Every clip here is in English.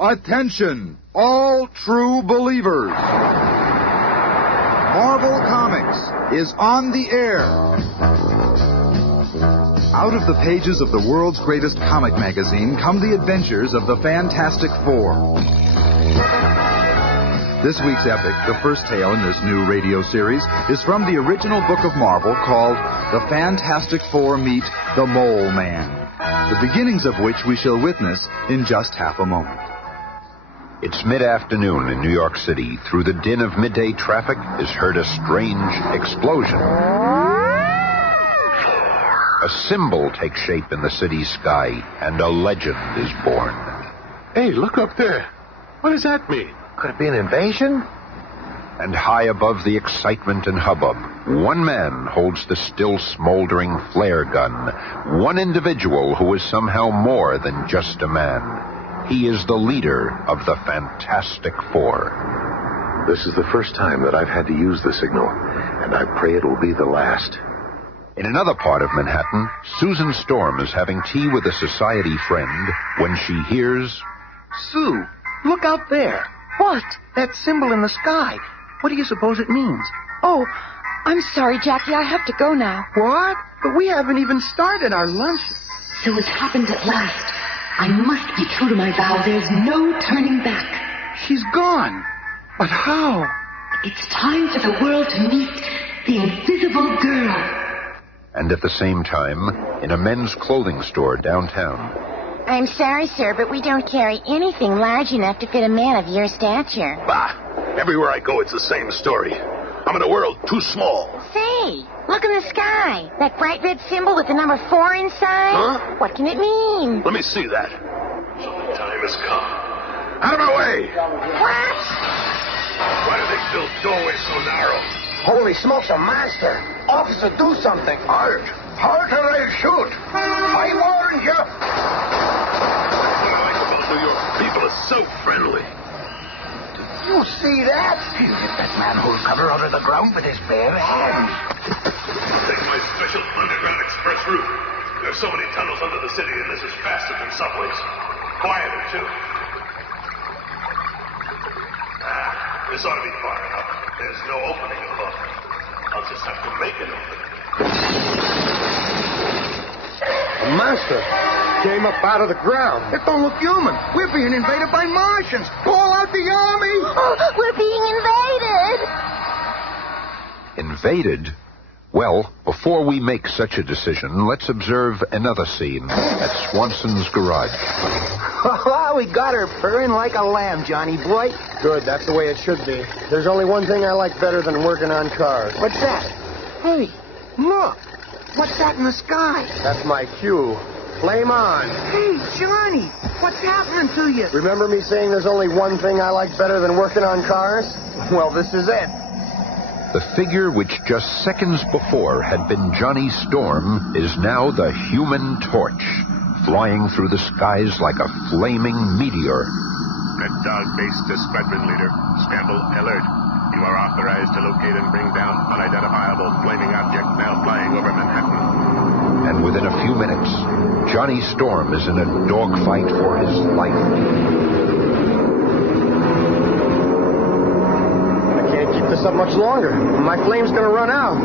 Attention, all true believers. Marvel Comics is on the air. Out of the pages of the world's greatest comic magazine come the adventures of the Fantastic Four. This week's epic, the first tale in this new radio series, is from the original book of Marvel called The Fantastic Four Meet the Moleman, the beginnings of which we shall witness in just half a moment. It's mid-afternoon in New York City. Through the din of midday traffic is heard a strange explosion. A symbol takes shape in the city's sky, and a legend is born. Hey, look up there. What does that mean? Could it be an invasion? And high above the excitement and hubbub, one man holds the still smoldering flare gun. One individual who is somehow more than just a man. He is the leader of the Fantastic Four. This is the first time that I've had to use the signal, and I pray it will be the last. In another part of Manhattan, Susan Storm is having tea with a society friend when she hears... Sue, look out there. What? That symbol in the sky. What do you suppose it means? Oh, I'm sorry, Jackie. I have to go now. What? But we haven't even started our lunch. So it's happened at last. I must be true to my vow. There's no turning back. She's gone. But how? It's time for the world to meet the Invisible Girl. And at the same time, in a men's clothing store downtown... I'm sorry, sir, but we don't carry anything large enough to fit a man of your stature. Bah! Everywhere I go, it's the same story. I'm in a world too small. Say, look in the sky. That bright red symbol with the number 4 inside. Huh? What can it mean? Let me see that. So the time has come. Out of my way! What? Why do they build doorways so narrow? Holy smokes, a monster. Officer, do something. Halt! Halt or I'll shoot! I warned you! What I like about New York people is so friendly. You see that? He'll hit that manhole cover out of the ground with his bare hands. Take my special underground express route. There's so many tunnels under the city, and this is faster than subways. Quieter, too. This ought to be far enough. There's no opening above. I'll just have to make an opening. A monster came up out of the ground. It don't look human. We're being invaded by Martians. Call out the army. Oh, we're being invaded. Invaded? Well, before we make such a decision, let's observe another scene at Swanson's garage. Oh, we got her purring like a lamb, Johnny boy. Good, that's the way it should be. There's only one thing I like better than working on cars. What's that? Hey, look. What's that in the sky? That's my cue. Flame on. Hey, Johnny, what's happening to you? Remember me saying there's only one thing I like better than working on cars? Well, this is it. The figure which just seconds before had been Johnny Storm is now the Human Torch, flying through the skies like a flaming meteor. Red Dog Base to Squadron Leader. Scramble alert. You are authorized to locate and bring down unidentifiable flaming object now flying over Manhattan. And within a few minutes, Johnny Storm is in a dogfight for his life. I can't keep this up much longer. My flame's gonna run out.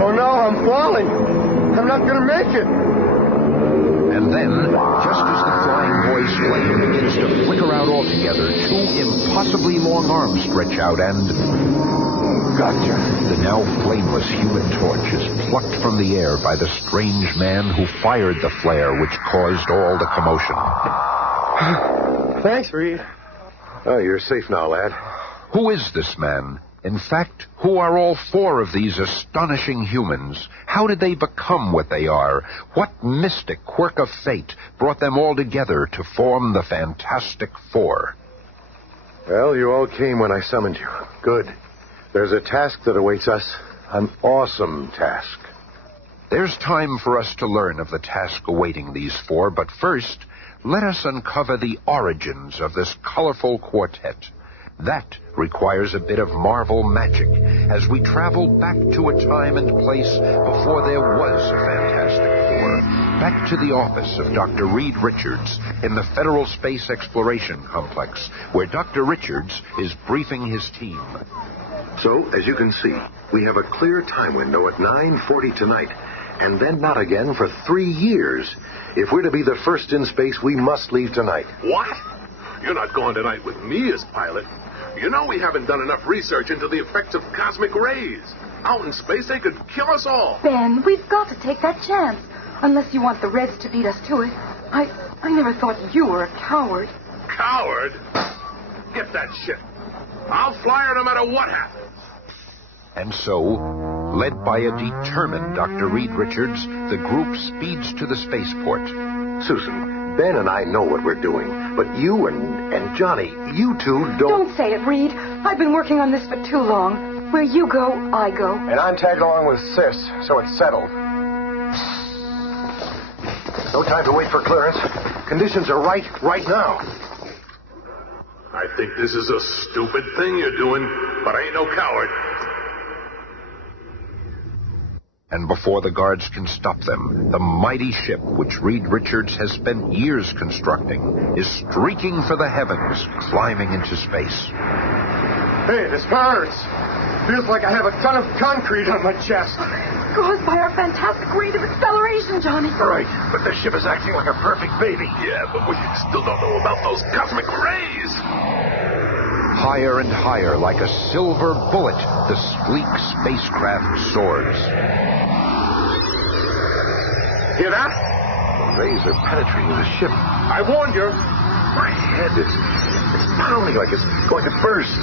Oh no, I'm falling. I'm not gonna make it. And then, just as the flying boy's flame begins to flicker out altogether, two impossibly long arms stretch out and... Gotcha. The now flameless Human Torch is plucked from the air by the strange man who fired the flare which caused all the commotion. Thanks, Reed. Oh, you're safe now, lad. Who is this man? In fact, who are all four of these astonishing humans? How did they become what they are? What mystic quirk of fate brought them all together to form the Fantastic Four? Well, you all came when I summoned you. Good. There's a task that awaits us. An awesome task. There's time for us to learn of the task awaiting these four, but first, let us uncover the origins of this colorful quartet. That requires a bit of Marvel magic as we travel back to a time and place before there was a Fantastic Four, back to the office of Dr. Reed Richards in the Federal Space Exploration Complex, where Dr. Richards is briefing his team. So, as you can see, we have a clear time window at 9:40 tonight, and then not again for 3 years. If we're to be the first in space, we must leave tonight. What? You're not going tonight with me as pilot. You know we haven't done enough research into the effects of cosmic rays. Out in space, they could kill us all. Ben, we've got to take that chance. Unless you want the Reds to beat us to it. I never thought you were a coward. Coward? Get that ship. I'll fly her no matter what happens. And so, led by a determined Dr. Reed Richards, the group speeds to the spaceport. Susan, Ben and I know what we're doing, but you and Johnny, you two don't... Don't say it, Reed. I've been working on this for too long. Where you go, I go. And I'm tagging along with Sis, so it's settled. No time to wait for clearance. Conditions are right now. I think this is a stupid thing you're doing, but I ain't no coward. And before the guards can stop them, the mighty ship, which Reed Richards has spent years constructing, is streaking for the heavens, climbing into space. Hey, this hurts. Feels like I have a ton of concrete on my chest. Caused by our fantastic rate of acceleration, Johnny. Right, but the ship is acting like a perfect baby. Yeah, but we still don't know about those cosmic rays. Higher and higher, like a silver bullet, the sleek spacecraft soars. Hear that? The rays are penetrating the ship. I warned you. My head is pounding like it's going to burst.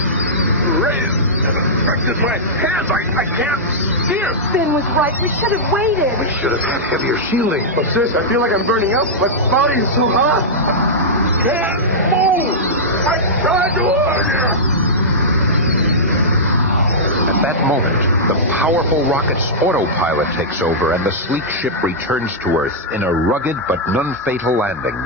Rays have affected my hands. I can't steer. Ben was right. We should have waited. We should have had heavier shielding. But sis, I feel like I'm burning up. My body is so hot. Can't move. I tried to warn you. At that moment, the powerful rocket's autopilot takes over and the sleek ship returns to Earth in a rugged but non-fatal landing,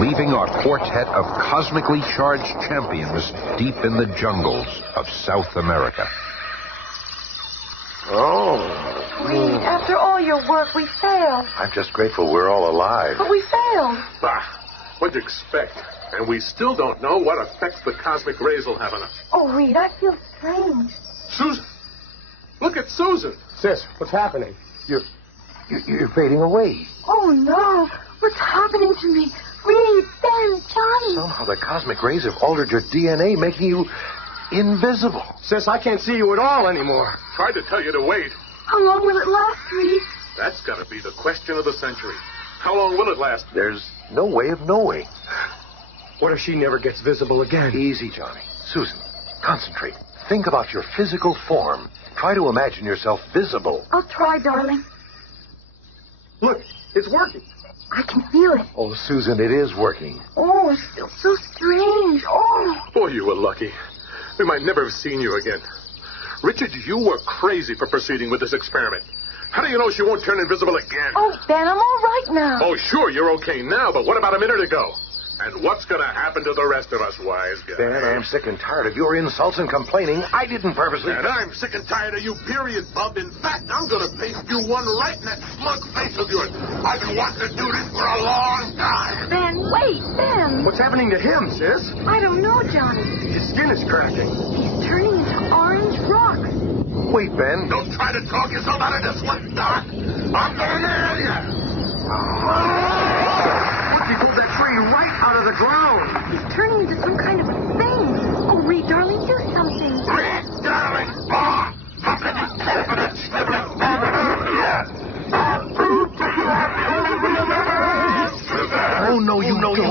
leaving our quartet of cosmically charged champions deep in the jungles of South America. Oh. Reed, after all your work, we failed. I'm just grateful we're all alive. But we failed. Bah, what'd you expect? And we still don't know what effects the cosmic rays will have on us. Oh, Reed, I feel strange. Susan! Look at Susan! Sis, what's happening? You're fading away. Oh, no. What's happening to me? Reed, Ben, Johnny. Somehow the cosmic rays have altered your DNA, making you invisible. Sis, I can't see you at all anymore. Tried to tell you to wait. How long will it last, Reed? That's got to be the question of the century. How long will it last? There's no way of knowing. What if she never gets visible again? Easy, Johnny. Susan, concentrate. Think about your physical form. Try to imagine yourself visible. I'll try, darling. Look, it's working. I can feel it. Oh, Susan, it is working. Oh, it feels so strange. Oh. Boy, you were lucky. We might never have seen you again. Richard, you were crazy for proceeding with this experiment. How do you know she won't turn invisible again? Oh, Ben, I'm all right now. Oh, sure, you're okay now, but what about a minute ago? And what's going to happen to the rest of us, wise guy? Ben, I'm sick and tired of your insults and complaining. I didn't purposely... And I'm sick and tired of you, period, Bub. In fact, I'm going to paste you one right in that smug face of yours. I've been wanting to do this for a long time. Ben, wait, Ben. What's happening to him, sis? I don't know, Johnny. His skin is cracking. He's turning into orange rock. Wait, Ben. Don't try to talk yourself out of this one, Doc. I'm going to nail you. He pulled that tree right out of the ground. He's turning into some kind of thing. Oh, Reed, darling, do something. Reed, darling. Oh, Oh, no, you know. You've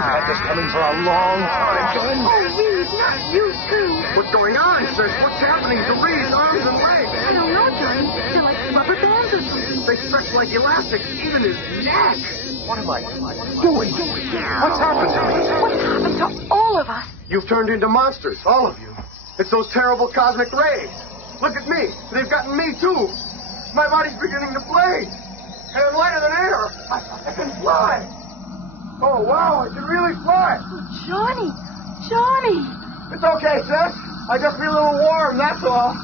had this coming for a long time. Oh, Reed, not you too. What's going on, sis? What's happening to Reed's arms and legs? I don't know, Johnny. They're like rubber bands or something. They stretch like elastics, even his neck. What am I doing? What's happened to me? What's happened to all of us? You've turned into monsters, all of you. It's those terrible cosmic rays. Look at me. They've gotten me, too. My body's beginning to flame. And I'm lighter than air. I can fly. Oh, wow, I can really fly. Oh, Johnny. It's okay, sis. I just feel a little warm, that's all.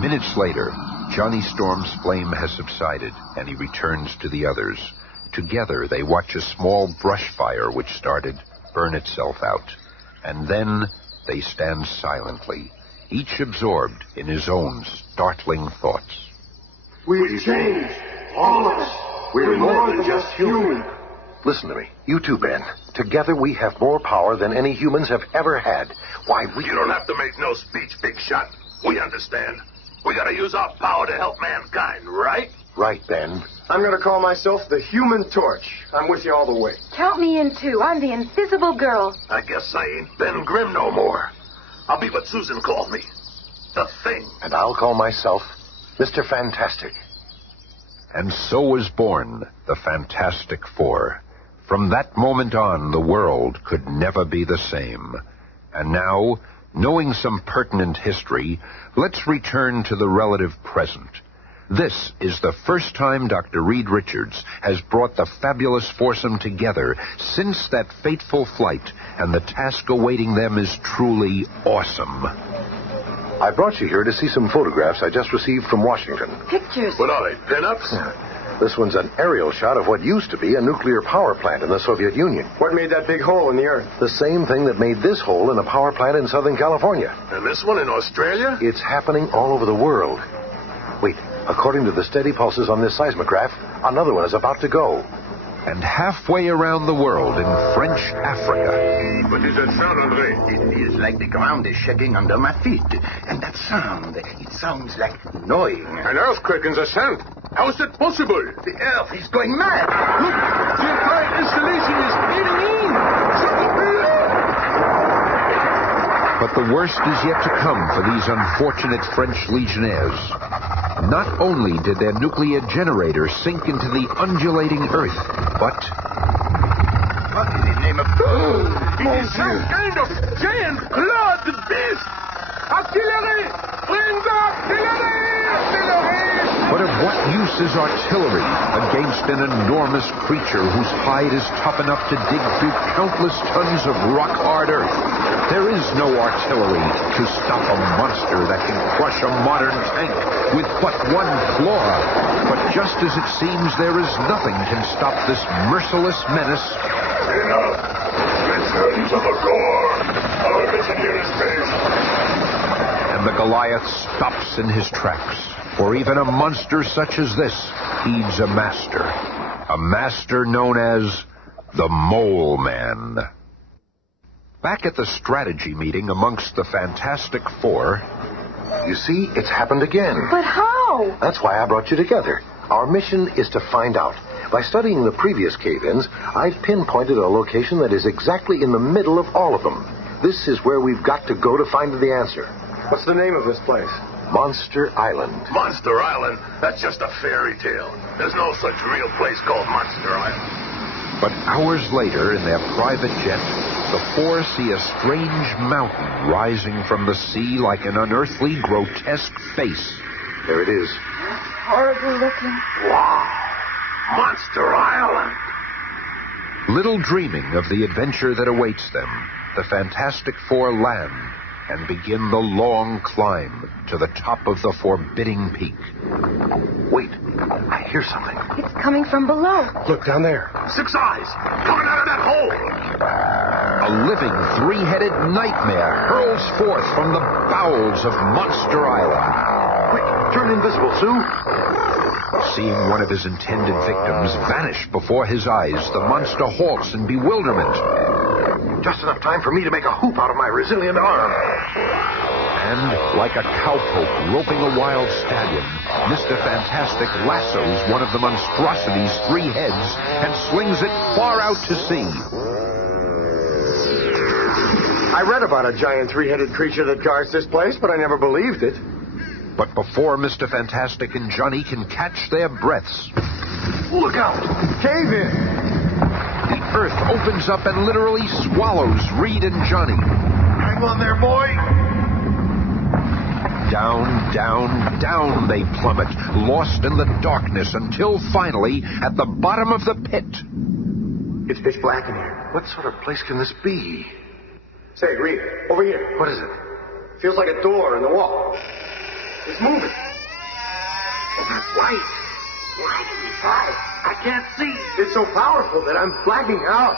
Minutes later, Johnny Storm's flame has subsided, and he returns to the others. Together, they watch a small brush fire which started burn itself out. And then they stand silently, each absorbed in his own startling thoughts. We've changed. All of us. We're more than just human. Listen to me. You too, Ben. Together we have more power than any humans have ever had. Why, You don't have to make no speech, big shot. We understand. We gotta use our power to help mankind, right? Right, Ben. I'm gonna call myself the Human Torch. I'm with you all the way. Count me in, too. I'm the invisible girl. I guess I ain't Ben Grimm no more. I'll be what Susan called me. The Thing. And I'll call myself Mr. Fantastic. And so was born the Fantastic Four. From that moment on, the world could never be the same. And now, knowing some pertinent history, let's return to the relative present. This is the first time Dr. Reed Richards has brought the fabulous foursome together since that fateful flight, and the task awaiting them is truly awesome. I brought you here to see some photographs I just received from Washington. Pictures. What are they, pin-ups? This one's an aerial shot of what used to be a nuclear power plant in the Soviet Union. What made that big hole in the earth? The same thing that made this hole in a power plant in Southern California. And this one in Australia? It's happening all over the world. Wait, according to the steady pulses on this seismograph, another one is about to go. And halfway around the world in French Africa. What is that sound, Andre? It feels like the ground is shaking under my feet. And that sound, it sounds like gnawing. An earthquake in the sand. How is that possible? The earth is going mad. Look, the entire installation is caving in. But the worst is yet to come for these unfortunate French legionnaires. Not only did their nuclear generator sink into the undulating earth, but... What in the name of... It is some kind of giant clawed beast. Artillery! Bring the artillery! But of what use is artillery against an enormous creature whose hide is tough enough to dig through countless tons of rock-hard earth? There is no artillery to stop a monster that can crush a modern tank with but one claw. But just as it seems there is nothing can stop this merciless menace... Enough! Return to the core! Our mission here is finished! And the Goliath stops in his tracks. For even a monster such as this heeds a master. A master known as the Moleman. Back at the strategy meeting amongst the Fantastic Four... You see, it's happened again. But how? That's why I brought you together. Our mission is to find out. By studying the previous cave-ins, I've pinpointed a location that is exactly in the middle of all of them. This is where we've got to go to find the answer. What's the name of this place? Monster Island. Monster Island? That's just a fairy tale. There's no such real place called Monster Island. But hours later, in their private jet, the four see a strange mountain rising from the sea like an unearthly, grotesque face. There it is. Horrible looking. Wow! Monster Island! Little dreaming of the adventure that awaits them, the Fantastic Four land and begin the long climb to the top of the forbidding peak. Wait, I hear something. It's coming from below. Look, down there. 6 eyes! Coming out of that hole! A living, three-headed nightmare hurls forth from the bowels of Monster Island. Quick, turn invisible, Sue. Seeing one of his intended victims vanish before his eyes, the monster halts in bewilderment. Just enough time for me to make a hoop out of my resilient arm. And, like a cowpoke roping a wild stallion, Mr. Fantastic lassos one of the monstrosity's 3 heads and slings it far out to sea. I read about a giant 3-headed creature that guards this place, but I never believed it. But before Mr. Fantastic and Johnny can catch their breaths... Look out! Cave in! The earth opens up and literally swallows Reed and Johnny. Hang on there, boy! Down, down, down they plummet, lost in the darkness until finally, at the bottom of the pit... It's pitch black in here. What sort of place can this be? Say, Reed, over here. What is it? Feels like a door in the wall. It's moving. Oh, that light. Right in his eye. I can't see. It's so powerful that I'm blacking out.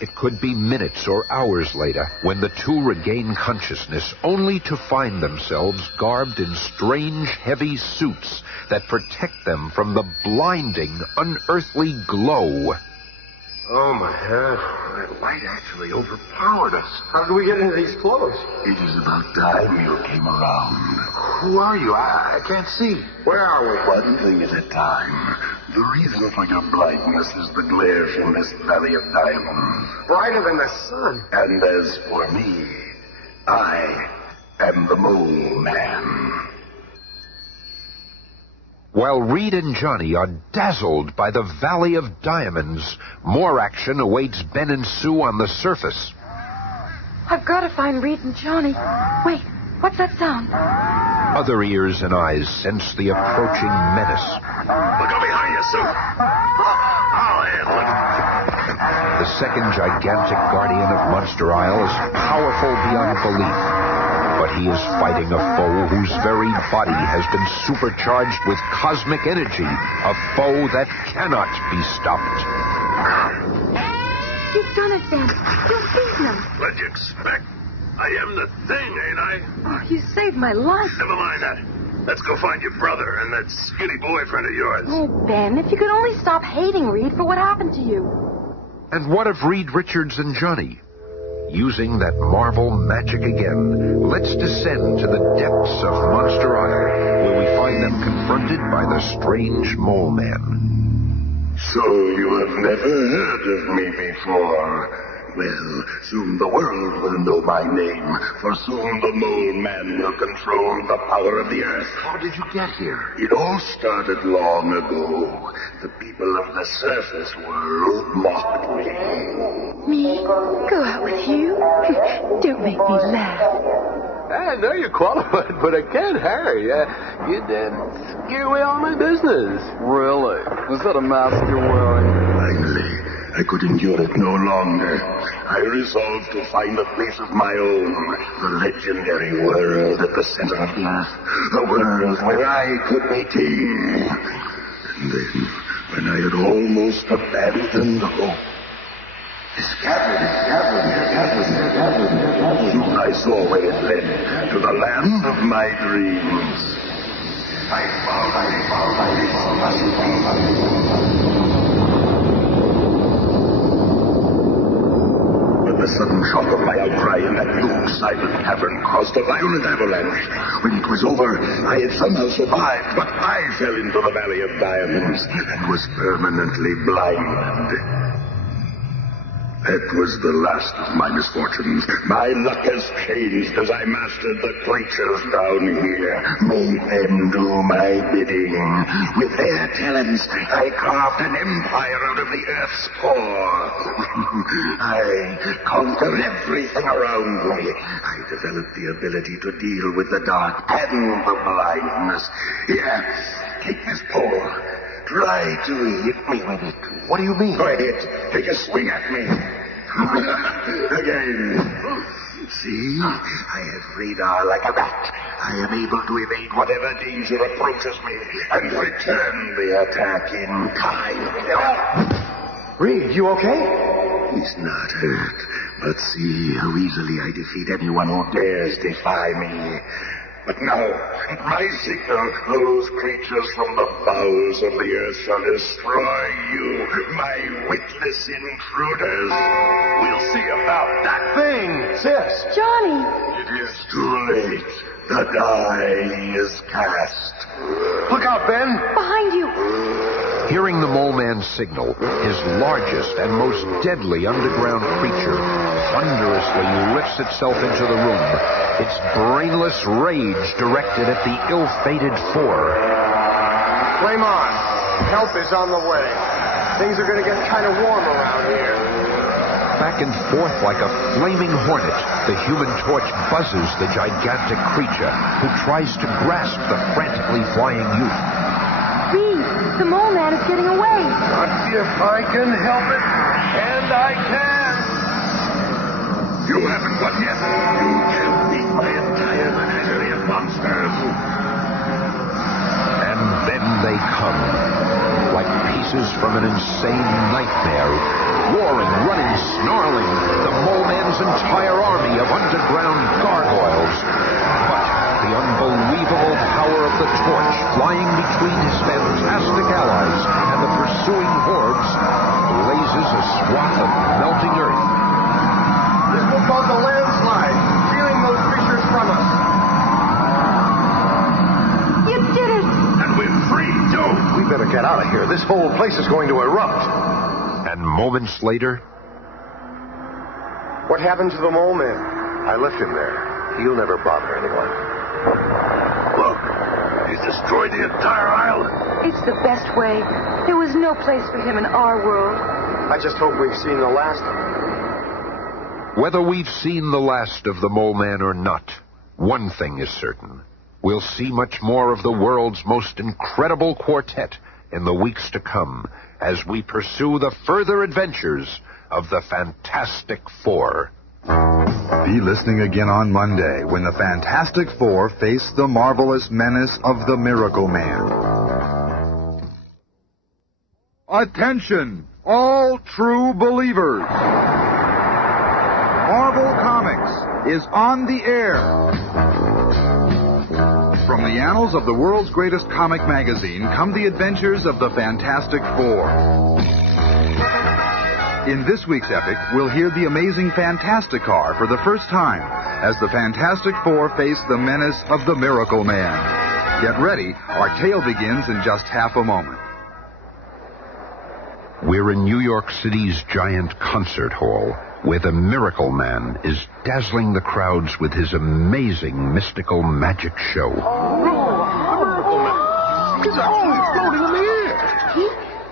It could be minutes or hours later when the two regain consciousness, only to find themselves garbed in strange, heavy suits that protect them from the blinding, unearthly glow. Oh, my head. That light actually overpowered us. How did we get into these clothes? It is about time you came around. Who are you? I can't see. Where are we? One thing at a time. The reason for your blindness is the glare from this valley of diamonds. Brighter than the sun. And as for me, I am the Moleman. While Reed and Johnny are dazzled by the Valley of Diamonds, more action awaits Ben and Sue on the surface. I've got to find Reed and Johnny. Wait, what's that sound? Other ears and eyes sense the approaching menace. Look out behind you, Sue. I'll handle it. The second gigantic guardian of Monster Isle is powerful beyond belief. But he is fighting a foe whose very body has been supercharged with cosmic energy. A foe that cannot be stopped. You've done it, Ben. You've beaten him. What'd you expect? I am the thing, ain't I? Oh, you saved my life. Never mind that. Let's go find your brother and that skinny boyfriend of yours. Oh, Ben, if you could only stop hating Reed for what happened to you. And what of Reed Richards and Johnny? Using that Marvel magic again, let's descend to the depths of Monster Isle, where we find them confronted by the strange Moleman. So you have never heard of me before. Well, soon the world will know my name, for soon the Moleman will control the power of the earth. How did you get here? It all started long ago. The people of the surface world mocked me. Me? Go out with you? Don't make me laugh. I know you're qualified, but I can't hurry. You didn't scare away all my business. Really? Is that a mask you're wearing? Finally, I could endure it no longer. I resolved to find a place of my own, the legendary world at the center of the earth, a world where I could be king. And then, when I had almost abandoned hope, soon I saw where it led, to the land of my dreams. The sudden shock of my outcry in that blue, silent cavern caused a violent avalanche. When it was over, I had somehow survived, but I fell into the Valley of Diamonds and was permanently blind. That was the last of my misfortunes. My luck has changed as I mastered the creatures down here. Made them do my bidding. With their talents, I carved an empire out of the earth's core. I conquered everything around me. I developed the ability to deal with the dark and the blindness. Here, take this pole. Try to hit me with it. What do you mean? Go ahead. Take a swing at me. Again. See? I have radar like a bat. I am able to evade whatever danger approaches me and return the attack in time. Reed, you okay? He's not hurt. But see how easily I defeat anyone who dares defy me. But now, at my signal, those creatures from the bowels of the earth shall destroy you, my witless intruders. We'll see about that thing, sis. Johnny! It is too late. The die is cast. Look out, Ben. Behind you. Hearing the Moleman's signal, his largest and most deadly underground creature thunderously lifts itself into the room, its brainless rage directed at the ill-fated four. Flame on. Help is on the way. Things are going to get kind of warm around here. Back and forth like a flaming hornet, the Human Torch buzzes the gigantic creature, who tries to grasp the frantically flying youth. Reed, the Moleman is getting away. Not if I can help it. And I can. You haven't won yet. You can't beat my entire menagerie of monsters. And then they come, like pieces from an insane nightmare, roaring, running, snarling, the Moleman's entire army of underground gargoyles. But the unbelievable power of the torch flying between his fantastic allies and the pursuing hordes blazes a swath of melting earth. This will cause a landslide, stealing those creatures from us. You did it! And we're free, too. We better get out of here. This whole place is going to erupt. And moments later, What happened to the Moleman? I left him there. He'll never bother anyone. Look, he's destroyed the entire island. It's the best way. There was no place for him in our world. I just hope we've seen the last of him. whether we've seen the last of the Moleman or not, one thing is certain. We'll see much more of the world's most incredible quartet in the weeks to come as we pursue the further adventures of the Fantastic Four. Be listening again on Monday when the Fantastic Four face the marvelous menace of the Miracle Man. Attention, all true believers. Marvel Comics is on the air. From the annals of the world's greatest comic magazine come the adventures of the Fantastic Four. In this week's epic, we'll hear the amazing Fantasticar for the first time as the Fantastic Four face the menace of the Miracle Man. Get ready, our tale begins in just half a moment. We're in New York City's giant concert hall, where the Miracle Man is dazzling the crowds with his amazing mystical magic show. He's always floating in the air.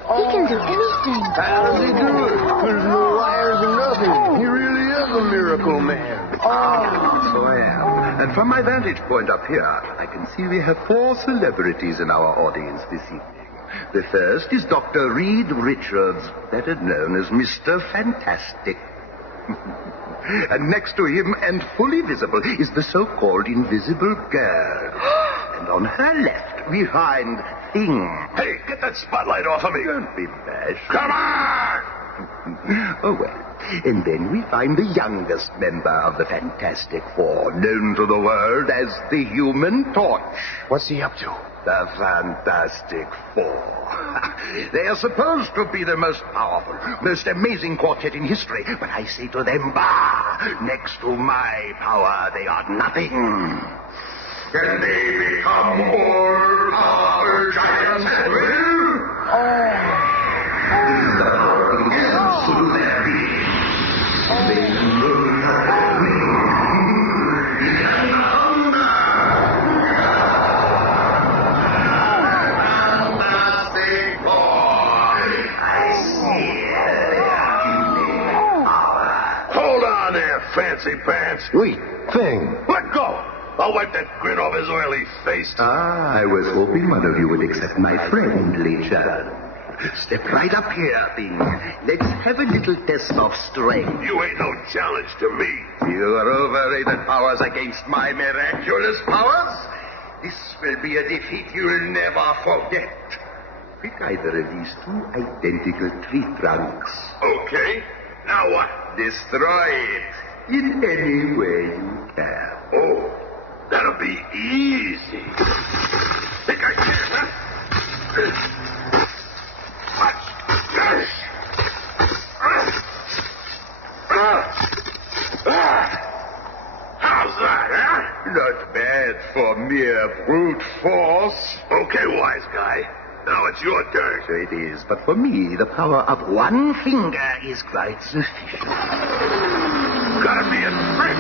He can do anything. How does he do it? There's no wires or nothing. He really is a miracle man. So I am. And from my vantage point up here, I can see we have 4 celebrities in our audience this evening. The first is Dr. Reed Richards, better known as Mr. Fantastic. And next to him, and fully visible, is the so-called Invisible Girl. And on her left, we find Thing. Hey, get that spotlight off of me. Don't be bashful. Come on! Oh, well. And then we find the youngest member of the Fantastic Four, known to the world as the Human Torch. What's he up to? The Fantastic Four. They are supposed to be the most powerful, most amazing quartet in history, but I say to them, bah! Next to my power, they are nothing. Can they become more power giants at will? The power begins through their being. They learn Fantastic Four. I see they are gaining power. Hold on there, fancy pants. Wait, Thing. Let go. I'll wipe that grin off his oily face. I was hoping one of you would accept my friendly challenge. Step right up here, Thing. Let's have a little test of strength. You ain't no challenge to me. Your overrated powers against my miraculous powers? This will be a defeat you'll never forget. Pick either of these 2 identical tree trunks. Okay. Now what? Destroy it in any way you can. Oh, that'll be easy. Think I can, huh? Watch. Yes. How's that, huh? Not bad for mere brute force. Okay, wise guy. Now it's your turn. So it is, but for me, the power of one finger is quite sufficient. Gotta be a trick.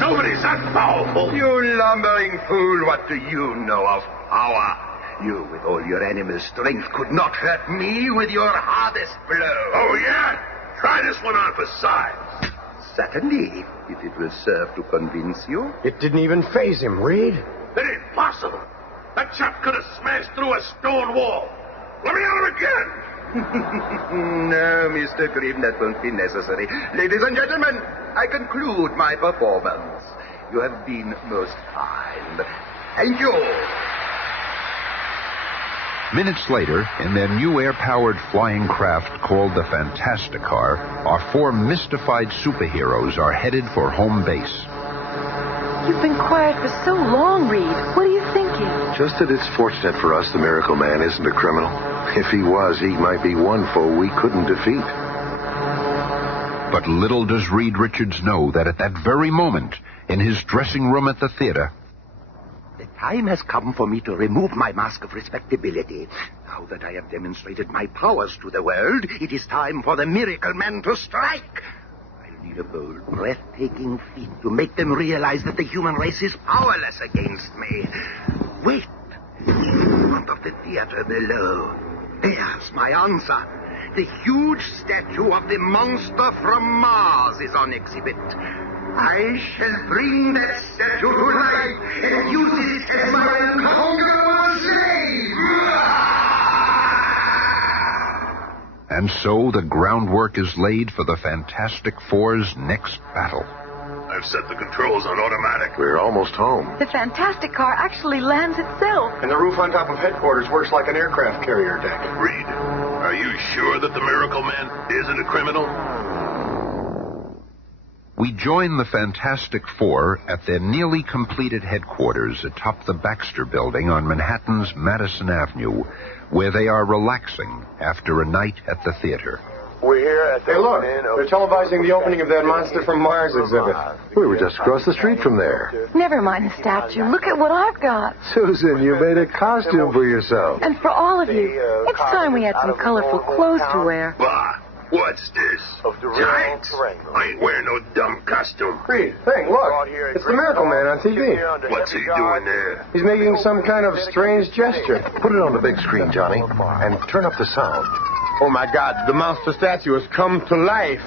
Nobody's that powerful. You lumbering fool, what do you know of power? You, with all your animal strength, could not hurt me with your hardest blow. Oh, yeah? Try this one on for size. Certainly, if it will serve to convince you. It didn't even faze him, Reed. It ain't possible. That chap could have smashed through a stone wall. Let me at him again. No, Mr. Grimm, that won't be necessary. Ladies and gentlemen, I conclude my performance. You have been most kind. Thank you. Minutes later, in their new air-powered flying craft called the Fantastic Car, our four mystified superheroes are headed for home base. You've been quiet for so long, Reed. What are you thinking? Just that it's fortunate for us the Miracle Man isn't a criminal. If he was, he might be one foe we couldn't defeat. But little does Reed Richards know that at that very moment, in his dressing room at the theater, the time has come for me to remove my mask of respectability. Now that I have demonstrated my powers to the world, it is time for the Miracle Man to strike. I'll need a bold, breathtaking feat to make them realize that the human race is powerless against me. Wait. In front of the theater below. There's my answer. The huge statue of the monster from Mars is on exhibit. I shall bring that statue to life and use it as my unconquerable slave! and so the groundwork is laid for the Fantastic Four's next battle. I've set the controls on automatic. We're almost home. The Fantastic Car actually lands itself. And the roof on top of headquarters works like an aircraft carrier deck. Reed, are you sure that the Miracle Man isn't a criminal? We join the Fantastic Four at their nearly completed headquarters atop the Baxter Building on Manhattan's Madison Avenue, where they are relaxing after a night at the theater. We're here at the... Hey, look, they're televising the opening of that Monster from Mars exhibit. We were just across the street from there. Never mind the statue. Look at what I've got. Susan, you made a costume for yourself. And for all of you. It's time we had some colorful clothes to wear. Bah! What's this? Giants? I ain't wearing no dumb costume. Reed, hey, look. It's the Miracle Man on TV. What's he doing there? He's making some kind of strange gesture. Put it on the big screen, Johnny, and turn up the sound. Oh, my God. The monster statue has come to life.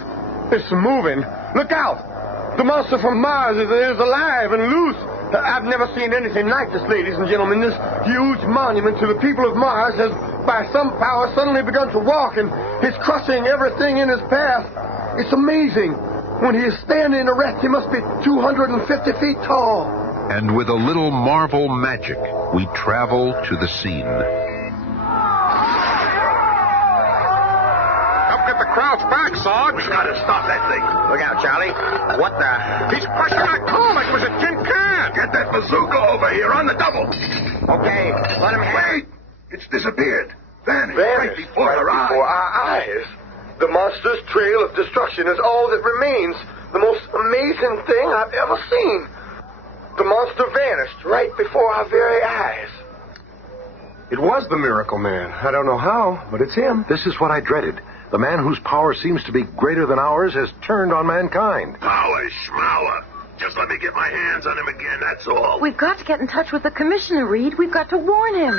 It's moving. Look out. The monster from Mars is alive and loose. I've never seen anything like this, ladies and gentlemen. This huge monument to the people of Mars has, by some power, suddenly begun to walk, and he's crushing everything in his path. It's amazing. When he is standing erect, he must be 250 feet tall. And with a little Marvel magic, we travel to the scene. Crouch back, Sarge. We gotta stop that thing. Look out, Charlie. What the? He's crushing our car like it was a tin can. Get that bazooka over here on the double. Okay, let him wait. It's disappeared. Vanished right before our eyes. The monster's trail of destruction is all that remains. The most amazing thing I've ever seen. The monster vanished right before our very eyes. It was the Miracle Man. I don't know how, but it's him. This is what I dreaded. The man whose power seems to be greater than ours has turned on mankind. Power schmower. Just let me get my hands on him again, that's all. We've got to get in touch with the commissioner, Reed. We've got to warn him.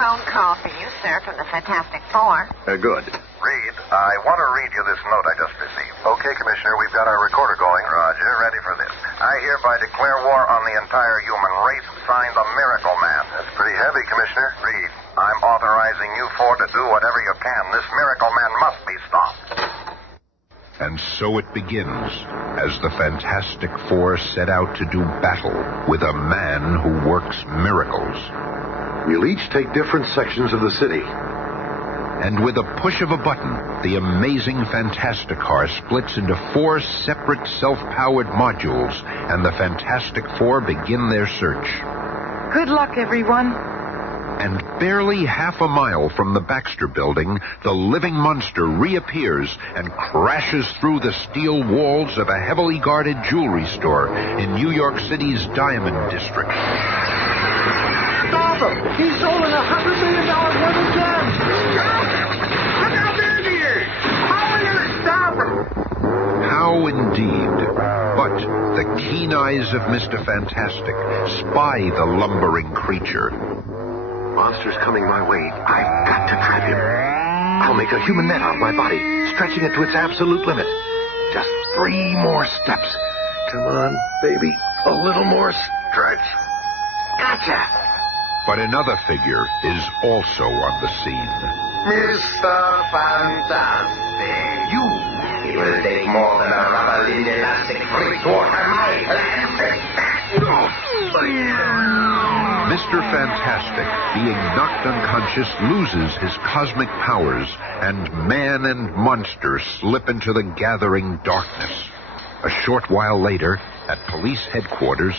Phone call for you, sir, from the Fantastic Four. Good. Reed, I want to read you this note I just received. Okay, Commissioner, we've got our recorder going. Roger, ready for this. I hereby declare war on the entire human race. Signed, the Miracle Man. That's pretty heavy, Commissioner. Reed, I'm authorizing you four to do whatever you can. This Miracle Man must be stopped. And so it begins, as the Fantastic Four set out to do battle with a man who works miracles. We'll each take different sections of the city. And with a push of a button, the amazing Fantastic Car splits into 4 separate self-powered modules, and the Fantastic Four begin their search. Good luck, everyone. And barely half a mile from the Baxter Building, the living monster reappears and crashes through the steel walls of a heavily guarded jewelry store in New York City's Diamond District. Stop him! He's stolen $100 million worth of gems! Stop him! Look how big he is! How are we going to stop him? How indeed. But the keen eyes of Mr. Fantastic spy the lumbering creature. Monster's coming my way. I've got to trap him. I'll make a human net out of my body, stretching it to its absolute limit. Just 3 more steps. Come on, baby. A little more stretch. Gotcha! But another figure is also on the scene. Mr. Fantastic. It will take more than a rubber-lead elastic free to water my elastic back. Mr. Fantastic, being knocked unconscious, loses his cosmic powers, and man and monster slip into the gathering darkness. A short while later, at police headquarters...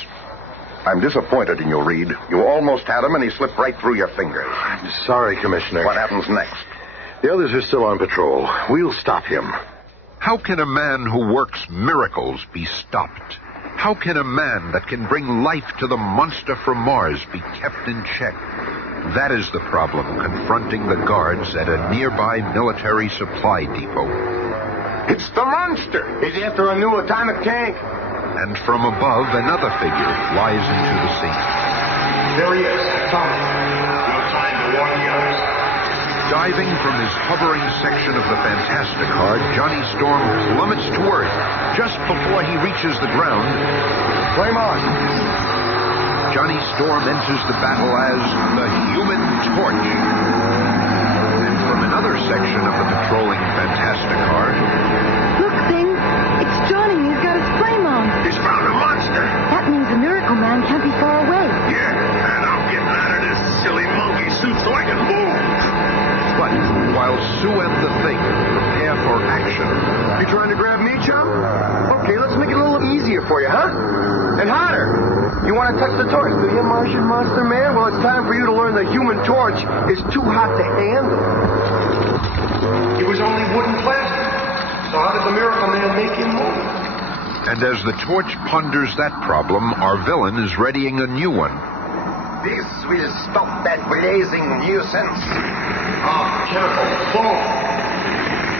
I'm disappointed in you, Reed. You almost had him, and he slipped right through your fingers. I'm sorry, Commissioner. What happens next? The others are still on patrol. We'll stop him. How can a man who works miracles be stopped? How can a man that can bring life to the monster from Mars be kept in check? That is the problem confronting the guards at a nearby military supply depot. It's the monster. He's after a new atomic tank. And from above, another figure flies into the scene. There he is, Tommy. No time to warn the others. Diving from his hovering section of the Fantastic Car, Johnny Storm plummets to Earth just before he reaches the ground. Flame on. Johnny Storm enters the battle as the Human Torch. And from another section of the patrolling Fantastic Car... Look, Thing. It's Johnny. He's got his flame on. He's found a monster. That means the Miracle Man can't be far away. Yeah, and I'm getting out of this silly monkey suit so I can move. But while Sue and the Thing prepare for action... You trying to grab me, chum? Okay, let's make it a little easier for you, huh? And harder. You want to touch the torch, do you, Martian Monster Man? Well, it's time for you to learn the Human Torch is too hot to handle. He was only wood and plastic. So how did the Miracle Man make him move? And as the torch ponders that problem, our villain is readying a new one. This will stop that blazing nuisance. Oh, careful. Boom.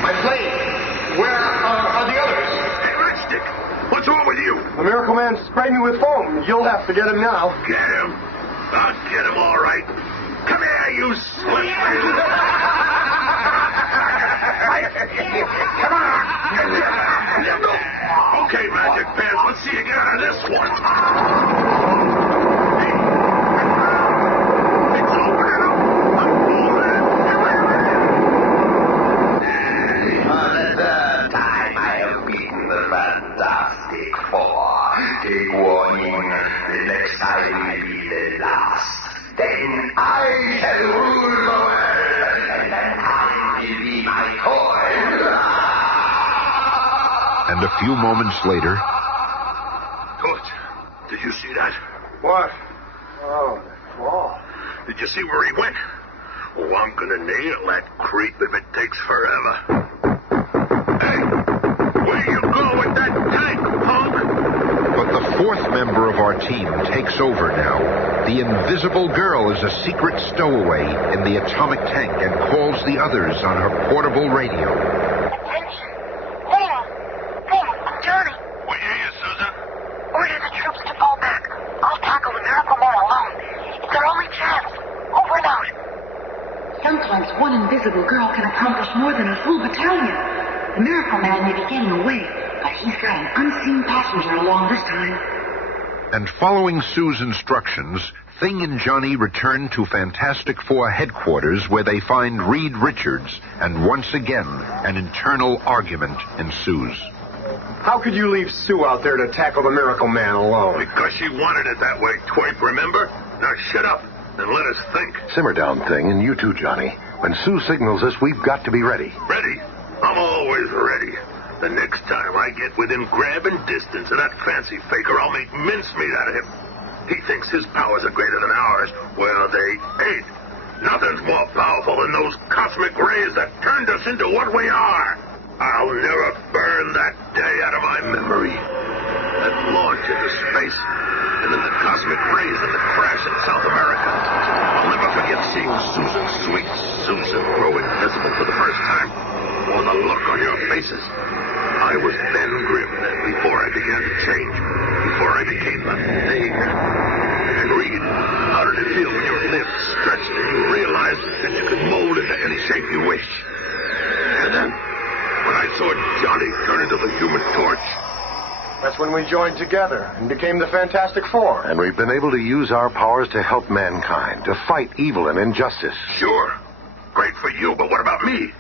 My flame. Where are the others? Hey, Matchstick, what's wrong with you? The Miracle Man sprayed me with foam. You'll have to get him now. Get him. I'll get him all right. Come here, you slip. Come on. Okay, Magic Pants, let's see you get out of this one. It's opening up. Another time I have beaten the Fantastic Four. Take warning. The next time will be the last. Then I shall rule the world, and mankind will be my toy. And a few moments later... Good. Did you see that? What? Oh, the claw. Did you see where he went? Oh, I'm gonna nail that creep if it takes forever. Hey, where you go with that tank, punk? But the fourth member of our team takes over now. The Invisible Girl is a secret stowaway in the atomic tank and calls the others on her portable radio. Attention. Thing, Johnny. We hear you, Susan. Order the troops to fall back. I'll tackle the Miracle Man alone. It's our only chance. Over and out. Sometimes one invisible girl can accomplish more than a full battalion. The Miracle Man may be getting away, but he's got an unseen passenger along this time. And following Sue's instructions, Thing and Johnny return to Fantastic Four headquarters where they find Reed Richards, and once again, an internal argument ensues. How could you leave Sue out there to tackle the Miracle Man alone? Because she wanted it that way, twerp, remember? Now shut up and let us think. Simmer down, Thing, and you too, Johnny. When Sue signals us, we've got to be ready. Ready? I'm always ready. The next time I get within grabbing distance of that fancy faker, I'll make mincemeat out of him. He thinks his powers are greater than ours. Well, they ain't. Nothing's more powerful than those cosmic rays that turned us into what we are. I'll never burn that day out of my memory. That launch into space, and then the cosmic rays and the crash in South America. I'll never forget seeing Susan, sweet Susan, grow invisible for the first time. Or the look on your faces. I was then Grimm, then before I began to change. Before I became the Thing. And Reed, how did it feel when your limbs stretched and you realized that you could mold into any shape you wish? And then, when I saw Johnny turn into the Human Torch. That's when we joined together and became the Fantastic Four. And we've been able to use our powers to help mankind, to fight evil and injustice. Sure. Great for you, but what about me?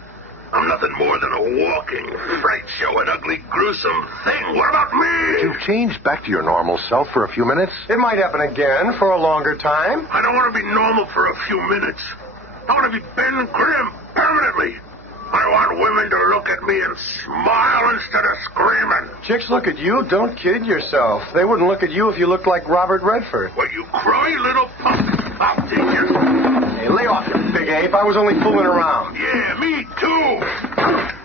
I'm nothing more than a walking fright show, an ugly, gruesome thing. What about me? You've changed back to your normal self for a few minutes. It might happen again for a longer time. I don't want to be normal for a few minutes. I want to be Ben Grimm permanently. I want women to look at me and smile instead of screaming. Chicks look at you. Don't kid yourself. They wouldn't look at you if you looked like Robert Redford. Well, you cry, little punk. I'll teach you. Hey, lay off, you big ape. I was only fooling around. Yeah, me too.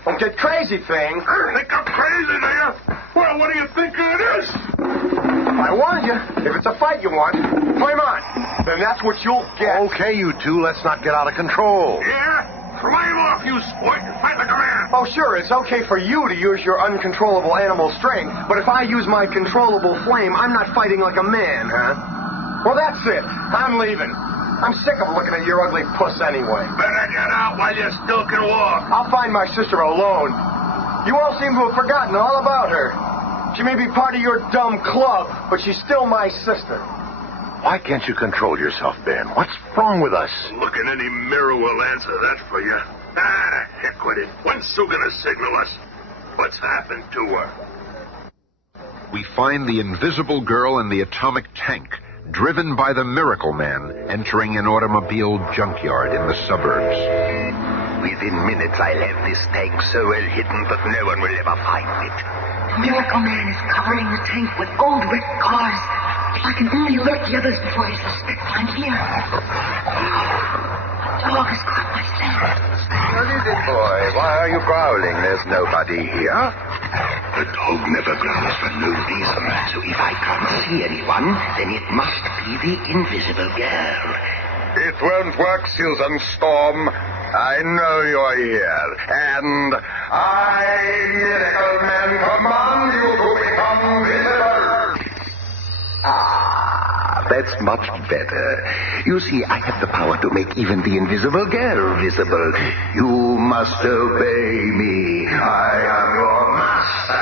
Don't get crazy, thing. Think I'm crazy, do you? Well, what do you think it is? I warned you. If it's a fight you want, flame on. Then that's what you'll get. Okay, you two, let's not get out of control. Yeah? Flame off, you sport, and fight like a man. Oh, sure, it's okay for you to use your uncontrollable animal strength, but if I use my controllable flame, I'm not fighting like a man, huh? Well, that's it. I'm leaving. I'm sick of looking at your ugly puss anyway. Better get out while you still can walk. I'll find my sister alone. You all seem to have forgotten all about her. She may be part of your dumb club, but she's still my sister. Why can't you control yourself, Ben? What's wrong with us? Look in any mirror will answer that for you. Heck with it. When's Sue gonna signal us? What's happened to her? We find the Invisible Girl and the atomic tank, driven by the Miracle Man, entering an automobile junkyard in the suburbs. Within minutes, I'll have this tank so well hidden that no one will ever find it. The Miracle Man is covering the tank with old wrecked cars. If I can only alert the others before he suspects I'm here. The dog has caught my scent. What is it, boy? Why are you growling? There's nobody here. The dog never growls for no reason. So if I can't see anyone, then it must be the Invisible Girl. It won't work, Susan Storm. I know you're here. And I, Miracle Man, command you to become visible. That's much better. You see, I have the power to make even the Invisible Girl visible. You must obey me. I am your master.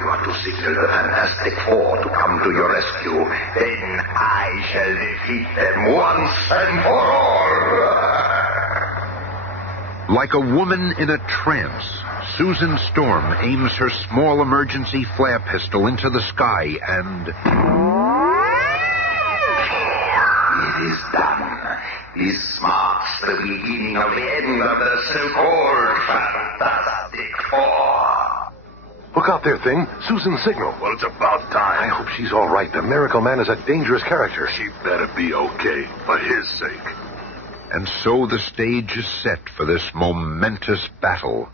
You are to signal the Fantastic Four to come to your rescue. Then I shall defeat them once and for all. Like a woman in a trance, Susan Storm aims her small emergency flare pistol into the sky and... It is done. This marks the beginning of the end of the so-called Fantastic Four. Look out there, Thing. Susan's signal. Well, it's about time. I hope she's all right. The Miracle Man is a dangerous character. She better be okay, for his sake. And so the stage is set for this momentous battle.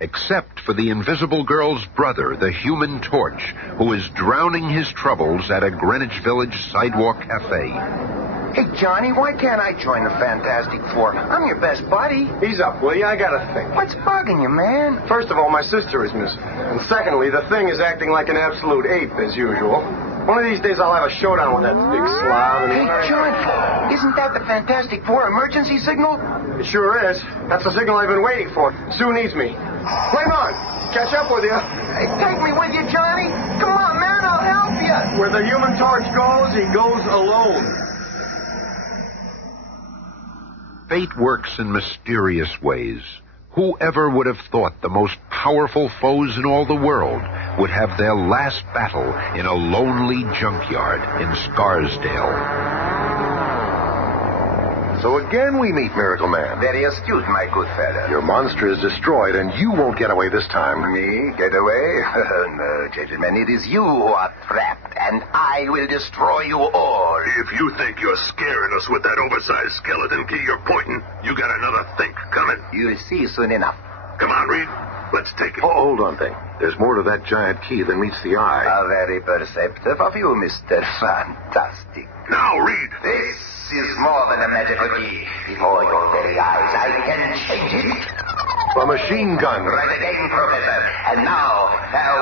Except for the Invisible Girl's brother, the Human Torch, who is drowning his troubles at a Greenwich Village sidewalk cafe. Hey, Johnny, why can't I join the Fantastic Four? I'm your best buddy. Ease up, will you? I gotta think. What's bugging you, man? First of all, my sister is missing. And secondly, the Thing is acting like an absolute ape, as usual. One of these days I'll have a showdown with that big slob. Hey, John, isn't that the Fantastic Four emergency signal? It sure is. That's the signal I've been waiting for. Sue needs me. Flame on! Catch up with you. Hey, take me with you, Johnny. Come on, man, I'll help you. Where the Human Torch goes, he goes alone. Fate works in mysterious ways. Whoever would have thought the most powerful foes in all the world would have their last battle in a lonely junkyard in Scarsdale? So again we meet Miracle Man. Very astute, my good fellow. Your monster is destroyed, and you won't get away this time. Me? Get away? No, gentlemen, it is you who are trapped, and I will destroy you all. If you think you're scaring us with that oversized skeleton key you're pointing, you got another think coming. You'll see soon enough. Come on, Reed. Let's take it. Oh, hold on, Thing. There's more to that giant key than meets the eye. How very perceptive of you, Mr. Fantastic. Now, Reed. This is more than a magical key. Before your very eyes, I can change it. A machine gun. Right again, Professor. And now,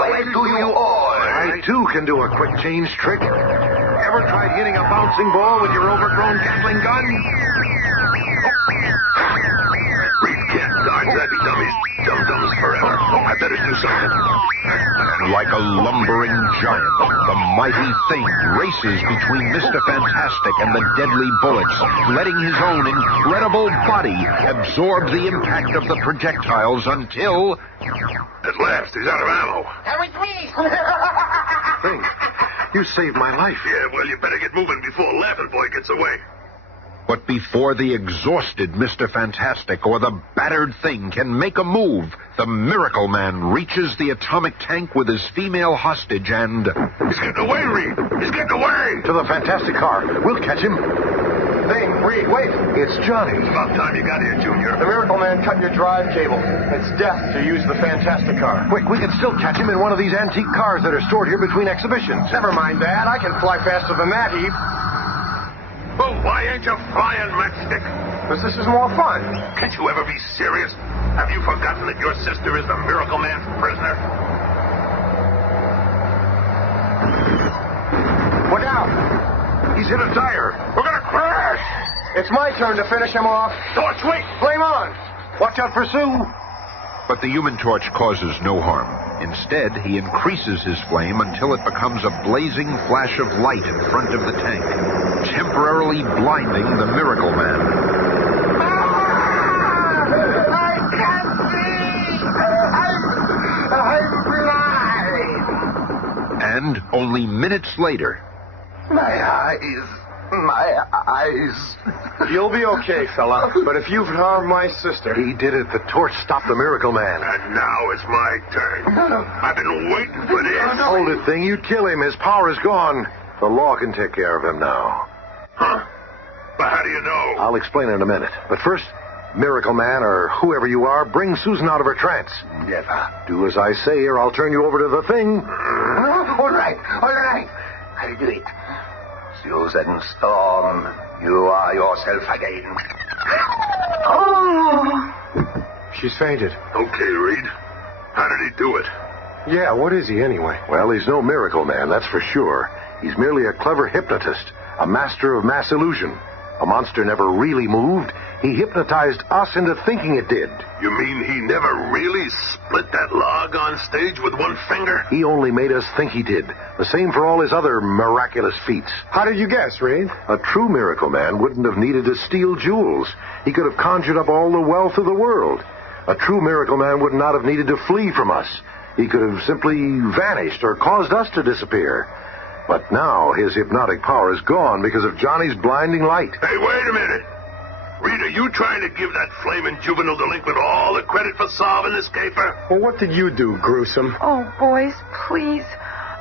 where do you all? I, too, can do a quick change trick. Ever tried hitting a bouncing ball with your overgrown Gatling gun? Reed can't dodge that dummy's symptoms forever. Oh, I better do something. And like a lumbering giant, the mighty thing races between Mr. Fantastic and the deadly bullets, letting his own incredible body absorb the impact of the projectiles until... At last, he's out of ammo. Hurry, please. Thing, you saved my life. Yeah, well, you better get moving before Laughing Boy gets away. But before the exhausted Mr. Fantastic or the battered thing can make a move, the Miracle Man reaches the atomic tank with his female hostage and... He's getting away, Reed! He's getting away! To the Fantastic car. We'll catch him. Thing, Reed, wait. It's Johnny. It's about time you got here, Junior. The Miracle Man cut your drive cable. It's death to use the Fantastic car. Quick, we can still catch him in one of these antique cars that are stored here between exhibitions. Never mind that. I can fly faster than that, Eve. Well, why ain't you flying, Matchstick? Because this is more fun. Can't you ever be serious? Have you forgotten that your sister is the Miracle Man's prisoner? Look out! He's hit a tire. We're gonna crash! It's my turn to finish him off. Torch, wait! Flame on! Watch out for Sue. But the Human Torch causes no harm. Instead, he increases his flame until it becomes a blazing flash of light in front of the tank, temporarily blinding the Miracle Man. I can't see! I'm blind! And only minutes later... My eyes. You'll be okay, fella. But if you've harmed my sister... He did it. The torch stopped the Miracle Man. And now it's my turn. I've been waiting for this. Hold it, Thing. You'd kill him. His power is gone. The law can take care of him now. Huh? But how do you know? I'll explain in a minute. But first, Miracle Man, or whoever you are, bring Susan out of her trance. Never. Do as I say, or I'll turn you over to the Thing. All right. I'll do it. Susan Storm, you are yourself again. Oh! She's fainted. Okay, Reed. How did he do it? Yeah, what is he anyway? Well, he's no Miracle Man, that's for sure. He's merely a clever hypnotist, a master of mass illusion. A monster never really moved. He hypnotized us into thinking it did. You mean he never really split that log on stage with one finger? He only made us think he did. The same for all his other miraculous feats. How did you guess, Reed? A true Miracle Man wouldn't have needed to steal jewels. He could have conjured up all the wealth of the world. A true Miracle Man would not have needed to flee from us. He could have simply vanished or caused us to disappear. But now his hypnotic power is gone because of Johnny's blinding light. Hey, wait a minute. Reed, are you trying to give that flaming juvenile delinquent all the credit for solving this caper? Well, what did you do, gruesome? Oh, boys, please.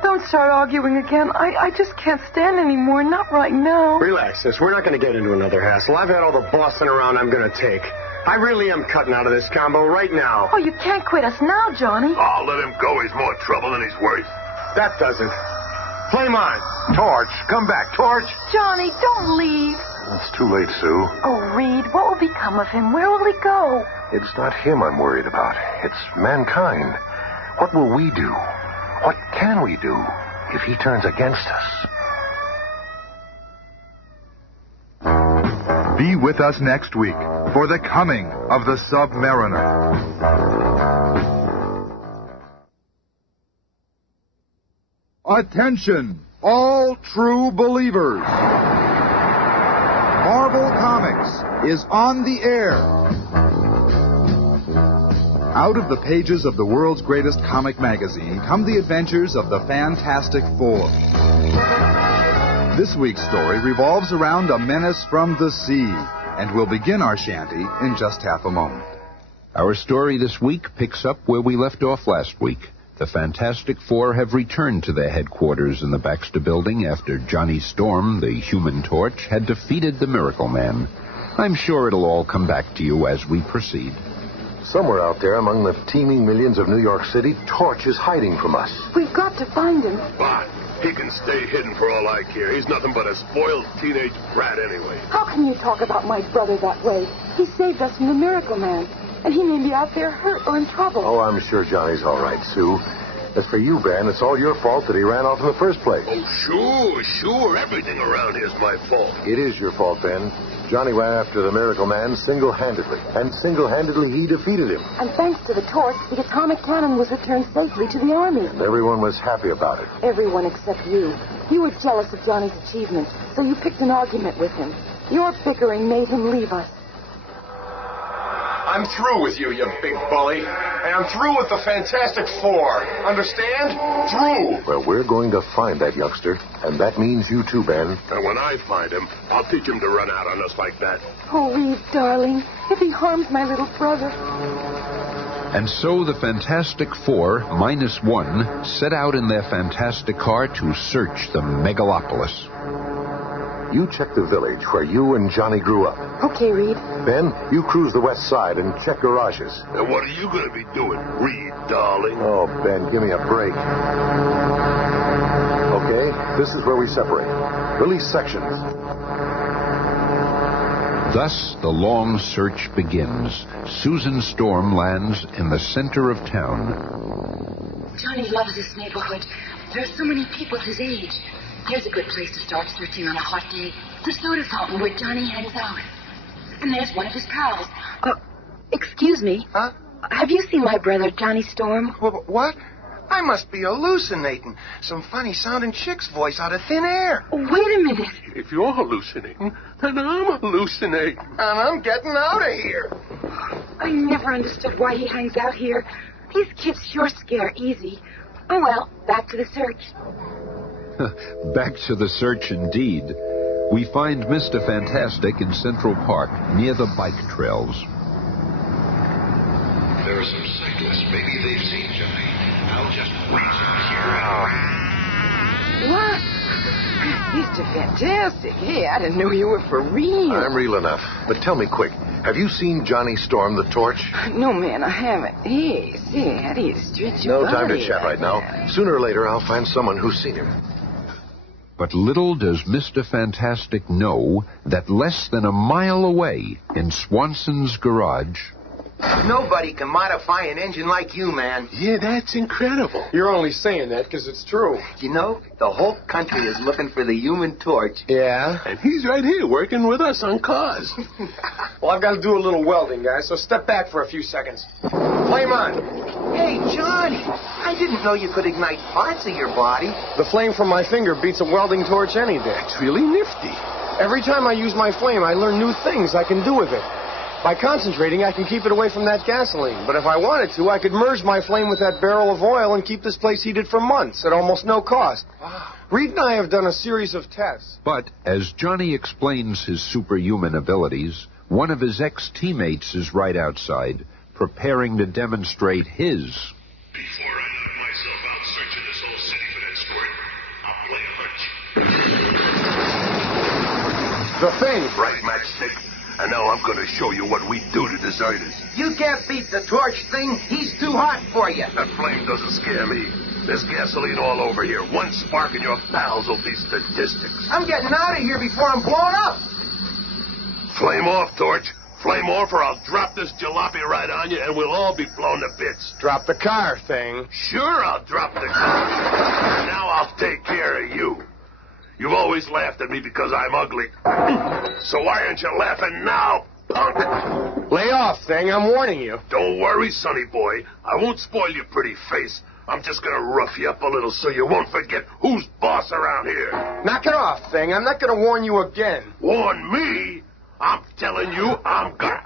Don't start arguing again. I just can't stand anymore. Not right now. Relax, sis. We're not going to get into another hassle. I've had all the bossing around I'm going to take. I really am cutting out of this combo right now. Oh, you can't quit us now, Johnny. Oh, let him go. He's more trouble than he's worth. That doesn't. Flame on. Torch, come back, Torch. Johnny, don't leave. It's too late, Sue. Oh, Reed, what will become of him? Where will he go? It's not him I'm worried about. It's mankind. What will we do? What can we do if he turns against us? Be with us next week for the coming of the Submariner. Attention, all true believers. Marvel Comics is on the air. Out of the pages of the world's greatest comic magazine come the adventures of the Fantastic Four. This week's story revolves around a menace from the sea, and we'll begin our shanty in just half a moment. Our story this week picks up where we left off last week. The Fantastic Four have returned to their headquarters in the Baxter Building after Johnny Storm, the Human Torch, had defeated the Miracle Man. I'm sure it'll all come back to you as we proceed. Somewhere out there among the teeming millions of New York City, Torch is hiding from us. We've got to find him. But he can stay hidden for all I care. He's nothing but a spoiled teenage brat anyway. How can you talk about my brother that way? He saved us from the Miracle Man, and he may be out there hurt or in trouble. Oh, I'm sure Johnny's all right, Sue. As for you, Ben, it's all your fault that he ran off in the first place. Oh, sure. Everything around here is my fault. It is your fault, Ben. Johnny ran after the Miracle Man single-handedly, and single-handedly he defeated him. And thanks to the torch, the atomic cannon was returned safely to the army. And everyone was happy about it. Everyone except you. You were jealous of Johnny's achievements, so you picked an argument with him. Your bickering made him leave us. I'm through with you, you big bully. And I'm through with the Fantastic Four. Understand? Through. Well, we're going to find that youngster, and that means you too, Ben. And when I find him, I'll teach him to run out on us like that. Oh, Reed, darling, if he harms my little brother. And so the Fantastic Four, -1, set out in their fantastic car to search the megalopolis. You check the village where you and Johnny grew up. Okay, Reed. Ben, you cruise the west side and check garages. And what are you going to be doing, Reed, darling? Oh, Ben, give me a break. Okay, this is where we separate. Release sections. Thus, the long search begins. Susan Storm lands in the center of town. Johnny loves this neighborhood. There are so many people his age. Here's a good place to start searching on a hot day. The soda fountain where Johnny hangs out. And there's one of his pals. Excuse me. Huh? Have you seen my brother, Johnny Storm? What? I must be hallucinating. Some funny-sounding chick's voice out of thin air. Oh, wait a minute. If you're hallucinating, then I'm hallucinating. And I'm getting out of here. I never understood why he hangs out here. These kids sure scare easy. Oh, well, back to the search. Back to the search indeed. We find Mr. Fantastic in Central Park, near the bike trails. There are some cyclists. Maybe they've seen Johnny. I'll just reach in here. What? Mr. Fantastic. Hey, I didn't know you were for real. I'm real enough. But tell me quick, have you seen Johnny Storm the Torch? No, man, I haven't. Hey, say, how do you stretch your No time to body chat right now. Sooner or later, I'll find someone who's seen him. But little does Mr. Fantastic know that less than a mile away, in Swanson's garage... Nobody can modify an engine like you, man. Yeah, that's incredible. You're only saying that because it's true. You know, the whole country is looking for the Human Torch. Yeah? And he's right here working with us on cars. Well, I've got to do a little welding, guys, so step back for a few seconds. Flame on. Hey, Johnny, I didn't know you could ignite parts of your body. The flame from my finger beats a welding torch any day. It's really nifty. Every time I use my flame, I learn new things I can do with it. By concentrating, I can keep it away from that gasoline. But if I wanted to, I could merge my flame with that barrel of oil and keep this place heated for months at almost no cost. Reed and I have done a series of tests. But as Johnny explains his superhuman abilities, one of his ex-teammates is right outside, preparing to demonstrate his. Before I knock myself out searching this whole city for that squirt, I'll play a hunch. The thing. Right, Matchstick. And now I'm going to show you what we do to deserters. You can't beat the torch thing. He's too hot for you. That flame doesn't scare me. There's gasoline all over here. One spark and your pals will be statistics. I'm getting out of here before I'm blown up. Flame off, Torch. Flame off or I'll drop this jalopy right on you and we'll all be blown to bits. Drop the car, thing. Sure, I'll drop the car. Now I'll take care of you. You've always laughed at me because I'm ugly. So why aren't you laughing now, punk? Lay off, thing. I'm warning you. Don't worry, sonny boy. I won't spoil your pretty face. I'm just going to rough you up a little so you won't forget who's boss around here. Knock it off, thing. I'm not going to warn you again. Warn me? I'm telling you, I'm gonna.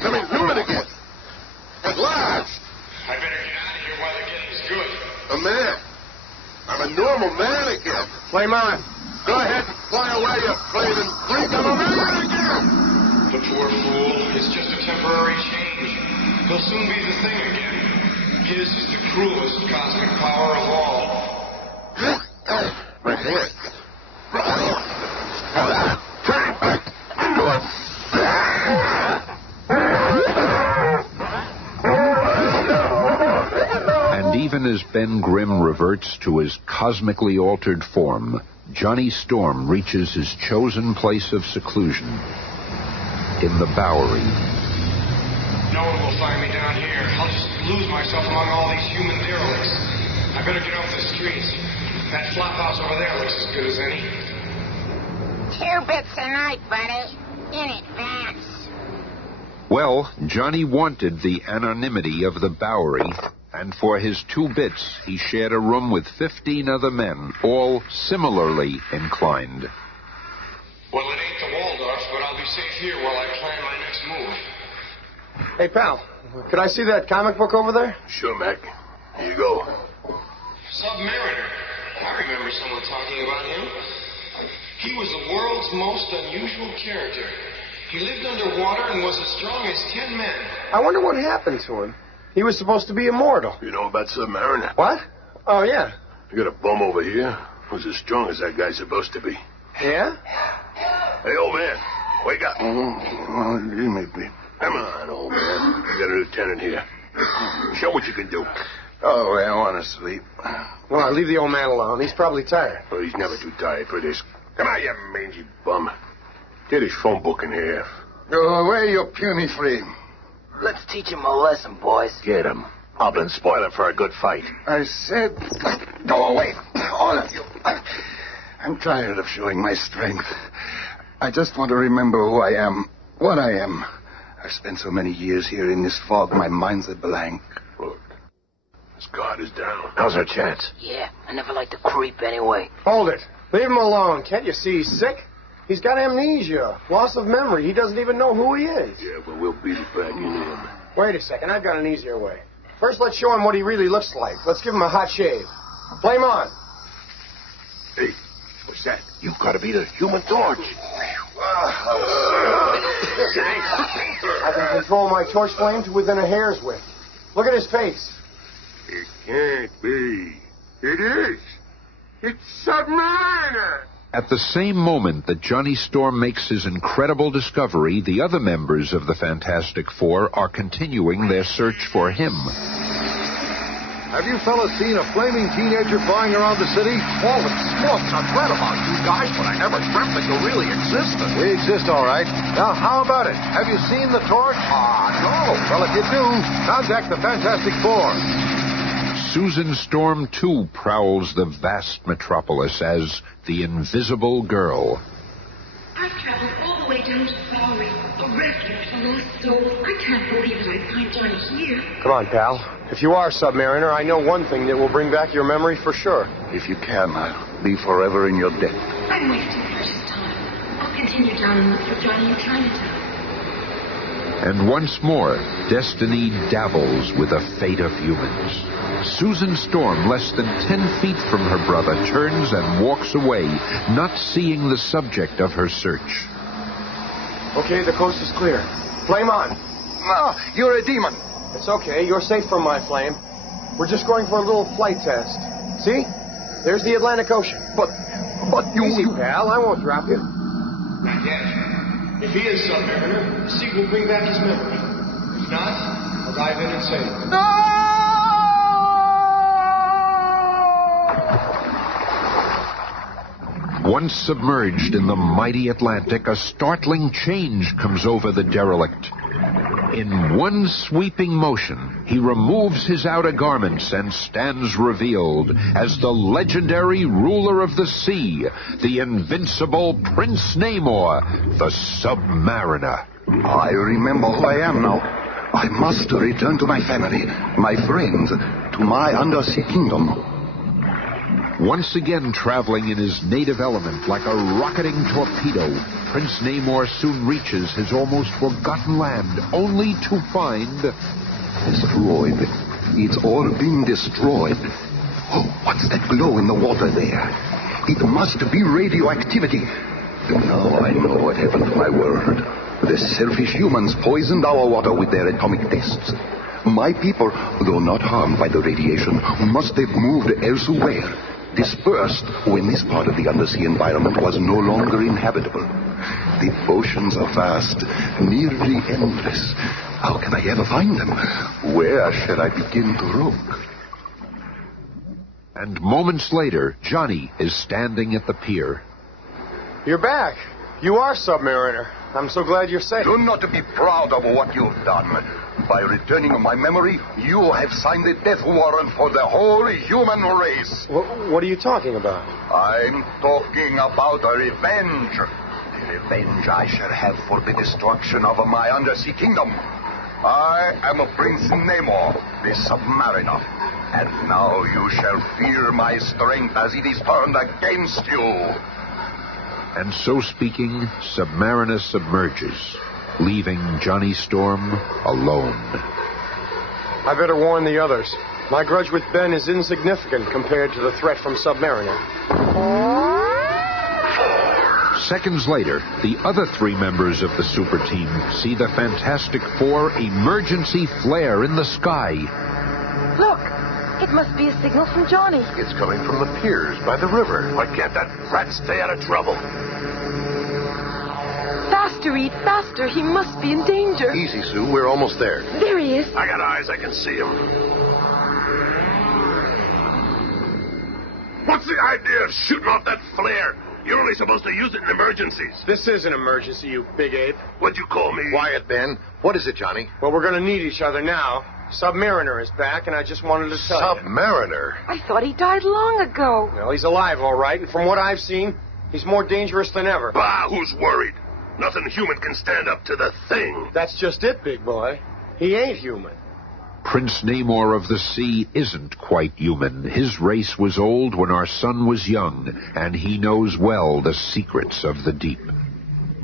Come in, human again. At last. I better get out of here while the getting's good. A man. I'm a normal man again. Flame on. Go ahead and fly away, you flaming freak. I'm a man again. The poor fool. It's just a temporary change. He'll soon be the thing again. His is the cruelest cosmic power of all. My hand. And even as Ben Grimm reverts to his cosmically altered form, Johnny Storm reaches his chosen place of seclusion, in the Bowery. No one will find me down here. I'll just lose myself among all these human derelicts. I better get off the streets. That flop house over there looks as good as any. 2 bits a night, buddy. In advance. Well, Johnny wanted the anonymity of the Bowery, and for his 2 bits, he shared a room with 15 other men, all similarly inclined. Well, it ain't the Waldorf, but I'll be safe here while I plan my next move. Hey, pal, could I see that comic book over there? Sure, Mac. Here you go. Submariner. I remember someone talking about him. He was the world's most unusual character. He lived underwater and was as strong as 10 men. I wonder what happened to him. He was supposed to be immortal. You know about Submariner? What? Oh, yeah. You got a bum over here who's as strong as that guy's supposed to be. Yeah? Hey, old man, wake up. You may be. Come on, old man. You got a lieutenant here. Show what you can do. Oh, I want to sleep. Well, leave the old man alone. He's probably tired. Well, he's never too tired for this. Come on, you mangy bum. Get his phone book in here. Go away, you puny flea. Let's teach him a lesson, boys. Get him. Hoblin, spoil it for a good fight. I said, go away, all of you. I'm tired of showing my strength. I just want to remember who I am, what I am. I've spent so many years here in this fog, my mind's a blank. Look, his guard is down. How's our chance? Yeah, I never like to creep anyway. Hold it. Leave him alone. Can't you see he's sick? He's got amnesia, loss of memory. He doesn't even know who he is. Yeah, but we'll beat it back. You need him. Wait a second. I've got an easier way. First, let's show him what he really looks like. Let's give him a hot shave. Flame on. Hey, what's that? You've got to be the Human Torch. I can control my torch flame to within a hair's width. Look at his face. It can't be. It is. It's Submariner. At the same moment that Johnny Storm makes his incredible discovery, the other members of the Fantastic Four are continuing their search for him. Have you fellas seen a flaming teenager flying around the city? Holy smokes, I've read about you guys, but I never dreamt that you really existed. We exist, all right. Now, how about it? Have you seen the torch? No. Well, if you do, contact the Fantastic Four. Susan Storm, too, prowls the vast metropolis as the Invisible Girl. I've traveled all the way down to the Bowery, a refuge for lost souls. I can't believe that I'd find Johnny here. Come on, pal. If you are Submariner, I know one thing that will bring back your memory for sure. If you can, I'll be forever in your debt. I'm wasting precious time. I'll continue down and look for Johnny in Chinatown. And once more, destiny dabbles with the fate of humans. Susan Storm, less than 10 feet from her brother, turns and walks away, not seeing the subject of her search. Okay, the coast is clear. Flame on. No, you're a demon. It's okay. You're safe from my flame. We're just going for a little flight test. See? There's the Atlantic Ocean. But you... Easy, pal. I won't drop you. Not yet. If he is Submariner, the sea will bring back his memory. If not, I'll dive in and save him. Once submerged in the mighty Atlantic, a startling change comes over the derelict. In one sweeping motion, he removes his outer garments and stands revealed as the legendary ruler of the sea, the invincible Prince Namor, the Submariner. I remember who I am now. I must return to my family, my friends, to my undersea kingdom. Once again traveling in his native element like a rocketing torpedo, Prince Namor soon reaches his almost forgotten land, only to find... Destroyed. It's all been destroyed. Oh, what's that glow in the water there? It must be radioactivity. Now I know what happened to my world. The selfish humans poisoned our water with their atomic tests. My people, though not harmed by the radiation, must have moved elsewhere. Dispersed when this part of the undersea environment was no longer inhabitable. The oceans are vast, nearly endless. How can I ever find them? Where shall I begin to look? And moments later, Johnny is standing at the pier. You're back. You are Submariner. I'm so glad you're safe. Do not be proud of what you've done. By returning my memory, you have signed a death warrant for the whole human race. What are you talking about? I'm talking about a revenge. The revenge I shall have for the destruction of my undersea kingdom. I am Prince Namor, the Submariner. And now you shall fear my strength as it is turned against you. And so speaking, Submariner submerges, leaving Johnny Storm alone. I better warn the others. My grudge with Ben is insignificant compared to the threat from Submariner. Seconds later, the other 3 members of the super team see the Fantastic Four emergency flare in the sky. Look, it must be a signal from Johnny. It's coming from the piers by the river. Why can't that rat stay out of trouble? Faster, Reed, faster. He must be in danger. Easy, Sue. We're almost there. There he is. I got eyes. I can see him. What's the idea of shooting off that flare? You're only supposed to use it in emergencies. This is an emergency, you big ape. What'd you call me? Quiet, Ben. What is it, Johnny? Well, we're going to need each other now. Submariner is back, and I just wanted to tell you. Submariner? I thought he died long ago. Well, he's alive, all right, and from what I've seen, he's more dangerous than ever. Bah, who's worried? Nothing human can stand up to the Thing. That's just it, big boy. He ain't human. Prince Namor of the Sea isn't quite human. His race was old when our sun was young, and he knows well the secrets of the deep.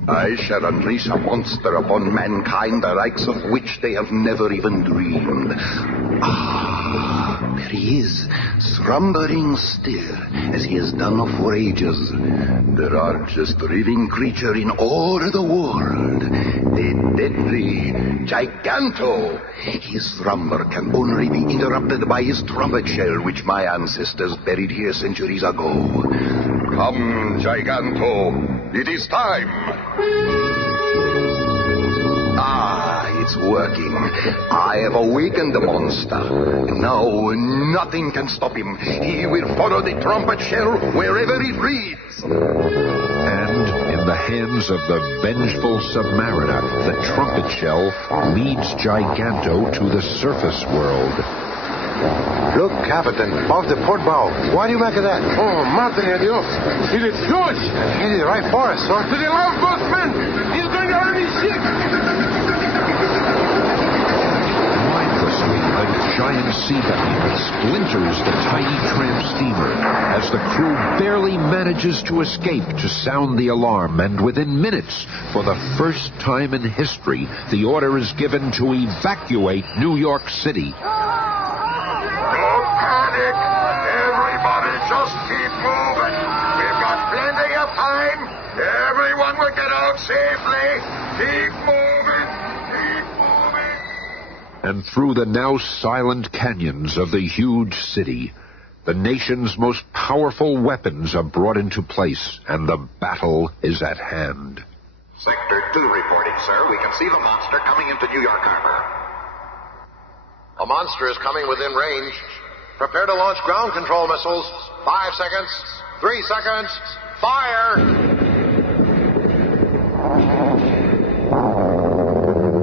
I shall unleash a monster upon mankind, the likes of which they have never even dreamed. Ah, there he is, slumbering still, as he has done for ages. The largest living creature in all the world, the deadly Giganto. His slumber can only be interrupted by his trumpet shell, which my ancestors buried here centuries ago. Come, Giganto, it is time. Ah, it's working. I have awakened the monster. Now nothing can stop him. He will follow the trumpet shell wherever it leads. And in the hands of the vengeful Submariner, the trumpet shell leads Giganto to the surface world. Look, Captain, off the port bow. What do you make of that? Oh, madre de Dios. It is huge. Headed right for us, sir. To the lifeboat, man. He's going to run his ship. Mindlessly, a giant sea behemoth splinters the tiny tramp steamer as the crew barely manages to escape to sound the alarm, and within minutes, for the first time in history, the order is given to evacuate New York City. Just keep moving. We've got plenty of time. Everyone will get out safely. Keep moving. Keep moving. And through the now silent canyons of the huge city, the nation's most powerful weapons are brought into place, and the battle is at hand. Sector 2 reporting, sir. We can see the monster coming into New York Harbor. A monster is coming within range. Prepare to launch ground control missiles. 5 seconds. 3 seconds. Fire!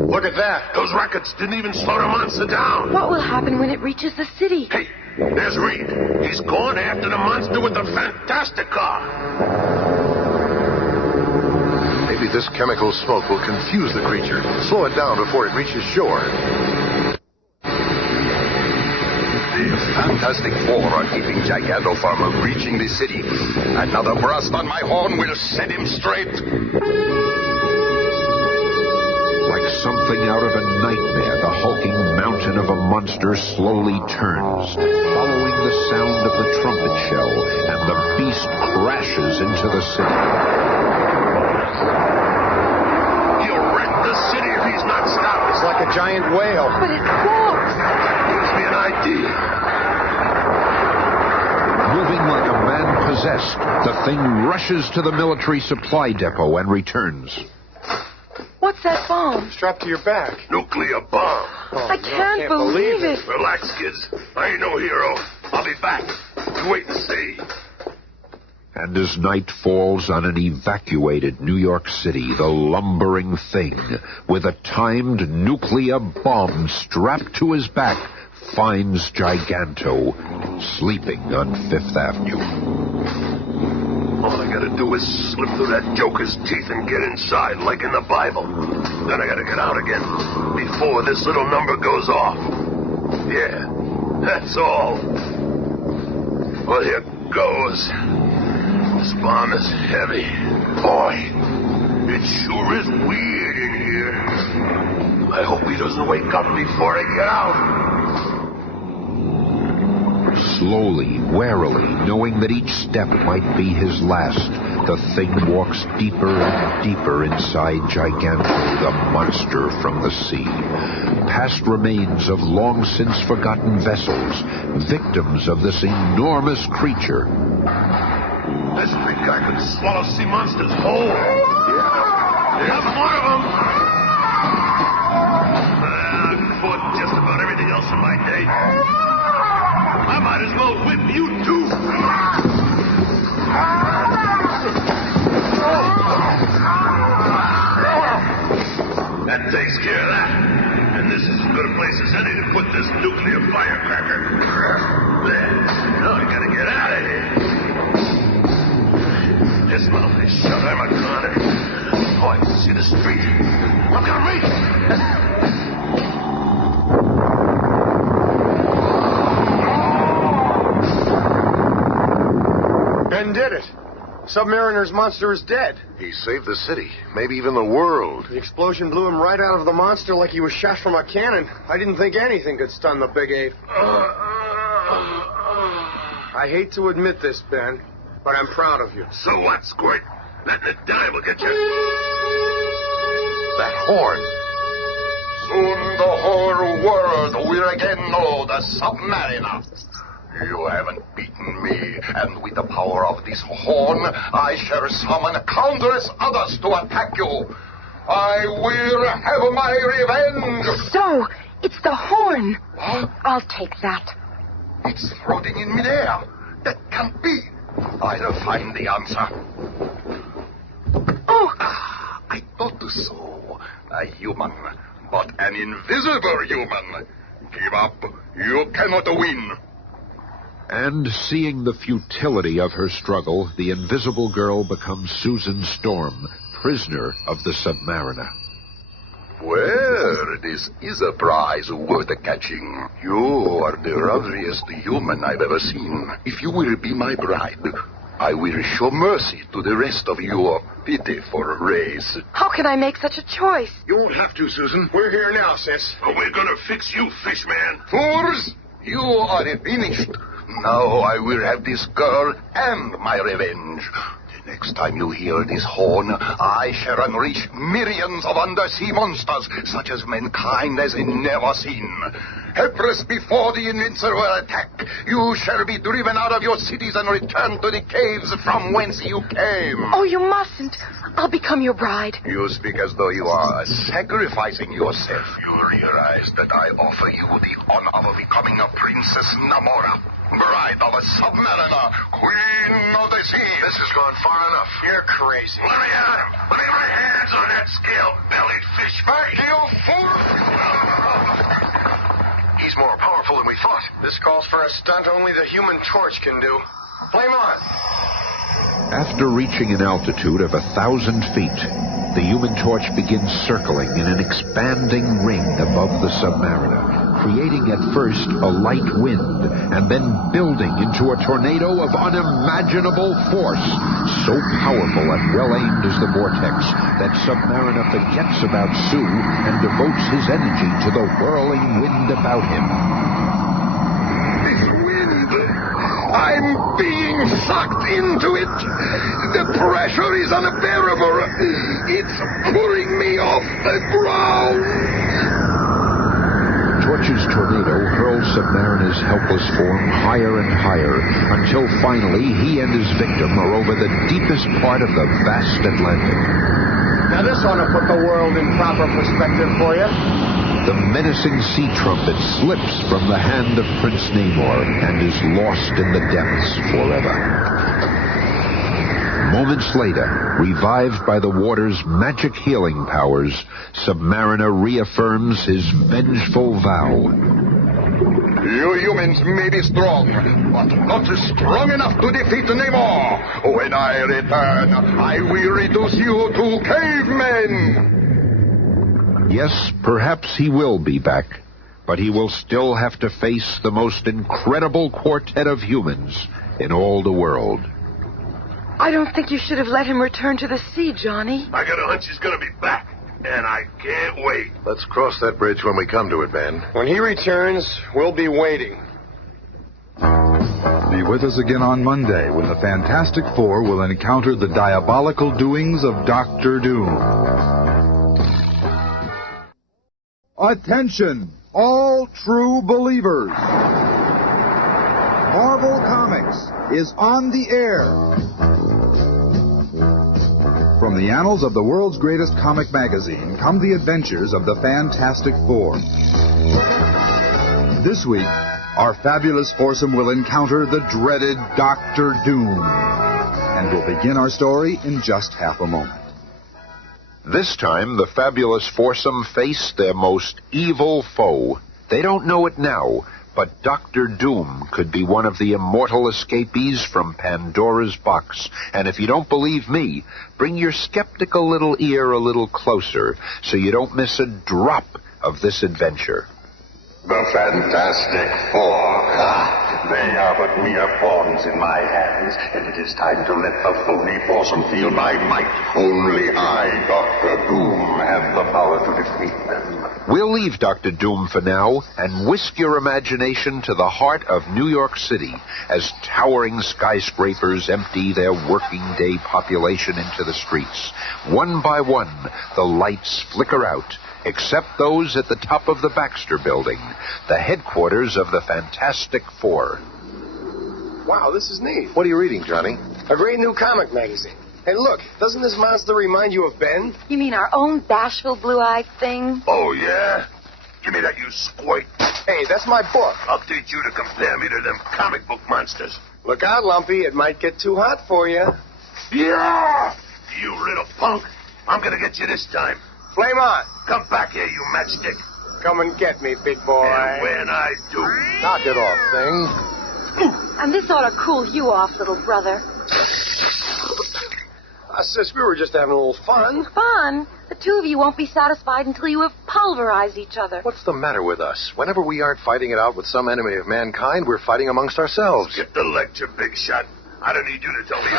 Look at that. Those rockets didn't even slow the monster down. What will happen when it reaches the city? Hey, there's Reed. He's going after the monster with the Fantastic car. Maybe this chemical smoke will confuse the creature. Slow it down before it reaches shore. The Fantastic Four are keeping Giganto from reaching the city. Another blast on my horn will set him straight. Like something out of a nightmare, the hulking mountain of a monster slowly turns, following the sound of the trumpet shell, and the beast crashes into the city. He'll wreck the city if he's not stopped. It's like a giant whale. But it walks. Gives me an idea. Moving like a man possessed, the thing rushes to the military supply depot and returns. What's that bomb? Strapped to your back. Nuclear bomb. Oh, I can't believe it. Relax, kids. I ain't no hero. I'll be back. You wait and see. And as night falls on an evacuated New York City, the lumbering thing, with a timed nuclear bomb strapped to his back, finds Giganto sleeping on Fifth Avenue. All I gotta do is slip through that joker's teeth and get inside, like in the Bible. Then I gotta get out again before this little number goes off. Yeah, that's all. Well, here goes. This bomb is heavy. Boy, it sure is weird in here. I hope he doesn't wake up before I get out. Slowly, warily, knowing that each step might be his last, the thing walks deeper and deeper inside Giganto, the monster from the sea. Past remains of long-since forgotten vessels, victims of this enormous creature. This big guy could swallow sea monsters whole. Yeah, I'm one of them. I've fought just about everything else in my day. I might as well whip you, too. That takes care of that. And this is as good a place as any to put this nuclear firecracker. There. Now I gotta get out of here. This mouth is shut. I'm a goner. Oh, I can see the street. Look at me! Ben did it. Submariner's monster is dead. He saved the city, maybe even the world. The explosion blew him right out of the monster like he was shot from a cannon. I didn't think anything could stun the big ape. I hate to admit this, Ben, but I'm proud of you. So what, Squirt? Letting it die will get you. That horn. Soon the whole world will again know the Submariner. You haven't beaten me, and with the power of this horn, I shall summon countless others to attack you. I will have my revenge. So, it's the horn. Huh? I'll take that. It's floating in midair. That can't be. I'll find the answer. Oh! I thought so. A human, but an invisible human. Give up. You cannot win. And seeing the futility of her struggle, the invisible girl becomes Susan Storm, prisoner of the Submariner. Well, this is a prize worth catching. You are the loveliest human I've ever seen. If you will be my bride, I will show mercy to the rest of your pitiful race. How can I make such a choice? You won't have to, Susan. We're here now, sis. But we're gonna fix you, Fishman. Fools! You are finished. Now I will have this girl and my revenge. The next time you hear this horn, I shall unleash millions of undersea monsters, such as mankind has never seen. Helpless before the invincible attack, you shall be driven out of your cities and returned to the caves from whence you came. Oh, you mustn't. I'll become your bride. You speak as though you are sacrificing yourself. You realize that I offer you the honor of becoming a Princess Namor, bride of a Submariner, Queen of the Sea. This has gone far enough. You're crazy. Let me at him. Lay my hands on that scale-bellied fish. Back, you fool! He's more powerful than we thought. This calls for a stunt only the Human Torch can do. Flame on. After reaching an altitude of 1,000 feet, the Human Torch begins circling in an expanding ring above the Submariner, creating at first a light wind and then building into a tornado of unimaginable force, so powerful and well-aimed is the vortex that Submariner forgets about Sue and devotes his energy to the whirling wind about him. I'm being sucked into it. The pressure is unbearable. It's pulling me off the ground. Torch's tornado hurls Submariner's helpless form higher and higher until finally he and his victim are over the deepest part of the vast Atlantic. Now this ought to put the world in proper perspective for you. The menacing sea trumpet slips from the hand of Prince Namor and is lost in the depths forever. Moments later, revived by the water's magic healing powers, Submariner reaffirms his vengeful vow. You humans may be strong, but not strong enough to defeat Namor. When I return, I will reduce you to cavemen. Yes, perhaps he will be back, but he will still have to face the most incredible quartet of humans in all the world. I don't think you should have let him return to the sea, Johnny. I got a hunch he's going to be back, and I can't wait. Let's cross that bridge when we come to it, Ben. When he returns, we'll be waiting. Be with us again on Monday when the Fantastic Four will encounter the diabolical doings of Dr. Doom. Attention, all true believers. Marvel Comics is on the air. From the annals of the world's greatest comic magazine come the adventures of the Fantastic Four. This week, our fabulous foursome will encounter the dreaded Dr. Doom. And we'll begin our story in just half a moment. This time, the fabulous foursome face their most evil foe. They don't know it now, but Dr. Doom could be one of the immortal escapees from Pandora's box. And if you don't believe me, bring your skeptical little ear a little closer so you don't miss a drop of this adventure. The Fantastic Four. They are but mere pawns in my hands, and it is time to let the phony foursome feel my might. Only I, Dr. Doom, have the power to defeat them. We'll leave Dr. Doom for now and whisk your imagination to the heart of New York City as towering skyscrapers empty their working day population into the streets. One by one, the lights flicker out, except those at the top of the Baxter Building, the headquarters of the Fantastic Four. Wow, this is neat. What are you reading, Johnny? A great new comic magazine. Hey, look, doesn't this monster remind you of Ben? You mean our own bashful blue-eyed thing? Oh, yeah? Give me that, you squirk. Hey, that's my book. I'll teach you to compare me to them comic book monsters. Look out, Lumpy. It might get too hot for you. Yeah! You little punk. I'm going to get you this time. Flame on. Come back here, you matchstick. Come and get me, big boy. And when I do... Knock it off, thing. And this ought to cool you off, little brother. Sis, we were just having a little fun. Fun? The two of you won't be satisfied until you have pulverized each other. What's the matter with us? Whenever we aren't fighting it out with some enemy of mankind, we're fighting amongst ourselves. Skip the lecture, big shot. I don't need you to tell me.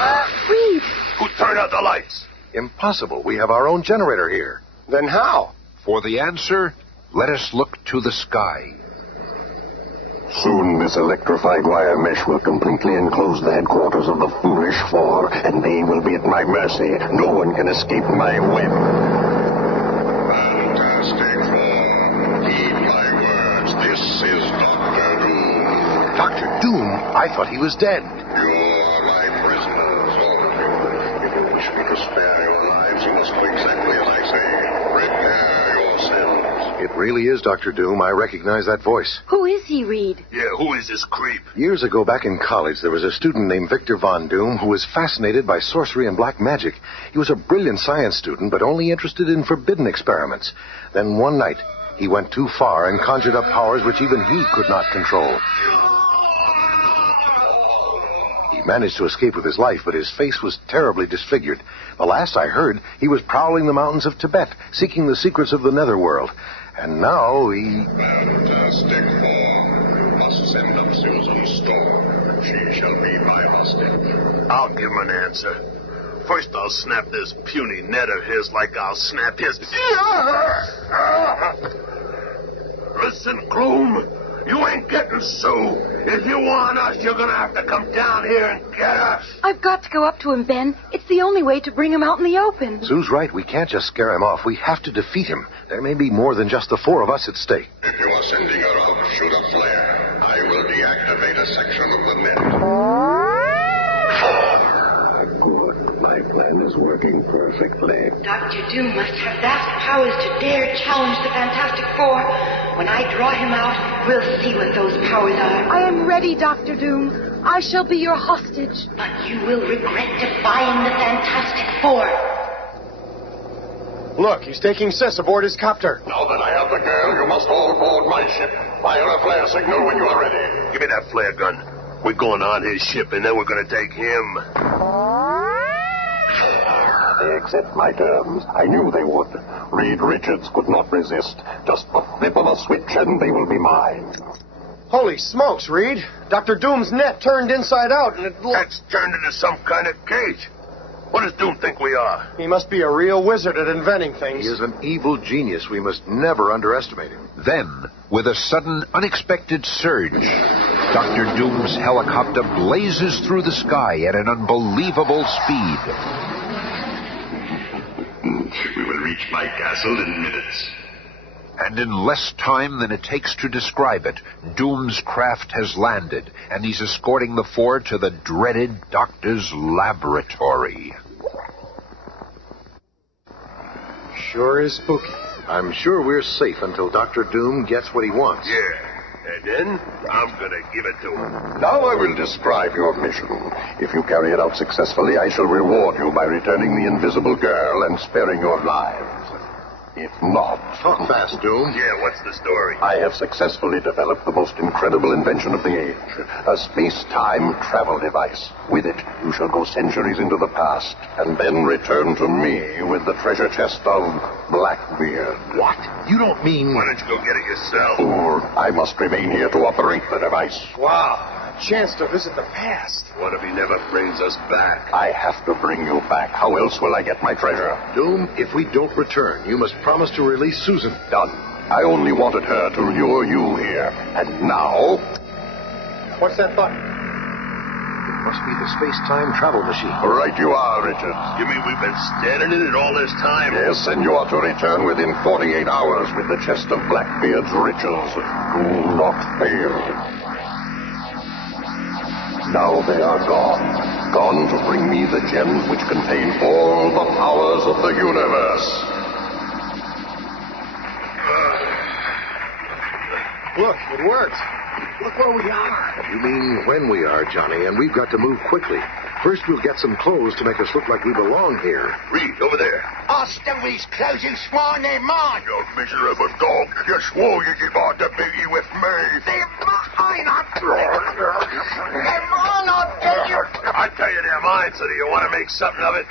Reed! Who turned out the lights? Impossible. We have our own generator here. Then how? For the answer, let us look to the sky. Soon this electrified wire mesh will completely enclose the headquarters of the Foolish Four, and they will be at my mercy. No one can escape my web. Fantastic Four, heed my words. This is Dr. Doom. Dr. Doom? I thought he was dead. You are my prisoners, all of you. If you wish me to spare your lives, you must do exactly as I say. Prepare yourselves. It really is Dr. Doom. I recognize that voice. Who is he, Reed? Yeah, who is this creep? Years ago, back in college, there was a student named Victor Von Doom who was fascinated by sorcery and black magic. He was a brilliant science student, but only interested in forbidden experiments. Then one night, he went too far and conjured up powers which even he could not control. He managed to escape with his life, but his face was terribly disfigured. The last I heard, he was prowling the mountains of Tibet, seeking the secrets of the netherworld. And now he... Fantastic Four must send up Susan Storm. She shall be my hostage. I'll give him an answer. First, I'll snap this puny net of his like I'll snap his... Listen, Groom. You ain't getting Sue. If you want us, you're going to have to come down here and get us. I've got to go up to him, Ben. It's the only way to bring him out in the open. Sue's right. We can't just scare him off. We have to defeat him. There may be more than just the four of us at stake. If you are sending her out, shoot a flare. I will deactivate a section of the net. Good. My My plan is working perfectly. Dr. Doom must have vast powers to dare challenge the Fantastic Four. When I draw him out, we'll see what those powers are. I am ready, Dr. Doom. I shall be your hostage. But you will regret defying the Fantastic Four. Look, he's taking Sis aboard his copter. Now that I have the girl, you must all board my ship. Fire a flare signal when you are ready. Give me that flare gun. We're going on his ship, and then we're going to take him. They accept my terms. I knew they would. Reed Richards could not resist. Just the flip of a switch, and they will be mine. Holy smokes, Reed. Dr. Doom's net turned inside out, and it... That's turned into some kind of cage. What does Doom think we are? He must be a real wizard at inventing things. He is an evil genius. We must never underestimate him. Then, with a sudden, unexpected surge, Dr. Doom's helicopter blazes through the sky at an unbelievable speed. We will reach my castle in minutes. And in less time than it takes to describe it, Doom's craft has landed, and he's escorting the four to the dreaded Doctor's laboratory. Sure is spooky. I'm sure we're safe until Dr. Doom gets what he wants. Yeah. And then I'm going to give it to him. Now I will describe your mission. If you carry it out successfully, I shall reward you by returning the invisible girl and sparing your lives. If not... Talk fast, Doom. Yeah, what's the story? I have successfully developed the most incredible invention of the age, a space-time travel device. With it, you shall go centuries into the past, and then return to me with the treasure chest of Blackbeard. What? You don't mean... Why don't you go get it yourself? Or I must remain here to operate the device. Wow, a chance to visit the past. What if he never brings us back? I have to bring you back. How else will I get my treasure? Doom, if we don't return, you must promise to release Susan. Done. I only wanted her to lure you here. And now... What's that button? It must be the space-time travel machine. Right you are, Richards. You mean we've been standing in it all this time? Yes, and you are to return within 48 hours with the chest of Blackbeard's riches. Do not fail. Now they are gone. Gone to bring me the gems which contain all the powers of the universe. Look, it worked. Look where we are. You mean when we are, Johnny, and we've got to move quickly. First, we'll get some clothes to make us look like we belong here. Reed, over there. I'll steal these clothes and sworn they're mine. You miserable dog. You swore you'd give on to biggie with me. They're mine, I tell you. I tell you they're mine, so do you want to make something of it?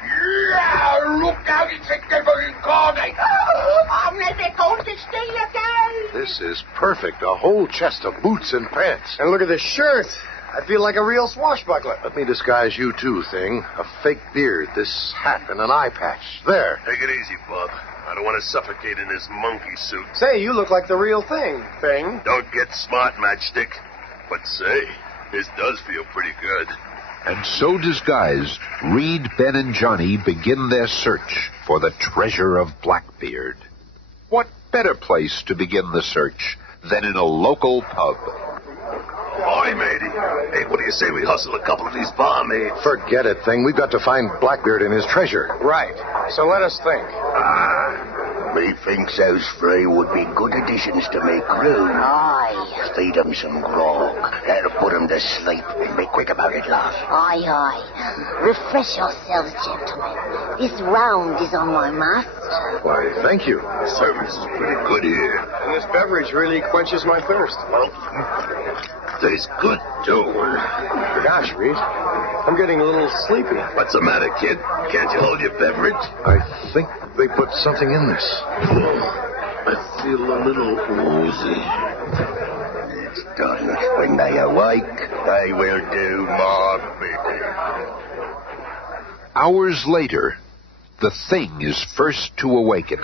Yeah, look out, it's a devil incarnate. I'm never going to steal again. This is perfect. A whole chest of boots and pants. And look at this shirt. I feel like a real swashbuckler. Let me disguise you, too, Thing. A fake beard, this hat, and an eye patch. There. Take it easy, bub. I don't want to suffocate in this monkey suit. Say, you look like the real thing. Don't get smart, Matchstick. But say, this does feel pretty good. And so disguised, Reed, Ben, and Johnny begin their search for the treasure of Blackbeard. What better place to begin the search than in a local pub? Ahoy, matey. Hey, what do you say we hustle a couple of these barmaids? Forget it, Thing. We've got to find Blackbeard and his treasure. Right. So let us think. Methinks those three would be good additions to me crew. Aye. Feed 'em some grog. That'll put 'em to sleep. And be quick about it, love. Aye, aye. Refresh yourselves, gentlemen. This round is on my master. Why, thank you. The service is pretty good here. And this beverage really quenches my thirst. Well, tastes good, too. Gosh, Reed, I'm getting a little sleepy. What's the matter, kid? Can't you hold your beverage? I think they put something in this. I feel a little woozy. It's done. When they awake, they will do my bidding. Hours later, the Thing is first to awaken.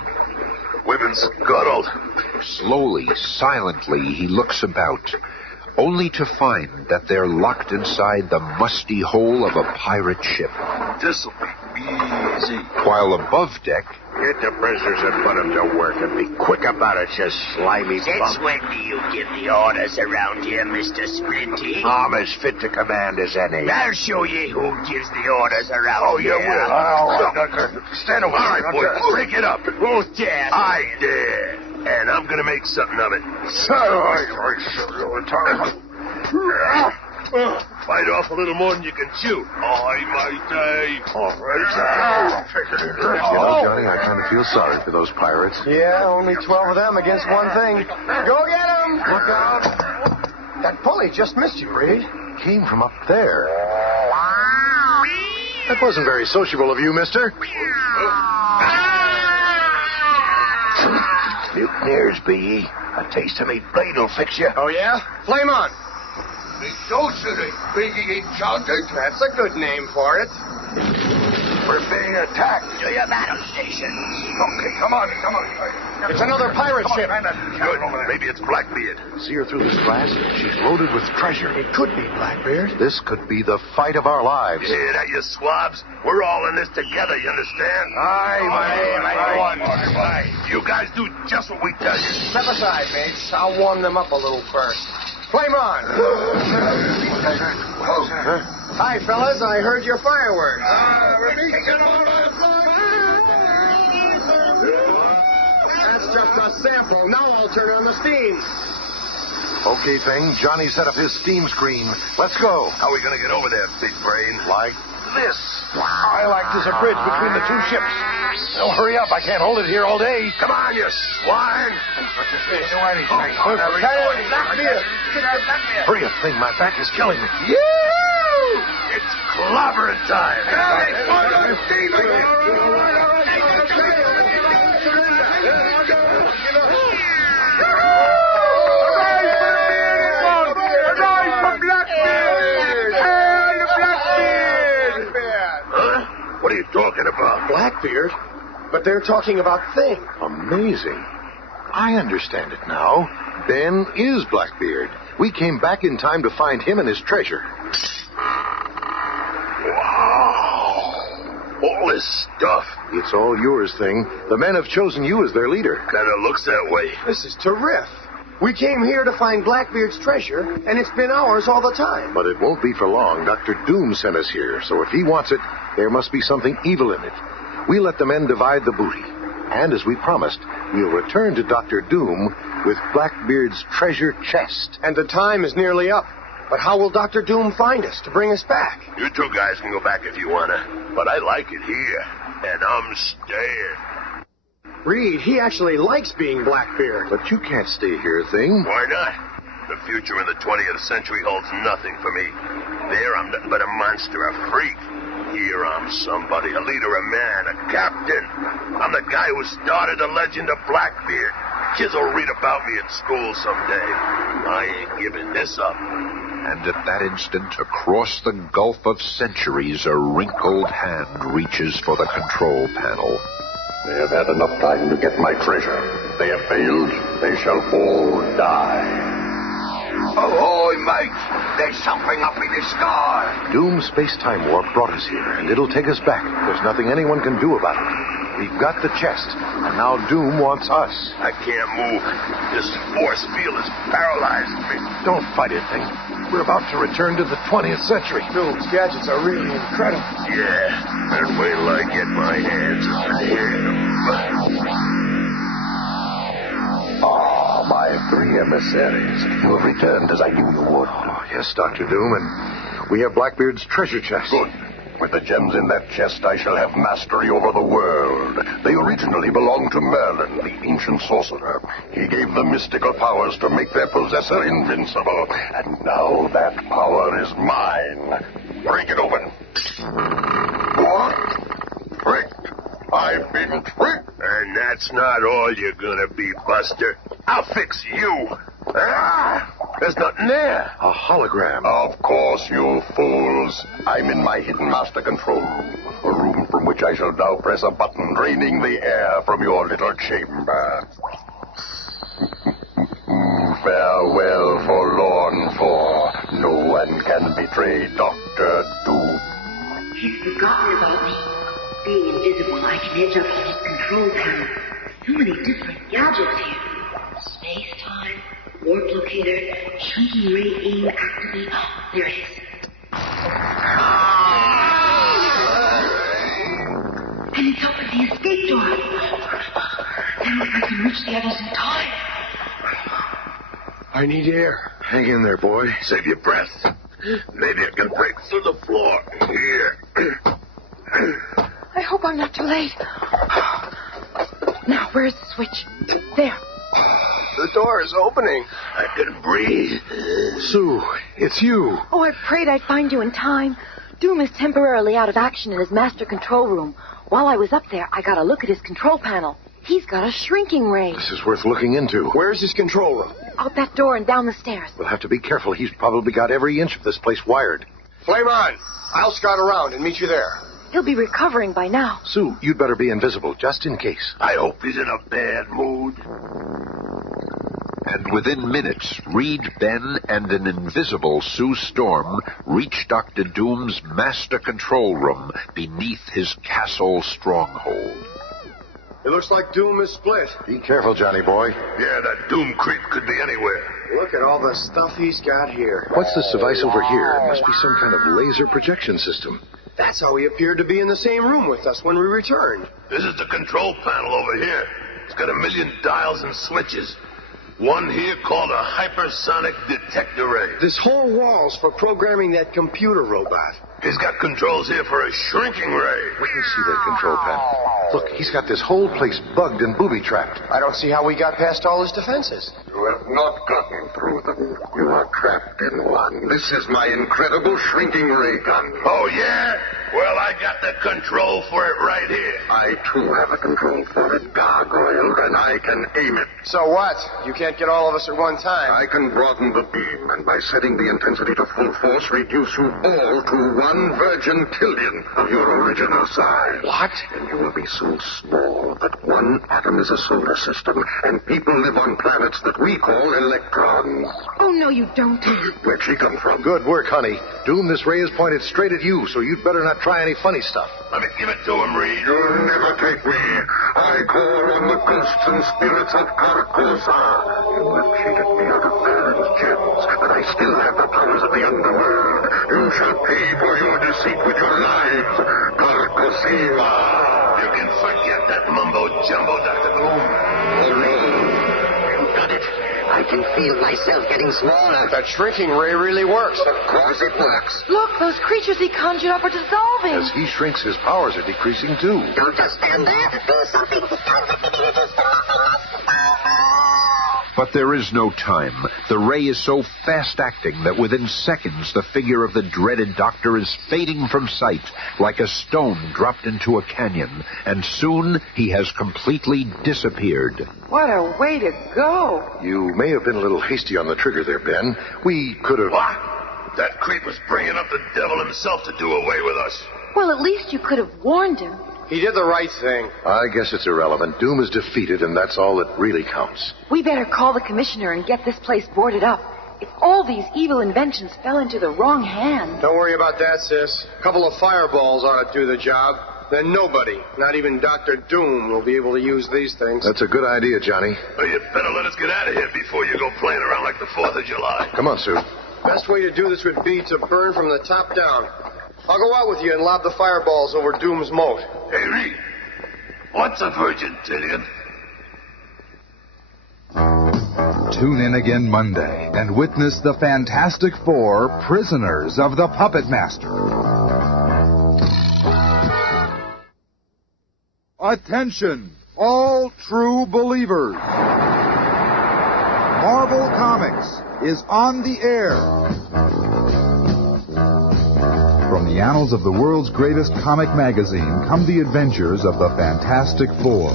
We've been scuttled. Slowly, silently, he looks about, only to find that they're locked inside the musty hole of a pirate ship. This'll be easy. While above deck, Get the prisoners and put them to work, and be quick about it, you slimy Since bum. when do you give the orders around here, Mr. Splinty? I'm as fit to command as any. I'll show you who gives the orders around Oh, here. you will. All right, stand over. All right, boys, break it up. Who's dead? I dare. And I'm going to make something of it. Bite off a little more than you can chew. I might die. All right. You know, Johnny, I kind of feel sorry for those pirates. Yeah, only 12 of them against one thing. Go get them! Look out! That pulley just missed you, Reed. Came from up there. That wasn't very sociable of you, mister. Mutineers, be ye. A taste of me blade will fix you. Oh, yeah? Flame on. That's a good name for it. We're being attacked. To your battle station. Okay, come on. It's another pirate ship. Good. Maybe it's Blackbeard. See her through this glass? She's loaded with treasure. It could be Blackbeard. This could be the fight of our lives. You hear that, you swabs? We're all in this together, you understand? Aye. You guys do just what we tell you. Step aside, mates. I'll warm them up a little first. Flame on. Hi, fellas. I heard your fireworks. That's just a sample. Now I'll turn on the steam. Okay, thing. Johnny set up his steam screen. Let's go. How are we going to get over there, big brain? Like This. I like there's a bridge between the two ships. Now hurry up. I can't hold it here all day. Come on, you swine. Hurry up, thing. My back is killing me. It's clobbering time. What are you talking about? Blackbeard? But they're talking about Thing. Amazing. I understand it now. Ben is Blackbeard. We came back in time to find him and his treasure. Wow. All this stuff. It's all yours, Thing. The men have chosen you as their leader. Kind of looks that way. This is terrific. We came here to find Blackbeard's treasure, and it's been ours all the time. But it won't be for long. Dr. Doom sent us here, so if he wants it, there must be something evil in it. We let the men divide the booty. And as we promised, we'll return to Dr. Doom with Blackbeard's treasure chest. And the time is nearly up. But how will Dr. Doom find us to bring us back? You two guys can go back if you wanna, but I like it here, and I'm staying. Reed, he actually likes being Blackbeard. But you can't stay here, Thing. Why not? The future in the 20th century holds nothing for me. There I'm nothing but a monster, a freak. Here I'm somebody, a leader, a man, a captain. I'm the guy who started the legend of Blackbeard. Kids will read about me at school someday. I ain't giving this up. And at that instant, across the gulf of centuries, a wrinkled hand reaches for the control panel. They have had enough time to get my treasure. They have failed. They shall all die. Ahoy, mate! There's something up in the sky. Doom's space-time warp brought us here, and it'll take us back. There's nothing anyone can do about it. We've got the chest, and now Doom wants us. I can't move. This force field has paralyzed me. Don't fight it, Thing. We're about to return to the 20th century. Doom's gadgets are really incredible. Yeah, and wait till I get my hands on him. Ah, my three emissaries. You have returned as I knew you would. Oh, yes, Dr. Doom, and we have Blackbeard's treasure chest. Good. With the gems in that chest, I shall have mastery over the world. They originally belonged to Merlin, the ancient sorcerer. He gave them mystical powers to make their possessor invincible. And now that power is mine. Break it open. What? Tricked. I've been tricked. And that's not all you're gonna be, Buster. I'll fix you. Ah, there's nothing there. A hologram. Of course, you fools. I'm in my hidden master control room. A room from which I shall now press a button draining the air from your little chamber. Farewell, forlorn for. No one can betray Dr. Doom. He's forgotten about me. Being invisible, I can edge up on his control. control panel. So many different gadgets here. Space-time, warp locator, shrinking ray aim activate. There it is. And it's opened the escape door. Then if I can reach the others in time. I need air. Hang in there, boy. Save your breath. Maybe it can break through the floor. Here. I hope I'm not too late. Now, where's the switch? There. The door is opening. I can breathe. Sue, it's you. Oh, I prayed I'd find you in time. Doom is temporarily out of action in his master control room. While I was up there, I got a look at his control panel. He's got a shrinking ray. This is worth looking into. Where's his control room? Out that door and down the stairs. We'll have to be careful. He's probably got every inch of this place wired. Flame on. I'll scout around and meet you there. He'll be recovering by now. Sue, you'd better be invisible, just in case. I hope he's in a bad mood. And within minutes, Reed, Ben, and an invisible Sue Storm reach Dr. Doom's master control room beneath his castle stronghold. It looks like Doom is split. Be careful, Johnny boy. Yeah, that Doom creep could be anywhere. Look at all the stuff he's got here. What's this device over here? It must be some kind of laser projection system. That's how he appeared to be in the same room with us when we returned. This is the control panel over here. It's got 1 million dials and switches. One here called a hypersonic detector ray. This whole wall's for programming that computer robot. He's got controls here for a shrinking ray. Let me see that control panel. Look, he's got this whole place bugged and booby-trapped. I don't see how we got past all his defenses. You have not gotten through them. You are trapped in one. This is my incredible shrinking ray gun. Oh, yeah? Well, I got the control for it right here. I, too, have a control for it, gargoyle, and I can aim it. So what? You can't get all of us at one time. I can broaden the beam, and by setting the intensity to full force, reduce you all to 1 virgin trillion of your original size. What? And you will be so small that 1 atom is a solar system, and people live on planets that we call electrons. Oh, no, you don't. Where'd she come from? Good work, honey. Doom, this ray is pointed straight at you, so you'd better not try any funny stuff. Let me give it to him, Reed. You'll never take me. I call on the ghosts and spirits of Carcosa. You have cheated me out of Baron's gems, but I still have the powers of the underworld. You shall pay for your deceit with your lives, Carcosima. You can forget that mumbo-jumbo, Dr. Doom. You got it. I can feel myself getting smaller. That shrinking ray really works. Of course it works. Look, those creatures he conjured up are dissolving. As he shrinks, his powers are decreasing, too. Don't just stand there. Do something. But there is no time. The ray is so fast-acting that within seconds the figure of the dreaded doctor is fading from sight like a stone dropped into a canyon, and soon he has completely disappeared. What a way to go. You may have been a little hasty on the trigger there, Ben. We could have... What? That creep was bringing up the devil himself to do away with us. Well, at least you could have warned him. He did the right thing. I guess it's irrelevant. Doom is defeated, and that's all that really counts. We better call the commissioner and get this place boarded up. If all these evil inventions fell into the wrong hands... Don't worry about that, sis. A couple of fireballs ought to do the job. Then nobody, not even Dr. Doom, will be able to use these things. That's a good idea, Johnny. Well, you better let us get out of here before you go playing around like the 4th of July. Come on, Sue. Best way to do this would be to burn from the top down. I'll go out with you and lob the fireballs over Doom's moat. Hey, Reed, what's a virgin tillion? Tune in again Monday and witness the Fantastic Four, Prisoners of the Puppet Master. Attention, all true believers. Marvel Comics is on the air. From the annals of the world's greatest comic magazine come the adventures of the Fantastic Four.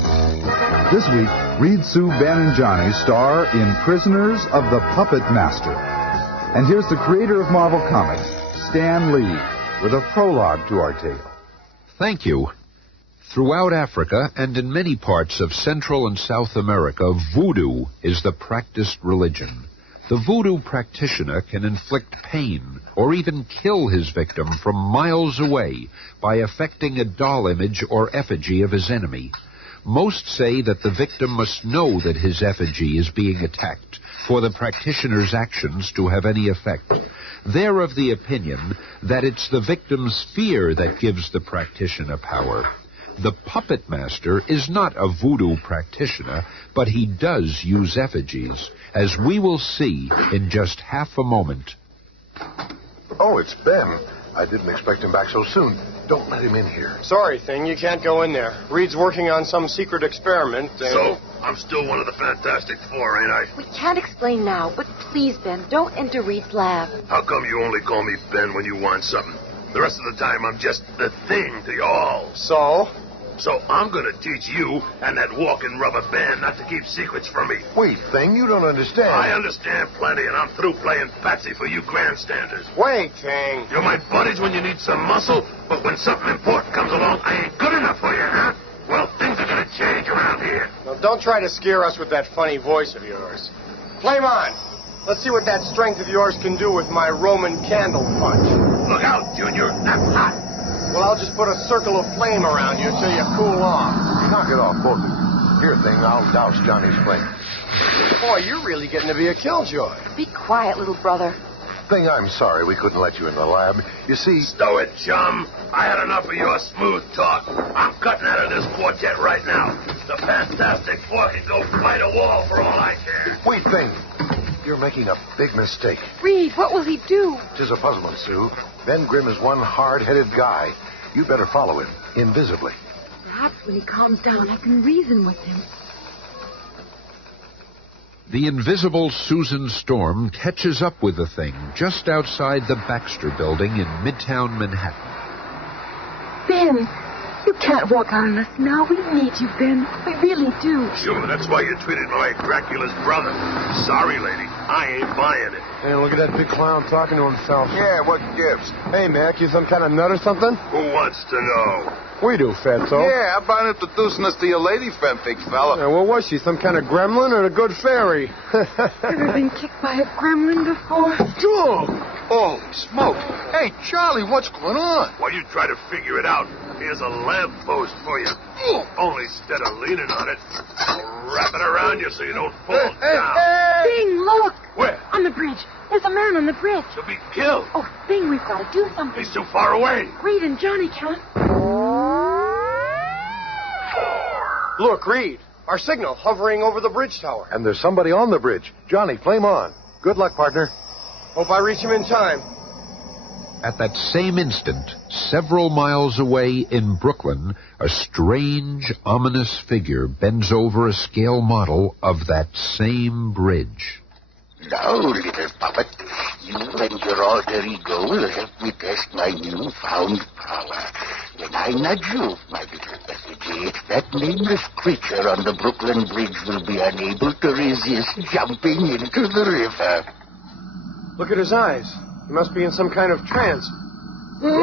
This week, Reed, Sue, Ben, and Johnny star in Prisoners of the Puppet Master. And here's the creator of Marvel Comics, Stan Lee, with a prologue to our tale. Thank you. Throughout Africa and in many parts of Central and South America, voodoo is the practiced religion. The voodoo practitioner can inflict pain or even kill his victim from miles away by affecting a doll image or effigy of his enemy. Most say that the victim must know that his effigy is being attacked for the practitioner's actions to have any effect. They're of the opinion that it's the victim's fear that gives the practitioner power. The puppet master is not a voodoo practitioner, but he does use effigies, as we will see in just half a moment. Oh, it's Ben. I didn't expect him back so soon. Don't let him in here. Sorry, Thing, you can't go in there. Reed's working on some secret experiment. So, I'm still one of the Fantastic Four, ain't I? We can't explain now, but please, Ben, don't enter Reed's lab. How come you only call me Ben when you want something? The rest of the time, I'm just the Thing to you all. So I'm going to teach you and that walking rubber band not to keep secrets from me. Wait, Thing, you don't understand. I understand plenty, and I'm through playing patsy for you grandstanders. Wait, Thing. You're my buddies when you need some muscle, but when something important comes along, I ain't good enough for you, huh? Well, things are going to change around here. Now, don't try to scare us with that funny voice of yours. Flame on. Let's see what that strength of yours can do with my Roman candle punch. Look out, Junior. That's hot. Well, I'll just put a circle of flame around you till you cool off. Knock it off, both of you. Here, Thing, I'll douse Johnny's flame. Boy, you're really getting to be a killjoy. Be quiet, little brother. Thing, I'm sorry we couldn't let you in the lab. You see... Stow it, chum. I had enough of your smooth talk. I'm cutting out of this quartet right now. The Fantastic Four can go fight a wall for all I care. Wait, Thing. You're making a big mistake. Reed, what will he do? 'Tis a puzzlement, Sue. Ben Grimm is one hard-headed guy. You better follow him, invisibly. Perhaps when he calms down, I can reason with him. The invisible Susan Storm catches up with the Thing just outside the Baxter Building in Midtown Manhattan. Ben, you can't walk out on us now. We need you, Ben. We really do. Sure, that's why you treated my Dracula's brother. Sorry, lady. I ain't buying it. Hey, look at that big clown talking to himself. Yeah, what gives? Hey, Mac, you some kind of nut or something? Who wants to know? We do, Fatso. Yeah, how about introducing us to your lady friend, big fella? Yeah, what was she, some kind of gremlin or a good fairy? Ever been kicked by a gremlin before? Dude! Holy smoke. Hey, Charlie, what's going on? While you try to figure it out, here's a lamppost for you. Only instead of leaning on it, I'll wrap it around you so you don't fall down. Bing, look! Where? On the bridge. There's a man on the bridge. To be killed. Oh, Bing, we've got to do something. He's too far away. Reed and Johnny can. Look, Reed. Our signal hovering over the bridge tower. And there's somebody on the bridge. Johnny, flame on. Good luck, partner. Hope I reach him in time. At that same instant, several miles away in Brooklyn, a strange, ominous figure bends over a scale model of that same bridge. Now, little puppet, you and your alter ego will help me test my newfound power. When I nudge you, my little effigy, that nameless creature on the Brooklyn Bridge will be unable to resist jumping into the river. Look at his eyes. He must be in some kind of trance. Crow!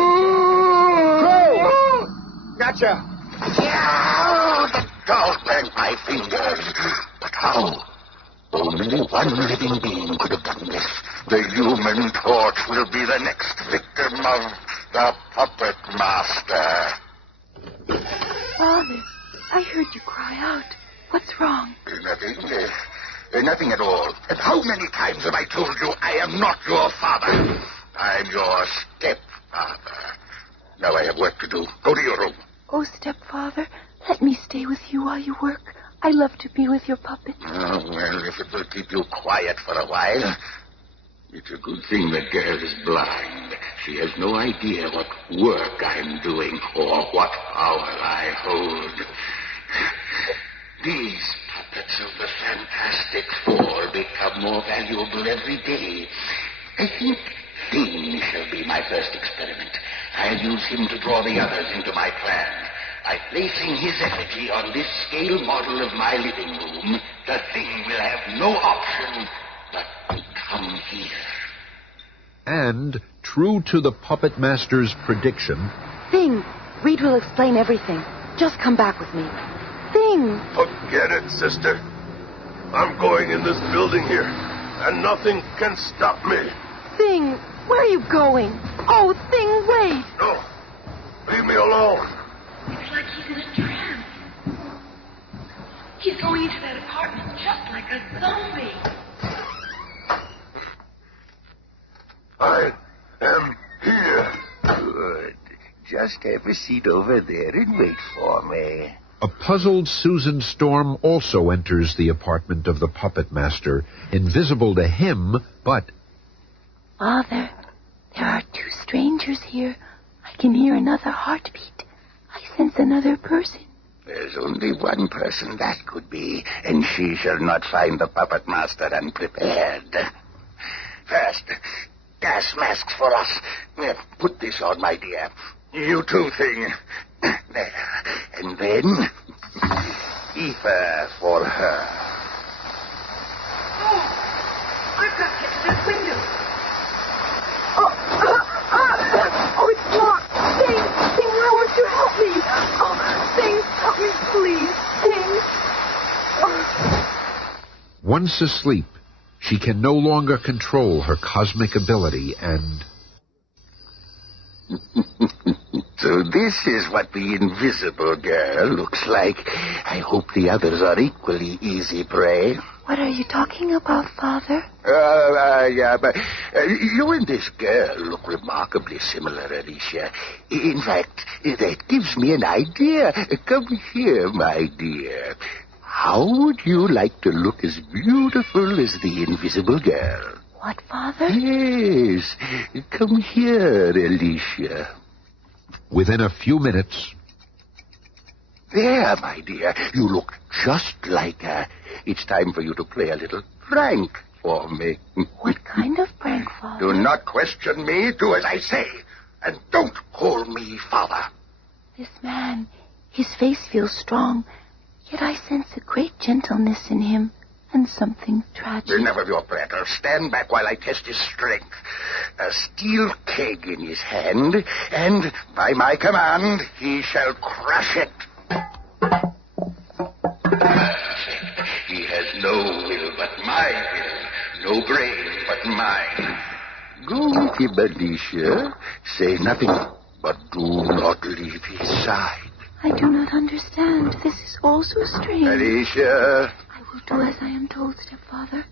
Gotcha! Yeah, the dog bent my fingers. But how? Only one living being could have done this. The Human Torch will be the next victim of the Puppet Master. Father, I heard you cry out. What's wrong? Nothing. Nothing at all. And how many times have I told you I am not your father? I'm your stepfather. Now I have work to do. Go to your room. Oh, stepfather, let me stay with you while you work. I love to be with your puppet. Oh, well, if it will keep you quiet for a while. It's a good thing the girl is blind. She has no idea what work I'm doing or what power I hold. These puppets of the Fantastic Four become more valuable every day. I think Thing shall be my first experiment. I'll use him to draw the others into my plan. By placing his effigy on this scale model of my living room, the Thing will have no option but to come here. And, true to the Puppet Master's prediction... Thing, Reed will explain everything. Just come back with me. Thing! Forget it, sister. I'm going in this building here, and nothing can stop me. Thing, where are you going? Oh, Thing, wait! No, leave me alone. It's like he's in a trance. going into that apartment just like a zombie. I am here. Good. Just have a seat over there and wait for me. A puzzled Susan Storm also enters the apartment of the puppet master, invisible to him, but... Father, there are two strangers here. I can hear another heartbeat. I sense another person. There's only one person that could be, and she shall not find the puppet master unprepared. First, gas masks for us. Put this on, my dear. You too, thing. There. And then, ether for her. Oh, I've got to get to this window. Oh, it's locked. Sing, why won't you help me? Oh, Sing, help me, please. Sing. Oh. Once asleep, she can no longer control her cosmic ability and... So this is what the invisible girl looks like. I hope the others are equally easy prey. What are you talking about, Father? But you and this girl look remarkably similar, Alicia. In fact, that gives me an idea. Come here, my dear. How would you like to look as beautiful as the invisible girl? What, Father? Yes. Come here, Alicia. Within a few minutes... There, my dear. You look just like her. It's time for you to play a little prank for me. What kind of prank, Father? Do not question me. Do as I say. And don't call me Father. This man, his face feels strong, yet I sense a great gentleness in him and something tragic. Enough of your prattle. Stand back while I test his strength. A steel keg in his hand, and by my command, he shall crush it. He has no will but my will, no brain but mine. Go with him, Alicia. Say nothing, but do not leave his side. I do not understand. This is all so strange. Alicia. I will do as I am told, stepfather.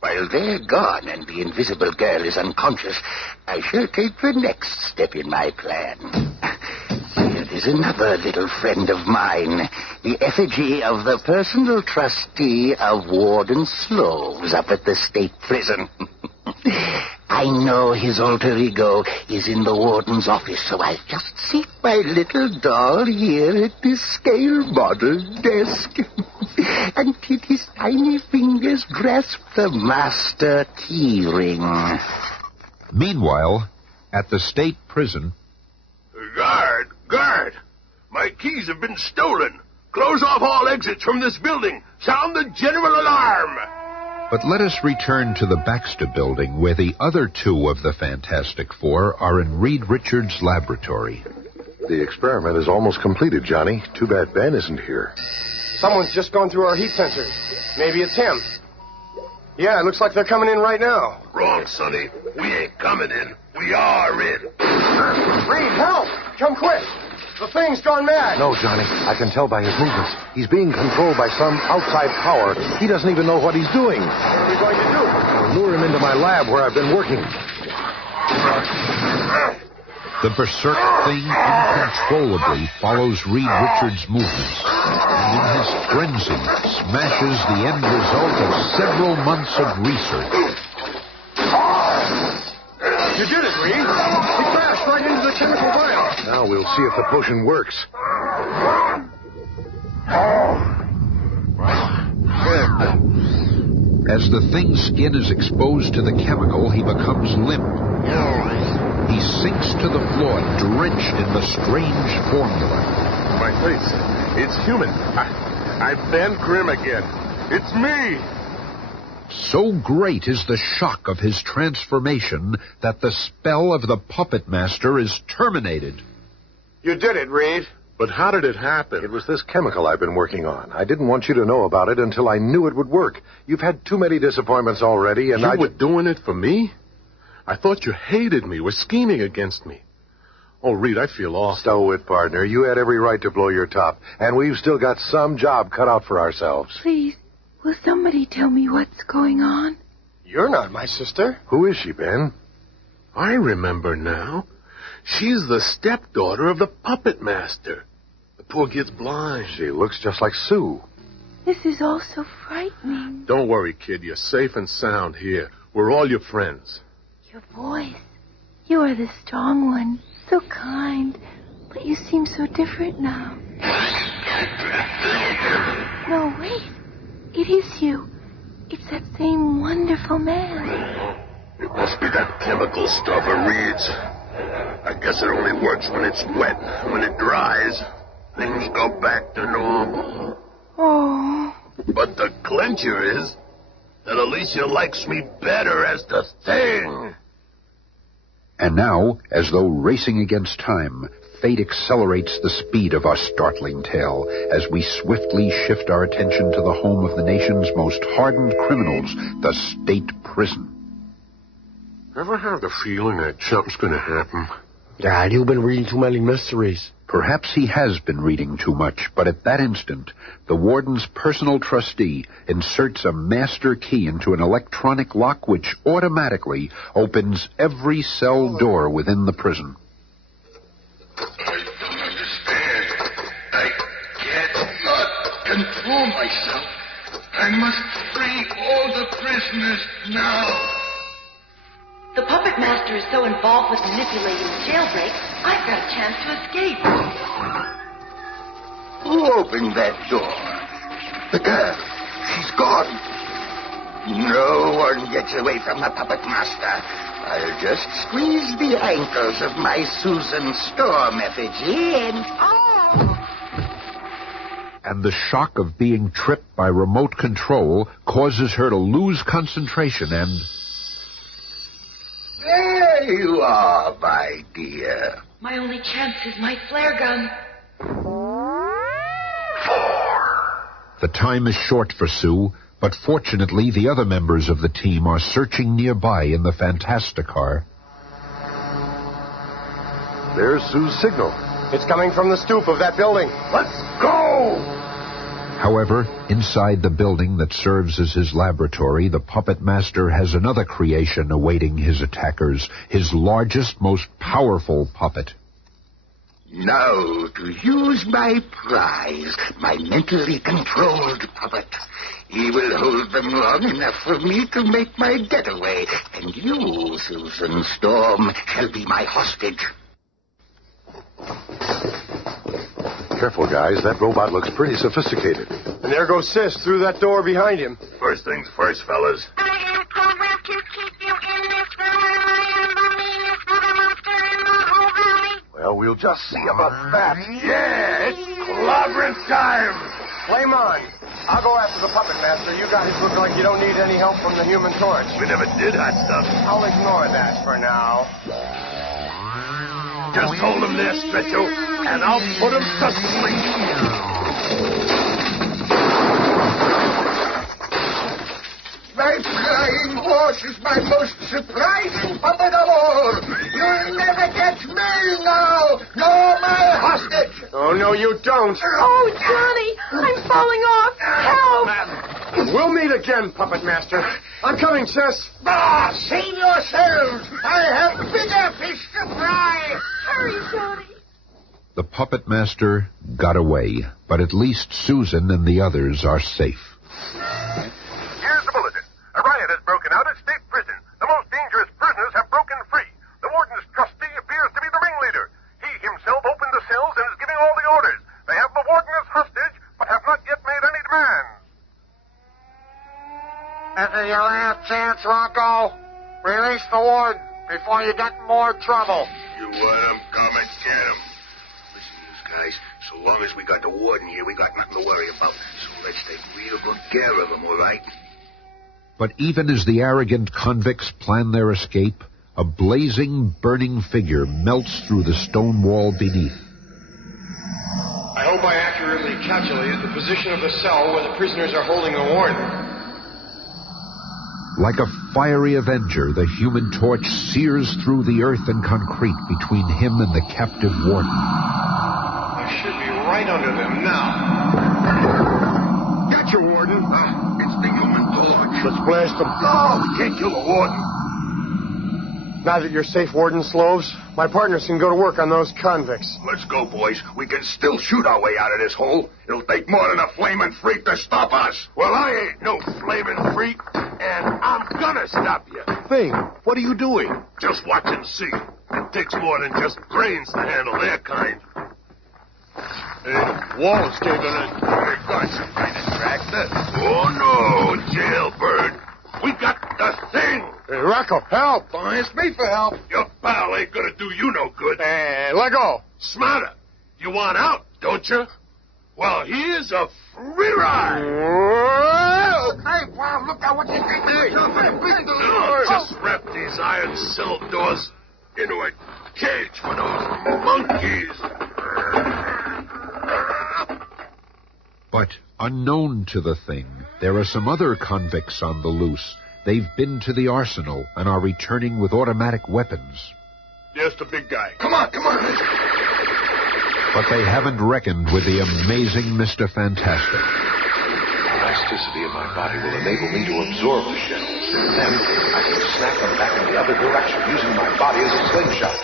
While they're gone and the invisible girl is unconscious, I shall take the next step in my plan. Here is another little friend of mine, the effigy of the personal trustee of Warden Sloves up at the state prison. I know his alter ego is in the warden's office, so I'll just sit my little doll here at this scale model desk until his tiny fingers grasp the master key ring. Meanwhile, at the state prison... Guard! My keys have been stolen. Close off all exits from this building. Sound the general alarm. But let us return to the Baxter building, where the other two of the Fantastic Four are in Reed Richards' laboratory. The experiment is almost completed, Johnny. Too bad Ben isn't here. Someone's just gone through our heat sensors. Maybe it's him. Yeah, it looks like they're coming in right now. Wrong, Sonny. We ain't coming in. We are in. Reed, help! Come quick! The thing's gone mad. No, Johnny. I can tell by his movements. He's being controlled by some outside power. He doesn't even know what he's doing. What are you going to do? I'll lure him into my lab where I've been working. The berserk thing uncontrollably follows Reed Richards' movements, and in his frenzy smashes the end result of several months of research. You did it, Reed. He crashed right into the chemical vial. Now we'll see if the potion works. As the thing's skin is exposed to the chemical, he becomes limp. He sinks to the floor, drenched in the strange formula. My face. It's human. I'm Ben Grimm again. It's me. So great is the shock of his transformation that the spell of the puppet master is terminated. You did it, Reed. But how did it happen? It was this chemical I've been working on. I didn't want you to know about it until I knew it would work. You've had too many disappointments already, and You were doing it for me? I thought you hated me, were scheming against me. Oh, Reed, I feel off. Stow it, partner. You had every right to blow your top. And we've still got some job cut out for ourselves. Please, will somebody tell me what's going on? You're not my sister. Who is she, Ben? I remember now. She's the stepdaughter of the puppet master. The poor kid's blind. She looks just like Sue. This is all so frightening. Don't worry, kid. You're safe and sound here. We're all your friends. Your voice. You are the strong one. So kind. But you seem so different now. No, wait. It is you. It's that same wonderful man. It must be that chemical stuff it reads. I guess it only works when it's wet. When it dries, things go back to normal. Oh. But the clincher is that Alicia likes me better as the Thing. And now, as though racing against time, fate accelerates the speed of our startling tale as we swiftly shift our attention to the home of the nation's most hardened criminals, the state prison. Ever have the feeling that something's going to happen? Dad, you've been reading too many mysteries. Perhaps he has been reading too much, but at that instant, the warden's personal trustee inserts a master key into an electronic lock which automatically opens every cell door within the prison. I don't understand. I cannot control myself. I must free all the prisoners now. The puppet master is so involved with manipulating the jailbreak, I've got a chance to escape. Who opened that door? The girl. She's gone. No one gets away from the puppet master. I'll just squeeze the ankles of my Susan Storm effigy and... And the shock of being tripped by remote control causes her to lose concentration and... There you are, my dear. My only chance is my flare gun. The time is short for Sue, but fortunately the other members of the team are searching nearby in the Fantasticar. There's Sue's signal. It's coming from the stoop of that building. Let's go! However, inside the building that serves as his laboratory, the puppet master has another creation awaiting his attackers, his largest, most powerful puppet. Now to use my prize, my mentally controlled puppet. He will hold them long enough for me to make my getaway, and you, Susan Storm, shall be my hostage. Careful, guys. That robot looks pretty sophisticated. And there goes Sis through that door behind him. First things first, fellas. I am programmed to keep you in this valley. I am the meanest little monster in the whole valley. Well, we'll just see about that. Yeah, it's clobbering time. Flame on. I'll go after the puppet master. You guys look like you don't need any help from the Human Torch. We never did hot stuff. I'll ignore that for now. Just hold him there, Stretcho, and I'll put him to sleep. My flying horse is my most surprising puppet of all. You'll never catch me now, nor my hostage. Oh, no, you don't. Oh, Johnny, I'm falling off. Help! We'll meet again, puppet master. I'm coming, Sis. Save yourselves. I have bigger fish to fry. Hurry, Johnny. The puppet master got away, but at least Susan and the others are safe. Here's the bulletin. A riot has broken out at State Prison. The most dangerous prisoners have broken free. The warden's trustee appears to be the ringleader. He himself opened the cells and is giving all the orders. They have the warden as hostage, but have not yet made any demands. This is your last chance, Rocco. Release the warden before you get in more trouble. You want him, come and get him. Listen, guys, so long as we got the warden here, we got nothing to worry about. So let's take real good care of him, all right? But even as the arrogant convicts plan their escape, a blazing, burning figure melts through the stone wall beneath. I hope I accurately calculated the position of the cell where the prisoners are holding the warden. Like a fiery avenger, the Human Torch sears through the earth and concrete between him and the captive warden. I should be right under them now. Got you, Warden. It's the Human Torch. Let's blast them. No, we can't kill the Warden. Now that you're safe, Warden Sloves, my partners can go to work on those convicts. Let's go, boys. We can still shoot our way out of this hole. It'll take more than a flaming freak to stop us. Well, I ain't no flaming freak, and I'm gonna stop you. Thing, what are you doing? Just watch and see. It takes more than just brains to handle their kind. Hey, wall's caving in. Hey, guys, trying to track that. Oh, no, jailbird. We got the thing. Hey, Rocco, help. Don't ask me for help. Your pal ain't gonna do you no good. Hey, let go. Smarter. You want out, don't you? Well, here's a free ride. Hey, pal, look out what you can do. Just wrap these iron cell doors into a cage for those monkeys. But unknown to the Thing, there are some other convicts on the loose. They've been to the arsenal and are returning with automatic weapons. There's the big guy. Come on, come on. But they haven't reckoned with the amazing Mr. Fantastic. The elasticity of my body will enable me to absorb the shells. Then I can snap them back in the other direction using my body as a slingshot.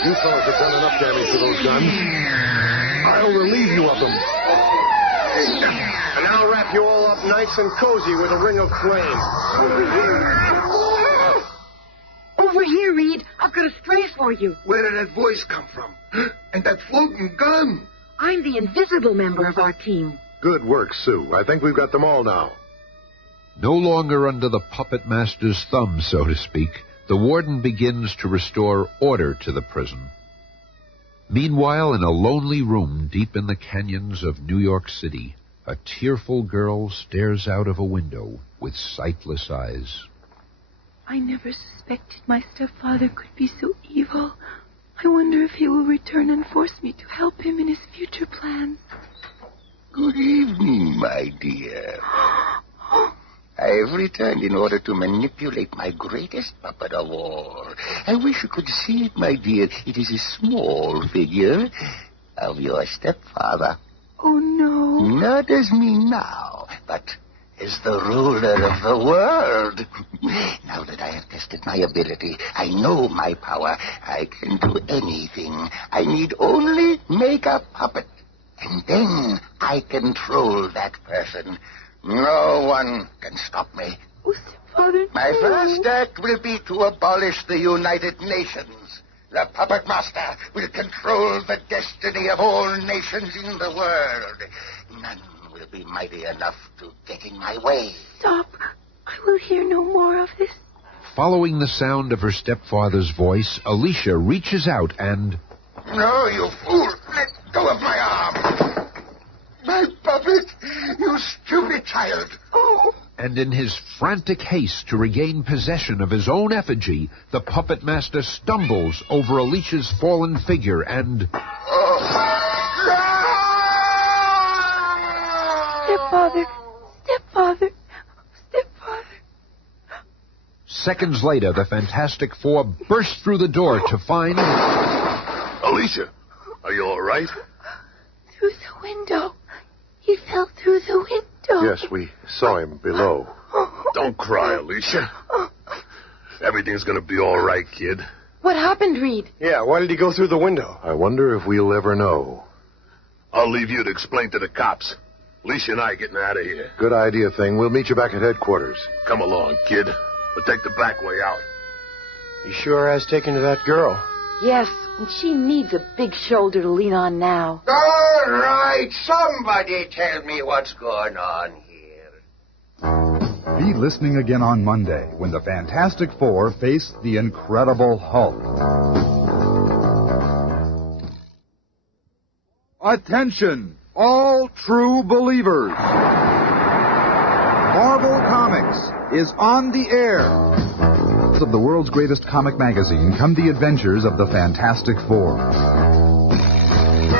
You fellas have done enough damage to those guns. I'll relieve you of them. And I'll wrap you all up nice and cozy with a ring of flame. Over here, Reed. I've got a stray for you. Where did that voice come from? And that floating gun? I'm the invisible member of our team. Good work, Sue. I think we've got them all now. No longer under the puppet master's thumb, so to speak, the warden begins to restore order to the prison. Meanwhile, in a lonely room deep in the canyons of New York City, a tearful girl stares out of a window with sightless eyes. I never suspected my stepfather could be so evil. I wonder if he will return and force me to help him in his future plans. Good evening, my dear. I have returned in order to manipulate my greatest puppet of all. I wish you could see it, my dear. It is a small figure of your stepfather. Oh, no. Not as me now, but as the ruler of the world. Now that I have tested my ability, I know my power. I can do anything. I need only make a puppet. And then I control that person. No one can stop me. Oh, stepfather, my first act will be to abolish the United Nations. The Puppet Master will control the destiny of all nations in the world. None will be mighty enough to get in my way. Stop. I will hear no more of this. Following the sound of her stepfather's voice, Alicia reaches out and... No, you fool! Let go of my arm! My puppet! You stupid child! Oh! And in his frantic haste to regain possession of his own effigy, the puppet master stumbles over Alicia's fallen figure and... Stepfather! Stepfather! Stepfather! Seconds later, the Fantastic Four burst through the door to find... Alicia, are you all right? Through the window. He fell through the window. Yes, we saw him below. Don't cry, Alicia. Everything's gonna be all right, kid. What happened, Reed? Yeah, why did he go through the window? I wonder if we'll ever know. I'll leave you to explain to the cops. Alicia and I are getting out of here. Good idea, Thing. We'll meet you back at headquarters. Come along, kid. We'll take the back way out. He sure has taken to that girl. Yes, and she needs a big shoulder to lean on now. All right, somebody tell me what's going on here. Be listening again on Monday when the Fantastic Four face the Incredible Hulk. Attention, all true believers. Marvel Comics is on the air. of the world's greatest comic magazine come the adventures of the Fantastic Four.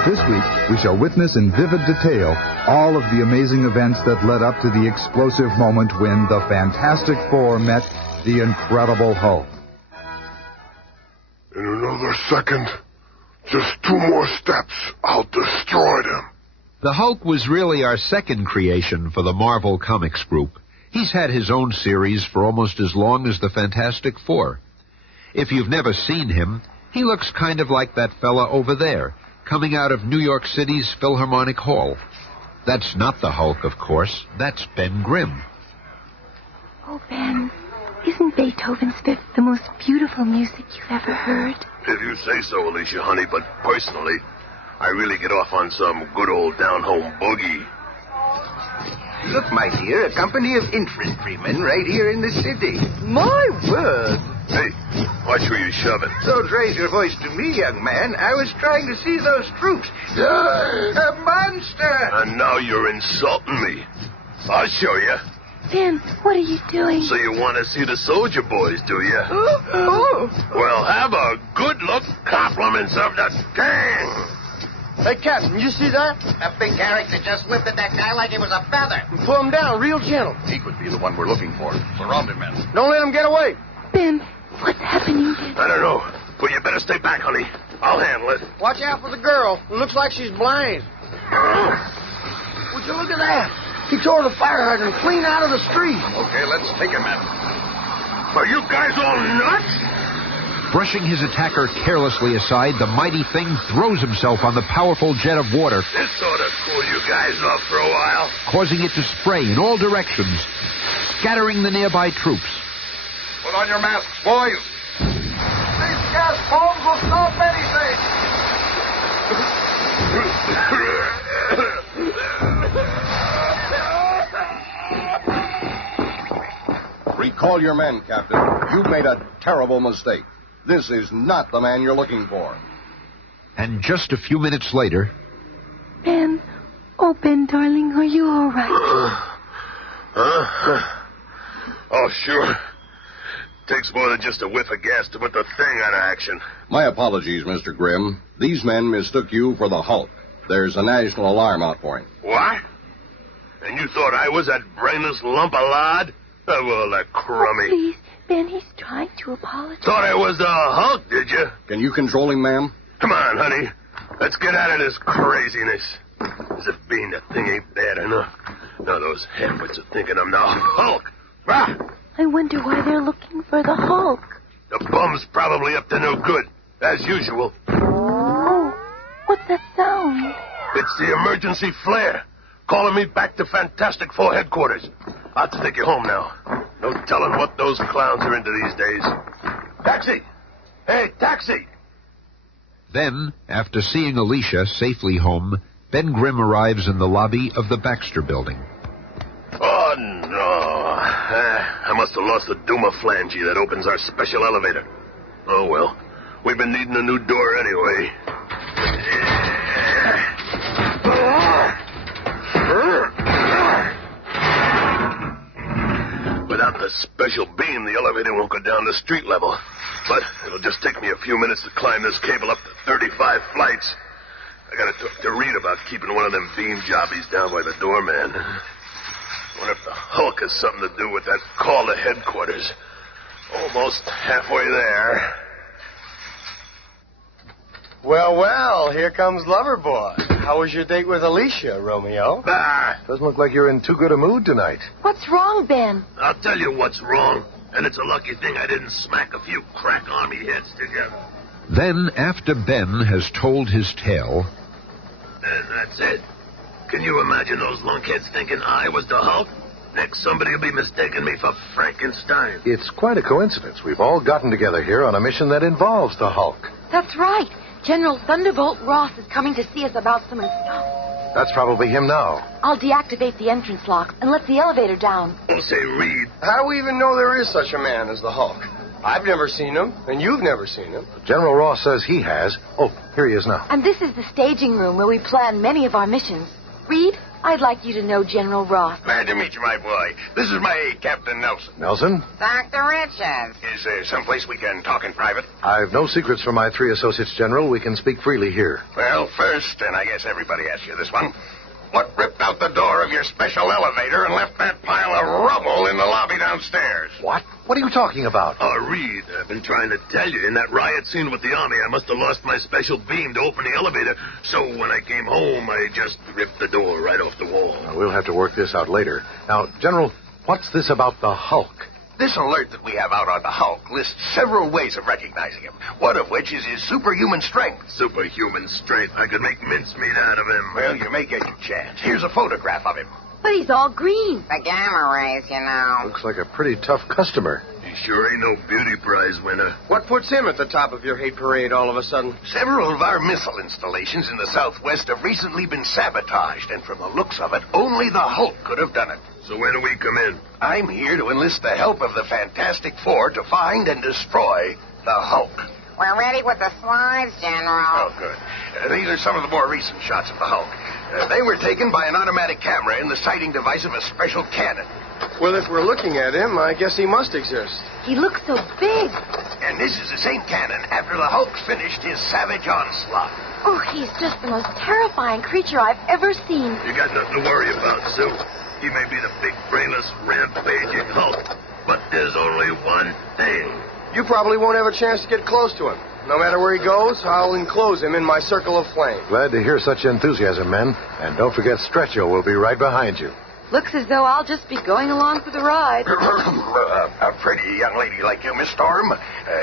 This week, we shall witness in vivid detail all of the amazing events that led up to the explosive moment when the Fantastic Four met the Incredible Hulk. In another second, just 2 more steps, I'll destroy them. The Hulk was really our second creation for the Marvel Comics group. He's had his own series for almost as long as the Fantastic Four. If you've never seen him, he looks kind of like that fella over there, coming out of New York City's Philharmonic Hall. That's not the Hulk, of course. That's Ben Grimm. Oh, Ben, isn't Beethoven's Fifth the most beautiful music you've ever heard? If you say so, Alicia, honey, but personally, I really get off on some good old down-home boogie. Look, my dear, a company of infantrymen right here in the city. My word! Hey, watch where you're shoving. Don't raise your voice to me, young man. I was trying to see those troops. A monster! And now you're insulting me. I'll show you. Ben, what are you doing? So you want to see the soldier boys, do you? Oh. Well, have a good look. Compliments of the gang. Hey, Captain, you see that? That big character just lifted that guy like it was a feather. Pull him down real gentle. He could be the one we're looking for. Surround him, men. Don't let him get away. Ben, what's happening? I don't know, but you better stay back, honey. I'll handle it. Watch out for the girl. It looks like she's blind. Would you look at that? He tore the fire hydrant clean out of the street. Okay, let's take him, men. Are you guys all nuts? Brushing his attacker carelessly aside, the mighty thing throws himself on the powerful jet of water, This ought to cool you guys off for a while. causing it to spray in all directions, scattering the nearby troops. Put on your masks, boys. These gas bombs will stop anything. Recall your men, Captain. You've made a terrible mistake. This is not the man you're looking for. And just a few minutes later... Ben, oh, Ben, darling, are you all right? Oh, sure. Takes more than just a whiff of gas to put the thing out of action. My apologies, Mr. Grimm. These men mistook you for the Hulk. There's a national alarm out for him. What? And you thought I was that brainless lump of lard? Oh, well, that crummy. Oh, please, Ben, he's trying to apologize. Thought I was the Hulk, did you? Can you control him, ma'am? Come on, honey. Let's get out of this craziness. As if being the thing ain't bad enough. Now those halfwits are thinking I'm the Hulk. Ah! I wonder why they're looking for the Hulk. The bum's probably up to no good, as usual. Oh, what's that sound? It's the emergency flare. Calling me back to Fantastic Four headquarters. I'll have to take you home now. No telling what those clowns are into these days. Taxi! Hey, taxi! Then, after seeing Alicia safely home, Ben Grimm arrives in the lobby of the Baxter Building. Oh, no. I must have lost the Duma flange that opens our special elevator. Oh, well. We've been needing a new door anyway. Without the special beam, the elevator won't go down to street level. But it'll just take me a few minutes to climb this cable up to 35 flights. I gotta talk to Reed about keeping one of them beam jobbies down by the doorman. I wonder if the Hulk has something to do with that call to headquarters. Almost halfway there. Well, here comes Loverboy. How was your date with Alicia, Romeo? Doesn't look like you're in too good a mood tonight. What's wrong, Ben? I'll tell you what's wrong. And it's a lucky thing I didn't smack a few crack army heads together. Then, after Ben has told his tale... And that's it. Can you imagine those lunkheads thinking I was the Hulk? Next, somebody will be mistaking me for Frankenstein. It's quite a coincidence. We've all gotten together here on a mission that involves the Hulk. That's right. General Thunderbolt Ross is coming to see us about some stuff. That's probably him now. I'll deactivate the entrance locks and let the elevator down. Don't say Reed. How do we even know there is such a man as the Hulk? I've never seen him, and you've never seen him. General Ross says he has. Oh, here he is now. And this is the staging room where we plan many of our missions. Reed, I'd like you to know General Ross. Glad to meet you, my boy. This is my aide, Captain Nelson. Nelson? Dr. Richards. Is there someplace we can talk in private? I've no secrets from my 3 associates, General. We can speak freely here. Well, first, and I guess everybody asks you this one, what ripped out the door of your special elevator and left that pile of rubble in the lobby downstairs? What? What are you talking about? Reed, I've been trying to tell you. In that riot scene with the Army, I must have lost my special beam to open the elevator. So when I came home, I just ripped the door right off the wall. Well, we'll have to work this out later. Now, General, what's this about the Hulk? This alert that we have out on the Hulk lists several ways of recognizing him, one of which is his superhuman strength. Superhuman strength? I could make mincemeat out of him. Well, you may get your chance. Here's a photograph of him. But he's all green. The gamma rays, you know. Looks like a pretty tough customer. He sure ain't no beauty prize winner. What puts him at the top of your hate parade all of a sudden? Several of our missile installations in the Southwest have recently been sabotaged, and from the looks of it, only the Hulk could have done it. So when do we come in? I'm here to enlist the help of the Fantastic Four to find and destroy the Hulk. We're ready with the slides, General. Oh, good. These are some of the more recent shots of the Hulk. They were taken by an automatic camera in the sighting device of a special cannon. Well, if we're looking at him, I guess he must exist. He looks so big. And this is the same cannon after the Hulk's finished his savage onslaught. Oh, he's just the most terrifying creature I've ever seen. You got nothing to worry about, Sue. He may be the big, brainless, rampaging Hulk, but there's only one thing. You probably won't have a chance to get close to him. No matter where he goes, I'll enclose him in my circle of flame. Glad to hear such enthusiasm, men. And don't forget Stretcho will be right behind you. Looks as though I'll just be going along for the ride. A pretty young lady like you, Miss Storm.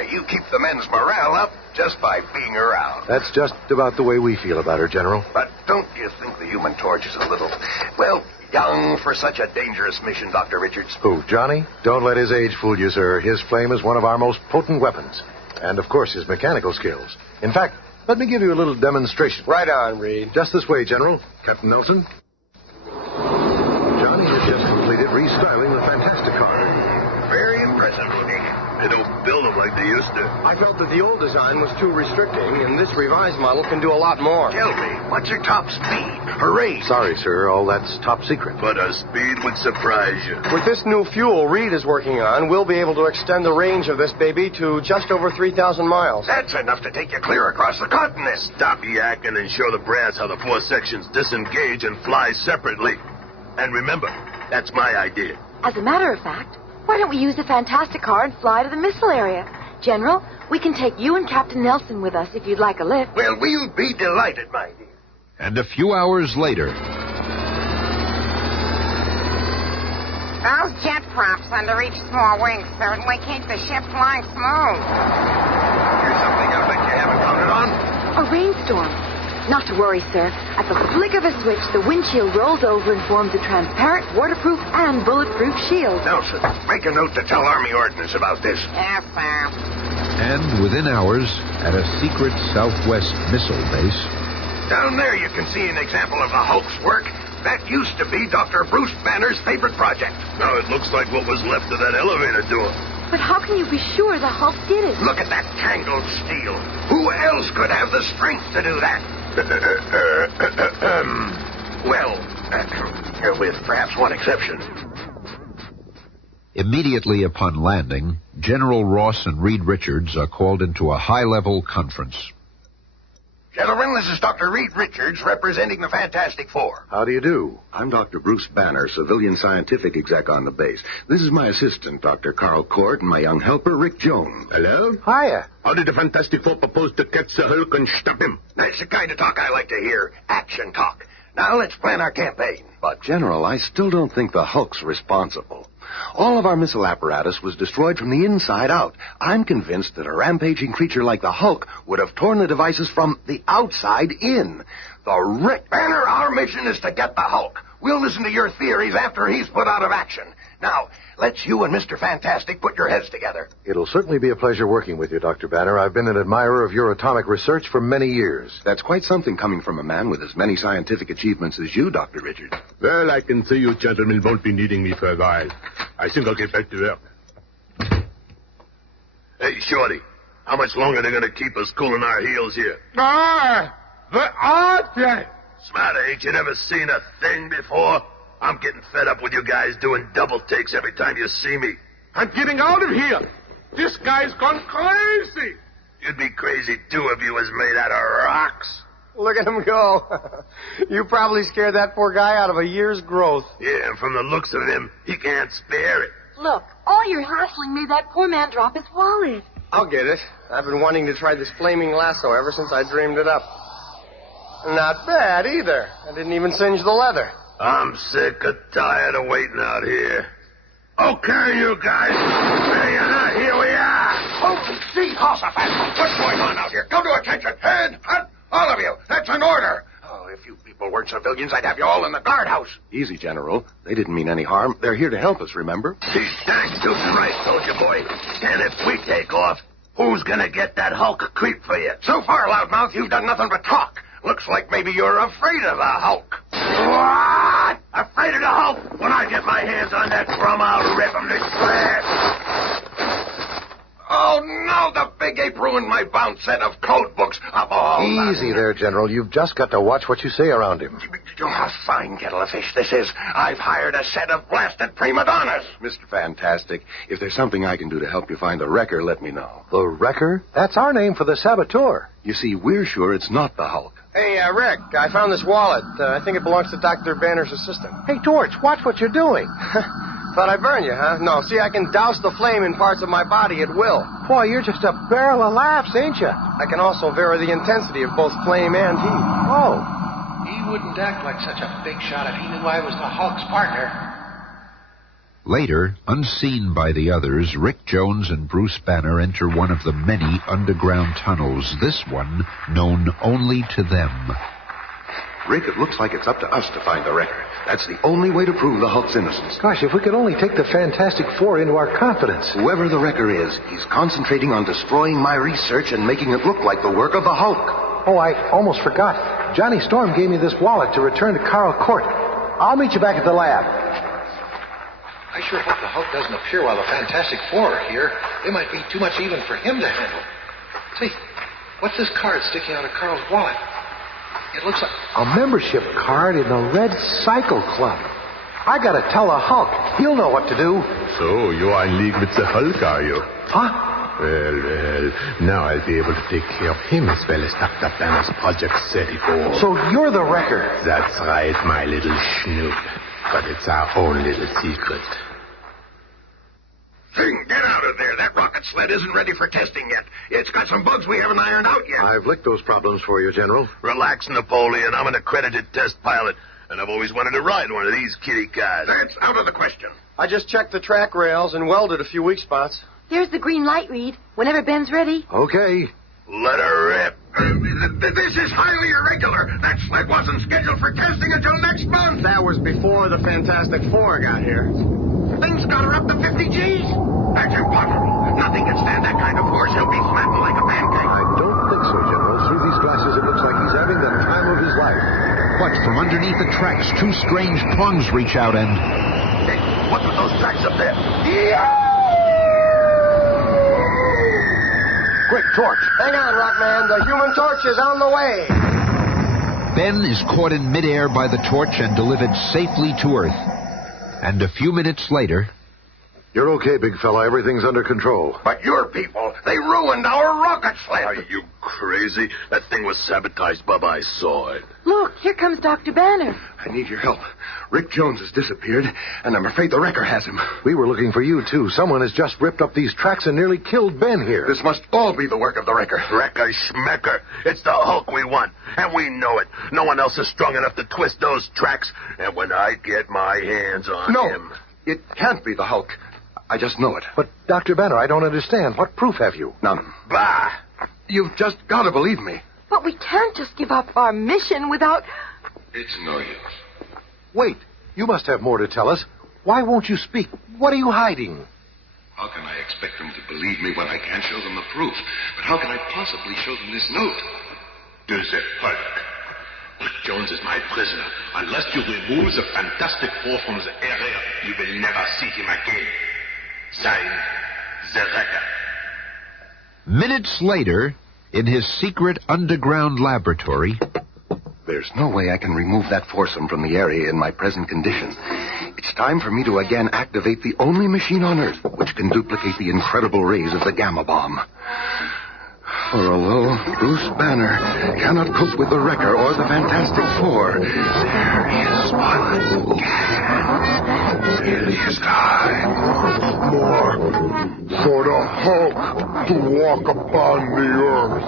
You keep the men's morale up just by being around. That's just about the way we feel about her, General. But don't you think the Human Torch is a little, well, young for such a dangerous mission, Dr. Richards? Who, Johnny? Don't let his age fool you, sir. His flame is one of our most potent weapons. And, of course, his mechanical skills. In fact, let me give you a little demonstration. Right on, Reed. Just this way, General. Captain Nelson. Johnny has just completed restyling the Fantastic Car. Very impressive looking. They don't build them like they used to. I felt that the old design was too restricting, and this revised model can do a lot more. Tell me, what's your top speed? Hooray! Sorry, sir. All that's top secret. But a speed would surprise you. With this new fuel Reed is working on, we'll be able to extend the range of this baby to just over 3,000 miles. That's enough to take you clear across the continent. Stop yakking and show the brass how the 4 sections disengage and fly separately. And remember, that's my idea. As a matter of fact, why don't we use the Fantastic Car and fly to the missile area? General, we can take you and Captain Nelson with us if you'd like a lift. Well, we'll be delighted, my dear. And a few hours later... Those jet props under each small wing certainly keep the ship flying smooth. Here's something I bet you haven't counted on. A rainstorm. Not to worry, sir. At the flick of a switch, the windshield rolls over and forms a transparent, waterproof, and bulletproof shield. Nelson, make a note to tell Army Ordnance about this. Yes, sir. And within hours, at a secret Southwest missile base... Down there you can see an example of the Hulk's work. That used to be Dr. Bruce Banner's favorite project. Now it looks like what was left of that elevator door. But how can you be sure the Hulk did it? Look at that tangled steel. Who else could have the strength to do that? With perhaps one exception. Immediately upon landing, General Ross and Reed Richards are called into a high-level conference. Gentlemen, this is Dr. Reed Richards representing the Fantastic Four. How do you do? I'm Dr. Bruce Banner, civilian scientific exec on the base. This is my assistant, Dr. Carl Court, and my young helper, Rick Jones. Hello? Hiya. How did the Fantastic Four propose to catch the Hulk and stop him? That's the kind of talk I like to hear. Action talk. Now let's plan our campaign. But, General, I still don't think the Hulk's responsible. All of our missile apparatus was destroyed from the inside out. I'm convinced that a rampaging creature like the Hulk would have torn the devices from the outside in. Rick Banner, our mission is to get the Hulk. We'll listen to your theories after he's put out of action. Now, let's you and Mr. Fantastic put your heads together. It'll certainly be a pleasure working with you, Dr. Banner. I've been an admirer of your atomic research for many years. That's quite something coming from a man with as many scientific achievements as you, Dr. Richards. Well, I can see you gentlemen won't be needing me for a while. I think I'll get back to work. Hey, Shorty, how much longer are they going to keep us cooling our heels here? The object! Smarter, ain't you never seen a thing before? I'm getting fed up with you guys doing double takes every time you see me. I'm getting out of here. This guy's gone crazy. You'd be crazy, too, if you was made out of rocks. Look at him go. You probably scared that poor guy out of a year's growth. Yeah, and from the looks of him, he can't spare it. Look, all your hassling made that poor man drop his wallet. I'll get it. I've been wanting to try this flaming lasso ever since I dreamed it up. Not bad, either. I didn't even singe the leather. I'm sick of tired of waiting out here. Okay, you guys. There you are. Here we are. Holy Jehoshaphat! What's going on out here? Come to attention. Head, hut, all of you. That's an order. Oh, if you people weren't civilians, I'd have you all in the guardhouse. Easy, General. They didn't mean any harm. They're here to help us, remember? He's dang shooting right, soldier boy. And if we take off, who's gonna get that Hulk creep for you? So far, loudmouth, you've done nothing but talk. Looks like maybe you're afraid of the Hulk. What? Afraid of the Hulk? When I get my hands on that drum, I'll rip him to shreds. Oh, no, the big ape ruined my bound set of code books. Easy there, General. You've just got to watch what you say around him. Oh, how fine kettle of fish this is. I've hired a set of blasted prima donnas. Mr. Fantastic, if there's something I can do to help you find the wrecker, let me know. The Wrecker? That's our name for the saboteur. You see, we're sure it's not the Hulk. Hey, Rick, I found this wallet. I think it belongs to Dr. Banner's assistant. Hey, Torch, watch what you're doing. Thought I'd burn you, huh? No, see, I can douse the flame in parts of my body at will. Boy, you're just a barrel of laughs, ain't you? I can also vary the intensity of both flame and heat. Oh. He wouldn't act like such a big shot if he knew I was the Hulk's partner. Later, unseen by the others, Rick Jones and Bruce Banner enter one of the many underground tunnels, this one known only to them. Rick, it looks like it's up to us to find the wrecker. That's the only way to prove the Hulk's innocence. Gosh, if we could only take the Fantastic Four into our confidence. Whoever the wrecker is, he's concentrating on destroying my research and making it look like the work of the Hulk. Oh, I almost forgot. Johnny Storm gave me this wallet to return to Carl Court. I'll meet you back at the lab. I sure hope the Hulk doesn't appear while the Fantastic Four are here. They might be too much even for him to handle. Say, what's this card sticking out of Carl's wallet? It looks like a membership card in the Red Cycle Club. I gotta tell the Hulk. He'll know what to do. So, you are in league with the Hulk, are you? Huh? Well, now I'll be able to take care of him as well as Dr. Banner's Project 34. So you're the wrecker? That's right, my little snoop. But it's our own little secret. Thing, get out of there. That rocket sled isn't ready for testing yet. It's got some bugs we haven't ironed out yet. I've licked those problems for you, General. Relax, Napoleon. I'm an accredited test pilot, and I've always wanted to ride one of these kitty cars. That's out of the question. I just checked the track rails and welded a few weak spots. There's the green light, Reed. Whenever Ben's ready. Okay. Let her rip. This is highly irregular. That sled wasn't scheduled for testing until next month. That was before the Fantastic Four got here. Things got her up to 50 G's. That's impossible. Nothing can stand that kind of force. He'll be flattened like a pancake. I don't think so, General. Through these glasses, it looks like he's having the time of his life. But from underneath the tracks, two strange prongs reach out and... Hey, what's with those tracks up there? Quick, Torch. Hang on, Rockman. The Human Torch is on the way. Ben is caught in midair by the torch and delivered safely to Earth. And a few minutes later... You're okay, big fella. Everything's under control. But your people, they ruined our rocket sled. Are you crazy? That thing was sabotaged, Bub. I saw it. Look, here comes Dr. Banner. I need your help. Rick Jones has disappeared, and I'm afraid the wrecker has him. We were looking for you, too. Someone has just ripped up these tracks and nearly killed Ben here. This must all be the work of the wrecker. Wrecker schmecker. It's the Hulk we want, and we know it. No one else is strong enough to twist those tracks, and when I get my hands on him... It can't be the Hulk. I just know it. But, Dr. Banner, I don't understand. What proof have you? None. Bah! You've just got to believe me. But we can't just give up our mission without... It's no use. Wait. You must have more to tell us. Why won't you speak? What are you hiding? How can I expect them to believe me when I can't show them the proof? But how can I possibly show them this note? To the Hulk. Rick Jones is my prisoner. Unless you remove the Fantastic Four from the area, you will never see him again. Signed, the Wrecker. Minutes later, in his secret underground laboratory... There's no way I can remove that foursome from the area in my present condition. It's time for me to again activate the only machine on Earth which can duplicate the incredible rays of the gamma bomb. For although Bruce Banner cannot cope with the Wrecker or the Fantastic Four, there is one who can. It is time. More for the Hulk to walk upon the earth.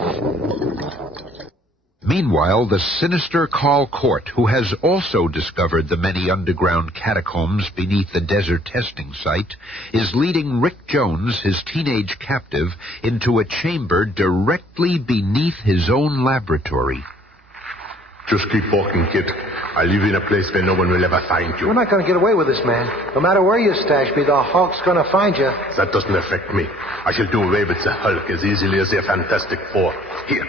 Meanwhile, the sinister Carl Court, who has also discovered the many underground catacombs beneath the desert testing site, is leading Rick Jones, his teenage captive, into a chamber directly beneath his own laboratory. Just keep walking, kid. I live in a place where no one will ever find you. We're not going to get away with this, man. No matter where you stash me, the Hulk's going to find you. That doesn't affect me. I shall do away with the Hulk as easily as the Fantastic Four. Here.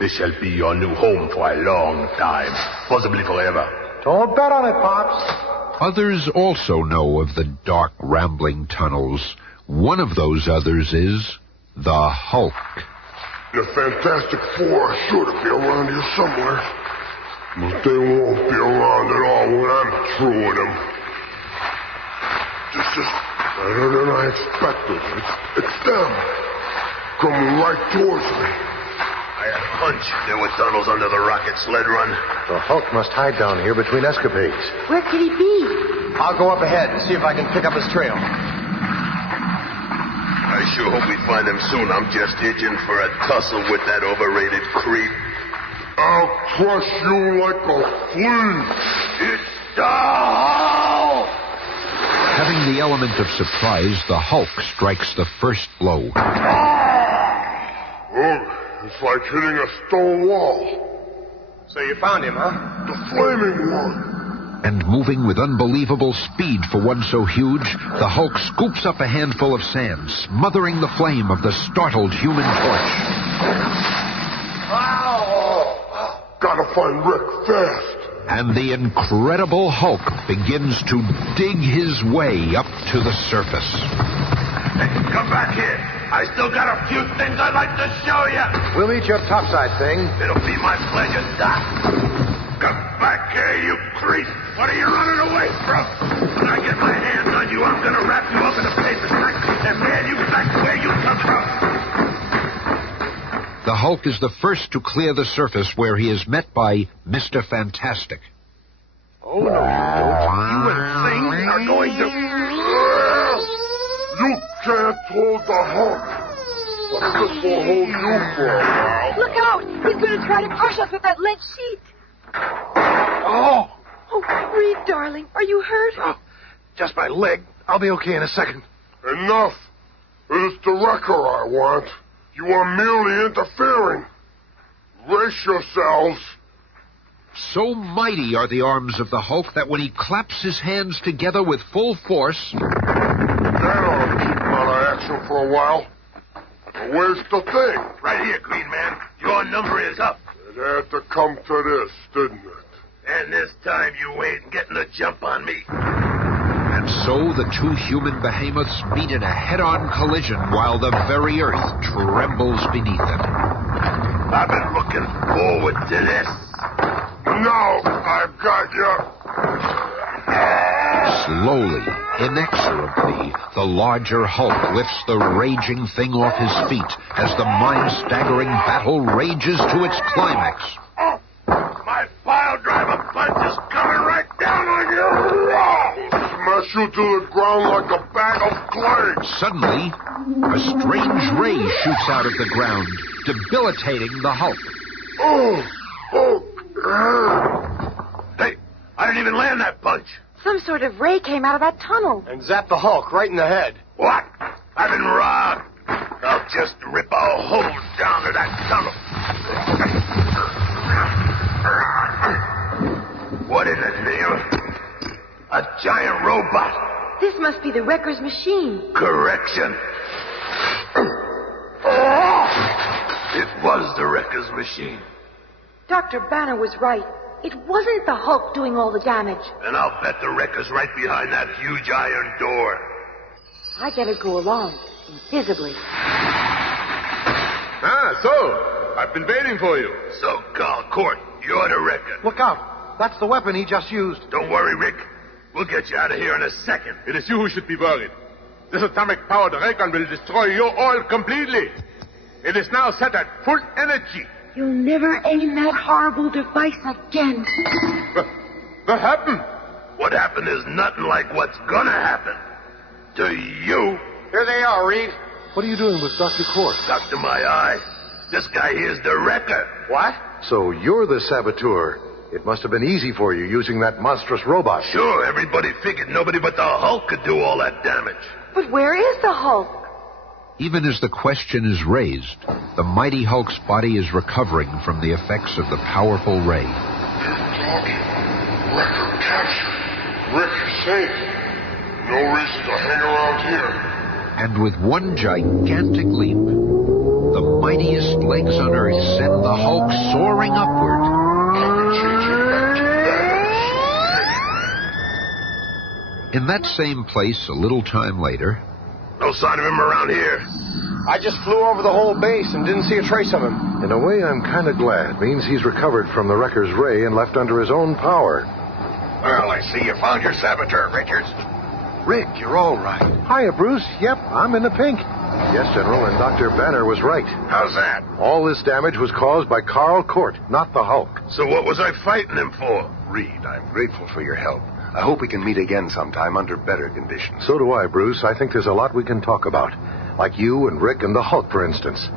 This shall be your new home for a long time, possibly forever. Don't bet on it, Pops. Others also know of the dark, rambling tunnels. One of those others is the Hulk. The Fantastic Four are sure to be around here somewhere. But they won't be around at all when I'm through with them. This is better than I expected. It's them. Coming right towards me. I had a hunch there were tunnels under the rocket sled run. The Hulk must hide down here between escapades. Where could he be? I'll go up ahead and see if I can pick up his trail. I sure hope we find him soon. I'm just itching for a tussle with that overrated creep. I'll crush you like a flea. It's the Hulk! Having the element of surprise, the Hulk strikes the first blow. It's like hitting a stone wall. So you found him, huh? The flaming one. And moving with unbelievable speed for one so huge, the Hulk scoops up a handful of sand, smothering the flame of the startled Human Torch. Gotta find Rick fast. And the incredible Hulk begins to dig his way up to the surface. Hey, come back here. I still got a few things I'd like to show you. We'll eat your topside thing. It'll be my pleasure, Doc. Come back here, you creep. What are you running away from? When I get my hands on you, I'm going to wrap you up in a paper sack and mail you back where you come from. The Hulk is the first to clear the surface, where he is met by Mr. Fantastic. Oh, no, you don't. You and things are going to... You can't hold the Hulk. But this will hold you for a while. Look out! He's going to try to crush us with that lead sheet. Oh! Oh, Reed, darling, are you hurt? Oh, just my leg. I'll be okay in a second. Enough. It is the Wrecker I want. You are merely interfering. Brace yourselves. So mighty are the arms of the Hulk that when he claps his hands together with full force... That ought to keep him out of action for a while. But where's the thing? Right here, Green Man. Your number is up. It had to come to this, didn't it? And this time you ain't getting a jump on me. And so the two human behemoths meet in a head-on collision while the very earth trembles beneath them. I've been looking forward to this. Now I've got you. Slowly, inexorably, the larger Hulk lifts the raging thing off his feet as the mind-staggering battle rages to its climax. My pile driver punch is coming right down on you. Smash you to the ground like a bag of clay. Suddenly, a strange ray shoots out of the ground, debilitating the Hulk. Hey, I didn't even land that punch. Some sort of ray came out of that tunnel. And zapped the Hulk right in the head. What? I've been robbed. I'll just rip a hole down to that tunnel. What is it, Neil? A giant robot. This must be the Wrecker's machine. Correction. It was the Wrecker's machine. Dr. Banner was right. It wasn't the Hulk doing all the damage. And I'll bet the Wrecker's right behind that huge iron door. I better go along, invisibly. So, I've been waiting for you. So, Carl Court, You're the wrecker. Look out. That's the weapon he just used. Don't worry, Rick. We'll get you out of here in a second. It is you who should be worried. This atomic-powered ray gun will destroy you all completely. It is now set at full energy. You'll never aim that horrible device again. What happened? What happened is nothing like what's gonna happen. To you. Here they are, Reed. What are you doing with Dr. Court? Doctor My Eye. This guy here's the wrecker. What? So you're the saboteur. It must have been easy for you using that monstrous robot. Sure, everybody figured nobody but the Hulk could do all that damage. But where is the Hulk? Even as the question is raised, the mighty Hulk's body is recovering from the effects of the powerful ray. Wrecker captured. Rick safe. No reason to hang around here. And with one gigantic leap, the mightiest legs on Earth send the Hulk soaring upward. In that same place, a little time later... No sign of him around here. I just flew over the whole base and didn't see a trace of him. In a way, I'm kind of glad. Means he's recovered from the wrecker's ray and left under his own power. Well, I see you found your saboteur, Richards. Rick, you're all right. Hiya, Bruce. Yep, I'm in the pink. Yes, General, and Dr. Banner was right. How's that? All this damage was caused by Carl Court, not the Hulk. So what was I fighting him for? Reed, I'm grateful for your help. I hope we can meet again sometime under better conditions. So do I, Bruce. I think there's a lot we can talk about. Like you and Rick and the Hulk, for instance.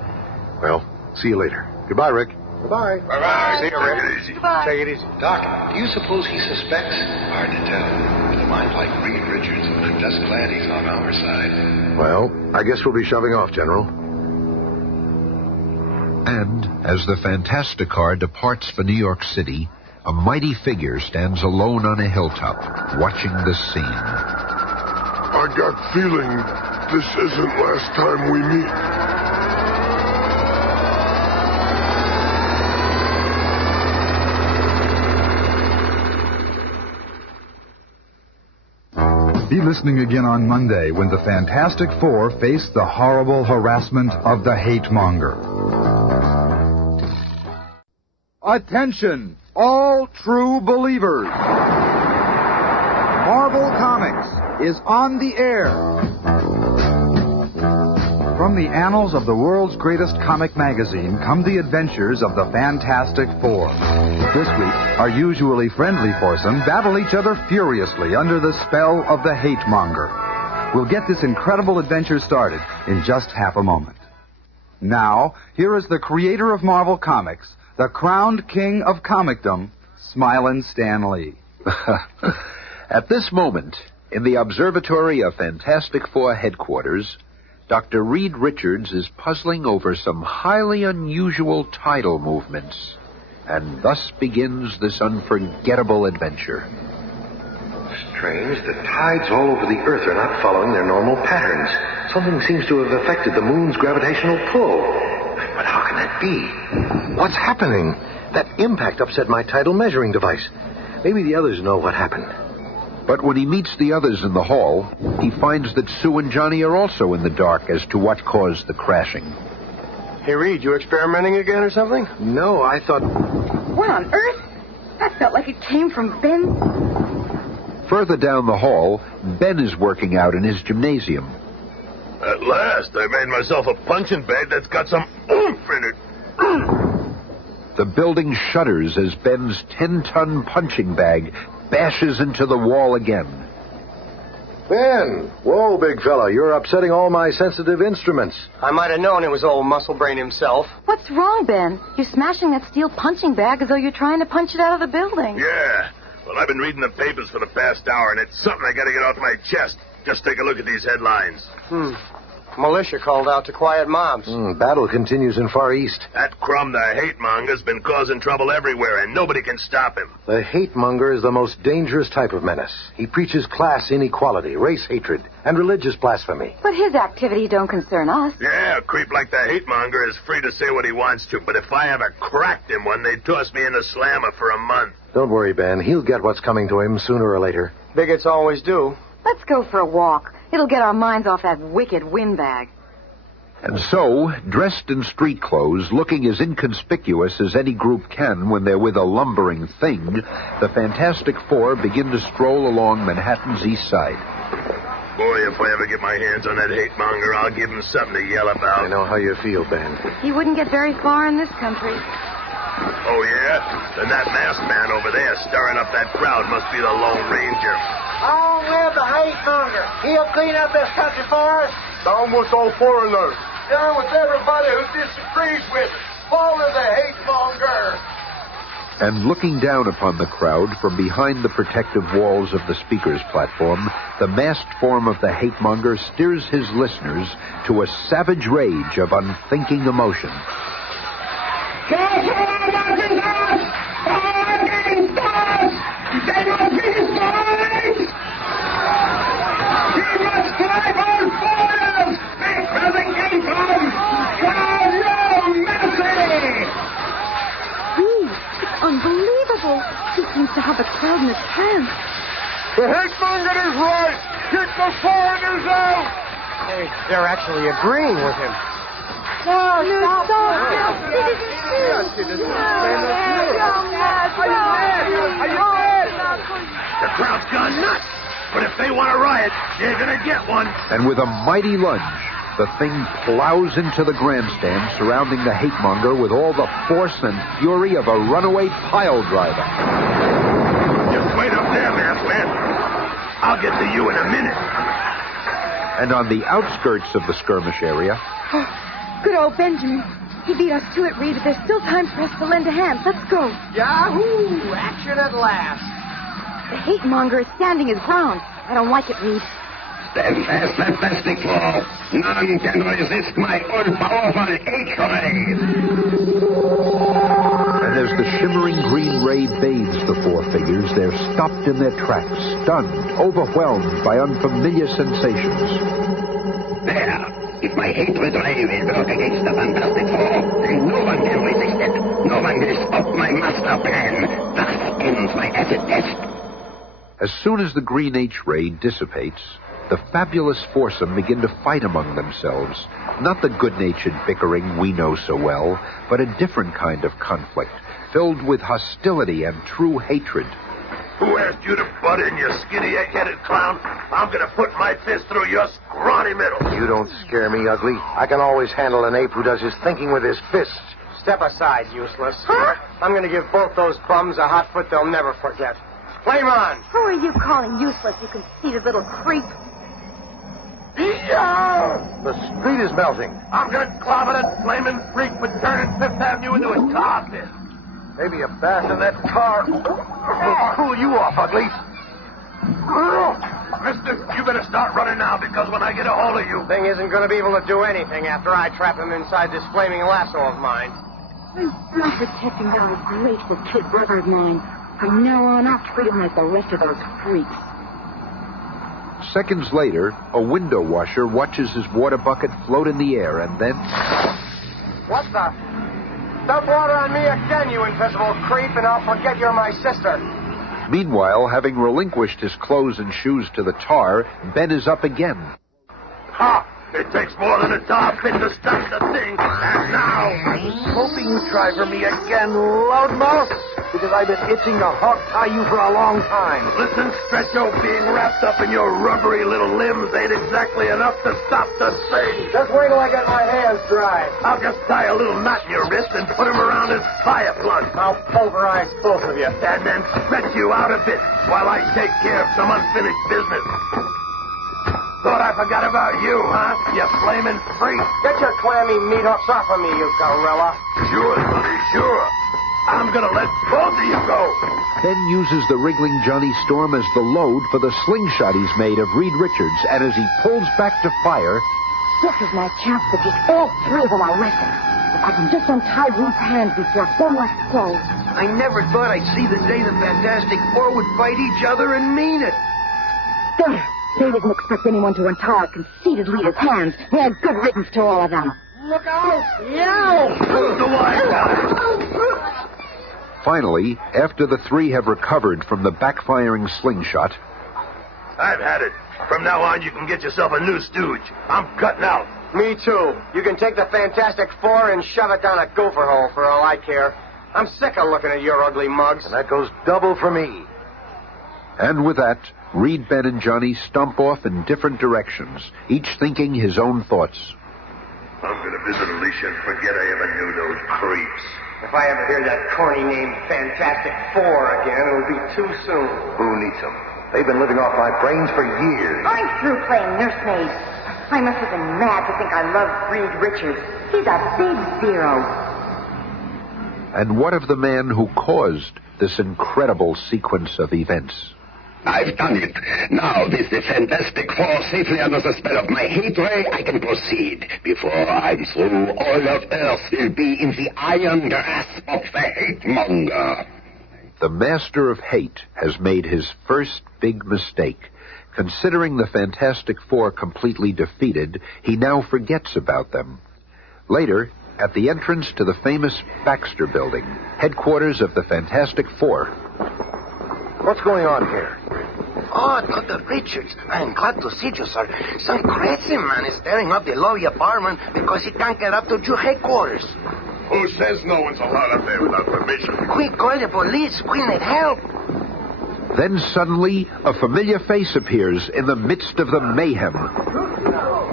Well, see you later. Goodbye, Rick. Goodbye. Bye-bye. See you, Rick. Take it easy. Goodbye. Take it easy. Doc, do you suppose he suspects? Hard to tell. With a mind like Reed Richards, I'm just glad he's on our side. Well, I guess we'll be shoving off, General. And as the Fantastic Car departs for New York City, a mighty figure stands alone on a hilltop, watching the scene. I got feeling this isn't last time we meet. Be listening again on Monday when the Fantastic Four face the horrible harassment of the Hate Monger. Attention, all true believers. Marvel Comics is on the air. From the annals of the world's greatest comic magazine come the adventures of the Fantastic Four. This week, our usually friendly foursome battle each other furiously under the spell of the Hate Monger. We'll get this incredible adventure started in just half a moment. Now, here is the creator of Marvel Comics, the crowned king of comicdom, Smilin' Stan Lee. At this moment, in the observatory of Fantastic Four headquarters, Dr. Reed Richards is puzzling over some highly unusual tidal movements. And thus begins this unforgettable adventure. Strange, the tides all over the Earth are not following their normal patterns. Something seems to have affected the moon's gravitational pull. But how can that be? What's happening? That impact upset my tidal measuring device. Maybe the others know what happened. But when he meets the others in the hall, he finds that Sue and Johnny are also in the dark as to what caused the crashing. Hey, Reed, you experimenting again or something? No, I thought... What on earth? That felt like it came from Ben. Further down the hall, Ben is working out in his gymnasium. At last, I made myself a punching bag that's got some oomph in it. The building shudders as Ben's 10-ton punching bag bashes into the wall again. Ben! Whoa, big fella, you're upsetting all my sensitive instruments. I might have known it was old Muscle Brain himself. What's wrong, Ben? You're smashing that steel punching bag as though you're trying to punch it out of the building. Yeah. Well, I've been reading the papers for the past hour, and it's something I gotta get off my chest. Just take a look at these headlines. Militia called out to quiet mobs. Battle continues in Far East. That crumb, the hate monger's been causing trouble everywhere, and nobody can stop him. The hate monger is the most dangerous type of menace. He preaches class inequality, race hatred, and religious blasphemy. But his activity don't concern us. Yeah, a creep like the hate monger is free to say what he wants to, but if I ever cracked him one, they'd toss me in the slammer for a month. Don't worry, Ben. He'll get what's coming to him sooner or later. Bigots always do. Let's go for a walk. It'll get our minds off that wicked windbag. And so, dressed in street clothes, looking as inconspicuous as any group can when they're with a lumbering thing, the Fantastic Four begin to stroll along Manhattan's east side. Boy, if I ever get my hands on that hate monger, I'll give him something to yell about. I know how you feel, Ben. He wouldn't get very far in this country. Oh, yeah? Then that masked man over there stirring up that crowd must be the Lone Ranger. Long live the hate monger. He'll clean up this country for us. Down with all foreigners. Down with everybody who disagrees with us. Follow the hate monger. And looking down upon the crowd from behind the protective walls of the speaker's platform, the masked form of the hate monger steers his listeners to a savage rage of unthinking emotion. Unbelievable. He seems to have the crowd in his hands. The hate monger is right. Keep the foreigners out. Hey, they're actually agreeing with him. No, stop. The crowd's gone nuts. But if they want a riot, they're going to get one. And with a mighty lunge, the thing plows into the grandstand surrounding the hate monger with all the force and fury of a runaway pile driver. Just wait up there, masked man. I'll get to you in a minute. And on the outskirts of the skirmish area... Oh, good old Benjamin. He beat us to it, Reed, but there's still time for us to lend a hand. Let's go. Yahoo! Action at last. The hate monger is standing his ground. I don't like it, Reed. Stand fast, Fantastic Four. None can resist my all-powerful H-ray. And as the shimmering green ray bathes the four figures, they're stopped in their tracks, stunned, overwhelmed by unfamiliar sensations. There. If my hatred ray will work against the Fantastic Four, then no one can resist it. No one will stop my master plan. Thus ends my acid test. As soon as the green H-ray dissipates, the fabulous foursome begin to fight among themselves. Not the good-natured bickering we know so well, but a different kind of conflict, filled with hostility and true hatred. Who asked you to butt in, you skinny, egg-headed clown? I'm going to put my fist through your scrawny middle. You don't scare me, ugly. I can always handle an ape who does his thinking with his fists. Step aside, useless. Huh? I'm going to give both those bums a hot foot they'll never forget. Flame on! Who are you calling useless, you conceited little creep? The street is melting. I'm going to clobber that flaming freak for turning Fifth Avenue into a tar pit. Maybe a bath in that car will cool you off, ugly. Mister, you better start running now, because when I get a hold of you... Thing isn't going to be able to do anything after I trap him inside this flaming lasso of mine. I'm protecting that grateful kid brother of mine. From now on, I'll treat him like the rest of those freaks. Seconds later, a window washer watches his water bucket float in the air, and then... What the... Dump water on me again, you invisible creep, and I'll forget you're my sister. Meanwhile, having relinquished his clothes and shoes to the tar, Ben is up again. Ha! It takes more than a tar pit to stop the thing. And now... I was hoping you'd try for me again, loudmouth, because I've been itching to hog-tie you for a long time. Listen, Stretcho, being wrapped up in your rubbery little limbs ain't exactly enough to stop the thing. Just wait till I get my hands dry. I'll just tie a little knot in your wrist and put him around his fire plug. I'll pulverize both of you. And then stretch you out a bit while I take care of some unfinished business. Thought I forgot about you, huh? You flaming freak. Get your clammy meat hooks off of me, you gorilla. Sure, buddy, sure. I'm gonna let both of you go. Ben uses the wriggling Johnny Storm as the load for the slingshot he's made of Reed Richards, and as he pulls back to fire... This is my chance to get all three of them arrested. If I can just untie Reed's hands before so much goes. I never thought I'd see the day the Fantastic Four would fight each other and mean it. There. They didn't expect anyone to untie a conceited leader's hands. They had good riddance to all of them. Look out! Yow! Who's the wise guy? Finally, after the three have recovered from the backfiring slingshot... I've had it. From now on, you can get yourself a new stooge. I'm cutting out. Me too. You can take the Fantastic Four and shove it down a gopher hole for all I care. I'm sick of looking at your ugly mugs. And that goes double for me. And with that, Reed, Ben, and Johnny stomp off in different directions, each thinking his own thoughts. I'm going to visit Alicia and forget I ever knew those creeps. If I ever hear that corny name Fantastic Four again, it'll be too soon. Who needs them? They've been living off my brains for years. I'm through playing nursemaid. I must have been mad to think I loved Reed Richards. He's a big zero. And what of the man who caused this incredible sequence of events? I've done it. Now, with the Fantastic Four safely under the spell of my hate ray, I can proceed. Before I'm through, all of Earth will be in the iron grasp of the hate monger. The Master of Hate has made his first big mistake. Considering the Fantastic Four completely defeated, he now forgets about them. Later, at the entrance to the famous Baxter Building, headquarters of the Fantastic Four. What's going on here? Oh, Dr. Richards, I'm glad to see you, sir. Some crazy man is tearing up the lobby apartment because he can't get up to your headquarters. Who says no one's allowed up there without permission? Quick, call the police. We need help. Then suddenly, a familiar face appears in the midst of the mayhem.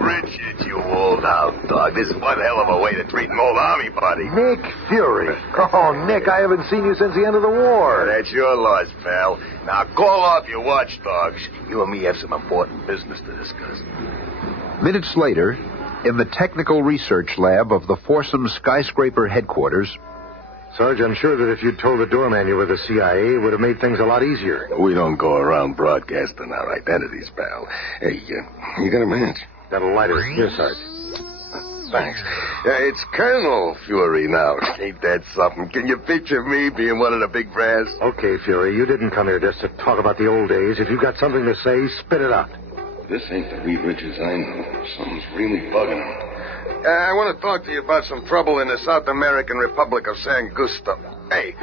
Richard, you old hound dog. This is one hell of a way to treat an old army buddy. Nick Fury. Oh, Nick, I haven't seen you since the end of the war. That's your loss, pal. Now call off your watchdogs. You and me have some important business to discuss. Minutes later, in the technical research lab of the Foursome Skyscraper headquarters... Sarge, I'm sure that if you'd told the doorman you were the CIA, it would have made things a lot easier. We don't go around broadcasting our identities, pal. Hey, you got a match? Got a lighter. Here, Sarge. Thanks. It's Colonel Fury now. Ain't that something? Can you picture me being one of the big brass? Okay, Fury, you didn't come here just to talk about the old days. If you got something to say, spit it out. This ain't the Reed Richards I know. Something's really bugging him. I want to talk to you about some trouble in the South American Republic of San Gusto. Hey,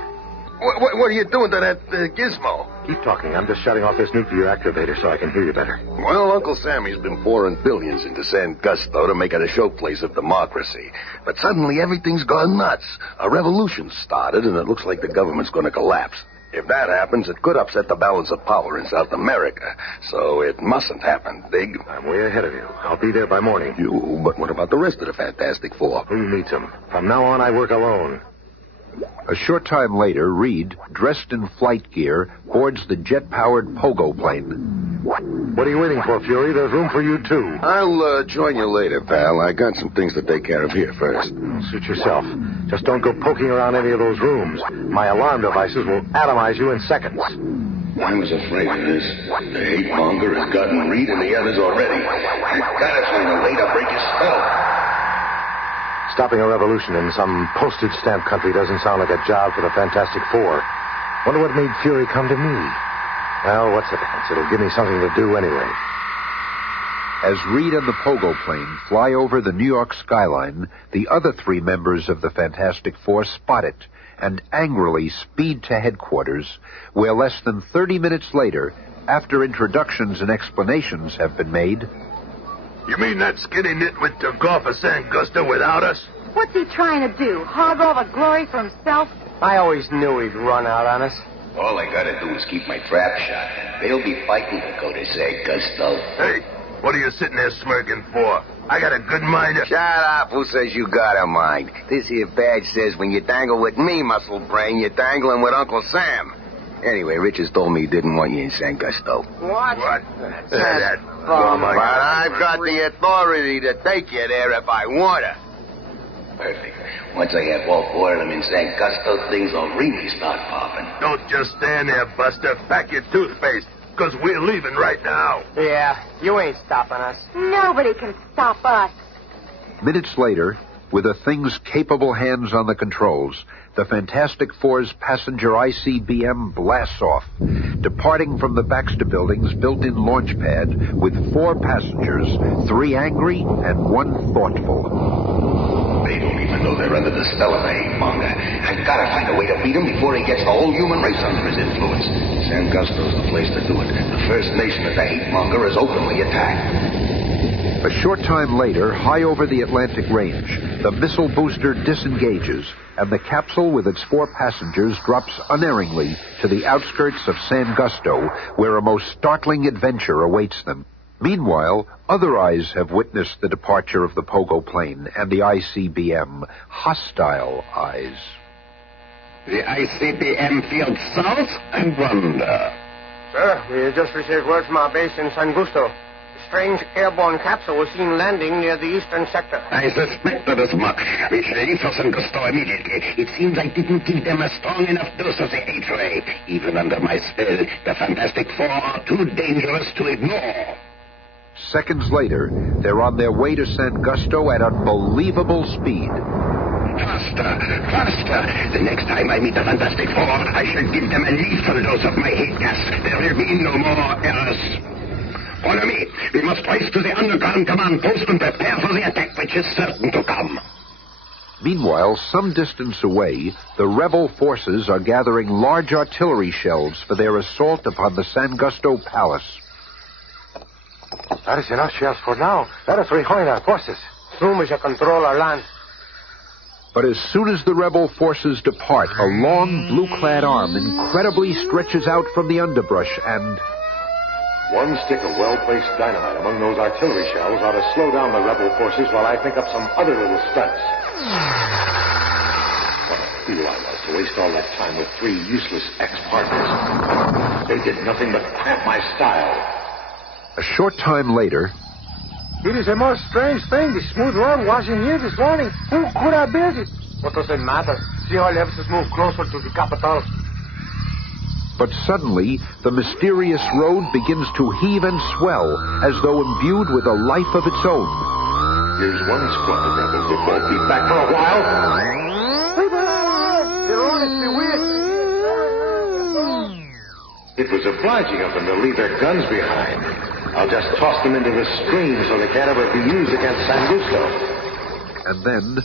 what are you doing to that gizmo? Keep talking. I'm just shutting off this nuclear activator so I can hear you better. Well, Uncle Sammy's been pouring billions into San Gusto to make it a showplace of democracy. But suddenly everything's gone nuts. A revolution started, and it looks like the government's going to collapse. If that happens, it could upset the balance of power in South America. So it mustn't happen, Dig. I'm way ahead of you. I'll be there by morning. But what about the rest of the Fantastic Four? Who needs them? From now on, I work alone. A short time later, Reed, dressed in flight gear, boards the jet-powered pogo plane. What are you waiting for, Fury? There's room for you, too. I'll join you later, pal. I got some things to take care of here first. Suit yourself. Just don't go poking around any of those rooms. My alarm devices will atomize you in seconds. I was afraid of this. The hate monger has gotten Reed and the others already. I've got to find a way to break his spell. Stopping a revolution in some postage stamp country doesn't sound like a job for the Fantastic Four. Wonder what made Fury come to me. Well, what's the difference? It'll give me something to do anyway. As Reed and the pogo plane fly over the New York skyline, the other three members of the Fantastic Four spot it and angrily speed to headquarters, where less than 30 minutes later, after introductions and explanations have been made... You mean that skinny nitwit took off of San Gusto without us? What's he trying to do? Hog all the glory for himself? I always knew he'd run out on us. All I gotta do is keep my trap shut. They'll be fighting to go to San Gusto. Hey, what are you sitting there smirking for? I got a good mind to... Shut up. Who says you got a mind? This here badge says when you dangle with me, muscle brain, you're dangling with Uncle Sam. Anyway, Richards told me he didn't want you in San Gusto. What? That bummer. But I've got the authority to take you there if I want to. Perfect. Once I have all four of them in San Gusto, things will really start popping. Don't just stand there, Buster. Pack your toothpaste, because we're leaving right now. Yeah, you ain't stopping us. Nobody can stop us. Minutes later, with the thing's capable hands on the controls, the Fantastic Four's passenger ICBM blasts off, departing from the Baxter Building's built-in launch pad with 4 passengers, 3 angry and 1 thoughtful. They don't even know they're under the spell of the hate monger. I've got to find a way to beat him before he gets the whole human race under his influence. San Gusto's the place to do it. The first nation that the hate monger is openly attacked. A short time later, high over the Atlantic range, the missile booster disengages, and the capsule with its 4 passengers drops unerringly to the outskirts of San Gusto, where a most startling adventure awaits them. Meanwhile, other eyes have witnessed the departure of the Pogo plane and the ICBM, hostile eyes. The ICBM field south, I wonder. Sir, we just received word from our base in San Gusto. A strange airborne capsule was seen landing near the eastern sector. I suspected as much. We shall leave for San Gusto immediately. It seems I didn't give them a strong enough dose of the H-ray. Even under my spell, the Fantastic Four are too dangerous to ignore. Seconds later, they're on their way to San Gusto at unbelievable speed. Faster, faster. The next time I meet the Fantastic Four, I shall give them a lethal dose of my hate gas. There will be no more errors. Follow me. We must race to the underground command post and prepare for the attack which is certain to come. Meanwhile, some distance away, the rebel forces are gathering large artillery shells for their assault upon the San Gusto Palace. That is enough shells for now. Let us rejoin our forces. Soon we shall control our land. But as soon as the rebel forces depart, a long blue-clad arm incredibly stretches out from the underbrush and... One stick of well-placed dynamite among those artillery shells ought to slow down the rebel forces while I think up some other little stunts. What a fool I was to waste all that time with 3 useless ex-partners. They did nothing but cramp my style. A short time later... It is a most strange thing, this smooth road washing here this morning. Who could have built it? What does it matter? See how it helps us move closer to the capital. But suddenly, the mysterious road begins to heave and swell, as though imbued with a life of its own. Here's one squad of rebels that won't be back for a while. The road is bewitched. It was obliging of them to leave their guns behind. I'll just toss them into the stream so they can't ever be used against San Gusto. And then,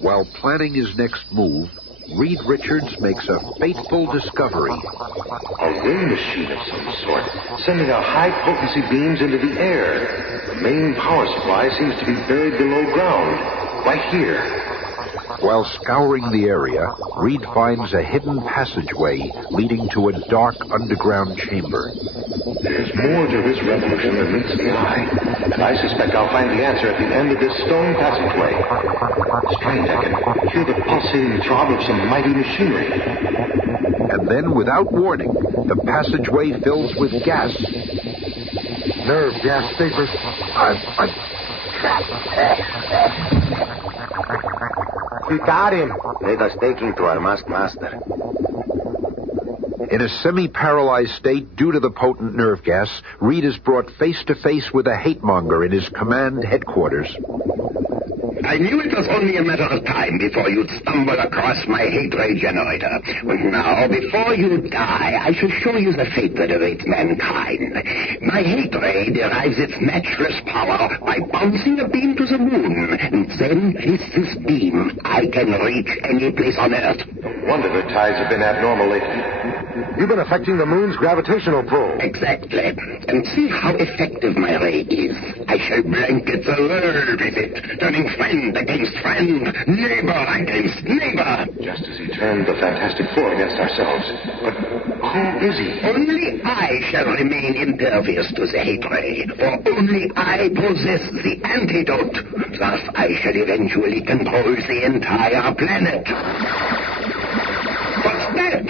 while planning his next move, Reed Richards makes a fateful discovery. A ray machine of some sort, sending out high-potency beams into the air. The main power supply seems to be buried below ground, right here. While scouring the area, Reed finds a hidden passageway leading to a dark underground chamber. There's more to this revolution than meets the eye, and I suspect I'll find the answer at the end of this stone passageway. Strange, I can hear the pulsating throb of some mighty machinery. And then, without warning, the passageway fills with gas. Nerve gas vapors. We got him. Let us take him to our masked master. In a semi-paralyzed state due to the potent nerve gas, Reed is brought face-to-face with a hate-monger in his command headquarters. I knew it was only a matter of time before you'd stumble across my hate-ray generator. And now, before you die, I shall show you the fate that awaits mankind. My hate-ray derives its matchless power by bouncing a beam to the moon. And then, with this beam, I can reach any place on Earth. No wonder the tides have been abnormal lately. You've been affecting the moon's gravitational pull. Exactly. And see how effective my ray is. I shall blanket the world with it, turning friend against friend, neighbor against neighbor. Just as he turned the Fantastic Four against ourselves. But who is he? Only I shall remain impervious to the hate ray, for only I possess the antidote. Thus I shall eventually control the entire planet. What's that?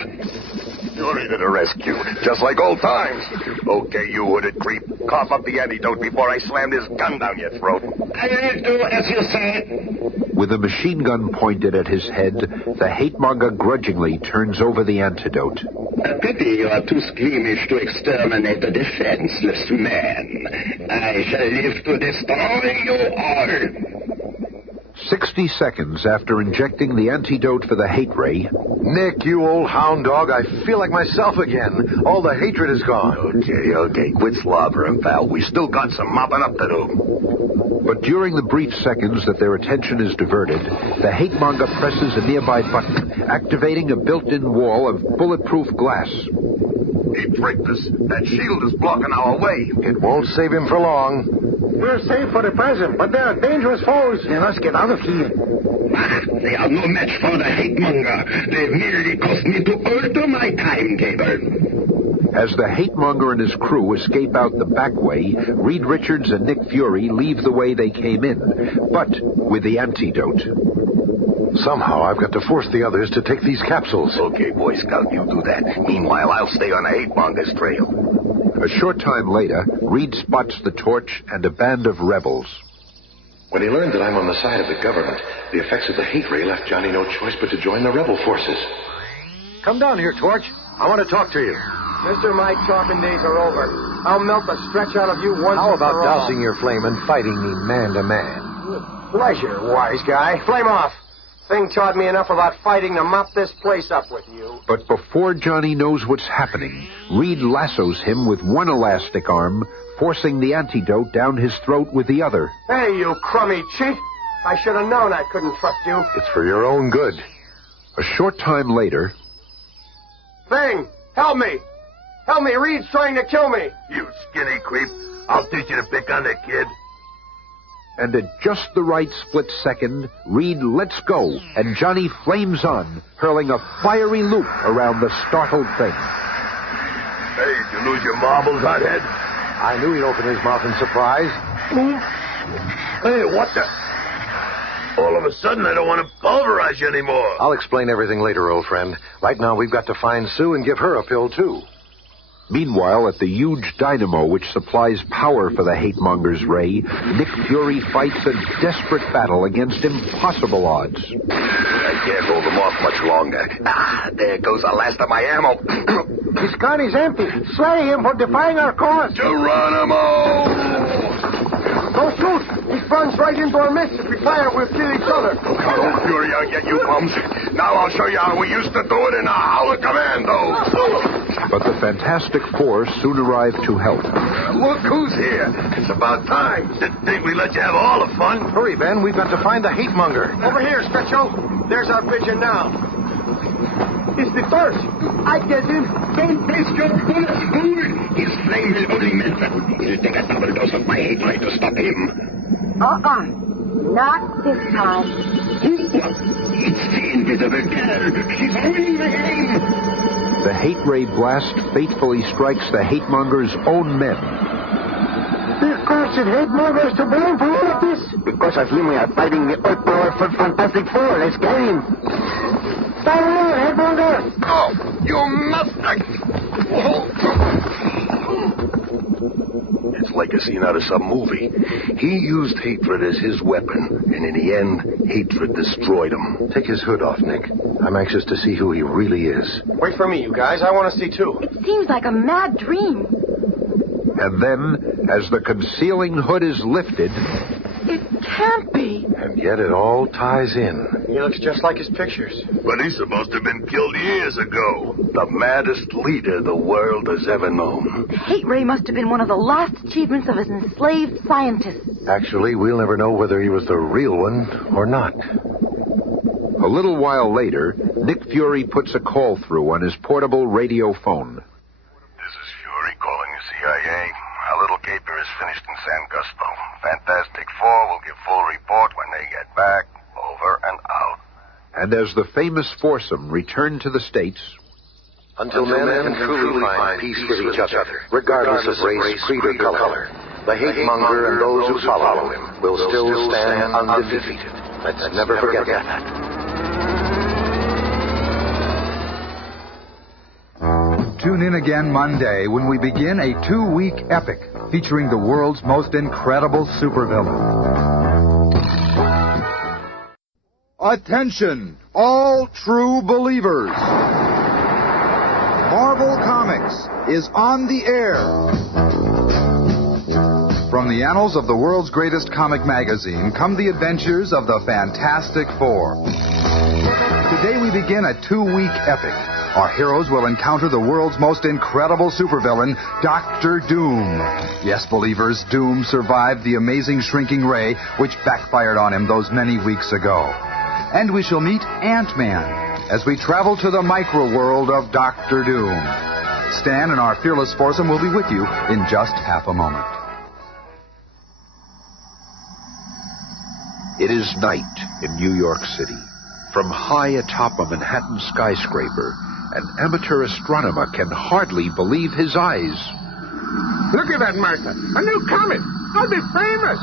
You're needed a rescue, just like old times. Okay, you hooded creep. Cough up the antidote before I slam this gun down your throat. I will do as you say. With a machine gun pointed at his head, the hate-monger grudgingly turns over the antidote. A pity you are too squeamish to exterminate a defenseless man. I shall live to destroy you all. 60 seconds after injecting the antidote for the hate ray... Nick, you old hound dog, I feel like myself again. All the hatred is gone. Okay, quit slobbering, pal. We still got some mopping up to do. But during the brief seconds that their attention is diverted, the hate-monger presses a nearby button, activating a built-in wall of bulletproof glass. He tricked us. That shield is blocking our way. It won't save him for long. We're safe for the present, but there are dangerous foes. Let us get out of here. They are no match for the hate-monger. They've merely caused me to alter my timetable. As the hate-monger and his crew escape out the back way, Reed Richards and Nick Fury leave the way they came in, but with the antidote. Somehow I've got to force the others to take these capsules. Okay, Boy Scout, you do that. Meanwhile, I'll stay on the hate-monger's trail. A short time later, Reed spots the Torch and a band of rebels. When he learned that I'm on the side of the government, the effects of the hate ray left Johnny no choice but to join the rebel forces. Come down here, Torch. I want to talk to you. Mister, my talking days are over. I'll melt the stretch out of you once How and for about all. dousing your flame and fighting me man to man? Pleasure, wise guy. Flame off. Thing taught me enough about fighting to mop this place up with you. But before Johnny knows what's happening, Reed lassos him with one elastic arm, forcing the antidote down his throat with the other. Hey, you crummy cheat. I should have known I couldn't trust you. It's for your own good. A short time later... Thing, help me. Help me, Reed's trying to kill me. You skinny creep. I'll teach you to pick on the kid. And at just the right split second, Reed lets go, and Johnny flames on, hurling a fiery loop around the startled thing. Hey, did you lose your marbles, hothead? I knew he'd open his mouth in surprise. Hey, what the... All of a sudden, I don't want to pulverize you anymore. I'll explain everything later, old friend. Right now, we've got to find Sue and give her a pill, too. Meanwhile, at the huge dynamo which supplies power for the hate-monger's ray, Nick Fury fights a desperate battle against impossible odds. I can't hold them off much longer. There goes the last of my ammo. His gun is empty. Slay him for defying our cause. Geronimo! Don't shoot. He runs right into our midst. If we fire, we'll kill each other. Look out, old Fury, I'll get you bums. Now I'll show you how we used to do it in a Howl of Commando. But the Fantastic Four soon arrive to help. Look who's here. It's about time. Didn't think we let you have all the fun. Hurry, Ben. We've got to find the hate-monger. Over here, Stretcho. There's our pigeon now. It's the Torch. I get him. Don't waste your bullets. Move it. His flame is only meant. It'll take a double dose of my hate ray to stop him. Not this time. It's the invisible girl. She's winning the game. The hate ray blast fatefully strikes the hate-monger's own men. The cursed hate-mongers to blame for all of this. Because of him, we are fighting the all-powerful Fantastic Four. Let's get him. Stand alone, hate-monger. Oh, you must... It's like a scene out of some movie. He used hatred as his weapon, and in the end, hatred destroyed him. Take his hood off, Nick. I'm anxious to see who he really is. Wait for me, you guys. I want to see, too. It seems like a mad dream. And then, as the concealing hood is lifted... It can't be. And yet it all ties in. He looks just like his pictures. But he's supposed to have been killed years ago. The maddest leader the world has ever known. Hate Ray must have been one of the last achievements of his enslaved scientists. Actually, we'll never know whether he was the real one or not. A little while later, Nick Fury puts a call through on his portable radio phone. This is Fury calling the CIA. Our little caper is finished in San Gusto. Fantastic Four will give full report when they get back. Over and out. And as the famous foursome return to the States... Until men can truly find peace with each other, regardless of race, creed, or color, the hate-monger and those who follow him will still stand undefeated. Let's never forget that. Tune in again Monday when we begin a 2-week epic featuring the world's most incredible supervillain. Attention, all true believers. Marvel Comics is on the air. From the annals of the world's greatest comic magazine come the adventures of the Fantastic Four. Today we begin a 2-week epic. our heroes will encounter the world's most incredible supervillain, Dr. Doom. Yes, believers, Doom survived the amazing shrinking ray which backfired on him those many weeks ago. And we shall meet Ant-Man as we travel to the micro-world of Dr. Doom. Stan and our fearless foursome will be with you in just half a moment. It is night in New York City. From high atop a Manhattan skyscraper, an amateur astronomer can hardly believe his eyes. Look at that, Martha. A new comet. I'll be famous.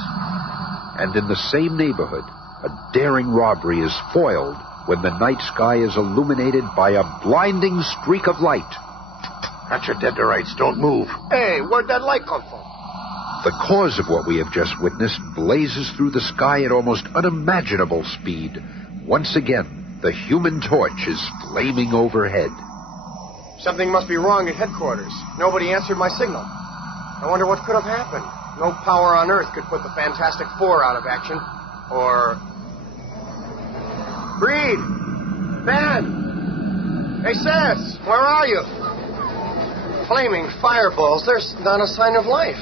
And in the same neighborhood, a daring robbery is foiled when the night sky is illuminated by a blinding streak of light. That's your dead to rights. Don't move. Hey, where'd that light come from? The cause of what we have just witnessed blazes through the sky at almost unimaginable speed. Once again, the Human Torch is flaming overhead. Something must be wrong at headquarters. Nobody answered my signal. I wonder what could have happened. No power on Earth could put the Fantastic Four out of action. Or... Breed! Ben! Hey, Sis! Where are you? Flaming fireballs. There's not a sign of life.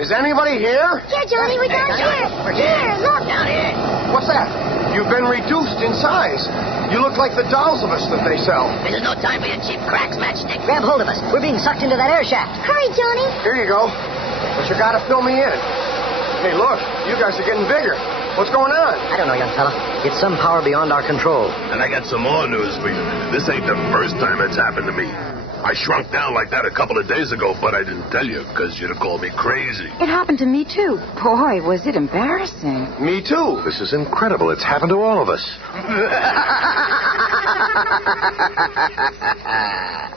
Is anybody here? Here, Johnny, we're down here. Here, look. Down here. What's that? You've been reduced in size. You look like the dolls of us that they sell. This is no time for your cheap cracks, Matchstick. Grab hold of us. We're being sucked into that air shaft. Hurry, Johnny. Here you go. But you gotta fill me in. Hey, look, you guys are getting bigger. What's going on? I don't know, young fella. It's some power beyond our control. And I got some more news for you. This ain't the first time it's happened to me. I shrunk down like that a couple of days ago, but I didn't tell you because you'd have called me crazy. It happened to me, too. Boy, was it embarrassing. Me, too. This is incredible. It's happened to all of us.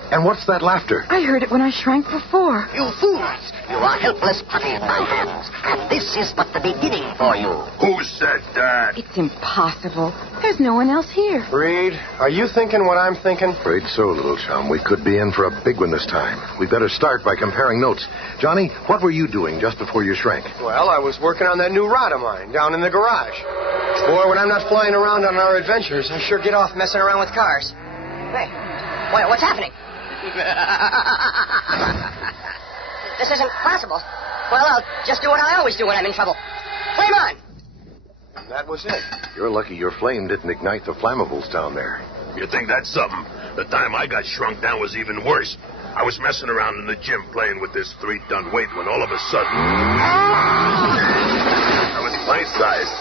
And what's that laughter? I heard it when I shrank before. You fools! You are helpless putty in my hands. And this is but the beginning for you. Who said that? It's impossible. There's no one else here. Reed, are you thinking what I'm thinking? Afraid so, little chum. We could be in for a big one this time. We better start by comparing notes. Johnny, what were you doing just before you shrank? Well, I was working on that new rod of mine down in the garage. Boy, when I'm not flying around on our adventures, I sure get off messing around with cars. Hey, what's happening? This isn't possible. Well, I'll just do what I always do when I'm in trouble. Flame on! That was it. You're lucky your flame didn't ignite the flammables down there. You think that's something? The time I got shrunk down was even worse. I was messing around in the gym playing with this 3-ton weight when all of a sudden... I was my size.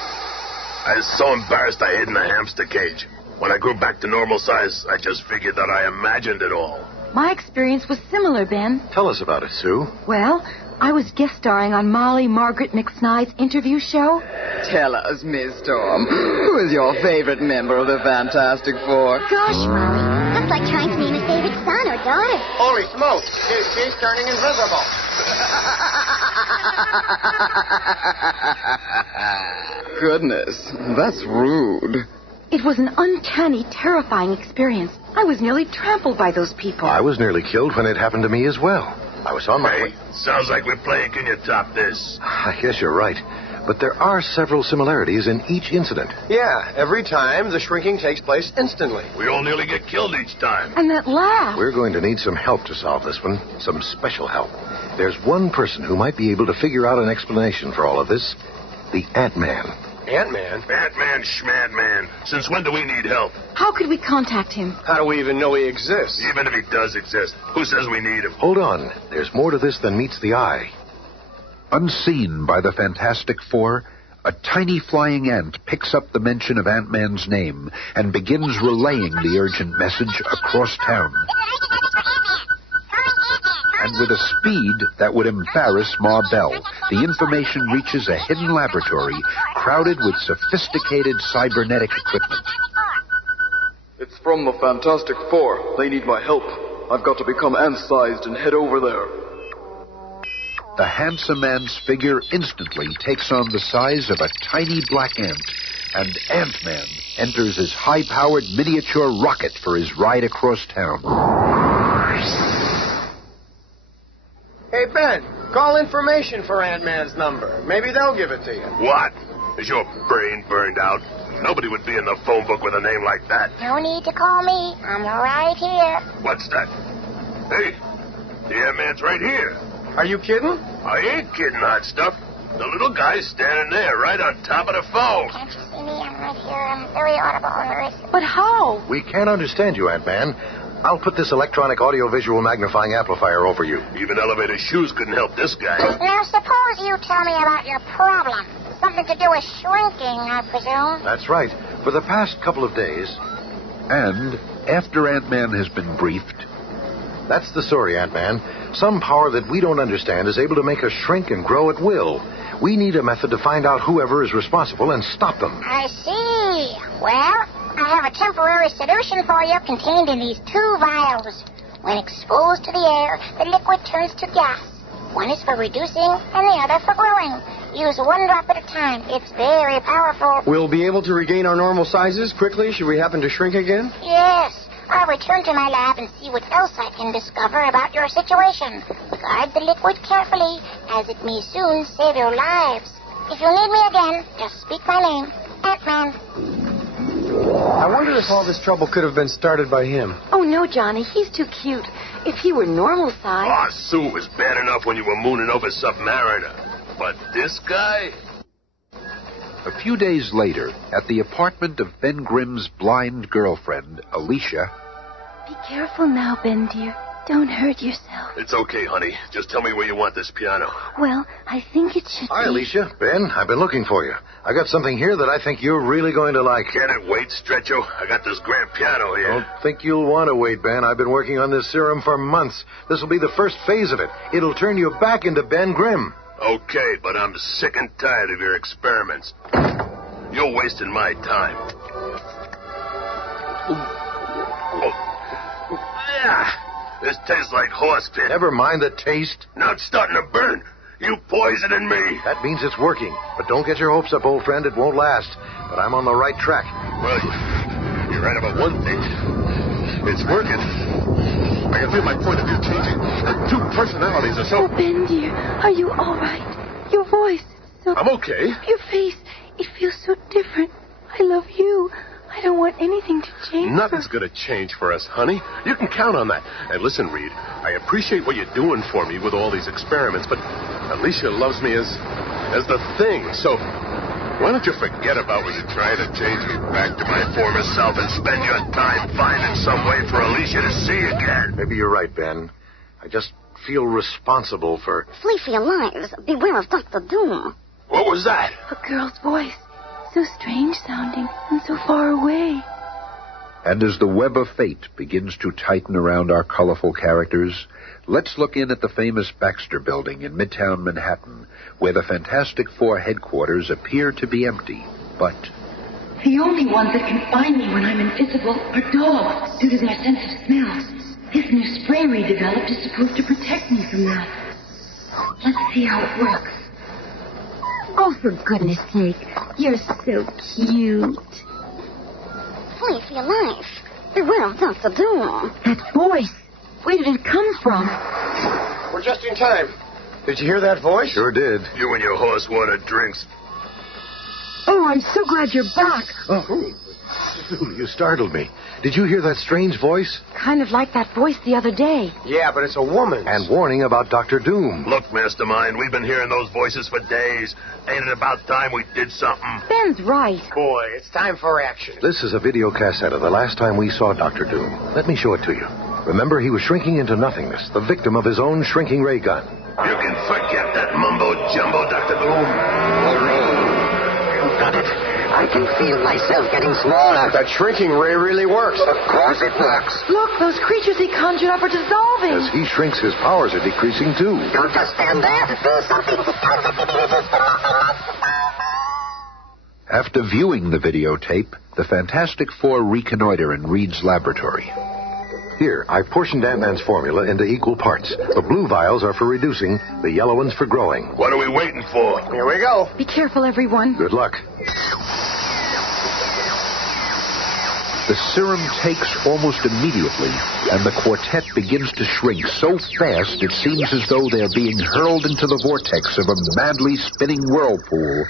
I was so embarrassed I hid in a hamster cage. When I grew back to normal size, I just figured that I imagined it all. My experience was similar, Ben. Tell us about it, Sue. Well, I was guest starring on Molly Margaret McSnide's interview show. Tell us, Miss Storm, who is your favorite member of the Fantastic Four? Gosh, Molly, that's like trying to name a favorite son or daughter. Holy smokes, she's turning invisible. Goodness, that's rude. It was an uncanny, terrifying experience. I was nearly trampled by those people. I was nearly killed when it happened to me as well. I was on my way. Sounds like we're playing Can You Top This? I guess you're right. But there are several similarities in each incident. Yeah, every time the shrinking takes place instantly. We all nearly get killed each time. And that laugh. We're going to need some help to solve this one. Some special help. There's one person who might be able to figure out an explanation for all of this. The Ant-Man. Ant-Man? Ant-Man, Schmad-Man. Since when do we need help? How could we contact him? How do we even know he exists? Even if he does exist, who says we need him? Hold on. There's more to this than meets the eye. Unseen by the Fantastic Four, a tiny flying ant picks up the mention of Ant-Man's name and begins relaying the urgent message across town. And with a speed that would embarrass Ma Bell, the information reaches a hidden laboratory crowded with sophisticated cybernetic equipment. It's from the Fantastic Four. They need my help. I've got to become ant-sized and head over there. The handsome man's figure instantly takes on the size of a tiny black ant, and Ant-Man enters his high-powered miniature rocket for his ride across town. Hey, Ben, call information for Ant-Man's number. Maybe they'll give it to you. What? Is your brain burned out? Nobody would be in the phone book with a name like that. No need to call me. I'm right here. What's that? Hey, the airman's right here. Are you kidding? I ain't kidding, hot stuff. The little guy's standing there, right on top of the phone. Can't you see me? I'm right here. I'm very audible and very... But how? We can't understand you, Ant-Man. I'll put this electronic audio-visual magnifying amplifier over you. Even elevator shoes couldn't help this guy. Now, suppose you tell me about your problem. Something to do with shrinking, I presume. That's right. For the past couple of days. And after Ant-Man has been briefed... That's the story, Ant-Man. Some power that we don't understand is able to make us shrink and grow at will. We need a method to find out whoever is responsible and stop them. I see. Well, I have a temporary solution for you contained in these 2 vials. When exposed to the air, the liquid turns to gas. One is for reducing and the other for growing. Use 1 drop at a time. It's very powerful. We'll be able to regain our normal sizes quickly should we happen to shrink again? Yes. I'll return to my lab and see what else I can discover about your situation. Guard the liquid carefully, as it may soon save your lives. If you need me again, just speak my name, Ant-Man. I wonder if all this trouble could have been started by him. Oh, no, Johnny. He's too cute. If he were normal size... Ah, Sue, it was bad enough when you were mooning over Submariner. But this guy... A few days later, at the apartment of Ben Grimm's blind girlfriend, Alicia... Be careful now, Ben, dear. Don't hurt yourself. It's okay, honey. Just tell me where you want this piano. Well, I think it should Hi, be... Alicia. Ben, I've been looking for you. I got something here that I think you're really going to like. Can it wait, Stretcho? I got this grand piano here. Don't think you'll want to wait, Ben. I've been working on this serum for months. This will be the first phase of it. It'll turn you back into Ben Grimm. Okay, but I'm sick and tired of your experiments. You're wasting my time. This tastes like horse pit. Never mind the taste. Now it's starting to burn. You poisoning me. That means it's working. But don't get your hopes up, old friend. It won't last. But I'm on the right track. Well, you're right about one thing. It's working. I can feel my point of view changing. The 2 personalities are so... Oh, Ben, dear, are you all right? Your voice, so... I'm okay. Your face, it feels so different. I love you. I don't want anything to change. Nothing's going to change for us, honey. You can count on that. And listen, Reed, I appreciate what you're doing for me with all these experiments, but Alicia loves me as the thing. So why don't you forget about what you're trying to change me back to my former self and spend your time finding some way for Alicia to see again? Maybe you're right, Ben. I just feel responsible for... Flee for your lives. Beware of Dr. Doom. What was that? A girl's voice. So strange sounding and so far away. And as the web of fate begins to tighten around our colorful characters, let's look in at the famous Baxter Building in Midtown Manhattan, where the Fantastic Four headquarters appear to be empty, but... The only ones that can find me when I'm invisible are dogs, due to their sense of smell. This new spray we developed is supposed to protect me from that. Let's see how it works. Oh, for goodness sake. You're so cute. Flee for your life. Beware of Dr. Doom. That voice. Where did it come from? We're just in time. Did you hear that voice? Sure did. You and your horse water drinks. Oh, I'm so glad you're back. Oh, you startled me. Did you hear that strange voice? Kind of like that voice the other day. Yeah, but it's a woman. And warning about Dr. Doom. Look, Mastermind, we've been hearing those voices for days. Ain't it about time we did something? Ben's right. Boy, it's time for action. This is a video cassette of the last time we saw Dr. Doom. Let me show it to you. Remember, he was shrinking into nothingness, the victim of his own shrinking ray gun. You can forget that mumbo-jumbo, Dr. Doom. You got it. I can feel myself getting smaller. That shrinking ray really works. Of course it works. Look, those creatures he conjured up are dissolving. As he shrinks, his powers are decreasing, too. Don't just stand there. Do something to counter the resistance. After viewing the videotape, the Fantastic Four reconnoiter in Reed's laboratory. Here, I've portioned Ant-Man's formula into equal parts. The blue vials are for reducing, the yellow ones for growing. What are we waiting for? Here we go. Be careful, everyone. Good luck. The serum takes almost immediately, and the quartet begins to shrink so fast it seems as though they're being hurled into the vortex of a madly spinning whirlpool.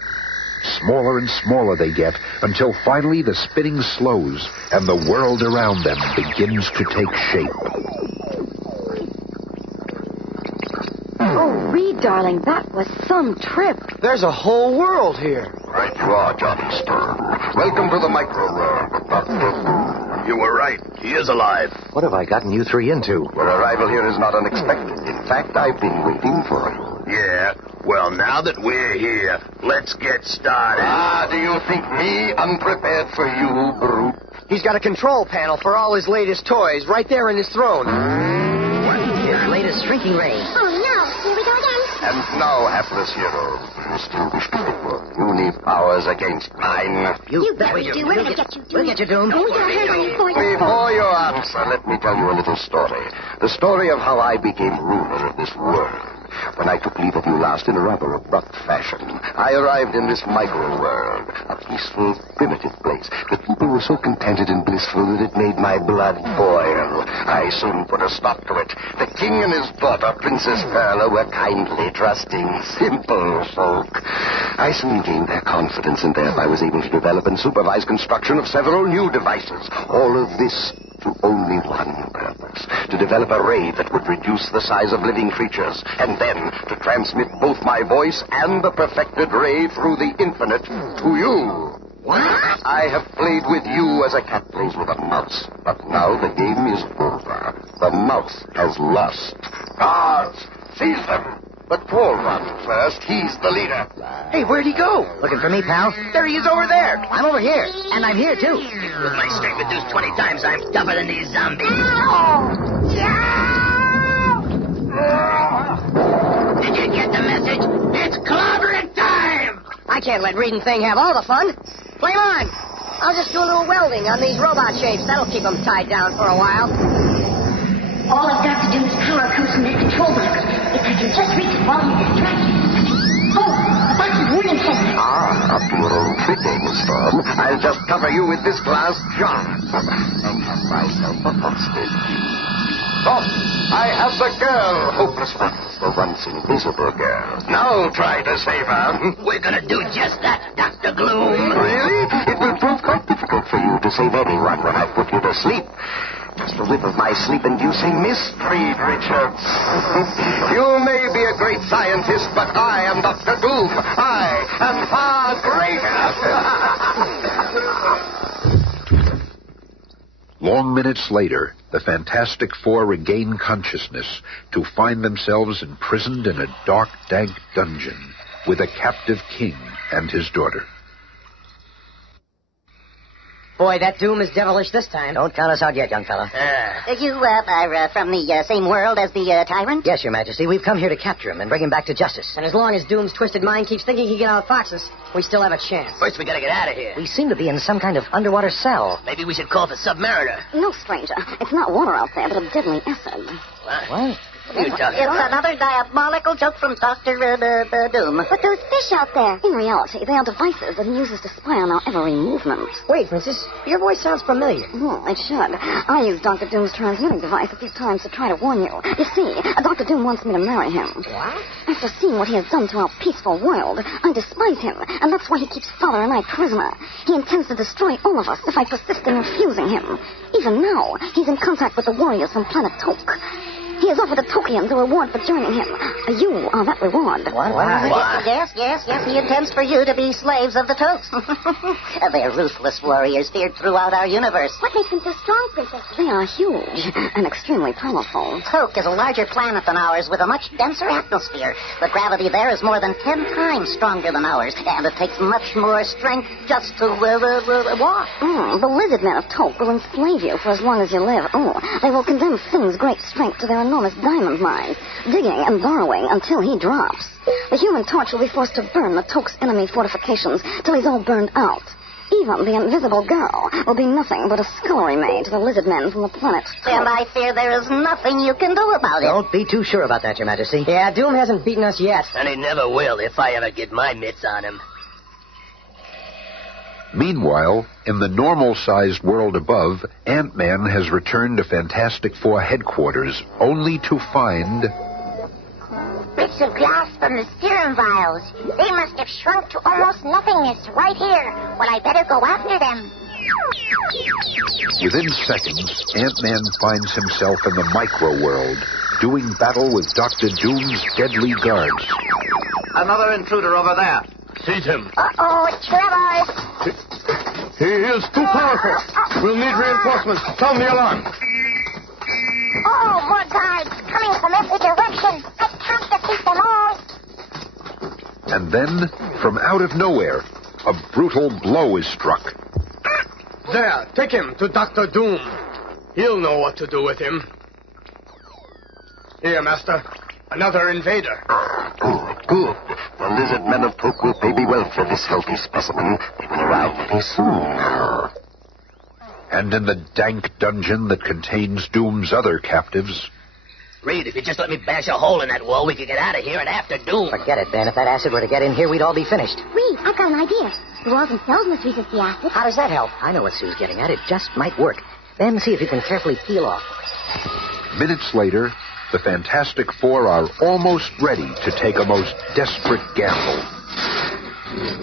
Smaller and smaller they get, until finally the spinning slows and the world around them begins to take shape. Oh, Reed, darling, that was some trip. There's a whole world here. Right you are, Johnny Stone. Welcome to the micro-world, Dr. You were right. He is alive. What have I gotten you three into? Your arrival here is not unexpected. In fact, I've been waiting for you. Yeah? Well, now that we're here, let's get started. Do you think me unprepared for you, brute? He's got a control panel for all his latest toys right there in his throne. His latest shrinking ray. Oh, no. Here we go again. And now, hapless hero, distinguished people, you need powers against mine. You bet we do. We're going to get you, Doom. We'll get you, Doom. We got our hands on you for you. Before you answer, let me tell you a little story. The story of how I became ruler of this world. When I took leave of you last in a rather abrupt fashion, I arrived in this micro-world, a peaceful, primitive place. The people were so contented and blissful that it made my blood boil. I soon put a stop to it. The king and his daughter, Princess Perla, were kindly, trusting, simple folk. I soon gained their confidence and thereby was able to develop and supervise construction of several new devices. All of this to only one purpose: to develop a ray that would reduce the size of living creatures, and then to transmit both my voice and the perfected ray through the infinite to you. What? I have played with you as a cat plays with a mouse, but now the game is over. The mouse has lost. Guards, seize them. But Paul runs first. He's the leader. Hey, where'd he go? Looking for me, pal? There he is over there. I'm over here, and I'm here, too. With my strength reduced 20 times, I'm tougher than these zombies. Did you get the message? It's clobbering time! I can't let Reed and Thing have all the fun. Flame on! I'll just do a little welding on these robot shapes. That'll keep them tied down for a while. All I've got to do is power comes from that control box. If I can just reach it while he's distracted. Oh, the box is warning something. Up to your own tricking, Storm. I'll just cover you with this glass jar. Oh, I have the girl, hopeless one. The once invisible girl. Now try to save her. We're gonna do just that, Dr. Gloom. Really? It will prove quite difficult for you to save anyone when I put you to sleep. Just a whiff of my sleep-inducing mist, Reed Richards. You may be a great scientist, but I am Dr. Doom. I am far greater. Long minutes later, the Fantastic Four regain consciousness to find themselves imprisoned in a dark, dank dungeon with a captive king and his daughter. Boy, that Doom is devilish this time. Don't count us out yet, young fella. You are from the same world as the tyrant? Yes, Your Majesty. We've come here to capture him and bring him back to justice. And as long as Doom's twisted mind keeps thinking he can outfox us, we still have a chance. First, we gotta get out of here. We seem to be in some kind of underwater cell. Maybe we should call the Submariner. No, stranger. It's not water out there, but a deadly acid. What? It's another diabolical joke from Dr. Doom. But those fish out there, in reality, they are devices that he uses to spy on our every movement. Wait, Princess, your voice sounds familiar. It should. I used Dr. Doom's transmitting device a few times to try to warn you. You see, Dr. Doom wants me to marry him. What? After seeing what he has done to our peaceful world, I despise him, and that's why he keeps Father and I prisoner. He intends to destroy all of us if I persist in refusing him. Even now, he's in contact with the warriors from planet Toke. He has offered a Tokians a reward for joining him. You are that reward. What? Yes. He intends for you to be slaves of the Tokes. They're ruthless warriors feared throughout our universe. What makes them so strong, Princess? They are huge and extremely powerful. Toke is a larger planet than ours with a much denser atmosphere. The gravity there is more than 10 times stronger than ours, and it takes much more strength just to walk. The lizard men of Toke will enslave you for as long as you live. They will condemn Thing's great strength to their enormous diamond mines, digging and burrowing until he drops. The Human Torch will be forced to burn the Toke's enemy fortifications till he's all burned out. Even the invisible girl will be nothing but a scullery maid to the lizard men from the planet. And I fear there is nothing you can do about it. Don't be too sure about that, Your Majesty. Yeah, Doom hasn't beaten us yet. And he never will if I ever get my mitts on him. Meanwhile, in the normal-sized world above, Ant-Man has returned to Fantastic Four headquarters, only to find... It's bits of glass from the serum vials. They must have shrunk to almost nothingness right here. Well, I better go after them. Within seconds, Ant-Man finds himself in the micro-world, doing battle with Dr. Doom's deadly guards. Another intruder over there. Seize him. Uh-oh, Trevor. He is too powerful. We'll need reinforcements. Sound the alarm. Oh, more guards coming from every direction. I can't defeat them all. And then, from out of nowhere, a brutal blow is struck. There, take him to Dr. Doom. He'll know what to do with him. Here, Master. Another invader. Good. The lizard men of Took will pay me well for this healthy specimen. They will arrive very soon. And in the dank dungeon that contains Doom's other captives... Reed, if you just let me bash a hole in that wall, we could get out of here and after Doom. Forget it, Ben. If that acid were to get in here, we'd all be finished. Reed, I've got an idea. The walls themselves must resist the acid. How does that help? I know what Sue's getting at. It just might work. Ben, see if you can carefully peel off. Minutes later, the Fantastic Four are almost ready to take a most desperate gamble.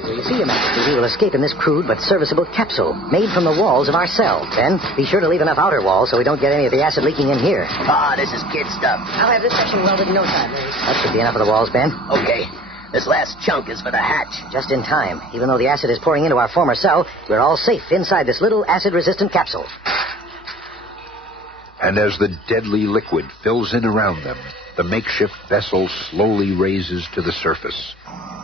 Well, you see, Master, we will escape in this crude but serviceable capsule made from the walls of our cell. Ben, be sure to leave enough outer walls so we don't get any of the acid leaking in here. Ah, this is kid stuff. I'll have this section welded in no time. That should be enough of the walls, Ben. Okay. This last chunk is for the hatch. Just in time. Even though the acid is pouring into our former cell, we're all safe inside this little acid-resistant capsule. And as the deadly liquid fills in around them, the makeshift vessel slowly raises to the surface.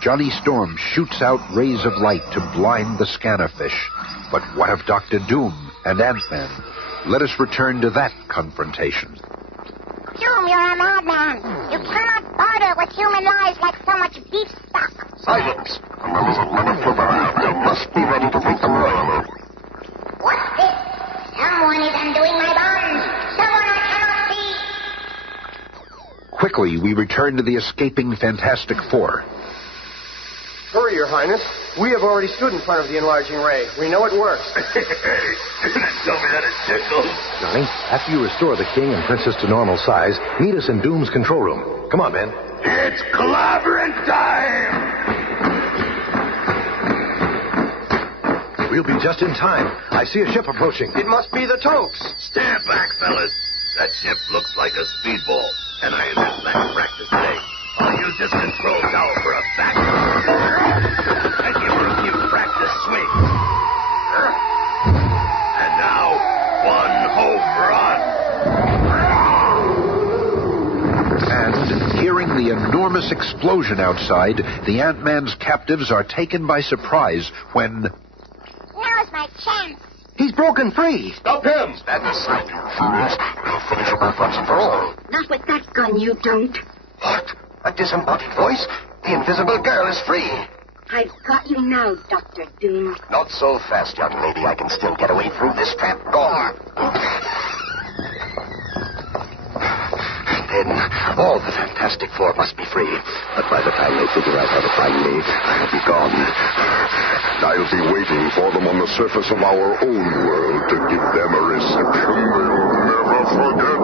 Johnny Storm shoots out rays of light to blind the scanner fish. But what of Dr. Doom and Ant-Man? Let us return to that confrontation. Doom, you're a madman. You cannot barter with human lives like so much beef stock. Silence! The lizard men of Took must be ready to take them royally. What's this? Someone is undoing my bonds. Someone I cannot see. Quickly, we return to the escaping Fantastic Four. Hurry, Your Highness. We have already stood in front of the enlarging ray. We know it works. Tell me that it tickles. Johnny, after you restore the king and princess to normal size, meet us in Doom's control room. Come on, Ben. It's clobbering time! We'll be just in time. I see a ship approaching. It must be the Tokes. Stand back, fellas. That ship looks like a speedball, and I haven't had practice today. I'll use this control tower for a back. And give her a few practice swings. And now, one home run. And, hearing the enormous explosion outside, the Ant-Man's captives are taken by surprise when... Now's my chance. He's broken free. Stop him! Stand aside, you fools. We'll finish him off once and for all. Not with that gun, you don't. What? A disembodied voice? The invisible girl is free. I've got you now, Dr. Doom. Not so fast, young lady. I can still get away through this trap door. Then all the Fantastic Four must be free. But by the time they figure out how to find me, I'll be gone. I'll be waiting for them on the surface of our own world to give them a reception they'll never forget.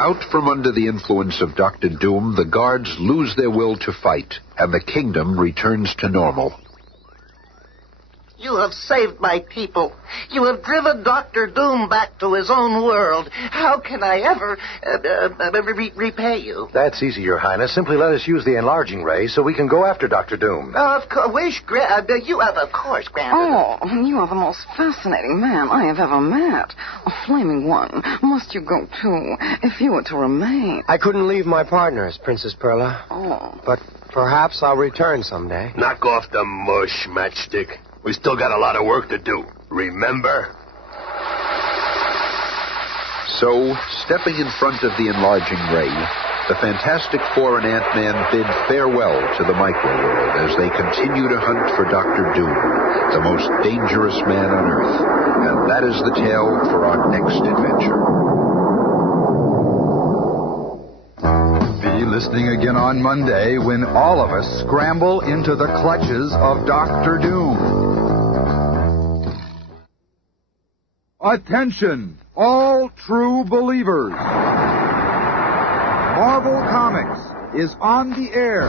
Out from under the influence of Dr. Doom, the guards lose their will to fight, and the kingdom returns to normal. You have saved my people. You have driven Dr. Doom back to his own world. How can I ever repay you? That's easy, Your Highness. Simply let us use the enlarging ray so we can go after Dr. Doom. Of course, you have, of course, granted. Oh, you are the most fascinating man I have ever met. A flaming one. Must you go, too, if you were to remain? I couldn't leave my partners, Princess Perla. Oh. But perhaps I'll return someday. Knock off the mush, Matchstick. We still got a lot of work to do. Remember? So, stepping in front of the enlarging ray, the Fantastic Four and Ant-Man bid farewell to the micro-world as they continue to hunt for Dr. Doom, the most dangerous man on Earth. And that is the tale for our next adventure. Be listening again on Monday when all of us scramble into the clutches of Dr. Doom. Attention! all true believers. Marvel Comics is on the air.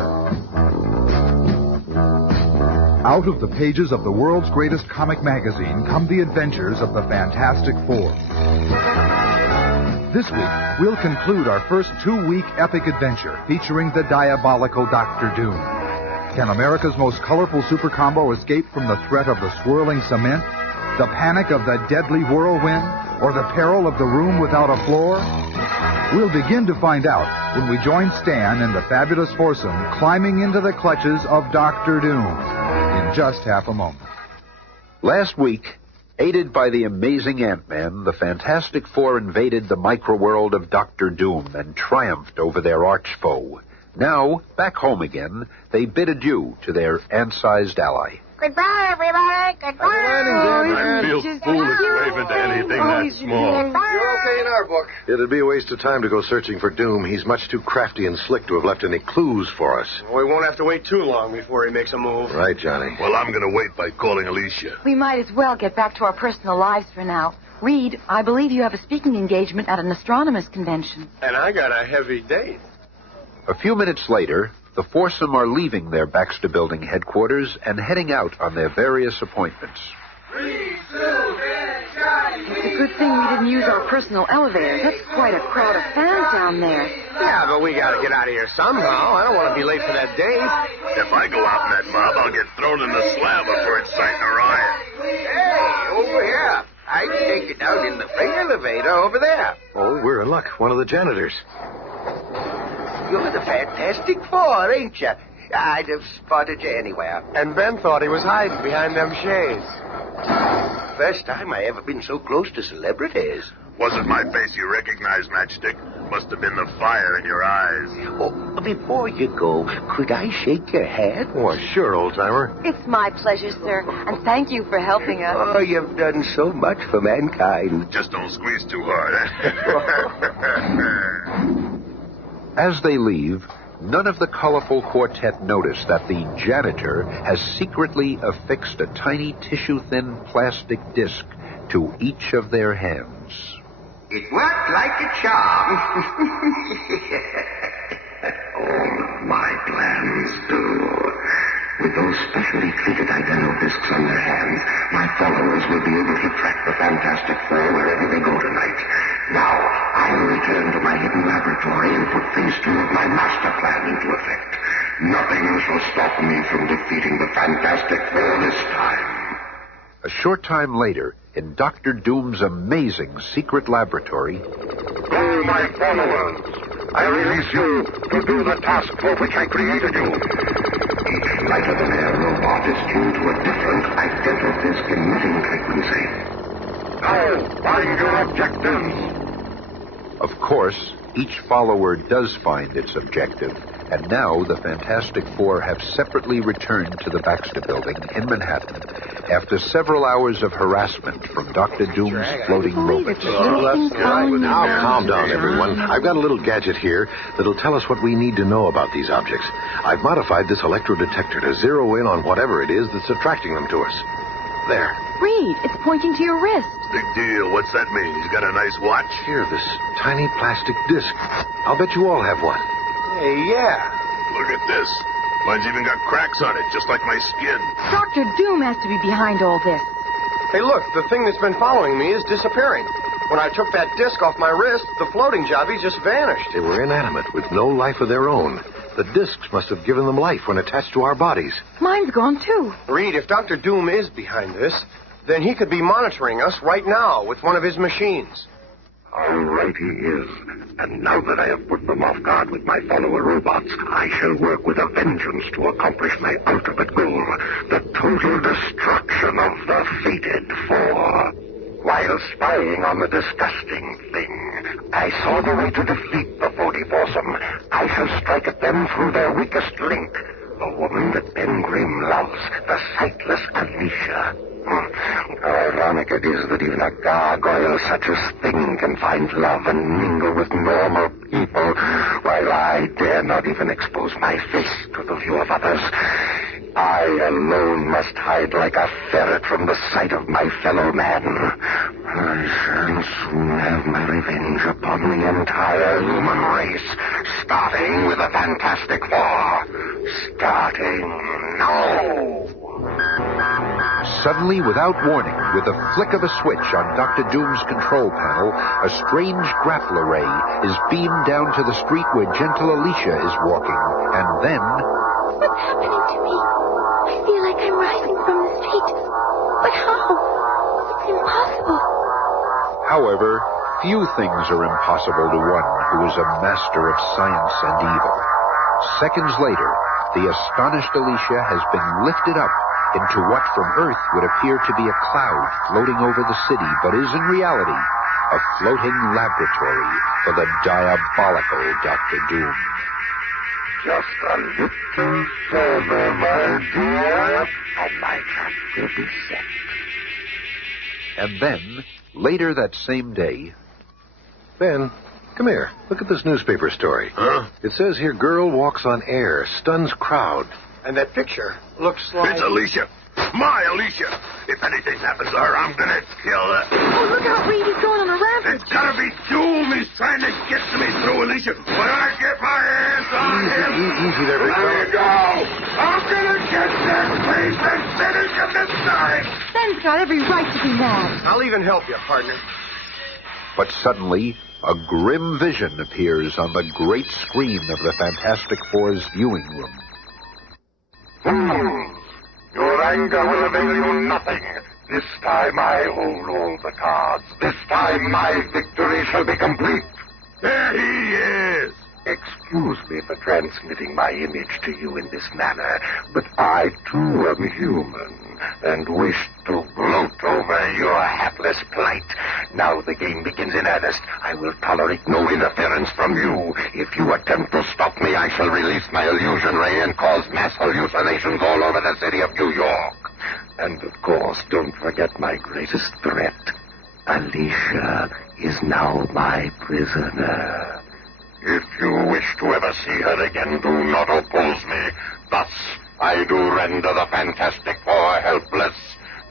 Out of the pages of the world's greatest comic magazine come the adventures of the Fantastic Four. This week, we'll conclude our first 2-week epic adventure featuring the diabolical Dr. Doom. Can America's most colorful super combo escape from the threat of the swirling cement, the panic of the deadly whirlwind, or the peril of the room without a floor? We'll begin to find out when we join Stan and the fabulous foursome climbing into the clutches of Dr. Doom in just half a moment. Last week, aided by the amazing Ant-Man, the Fantastic Four invaded the micro-world of Dr. Doom and triumphed over their arch-foe. Now, back home again, they bid adieu to their ant-sized ally. Goodbye, everybody. Goodbye. I feel foolish waving to anything that small. You're okay in our book. It'd be a waste of time to go searching for Doom. He's much too crafty and slick to have left any clues for us. We won't have to wait too long before he makes a move. Right, Johnny. Well, I'm going to wait by calling Alicia. We might as well get back to our personal lives for now. Reed, I believe you have a speaking engagement at an astronomers convention. And I got a heavy date. A few minutes later, the foursome are leaving their Baxter Building headquarters and heading out on their various appointments. 3, 2, It's a good thing we didn't use our personal elevators. That's quite a crowd of fans down there. Yeah, but we got to get out of here somehow. I don't want to be late for that date. If I go out in that mob, I'll get thrown in the slab before it's sighting a riot. Hey, over here. I can take you down in the freight elevator over there. Oh, we're in luck. One of the janitors. You're the Fantastic Four, ain't you? I'd have spotted you anywhere. And Ben thought he was hiding behind them shades. First time I ever been so close to celebrities. Wasn't my face you recognized, Matchstick. Must have been the fire in your eyes. Oh, before you go, could I shake your hand? Oh, sure, old-timer. It's my pleasure, sir, and thank you for helping us. Oh, you've done so much for mankind. Just don't squeeze too hard. As they leave, none of the colorful quartet notice that the janitor has secretly affixed a tiny tissue-thin plastic disc to each of their hands. It worked like a charm. All of my plans do. With those specially treated identical discs on their hands, my followers will be able to track the Fantastic Four wherever they go tonight. Now, I'll return to my hidden laboratory and put phase 2 of my master plan into effect. Nothing shall stop me from defeating the Fantastic Four this time. A short time later, in Dr. Doom's amazing secret laboratory... Go, my followers. I release you to do the task for which I created you. Each lighter-than-air robot is tuned to a different identical disc emitting frequency. Now, find your objectives. Of course, each follower does find its objective, and now the Fantastic Four have separately returned to the Baxter Building in Manhattan after several hours of harassment from Dr. Doom's floating robots. Now, calm down, everyone. I've got a little gadget here that'll tell us what we need to know about these objects. I've modified this electrodetector to zero in on whatever it is that's attracting them to us. There. Reed, it's pointing to your wrist. Big deal. What's that mean? He's got a nice watch? Here, this tiny plastic disc. I'll bet you all have one. Hey, yeah. Look at this. Mine's even got cracks on it, just like my skin. Dr. Doom has to be behind all this. Hey, look, the thing that's been following me is disappearing. When I took that disc off my wrist, the floating jobbies just vanished. They were inanimate with no life of their own. The discs must have given them life when attached to our bodies. Mine's gone, too. Reed, if Dr. Doom is behind this, then he could be monitoring us right now with one of his machines. All right, he is. And now that I have put them off guard with my follower robots, I shall work with a vengeance to accomplish my ultimate goal, the total destruction of the fated Four. While spying on the disgusting thing, I saw the way to defeat the 40 foursome. I shall strike at them through their weakest link, the woman that Ben Grimm loves, the sightless Alicia. Ironic it is that even a gargoyle such as Thing can find love and mingle with normal people, while I dare not even expose my face to the view of others. I alone must hide like a ferret from the sight of my fellow man. I shall soon have my revenge upon the entire human race, starting with the Fantastic Four. Starting now. Suddenly, without warning, with the flick of a switch on Dr. Doom's control panel, a strange grapple array is beamed down to the street where gentle Alicia is walking. And then... What's happening to me? I feel like I'm rising from the street. But how? It's impossible. However, few things are impossible to one who is a master of science and evil. Seconds later, the astonished Alicia has been lifted up into what from Earth would appear to be a cloud floating over the city, but is in reality a floating laboratory for the diabolical Dr. Doom. Just a little further, my dear, and my trap will be set. And then, later that same day... Ben, come here. Look at this newspaper story. Huh? It says here, girl walks on air, stuns crowd. And that picture looks like... It's Alicia. My Alicia. If anything happens to her, I'm gonna kill her. Oh, look out, Reed. He's going on a rampage. It's gotta be Doom. He's trying to get to me through Alicia. When I get my hands on him... Easy there, big There you go. I'm gonna get that face and finish him this time. Ben's got every right to be mad. I'll even help you, partner. But suddenly, a grim vision appears on the great screen of the Fantastic Four's viewing room. Your anger will avail you nothing. This time I hold all the cards. This time my victory shall be complete. There he is. Excuse me for transmitting my image to you in this manner, but I too am human and wish to gloat over your hapless plight. Now the game begins in earnest. I will tolerate no interference from you. If you attempt to stop me, I shall release my illusion ray and cause mass hallucinations all over the city of New York. And of course, don't forget my greatest threat. Alicia is now my prisoner. If you wish to ever see her again, do not oppose me. Thus, I do render the Fantastic Four helpless.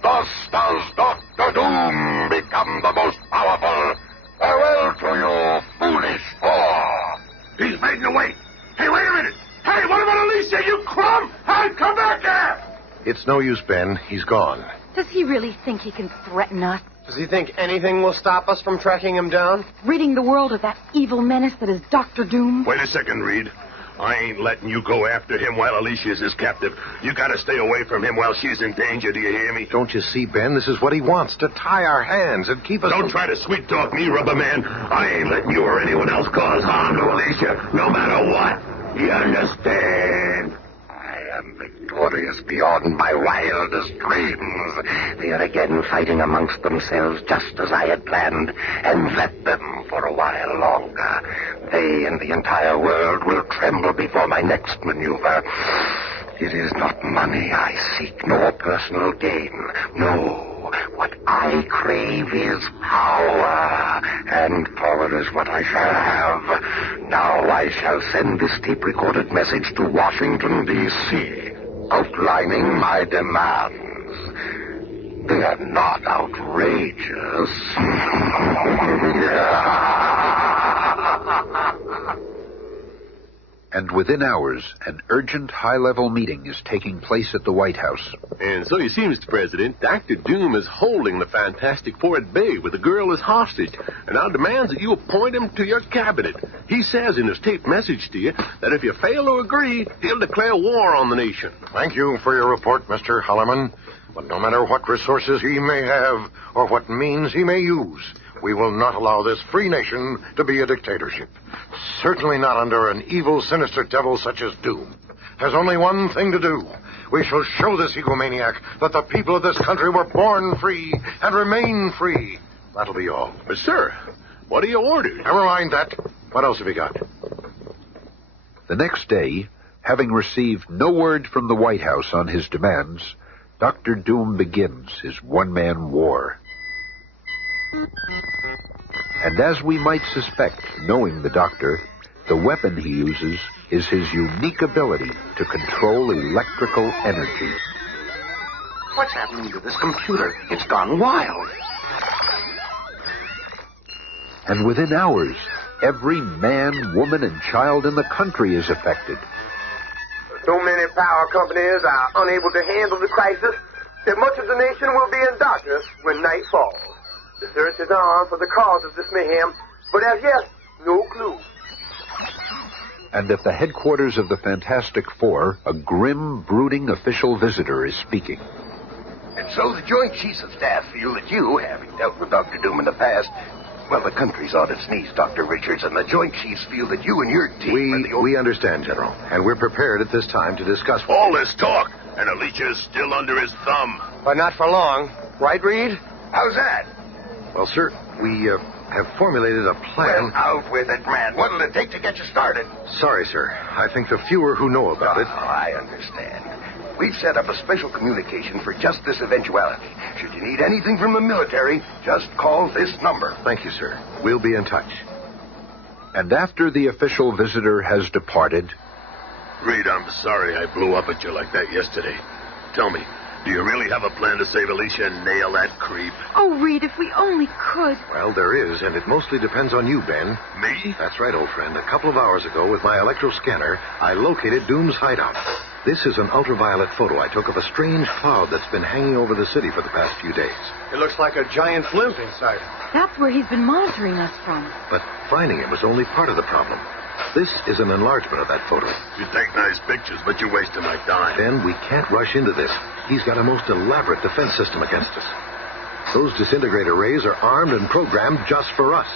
Thus does Dr. Doom become the most powerful. Farewell to you, foolish four. He's making away. Hey, wait a minute. Hey, what about Alicia, you crumb? Hey, come back here. It's no use, Ben. He's gone. Does he really think he can threaten us? Does he think anything will stop us from tracking him down? Ridding the world of that evil menace that is Dr. Doom? Wait a second, Reed. I ain't letting you go after him while Alicia's his captive. You gotta stay away from him while she's in danger, do you hear me? Don't you see, Ben? This is what he wants, to tie our hands and keep us... Don't try to sweet-talk me, Rubber Man. I ain't letting you or anyone else cause harm to Alicia, no matter what. You understand? I am victorious beyond my wildest dreams. They are again fighting amongst themselves just as I had planned, and let them for a while longer. They and the entire world will tremble before my next maneuver. It is not money I seek, nor personal gain. No, what I crave is power, and power is what I shall have. Now I shall send this tape-recorded message to Washington, D.C., outlining my demands. They are not outrageous. And within hours, an urgent high-level meeting is taking place at the White House. And so you see, Mr. President, Dr. Doom is holding the Fantastic Four at bay with the girl as hostage, and now demands that you appoint him to your cabinet. He says in his taped message to you that if you fail to agree, he'll declare war on the nation. Thank you for your report, Mr. Hollerman. But no matter what resources he may have or what means he may use, we will not allow this free nation to be a dictatorship. Certainly not under an evil, sinister devil such as Doom. Has only one thing to do. We shall show this egomaniac that the people of this country were born free and remain free. That'll be all. But, sir, what are your orders? Never mind that. What else have you got? The next day, having received no word from the White House on his demands, Dr. Doom begins his one-man war. And as we might suspect, knowing the Doctor, the weapon he uses is his unique ability to control electrical energy. What's happening to this computer? It's gone wild. And within hours, every man, woman, and child in the country is affected. So many power companies are unable to handle the crisis that much of the nation will be in darkness when night falls. The search is on for the cause of this mayhem, but as yet, no clue. And at the headquarters of the Fantastic Four, a grim, brooding official visitor is speaking. And so the Joint Chiefs of Staff feel that you, having dealt with Dr. Doom in the past, well, the country's on its knees, Dr. Richards, and the Joint Chiefs feel that you and your team... We understand, General, and we're prepared at this time to discuss... All this talk, and Alicia is still under his thumb. But not for long. Right, Reed? How's that? Well, sir, we have formulated a plan... Well, out with it, man. What'll it take to get you started? Sorry, sir. I think the fewer who know about it... I understand. We've set up a special communication for just this eventuality. Should you need anything from the military, just call this number. Thank you, sir. We'll be in touch. And after the official visitor has departed... Reed, I'm sorry I blew up at you like that yesterday. Tell me, do you really have a plan to save Alicia and nail that creep? Oh, Reed, if we only could. Well, there is, and it mostly depends on you, Ben. Me? That's right, old friend. A couple of hours ago, with my electroscanner, I located Doom's hideout. This is an ultraviolet photo I took of a strange cloud that's been hanging over the city for the past few days. It looks like a giant blimp inside. That's where he's been monitoring us from. But finding him was only part of the problem. This is an enlargement of that photo. You take nice pictures, but you're wasting my time. Ben, we can't rush into this. He's got a most elaborate defense system against us. Those disintegrator rays are armed and programmed just for us.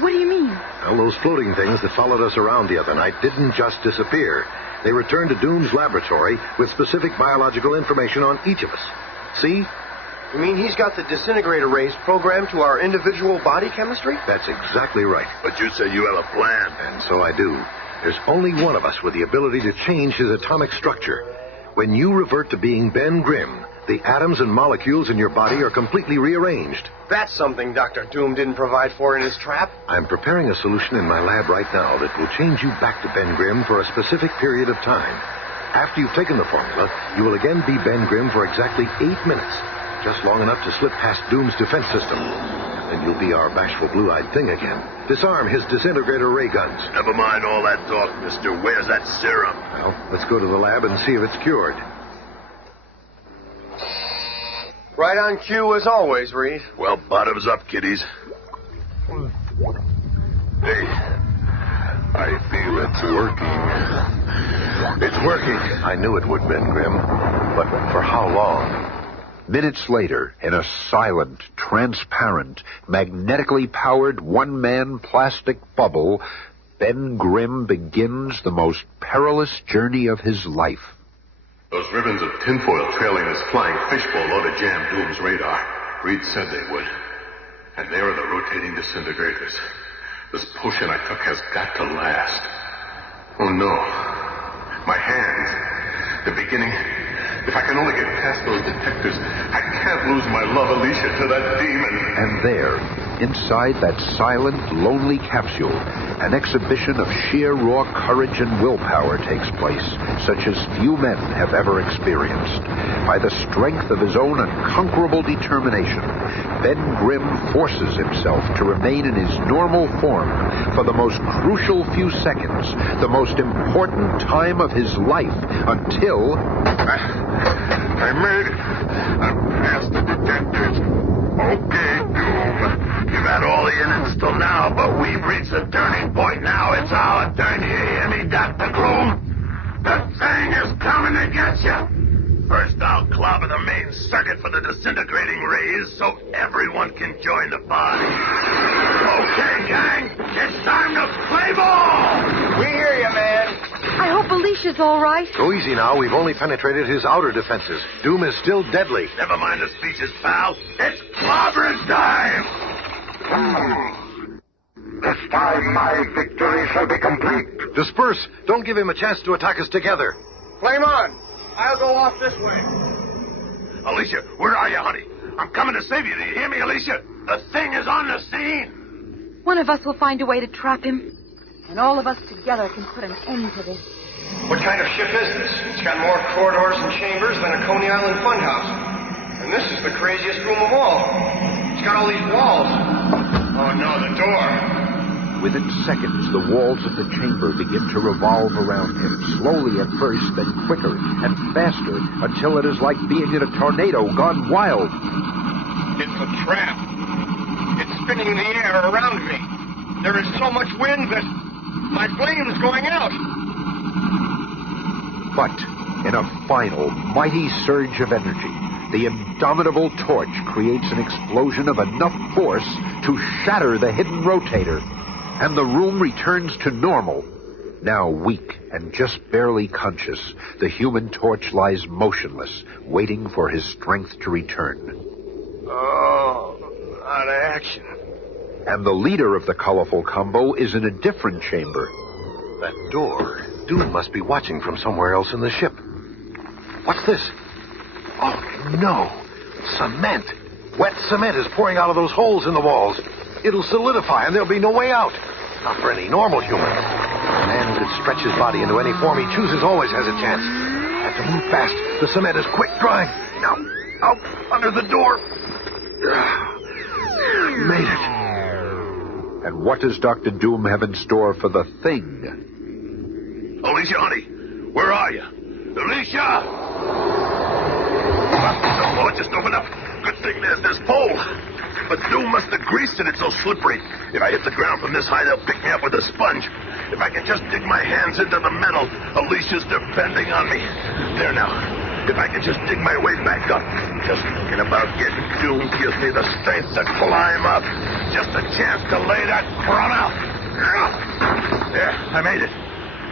What do you mean? Well, those floating things that followed us around the other night didn't just disappear. They returned to Doom's laboratory with specific biological information on each of us. See? You mean he's got the disintegrator rays programmed to our individual body chemistry? That's exactly right. But you say you have a plan. And so I do. There's only one of us with the ability to change his atomic structure. When you revert to being Ben Grimm, the atoms and molecules in your body are completely rearranged. That's something Dr. Doom didn't provide for in his trap. I'm preparing a solution in my lab right now that will change you back to Ben Grimm for a specific period of time. After you've taken the formula, you will again be Ben Grimm for exactly 8 minutes. Just long enough to slip past Doom's defense system. Then you'll be our bashful blue-eyed thing again. Disarm his disintegrator ray guns. Never mind all that talk, mister. Where's that serum? Well, let's go to the lab and see if it's cured. Right on cue as always, Reed. Well, bottoms up, kiddies. Hey, I feel it's working. It's working. I knew it would, Ben Grimm. But for how long? Minutes later, in a silent, transparent, magnetically powered one-man plastic bubble, Ben Grimm begins the most perilous journey of his life. Those ribbons of tinfoil trailing this flying fishbowl ought to jam Doom's radar. Reed said they would. And there are the rotating disintegrators. This potion I took has got to last. Oh, no. My hands. The beginning. If I can only get past those detectors, I can't lose my love, Alicia, to that demon. And there, inside that silent, lonely capsule, an exhibition of sheer raw courage and willpower takes place, such as few men have ever experienced. By the strength of his own unconquerable determination, Ben Grimm forces himself to remain in his normal form for the most crucial few seconds, the most important time of his life, until... I made it. I'm past the detectors. Okay, Doom. You've had all the innings till now, but we've reached a turning point now. It's our turn. You hear me, Dr. Gloom? The thing is coming to get you. First, I'll clobber the main circuit for the disintegrating rays so everyone can join the party. Okay, gang, it's time to play ball. We hear you, man. I hope Alicia's all right. Go easy now. We've only penetrated his outer defenses. Doom is still deadly. Never mind the speeches, pal. It's clobbering time. This time my victory shall be complete. Disperse. Don't give him a chance to attack us together. Flame on. I'll go off this way. Alicia, where are you, honey? I'm coming to save you. Do you hear me, Alicia? The thing is on the scene. One of us will find a way to trap him. And all of us together can put an end to this. What kind of ship is this? It's got more corridors and chambers than a Coney Island funhouse. And this is the craziest room of all. It's got all these walls. Oh, no, the door. Within seconds, the walls of the chamber begin to revolve around him, slowly at first, then quicker and faster, until it is like being in a tornado gone wild. It's a trap. It's spinning the air around me. There is so much wind that my flame's going out. But in a final, mighty surge of energy, the indomitable torch creates an explosion of enough force to shatter the hidden rotator, and the room returns to normal. Now weak and just barely conscious, the Human Torch lies motionless, waiting for his strength to return. Oh, out of action. And the leader of the colorful combo is in a different chamber. That door. Doom must be watching from somewhere else in the ship. What's this? Oh, no. Cement. Wet cement is pouring out of those holes in the walls. It'll solidify, and there'll be no way out. Not for any normal human. A man who could stretch his body into any form he chooses always has a chance. Have to move fast. The cement is quick drying. Now, out under the door. Made it. And what does Dr. Doom have in store for the Thing? Alicia, honey, where are you? Alicia! Oh, it just opened up. Good thing there's this pole. But Doom must have greased it. It's so slippery. If I hit the ground from this high, they'll pick me up with a sponge. If I can just dig my hands into the metal, Alicia's depending on me. There now. If I can just dig my way back up. Just thinking about getting Doom gives me the strength to climb up. Just a chance to lay that crumb out. There, I made it.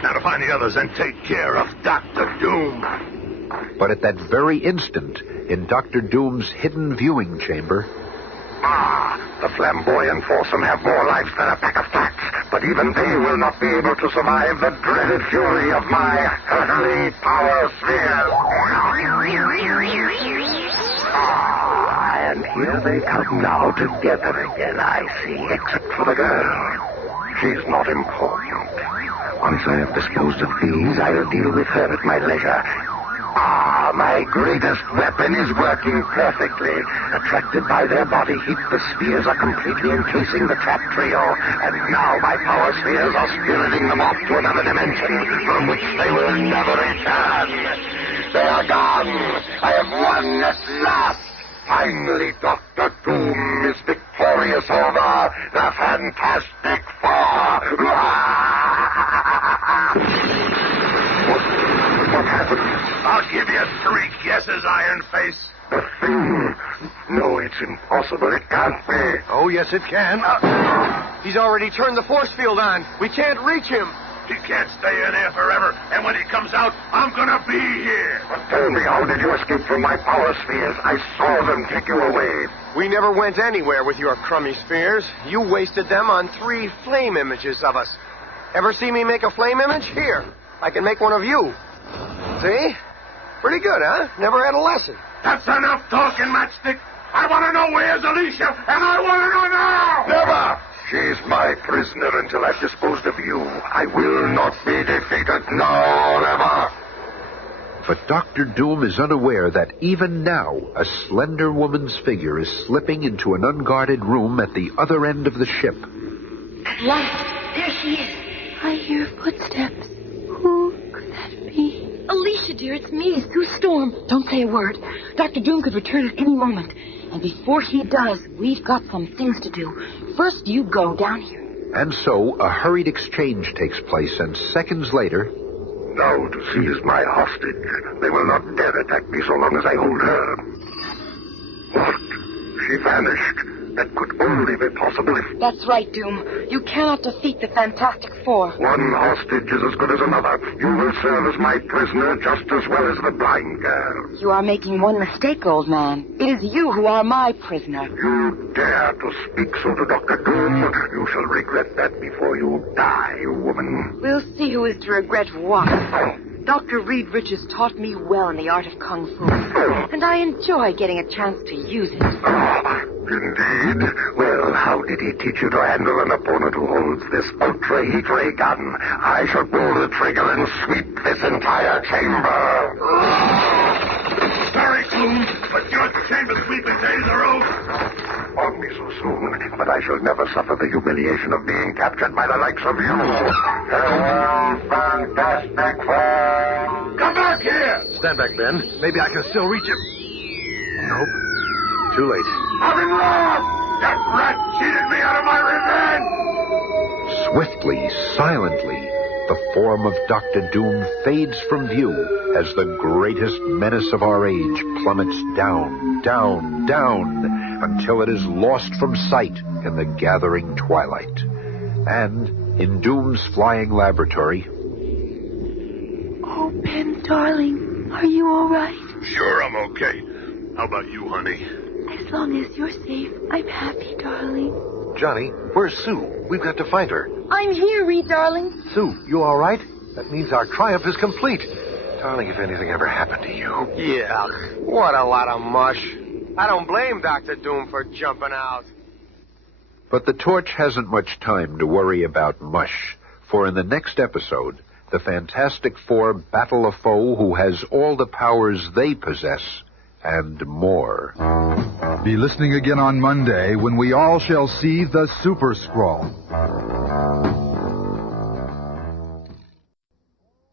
Now to find the others and take care of Dr. Doom. But at that very instant, in Dr. Doom's hidden viewing chamber... The flamboyant foursome have more lives than a pack of cats, but even they will not be able to survive the dreaded fury of my earthly power sphere. And here they come now together again, I see, except for the girl. She's not important. Once I have disposed of these, I'll deal with her at my leisure. My greatest weapon is working perfectly. Attracted by their body heat, the spheres are completely encasing the trap trio. And now my power spheres are spiriting them off to another dimension from which they will never return. They are gone. I have won at last. Finally, Dr. Doom is victorious over the Fantastic Four. What happened? I'll give you 3 guesses, Iron Face. The Thing? No, it's impossible. It can't be. Oh, yes, it can. He's already turned the force field on. We can't reach him. He can't stay in there forever, and when he comes out, I'm gonna be here. But tell me, how did you escape from my power spheres? I saw them take you away. We never went anywhere with your crummy spheres. You wasted them on 3 flame images of us. Ever see me make a flame image? Here, I can make one of you. See? Pretty good, huh? Never had a lesson. That's enough talking, Matchstick. I want to know where's Alicia, and I want to know now! Never! She's my prisoner until I've disposed of you. I will not be defeated. No, never! But Dr. Doom is unaware that even now, a slender woman's figure is slipping into an unguarded room at the other end of the ship. At last, there she is. I hear footsteps. Who could that be? Alicia, dear, it's me, Sue Storm. Don't say a word. Dr. Doom could return at any moment. And before he does, we've got some things to do. First, you go down here. And so, a hurried exchange takes place, and seconds later... Now to seize my hostage. They will not dare attack me so long as I hold her. What? She vanished. That could only be possible if... That's right, Doom. You cannot defeat the Fantastic Four. One hostage is as good as another. You will serve as my prisoner just as well as the blind girl. You are making one mistake, old man. It is you who are my prisoner. You dare to speak so to Dr. Doom? You shall regret that before you die, woman. We'll see who is to regret what. Dr. Reed Richards taught me well in the art of Kung Fu, and I enjoy getting a chance to use it. Indeed? Well, how did he teach you to handle an opponent who holds this ultra-heat ray gun? I shall pull the trigger and sweep this entire chamber. Sorry, Doom, but your chamber sweeping days are over. Omnisus, soon, but I shall never suffer the humiliation of being captured by the likes of you. Farewell, Fantastic Four! Come back here! Stand back, Ben. Maybe I can still reach him. Nope. Too late. I've been robbed! That rat cheated me out of my revenge! Swiftly, silently, the form of Dr. Doom fades from view as the greatest menace of our age plummets down, down, down, until it is lost from sight in the gathering twilight. And in Doom's flying laboratory... Oh, Ben, darling, are you all right? Sure, I'm okay. How about you, honey? As long as you're safe, I'm happy, darling. Johnny, where's Sue? We've got to find her. I'm here, Reed, darling. Sue, you all right? That means our triumph is complete. Darling, if anything ever happened to you... Yeah, what a lot of mush. I don't blame Dr. Doom for jumping out. But the Torch hasn't much time to worry about mush, for in the next episode, the Fantastic Four battle a foe who has all the powers they possess, and more. Be listening again on Monday when we all shall see the Super-Skrull.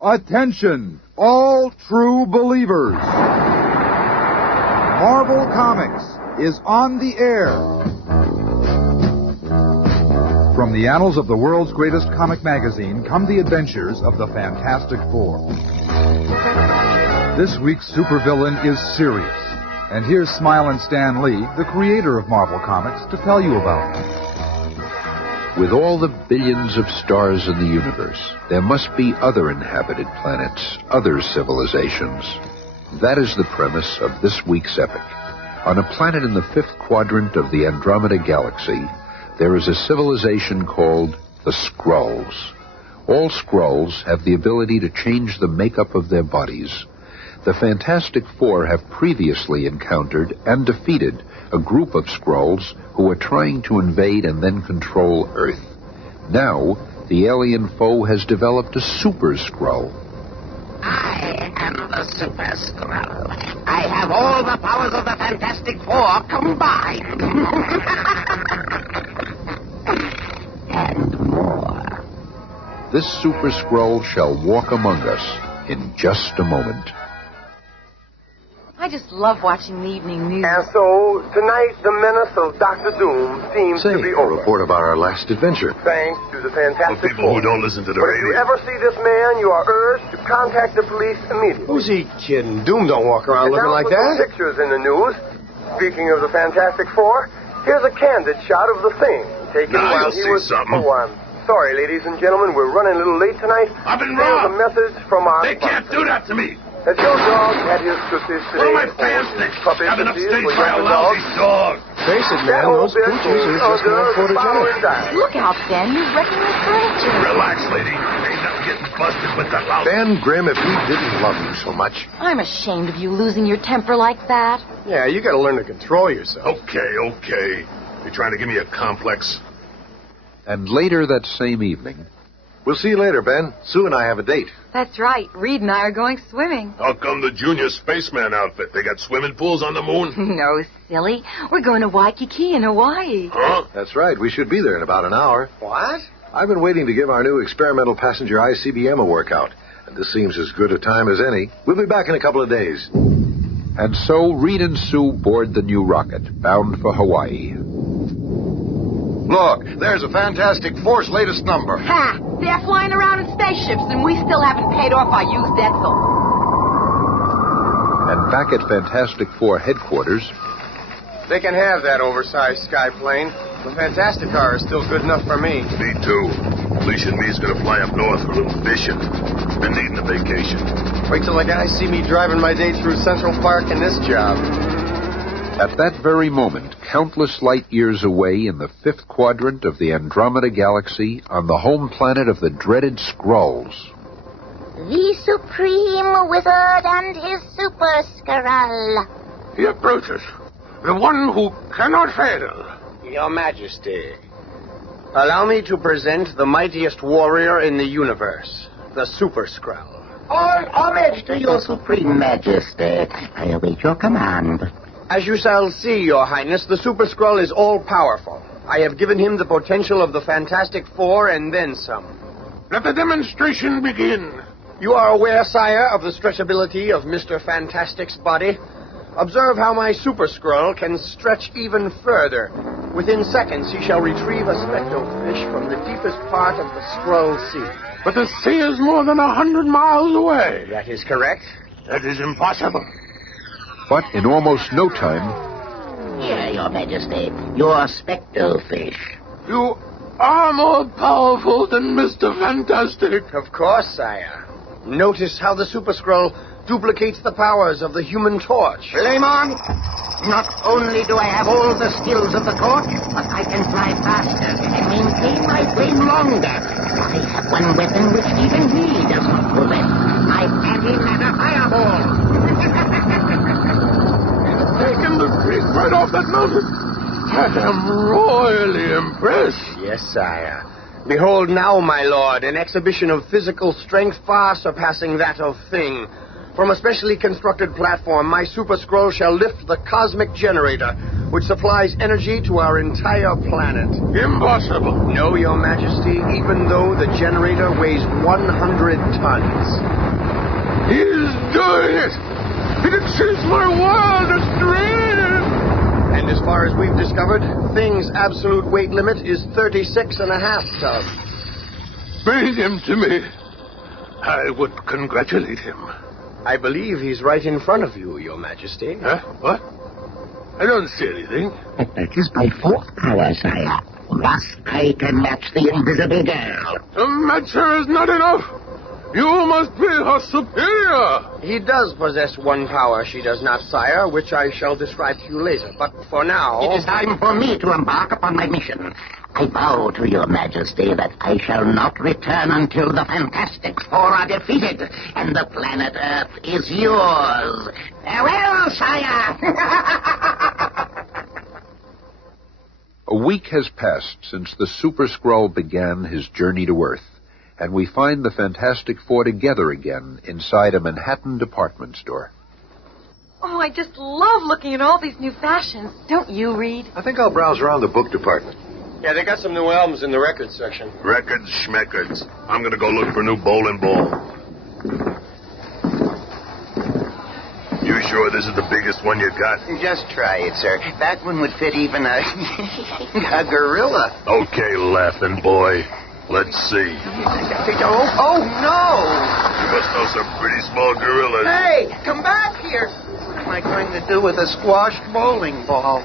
Attention, all true believers. Marvel Comics is on the air. From the annals of the world's greatest comic magazine come the adventures of the Fantastic Four. This week's supervillain is serious. And here's Smilin' Stan Lee, the creator of Marvel Comics, to tell you about him. With all the billions of stars in the universe, there must be other inhabited planets, other civilizations. That is the premise of this week's epic. On a planet in the fifth quadrant of the Andromeda Galaxy, there is a civilization called the Skrulls. All Skrulls have the ability to change the makeup of their bodies. The Fantastic Four have previously encountered and defeated a group of Skrulls who were trying to invade and then control Earth. Now, the alien foe has developed a Super-Skrull. I am the Super-Skrull. I have all the powers of the Fantastic Four combined. And more. This Super-Skrull shall walk among us in just a moment. I just love watching the evening news. And so, tonight, the menace of Dr. Doom seems to be over. A report about our last adventure. Thanks to the Fantastic For people Four. who don't listen to the But if you radio. ever see this man, you are urged to contact the police immediately. Who's he kidding? Doom don't walk around looking like that. Pictures in the news. Speaking of the Fantastic Four, here's a candid shot of the Thing taken Now while you'll he see was. something. Oh, I'm sorry, ladies and gentlemen, we're running a little late tonight. I've been There's a robbed. message from our. They can't do that to me. That your dog had his cookies today. What am I fasting? I've been upstage by a lousy dog. Face it, man, those pooches are just more photogenic. Look out, Ben. You're wrecking the furniture. Relax, lady. Ain't nothing getting busted with that lousy. Ben Grimm, if we didn't love you so much. I'm ashamed of you losing your temper like that. Yeah, you gotta learn to control yourself. Okay. You trying to give me a complex? And later that same evening... We'll see you later, Ben. Sue and I have a date. That's right. Reed and I are going swimming. How come the junior spaceman outfit? They got swimming pools on the moon? No, silly. We're going to Waikiki in Hawaii. Huh? That's right. We should be there in about an hour. What? I've been waiting to give our new experimental passenger ICBM a workout. And this seems as good a time as any. We'll be back in a couple of days. And so Reed and Sue board the new rocket, bound for Hawaii. Look, there's a Fantastic Four's latest number. Ha! They're flying around in spaceships, and we still haven't paid off our used Etzel. And back at Fantastic Four headquarters... They can have that oversized sky plane. The Fantastic car is still good enough for me. Me too. Alicia and me's gonna fly up north for a little fishing. Been needing a vacation. Wait till the guys see me driving my day through Central Park in this job. At that very moment, countless light years away in the fifth quadrant of the Andromeda Galaxy, on the home planet of the dreaded Skrulls. The Supreme Wizard and his Super-Skrull. He approaches. The one who cannot fail. Your Majesty, allow me to present the mightiest warrior in the universe, the Super-Skrull. All homage to your Supreme Majesty. I await your command. As you shall see, Your Highness, the Super-Skrull is all-powerful. I have given him the potential of the Fantastic Four and then some. Let the demonstration begin. You are aware, sire, of the stretchability of Mr. Fantastic's body. Observe how my Super-Skrull can stretch even further. Within seconds, he shall retrieve a spectro-fish from the deepest part of the Skrull Sea. But the sea is more than 100 miles away. That is correct. That is impossible. But in almost no time... Here, Your Majesty, your spectro-fish. You are more powerful than Mr. Fantastic. Of course, sire. Notice how the Super-Skrull duplicates the powers of the Human Torch. Flame on! Not only do I have all the skills of the torch, but I can fly faster and maintain my flame longer. I have one weapon which even he does not possess. My anti-matter fireball. Taken the creek right off that mountain. I am royally impressed. Yes, sire. Behold now, my lord, an exhibition of physical strength far surpassing that of Thing. From a specially constructed platform, my Super-Skrull shall lift the cosmic generator, which supplies energy to our entire planet. Impossible. No, Your Majesty, even though the generator weighs 100 tons. He's doing it. It exceeds my wildest dreams. And as far as we've discovered, Thing's absolute weight limit is 36.5 tons. Bring him to me. I would congratulate him. I believe he's right in front of you, Your Majesty. Huh? What? I don't see anything. But that is my fourth power, sire. Thus I can match the invisible girl. To match her is not enough. You must be her superior. He does possess one power she does not, sire, which I shall describe to you later. But for now... It is time for me to embark upon my mission. I vow to your majesty that I shall not return until the Fantastic Four are defeated and the planet Earth is yours. Farewell, sire! A week has passed since the Super-Skrull began his journey to Earth, and we find the Fantastic Four together again inside a Manhattan department store. Oh, I just love looking at all these new fashions. Don't you, Reed? I think I'll browse around the book department. Yeah, they got some new albums in the records section. Records, schmeckers. I'm gonna go look for new bowling ball. You sure this is the biggest one you got? Just try it, sir. That one would fit even a gorilla. Okay, laughing boy. Let's see. Oh, no! You must know some pretty small gorillas. Hey, come back here. What am I going to do with a squashed bowling ball?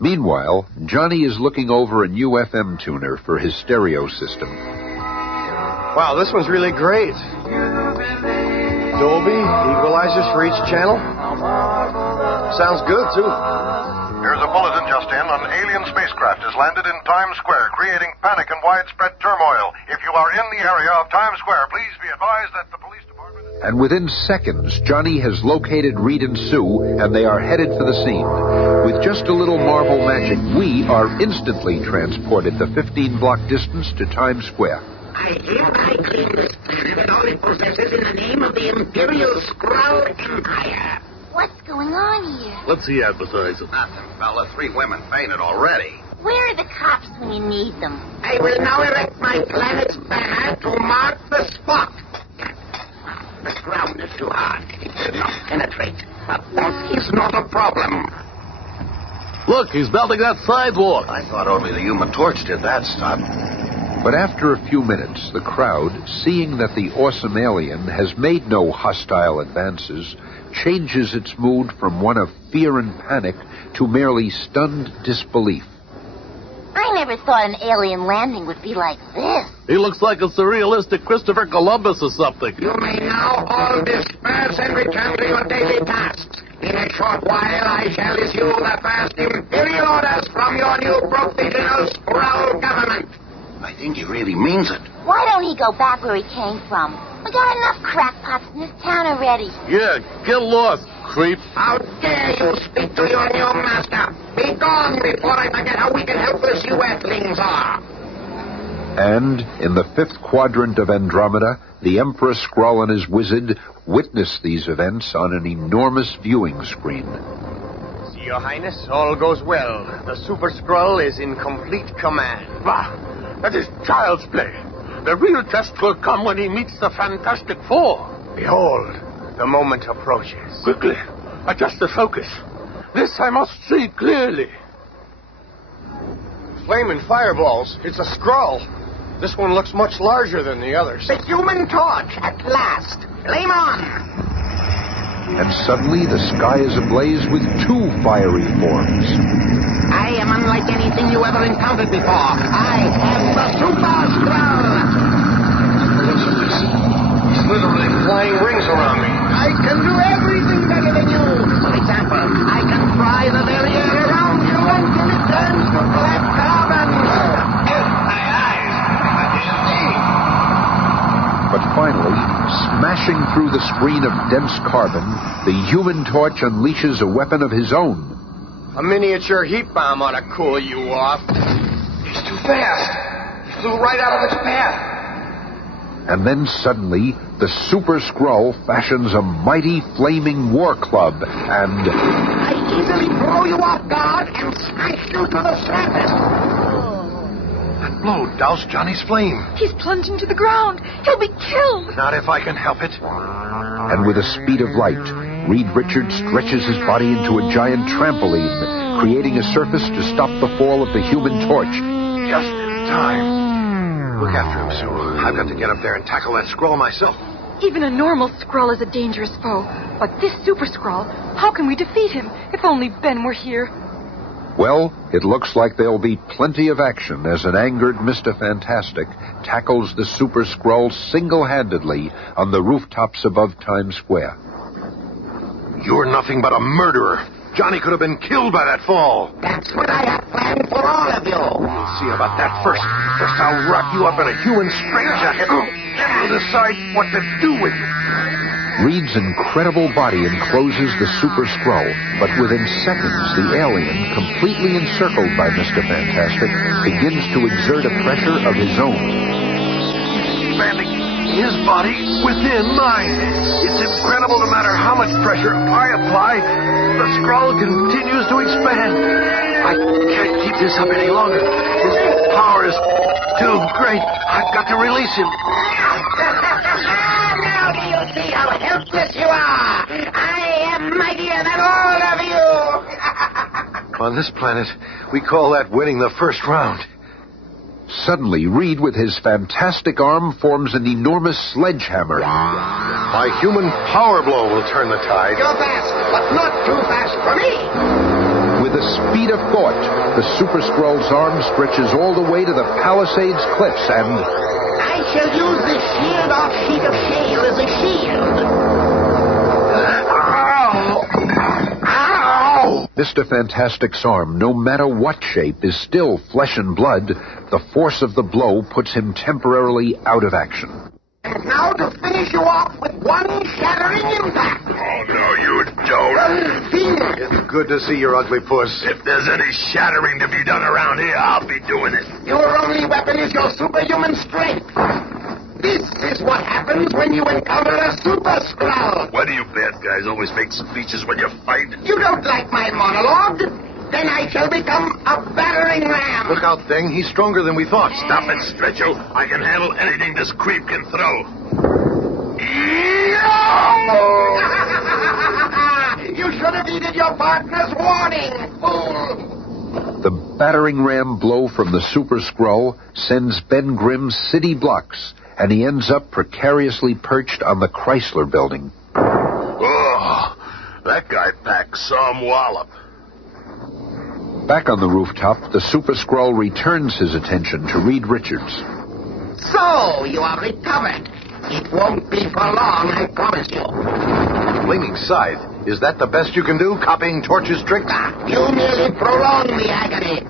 Meanwhile, Johnny is looking over a new FM tuner for his stereo system. Wow, this one's really great. Dolby, equalizers for each channel. Sounds good, too. Here's a bulletin just in. An alien spacecraft has landed in Times Square, creating panic and widespread turmoil. If you are in the area of Times Square, please be advised that the police department... And within seconds, Johnny has located Reed and Sue, and they are headed for the scene. With just a little Marvel magic, we are instantly transported the 15-block distance to Times Square. I hereby claim this planet and all it possesses in the name of the Imperial Skrull Empire. What's going on here? What's he advertising? Nothing, fella. 3 women fainted already. Where are the cops when you need them? I will now erect my planet's banner to mark the spot. The ground is too hard. It will not penetrate. But that is not a problem. Look, he's melting that sidewalk. I thought only the Human Torch did that stunt. But after a few minutes, the crowd, seeing that the awesome alien has made no hostile advances, changes its mood from one of fear and panic to merely stunned disbelief. I never thought an alien landing would be like this. He looks like a surrealistic Christopher Columbus or something. You may now all disperse and return to your daily tasks. In a short while, I shall issue the first imperial orders from your new provisional Skrull government. I think he really means it. Why don't he go back where he came from? We got enough crackpots in this town already. Yeah, get lost, creep. How dare you speak to your new master? Be gone before I forget how weak and helpless you Earthlings are. And, in the 5th quadrant of Andromeda, the Emperor Skrull and his wizard witness these events on an enormous viewing screen. See, Your Highness, all goes well. The Super-Skrull is in complete command. Bah! That is child's play. The real test will come when he meets the Fantastic Four. Behold, the moment approaches. Quickly, adjust the focus. This I must see clearly. Flaming fireballs. It's a Skrull. This one looks much larger than the others. The Human Torch, at last. Flame on! And suddenly the sky is ablaze with two fiery forms. I am unlike anything you ever encountered before. I am the Super-Skrull! He's literally flying rings around me. I can do everything better than you. For example, I can fry the very air around you until it turns to black carbon. But finally, smashing through the screen of dense carbon, the Human Torch unleashes a weapon of his own. A miniature heat bomb ought to cool you off. He's too fast. He flew right out of its path. And then suddenly, the Super-Skrull fashions a mighty flaming war club and... I easily throw you off guard and smash you to the surface. That blow doused Johnny's flame. He's plunging to the ground. He'll be killed. Not if I can help it. And with the speed of light, Reed Richards stretches his body into a giant trampoline, creating a surface to stop the fall of the Human Torch. Just in time. Look after him, Sue. I've got to get up there and tackle that Skrull myself. Even a normal Skrull is a dangerous foe. But this Super-Skrull, how can we defeat him? If only Ben were here. Well, it looks like there'll be plenty of action as an angered Mr. Fantastic tackles the Super-Skrull single-handedly on the rooftops above Times Square. You're nothing but a murderer. Johnny could have been killed by that fall. That's what I have planned for all of you. We'll see about that first. First, I'll wrap you up in a human straitjacket. Then we'll decide what to do with you. Reed's incredible body encloses the Super-Skrull, but within seconds, the alien, completely encircled by Mr. Fantastic, begins to exert a pressure of his own. Expanding his body within mine. It's incredible. No matter how much pressure I apply, the Skrull continues to expand. I can't keep this up any longer. His power is too great. I've got to release him. Now do you see how helpless you are? I am mightier than all of you. On this planet, we call that winning the first round. Suddenly, Reed, with his fantastic arm, forms an enormous sledgehammer. My human power blow will turn the tide. You're fast, but not too fast for me. With the speed of thought, the Super-Skrull's arm stretches all the way to the Palisades cliffs and... I shall use this sheared-off sheet of shale as a shield. Mr. Fantastic's arm, no matter what shape, is still flesh and blood. The force of the blow puts him temporarily out of action. And now to finish you off with one shattering impact. Oh, no, you don't. It's good to see your ugly puss. If there's any shattering to be done around here, I'll be doing it. Your only weapon is your superhuman strength. This is what happens when you encounter a Super-Skrull. Why do you bad guys always make speeches when you fight? You don't like my monologue? Then I shall become a battering ram. Look out, Thing. He's stronger than we thought. Stop it, Stretcho. I can handle anything this creep can throw. You should have heeded your partner's warning, fool. The battering ram blow from the Super-Skrull sends Ben Grimm city blocks, and he ends up precariously perched on the Chrysler building. Oh, that guy packs some wallop. Back on the rooftop, the Super-Skrull returns his attention to Reed Richards. So, you are recovered. It won't be for long, I promise you. Flaming Scythe? Is that the best you can do, copying Torch's tricks? You merely prolong the agony.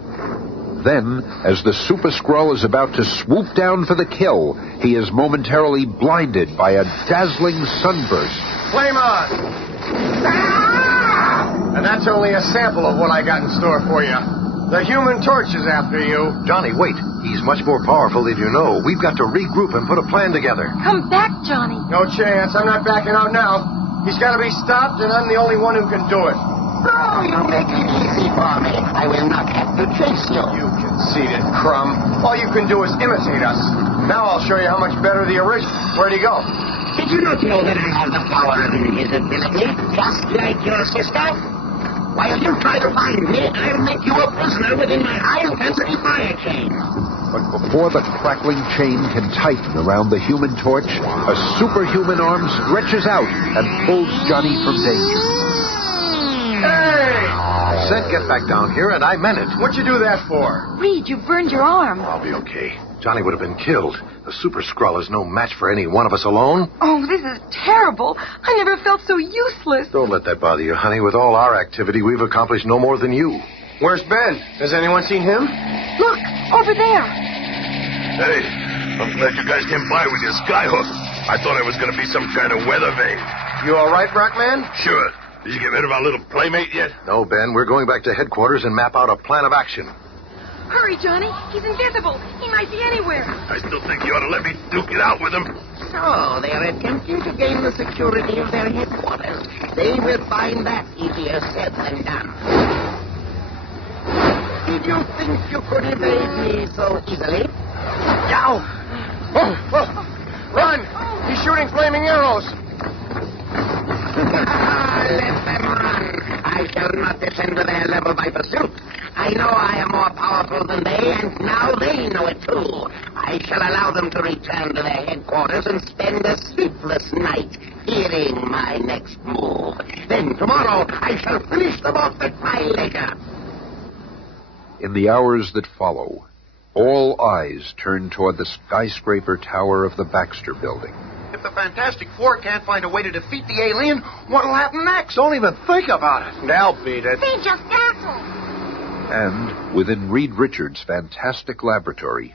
Then, as the Super-Skrull is about to swoop down for the kill, he is momentarily blinded by a dazzling sunburst. Flame on! And that's only a sample of what I got in store for you. The Human Torch is after you. Johnny, wait. He's much more powerful than you know. We've got to regroup and put a plan together. Come back, Johnny. No chance. I'm not backing out now. He's got to be stopped, and I'm the only one who can do it. Oh, you make it easy for me. I will not have to chase you. You conceited crumb. All you can do is imitate us. Now I'll show you how much better the original. Where'd he go? Did you not know that I have the power of invisibility, just like your sister? While you try to find me, I'll make you a prisoner within my high-intensity fire chain. But before the crackling chain can tighten around the Human Torch, a superhuman arm stretches out and pulls Johnny from danger. Hey! I said get back down here, and I meant it. What'd you do that for? Reed, you burned your arm. I'll be okay. Johnny would have been killed. The Super-Skrull is no match for any one of us alone. Oh, this is terrible. I never felt so useless. Don't let that bother you, honey. With all our activity, we've accomplished no more than you. Where's Ben? Has anyone seen him? Look, over there. Hey, I'm glad you guys came by with your skyhook. I thought it was going to be some kind of weather vane. You all right, Rockman? Sure. Did you get rid of our little playmate yet? No, Ben. We're going back to headquarters and map out a plan of action. Hurry, Johnny. He's invisible. He might be anywhere. I still think you ought to let me duke it out with him. So, they are attempting to gain the security of their headquarters. They will find that easier said than done. Did you think you could evade me so easily? Yow! Run! He's shooting flaming arrows. Let them run. I shall not descend to their level by pursuit. I know I am more powerful than they, and now they know it too. I shall allow them to return to their headquarters and spend a sleepless night hearing my next move. Then tomorrow I shall finish them off at my leisure. In the hours that follow, all eyes turn toward the skyscraper tower of the Baxter building. If the Fantastic Four can't find a way to defeat the alien, what'll happen next? Don't even think about it. They'll beat it. They just battled. And within Reed Richards' fantastic laboratory,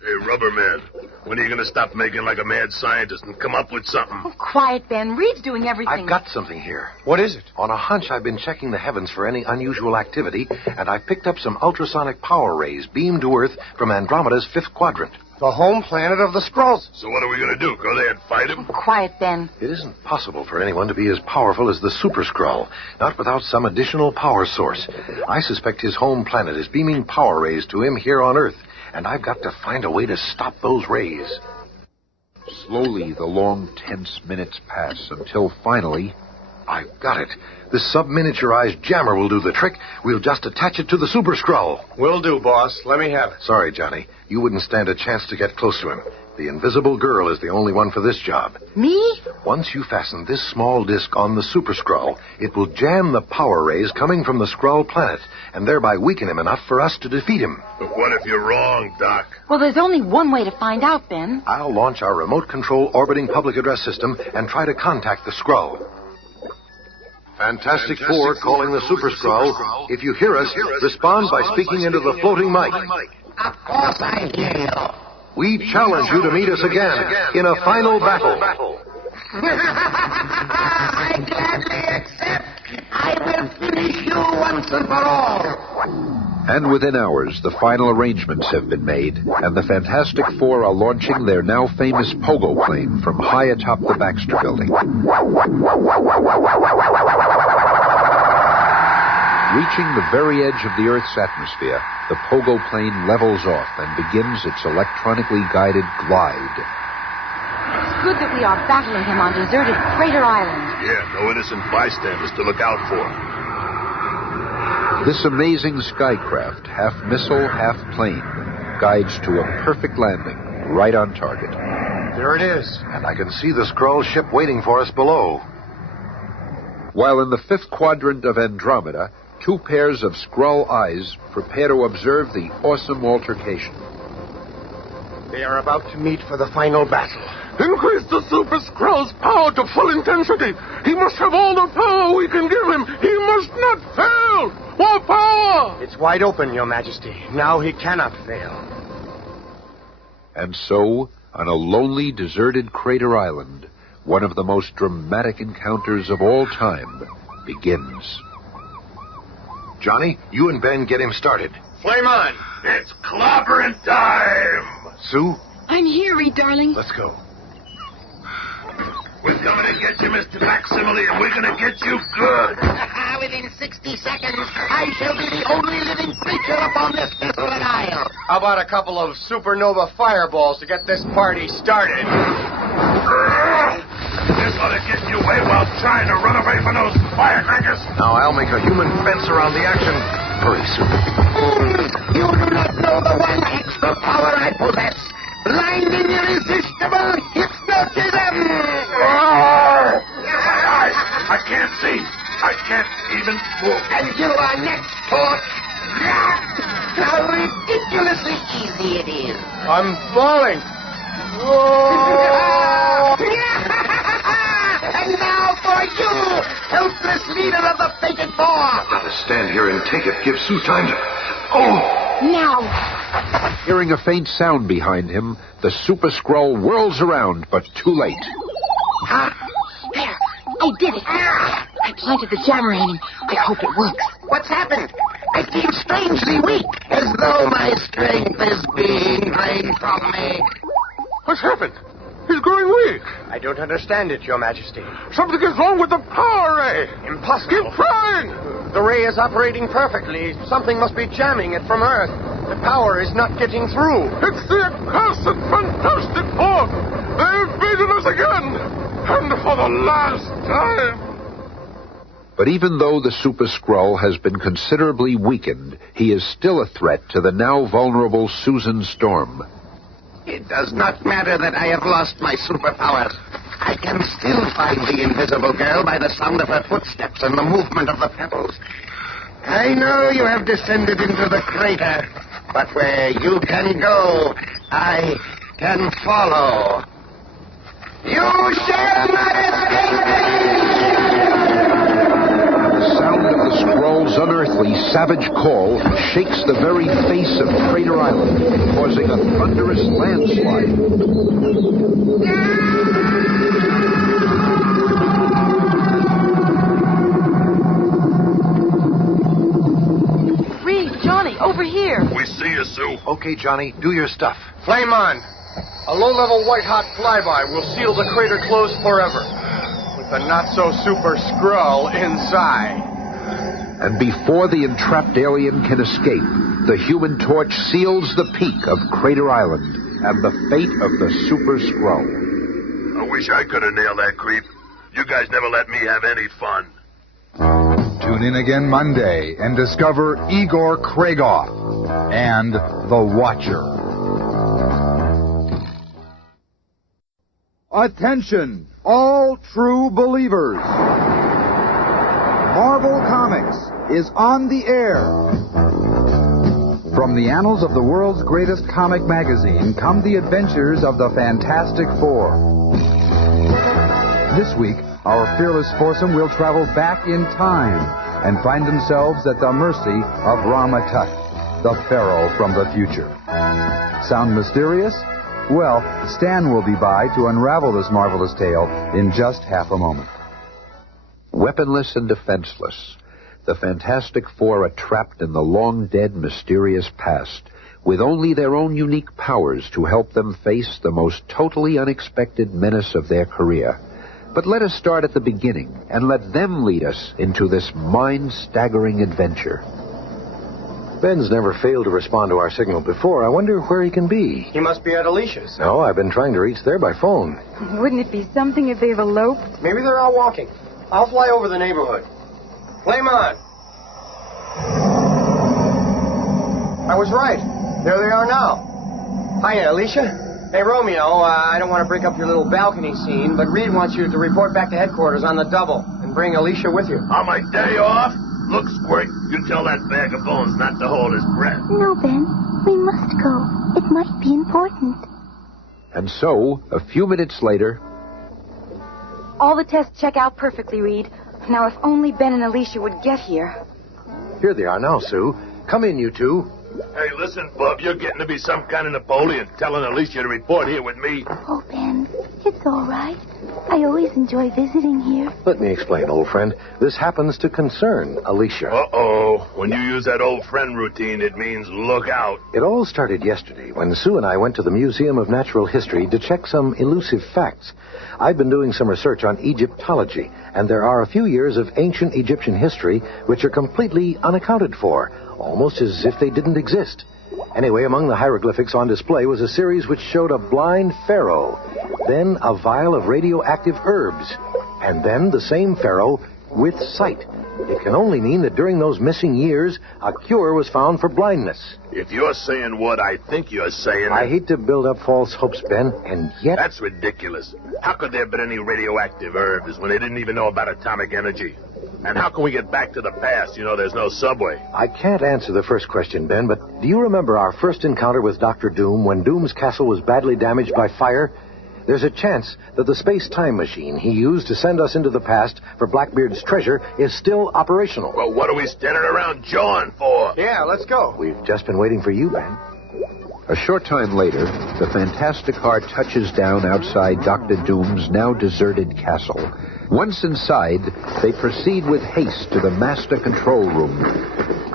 Hey, Rubber Man, when are you going to stop making like a mad scientist and come up with something? Oh, quiet, Ben. Reed's doing everything. I've got something here. What is it? On a hunch, I've been checking the heavens for any unusual activity, and I've picked up some ultrasonic power rays beamed to Earth from Andromeda's fifth quadrant. The home planet of the Skrulls. So what are we going to do? Go there and fight him? Quiet, Ben. It isn't possible for anyone to be as powerful as the Super-Skrull, not without some additional power source. I suspect his home planet is beaming power rays to him here on Earth, and I've got to find a way to stop those rays. slowly the long, tense minutes pass until finally... I've got it. This sub-miniaturized jammer will do the trick. We'll just attach it to the Super-Skrull. Will do, boss. Let me have it. Sorry, Johnny. You wouldn't stand a chance to get close to him. The invisible girl is the only one for this job. Me? Once you fasten this small disc on the Super-Skrull, it will jam the power rays coming from the Skrull planet, and thereby weaken him enough for us to defeat him. But what if you're wrong, Doc? Well, there's only one way to find out, Ben. I'll launch our remote control orbiting public address system and try to contact the Skrull. Fantastic Four calling the Super-Skrull. If you hear us, respond by speaking into the floating mic. Of course I hear you. We challenge you to meet us again in a final battle. I gladly accept. I will finish you once and for all. And within hours, the final arrangements have been made, and the Fantastic Four are launching their now famous pogo plane from high atop the Baxter building. Reaching the very edge of the Earth's atmosphere, the pogo plane levels off and begins its electronically guided glide. It's good that we are battling him on deserted Crater Island. Yeah, no innocent bystanders to look out for. This amazing skycraft, half missile, half plane, guides to a perfect landing right on target. There it is. And I can see the Skrull ship waiting for us below. While in the fifth quadrant of Andromeda, two pairs of Skrull eyes prepare to observe the awesome altercation. They are about to meet for the final battle. Increase the Super-Skrull's power to full intensity. He must have all the power we can give him. He must not fail. More power! It's wide open, Your Majesty. Now he cannot fail. And so, on a lonely, deserted crater island, one of the most dramatic encounters of all time begins. Johnny, you and Ben get him started. Flame on. It's clobbering time. Sue? I'm here, Reed, darling. Let's go. We're coming to get you, Mr. Facsimile, and we're going to get you good. Within 60 seconds, I shall be the only living creature upon this desolate isle. How about a couple of supernova fireballs to get this party started? This ought to get you away while trying to run away from those firecrackers. Now I'll make a human fence around the action. Hurry, Sue. You do not know the one extra power I possess. Blinding, irresistible hypnotism! I can't see. I can't even move. And you are next, Torch. How ridiculously easy it is. I'm falling. And now for you, helpless leader of the fated four. Let us stand here and take it. Give Sue time to... Oh! Now! Hearing a faint sound behind him, the Super-Skrull whirls around, but too late. There! I did it! I planted the jammer in him. I hope it works. What's happened? I feel strangely weak, as though my strength is being drained from me. What's happened? He's growing weak. I don't understand it, Your Majesty. Something is wrong with the power ray. Impossible. Keep trying. The ray is operating perfectly. Something must be jamming it from Earth. The power is not getting through. It's the accursed Fantastic Four. They've beaten us again. And for the last time. But even though the Super-Skrull has been considerably weakened, he is still a threat to the now vulnerable Susan Storm. It does not matter that I have lost my superpowers. I can still find the invisible girl by the sound of her footsteps and the movement of the pebbles. I know you have descended into the crater, but where you can go, I can follow. You shall not escape me! The sound of the Skrull's unearthly, savage call shakes the very face of Crater Island, causing a thunderous landslide. Reed, Johnny, over here. We see you, Sue. Okay, Johnny, do your stuff. Flame on. A low-level white-hot flyby will seal the crater closed forever. With the not-so-super-Skrull inside. And before the entrapped alien can escape, the Human Torch seals the peak of Crater Island and the fate of the Super-Skrull. I wish I could have nailed that creep. You guys never let me have any fun. Tune in again Monday and discover Igor Kragoff and The Watcher. Attention, all true believers. Marvel Comics is on the air. From the annals of the world's greatest comic magazine come the adventures of the Fantastic Four. This week, our fearless foursome will travel back in time and find themselves at the mercy of Rama-Tut, the pharaoh from the future. Sound mysterious? Well, Stan will be by to unravel this marvelous tale in just half a moment. Weaponless and defenseless, the Fantastic Four are trapped in the long-dead, mysterious past, with only their own unique powers to help them face the most totally unexpected menace of their career. But let us start at the beginning and let them lead us into this mind-staggering adventure. Ben's never failed to respond to our signal before. I wonder where he can be. He must be at Alicia's. No, I've been trying to reach there by phone. Wouldn't it be something if they've eloped? Maybe they're out walking. I'll fly over the neighborhood. Flame on. I was right. There they are now. Hiya, Alicia. Hey, Romeo, I don't want to break up your little balcony scene, but Reed wants you to report back to headquarters on the double and bring Alicia with you. On my day off? Look, Squirt, you tell that bag of bones not to hold his breath. No, Ben. We must go. It might be important. And so, a few minutes later... All the tests check out perfectly, Reed. Now, if only Ben and Alicia would get here. Here they are now, Sue. Come in, you two. Hey, listen, Bub, you're getting to be some kind of Napoleon, telling Alicia to report here with me. Oh, Ben, It's all right. I always enjoy visiting here. Let me explain, old friend. This happens to concern Alicia. Uh-oh. When you use that old friend routine, it means look out. It all started yesterday when Sue and I went to the Museum of Natural History to check some elusive facts. I've been doing some research on Egyptology, and there are a few years of ancient Egyptian history which are completely unaccounted for, almost as if they didn't exist. Anyway, among the hieroglyphics on display was a series which showed a blind pharaoh, then a vial of radioactive herbs, and then the same pharaoh with sight. It can only mean that during those missing years, a cure was found for blindness. If you're saying what I think you're saying... I hate to build up false hopes, Ben, and yet... That's ridiculous. How could there have been any radioactive herbs when they didn't even know about atomic energy? And how can we get back to the past? You know, there's no subway. I can't answer the first question, Ben, but do you remember our first encounter with Dr. Doom when Doom's castle was badly damaged by fire? There's a chance that the space-time machine he used to send us into the past for Blackbeard's treasure is still operational. Well, what are we standing around jawing for? Yeah, let's go. We've just been waiting for you, Ben. A short time later, the fantastic car touches down outside Dr. Doom's now deserted castle. Once inside, they proceed with haste to the master control room.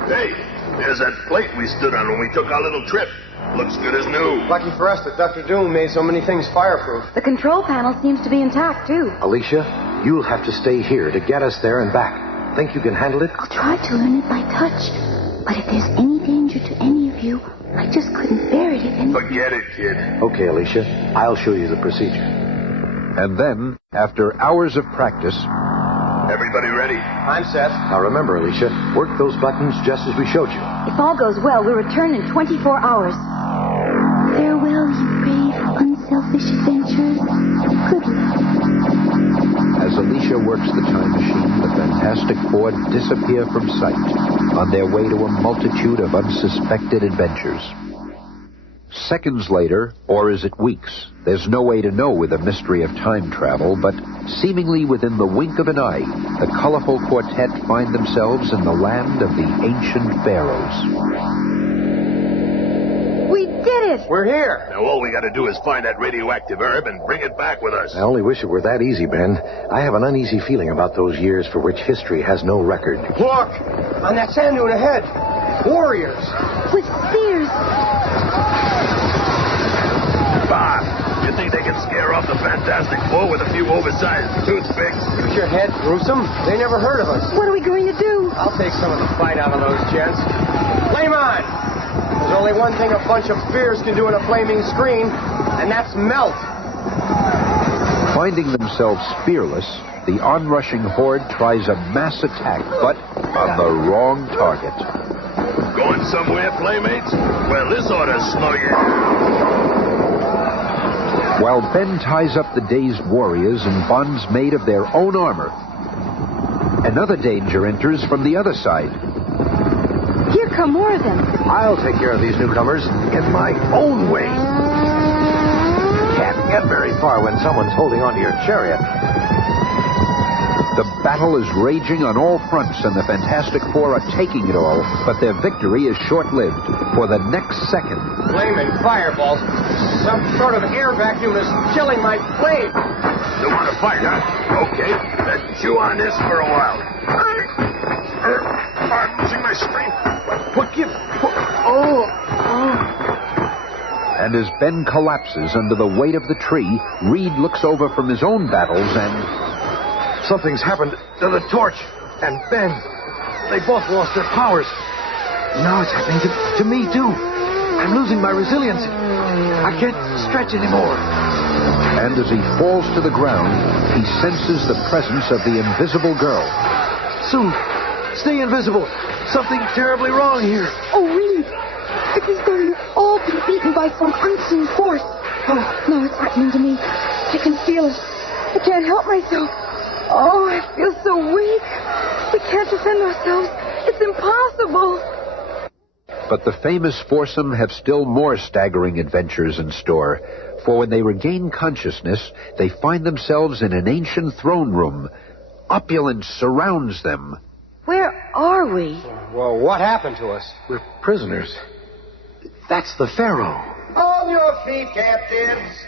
Hey, there's that plate we stood on when we took our little trip. Looks good as new. Lucky for us that Dr. Doom made so many things fireproof. The control panel seems to be intact, too. Alicia, you'll have to stay here to get us there and back. Think you can handle it? I'll try to learn it by touch. But if there's any danger to any of you, I just couldn't bear it if any... Forget it, kid. Okay, Alicia. I'll show you the procedure. And then, after hours of practice... Everybody ready? I'm set. Now remember, Alicia, work those buttons just as we showed you. If all goes well, we'll return in 24 hours. Farewell, you brave, unselfish adventurers. Good luck. As Alicia works the time machine, the Fantastic Four disappear from sight on their way to a multitude of unsuspected adventures. Seconds later, or is it weeks? There's no way to know with the mystery of time travel, but seemingly within the wink of an eye, the colorful quartet find themselves in the land of the ancient pharaohs. We did it! We're here. Now all we gotta do is find that radioactive herb and bring it back with us. I only wish it were that easy, Ben. I have an uneasy feeling about those years for which history has no record. Look! On that sand dune ahead. Warriors. With spears. Bob, you think they can scare off the Fantastic Four with a few oversized toothpicks? Use your head, gruesome. They never heard of us. What are we going to do? I'll take some of the fight out of those gents. Flame on! There's only one thing a bunch of spears can do in a flaming screen, and that's melt. Finding themselves spearless, the onrushing horde tries a mass attack, but on the wrong target. Going somewhere, playmates? Well, this ought to slow you down. While Ben ties up the dazed warriors in bonds made of their own armor, another danger enters from the other side. Here come more of them. I'll take care of these newcomers in my own way. Can't get very far when someone's holding onto your chariot. The battle is raging on all fronts, and the Fantastic Four are taking it all, but their victory is short-lived. For the next second... Flaming fireballs. Some sort of air vacuum is chilling my flame. Don't want to fight, huh? Okay, let's chew on this for a while. I'm losing my strength. And as Ben collapses under the weight of the tree, Reed looks over from his own battles and... Something's happened to the torch and Ben. They both lost their powers. Now it's happening to me, too. I'm losing my resilience. I can't stretch anymore. And as he falls to the ground, he senses the presence of the invisible girl. Sue, stay invisible. Something terribly wrong here. Oh, Reed. It is going to all be beaten by some unseen force. Oh, now it's happening to me. I can feel it. I can't help myself. Oh, I feel so weak. We can't defend ourselves. It's impossible. But the famous foursome have still more staggering adventures in store. For when they regain consciousness, they find themselves in an ancient throne room. Opulence surrounds them. Where are we? Well, what happened to us? We're prisoners. That's the Pharaoh. On your feet, captives.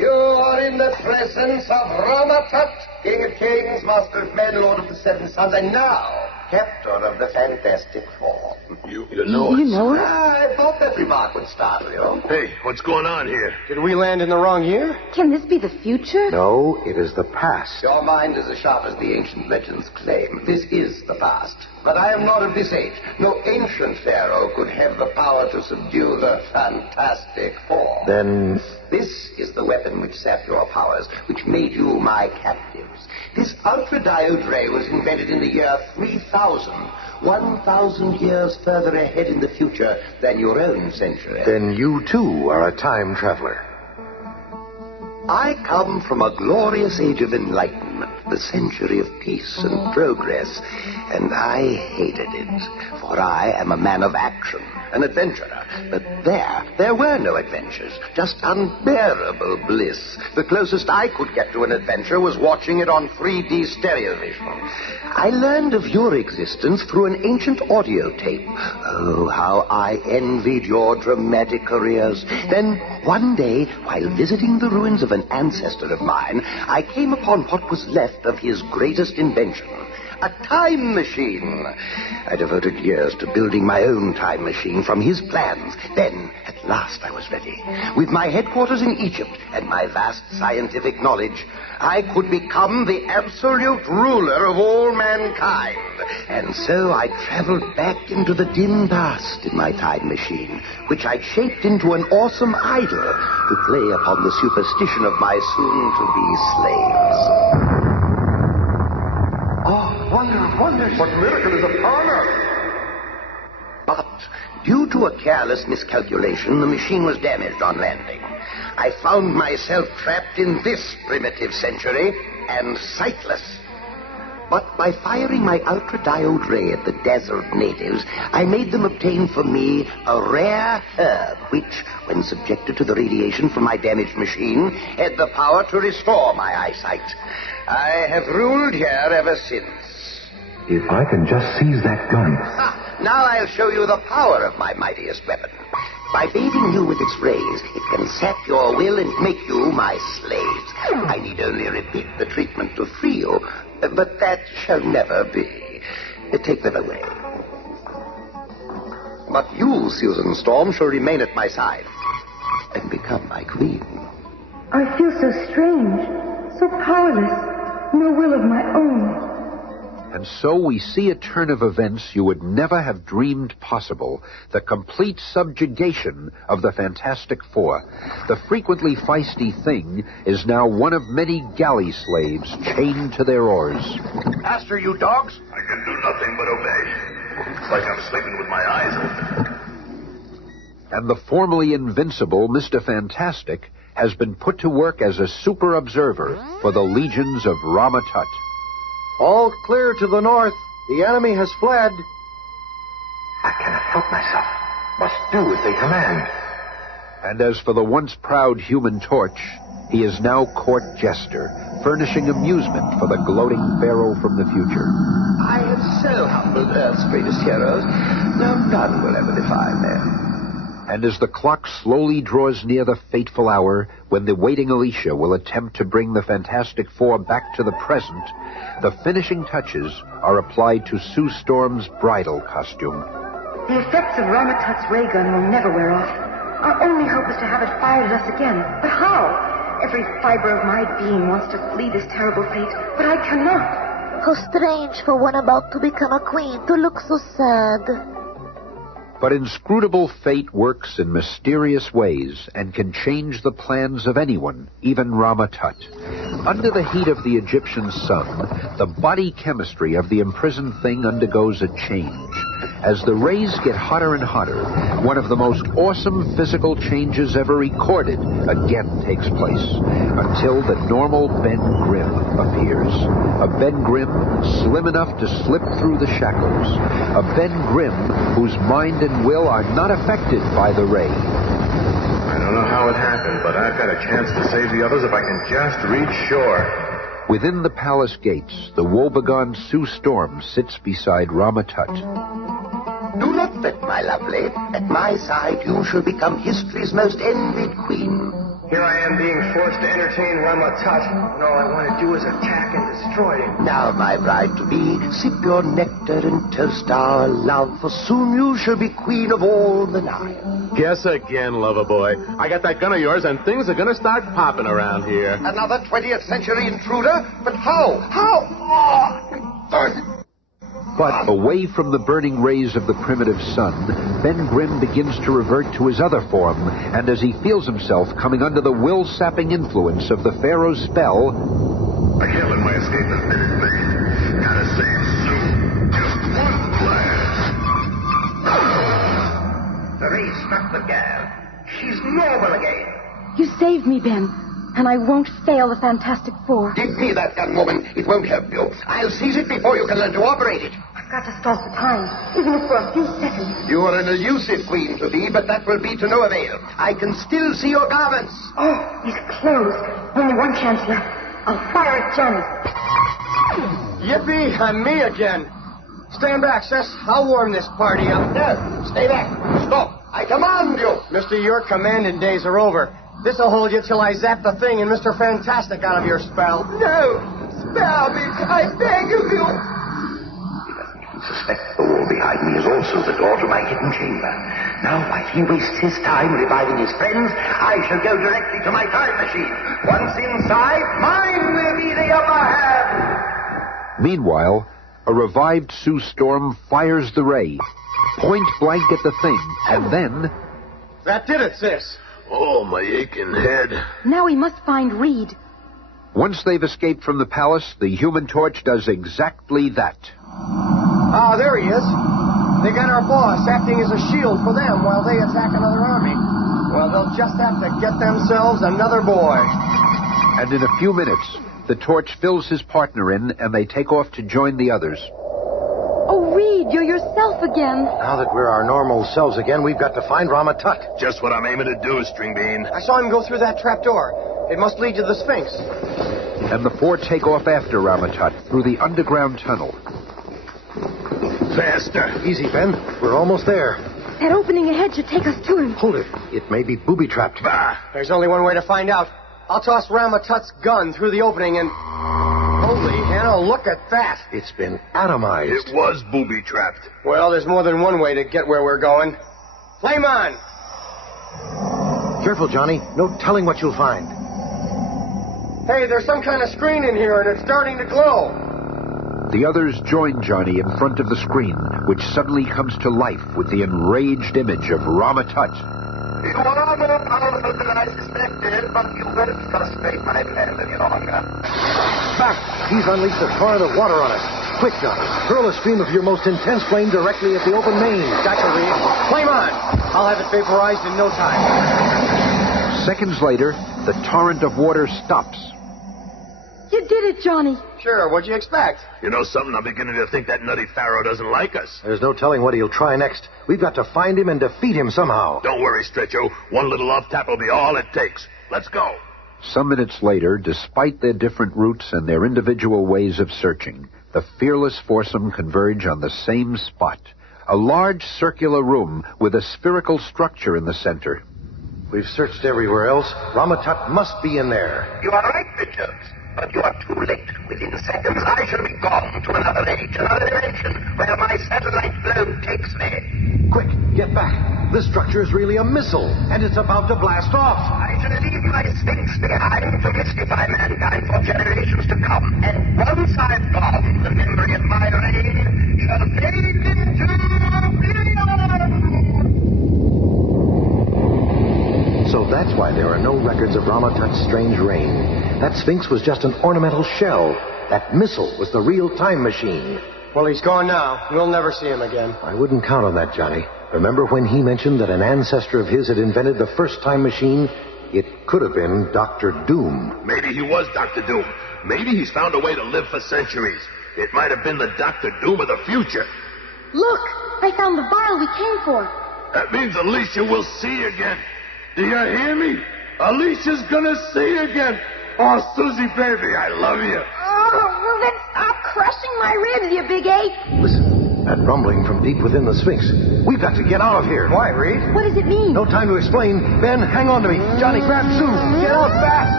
You are in the presence of Rama-Tut, King of Kings, Master of Men, Lord of the Seven Suns, and now, Captor of the Fantastic Four. You know us? You know us? I thought that remark would startle you. Hey, what's going on here? Did we land in the wrong year? Can this be the future? No, it is the past. Your mind is as sharp as the ancient legends claim. This is the past. But I am not of this age. No ancient pharaoh could have the power to subdue the Fantastic Four. Then... This is the weapon which sapped your powers, which made you my captives. This ultra-diode ray was invented in the year 3000, 1,000 years further ahead in the future than your own century. Then you, too, are a time traveler. I come from a glorious age of enlightenment, the century of peace and progress, and I hated it, for I am a man of action, an adventurer. But there were no adventures, just unbearable bliss. The closest I could get to an adventure was watching it on 3D stereo vision. I learned of your existence through an ancient audio tape. Oh, how I envied your dramatic careers. Then, one day, while visiting the ruins of an ancestor of mine, I came upon what was left of his greatest invention. A time machine. I devoted years to building my own time machine from his plans. Then, at last, I was ready. With my headquarters in Egypt and my vast scientific knowledge, I could become the absolute ruler of all mankind. And so I traveled back into the dim past in my time machine, which I shaped into an awesome idol to play upon the superstition of my soon-to-be slaves. Wonder, what miracle is upon us? But, due to a careless miscalculation, the machine was damaged on landing. I found myself trapped in this primitive century and sightless. But by firing my ultra-diode ray at the dazzled natives, I made them obtain for me a rare herb, which, when subjected to the radiation from my damaged machine, had the power to restore my eyesight. I have ruled here ever since. If I can just seize that gun. Now I'll show you the power of my mightiest weapon. By bathing you with its rays, it can sap your will and make you my slaves. I need only repeat the treatment to free you, but that shall never be. Take them away. But you, Susan Storm, shall remain at my side and become my queen. I feel so strange, so powerless, no will of my own. And so we see a turn of events you would never have dreamed possible. The complete subjugation of the Fantastic Four. The frequently feisty Thing is now one of many galley slaves chained to their oars. Master, you dogs? I can do nothing but obey. It's like I'm sleeping with my eyes open. And the formerly invincible Mr. Fantastic has been put to work as a super observer for the legions of Rama-Tut. All clear to the north. The enemy has fled. I cannot help myself. Must do as they command. And as for the once proud Human Torch, he is now court jester, furnishing amusement for the gloating pharaoh from the future. I have so humbled Earth's greatest heroes. No, none will ever defy me. And as the clock slowly draws near the fateful hour when the waiting Alicia will attempt to bring the Fantastic Four back to the present, the finishing touches are applied to Sue Storm's bridal costume. The effects of Rama-Tut's ray gun will never wear off. Our only hope is to have it fired at us again. But how? Every fiber of my being wants to flee this terrible fate, but I cannot. How strange for one about to become a queen to look so sad. But inscrutable fate works in mysterious ways and can change the plans of anyone, even Rama-Tut. Under the heat of the Egyptian sun, the body chemistry of the imprisoned Thing undergoes a change. As the rays get hotter and hotter, one of the most awesome physical changes ever recorded again takes place, until the normal Ben Grimm appears. A Ben Grimm slim enough to slip through the shackles. A Ben Grimm whose mind and will are not affected by the ray. I don't know how it happened, but I've got a chance to save the others if I can just reach shore. Within the palace gates, the woebegone Sue Storm sits beside Rama-Tut. Do not fret, my lovely. At my side, you shall become history's most envied queen. Here I am being forced to entertain Rama-Tut, and all I want to do is attack and destroy him. Now, my bride-to-be, sip your nectar and toast our love, for soon you shall be queen of all the Nile. Guess again, lover boy. I got that gun of yours, and things are gonna start popping around here. Another 20th century intruder? But how? How? Oh, But away from the burning rays of the primitive sun, Ben Grimm begins to revert to his other form, and as he feels himself coming under the will-sapping influence of the Pharaoh's spell... I can't let my escape has been in vain. Gotta save Sue. Just one blast. The ray struck the girl. She's normal again. You saved me, Ben, and I won't fail the Fantastic Four. Give me that gun, woman. It won't help you. I'll seize it before you can learn to operate it. I've got to stop the time, even if for a few seconds. You are an elusive queen to be, but that will be to no avail. I can still see your garments. Oh, he's closed. Only one chance left. I'll fire at Johnny. Yippee, I'm me again. Stand back, sis. I'll warm this party up. No, stay back. Stop. I command you. Mister, your commanding days are over. This'll hold you till I zap the Thing and Mr. Fantastic out of your spell. No! Spare me! I beg of you! Suspect the wall behind me is also the door to my hidden chamber. Now, while he wastes his time reviving his friends, I shall go directly to my time machine. Once inside, mine will be the upper hand. Meanwhile, a revived Sue Storm fires the ray, point blank at the Thing, and then... That did it, sis. Oh, my aching head. Now we must find Reed. Once they've escaped from the palace, the Human Torch does exactly that. Ah, there he is. They got our boss acting as a shield for them while they attack another army. Well, they'll just have to get themselves another boy. And in a few minutes, the Torch fills his partner in, and they take off to join the others. Oh, Reed, you're yourself again. Now that we're our normal selves again, we've got to find Rama-Tut. Just what I'm aiming to do, Stringbean. I saw him go through that trap door. It must lead to the Sphinx. And the four take off after Rama-Tut through the underground tunnel. Faster. Easy, Ben. We're almost there. That opening ahead should take us to him. Hold it. It may be booby-trapped. Bah. There's only one way to find out. I'll toss Rama-Tut's gun through the opening and... Holy hell, look at that. It's been atomized. It was booby-trapped. Well, there's more than one way to get where we're going. Flame on! Careful, Johnny. No telling what you'll find. Hey, there's some kind of screen in here, and it's starting to glow. The others join Johnny in front of the screen, which suddenly comes to life with the enraged image of Rama-Tut. You are more powerful than I suspected, but you won't frustrate my plan any longer. Back! He's unleashed a torrent of water on us. Quick, Johnny. Hurl a stream of your most intense flame directly at the open main. Gotcha, Reed. Flame on! I'll have it vaporized in no time. Seconds later, the torrent of water stops. You did it, Johnny. Sure, what'd you expect? You know something? I'm beginning to think that nutty Pharaoh doesn't like us. There's no telling what he'll try next. We've got to find him and defeat him somehow. Don't worry, Stretcho. One little off-tap will be all it takes. Let's go. Some minutes later, despite their different routes and their individual ways of searching, the fearless foursome converge on the same spot. A large circular room with a spherical structure in the center. We've searched everywhere else. Rama-Tut must be in there. You are right, Richard. But you are too late. Within seconds, I shall be gone to another age, another dimension, where my satellite globe takes me. Quick, get back. This structure is really a missile, and it's about to blast off. I shall leave my Sphinx behind to mystify mankind for generations to come. And once I've gone, the memory of my reign shall fade into oblivion. So that's why there are no records of Rama-Tut's strange reign. That Sphinx was just an ornamental shell. That missile was the real time machine. Well, he's gone now. We'll never see him again. I wouldn't count on that, Johnny. Remember when he mentioned that an ancestor of his had invented the first time machine? It could have been Dr. Doom. Maybe he was Dr. Doom. Maybe he's found a way to live for centuries. It might have been the Dr. Doom of the future. Look, I found the vial we came for. That means Alicia will see again. Do you hear me? Alicia's gonna see again. Oh, Susie, baby, I love you. Oh, well, then stop crushing my ribs, you big ape. Listen, That rumbling from deep within the Sphinx. We've got to get out of here. Why, Reed? What does it mean? No time to explain. Ben, hang on to me. Johnny, grab Sue. Get out fast.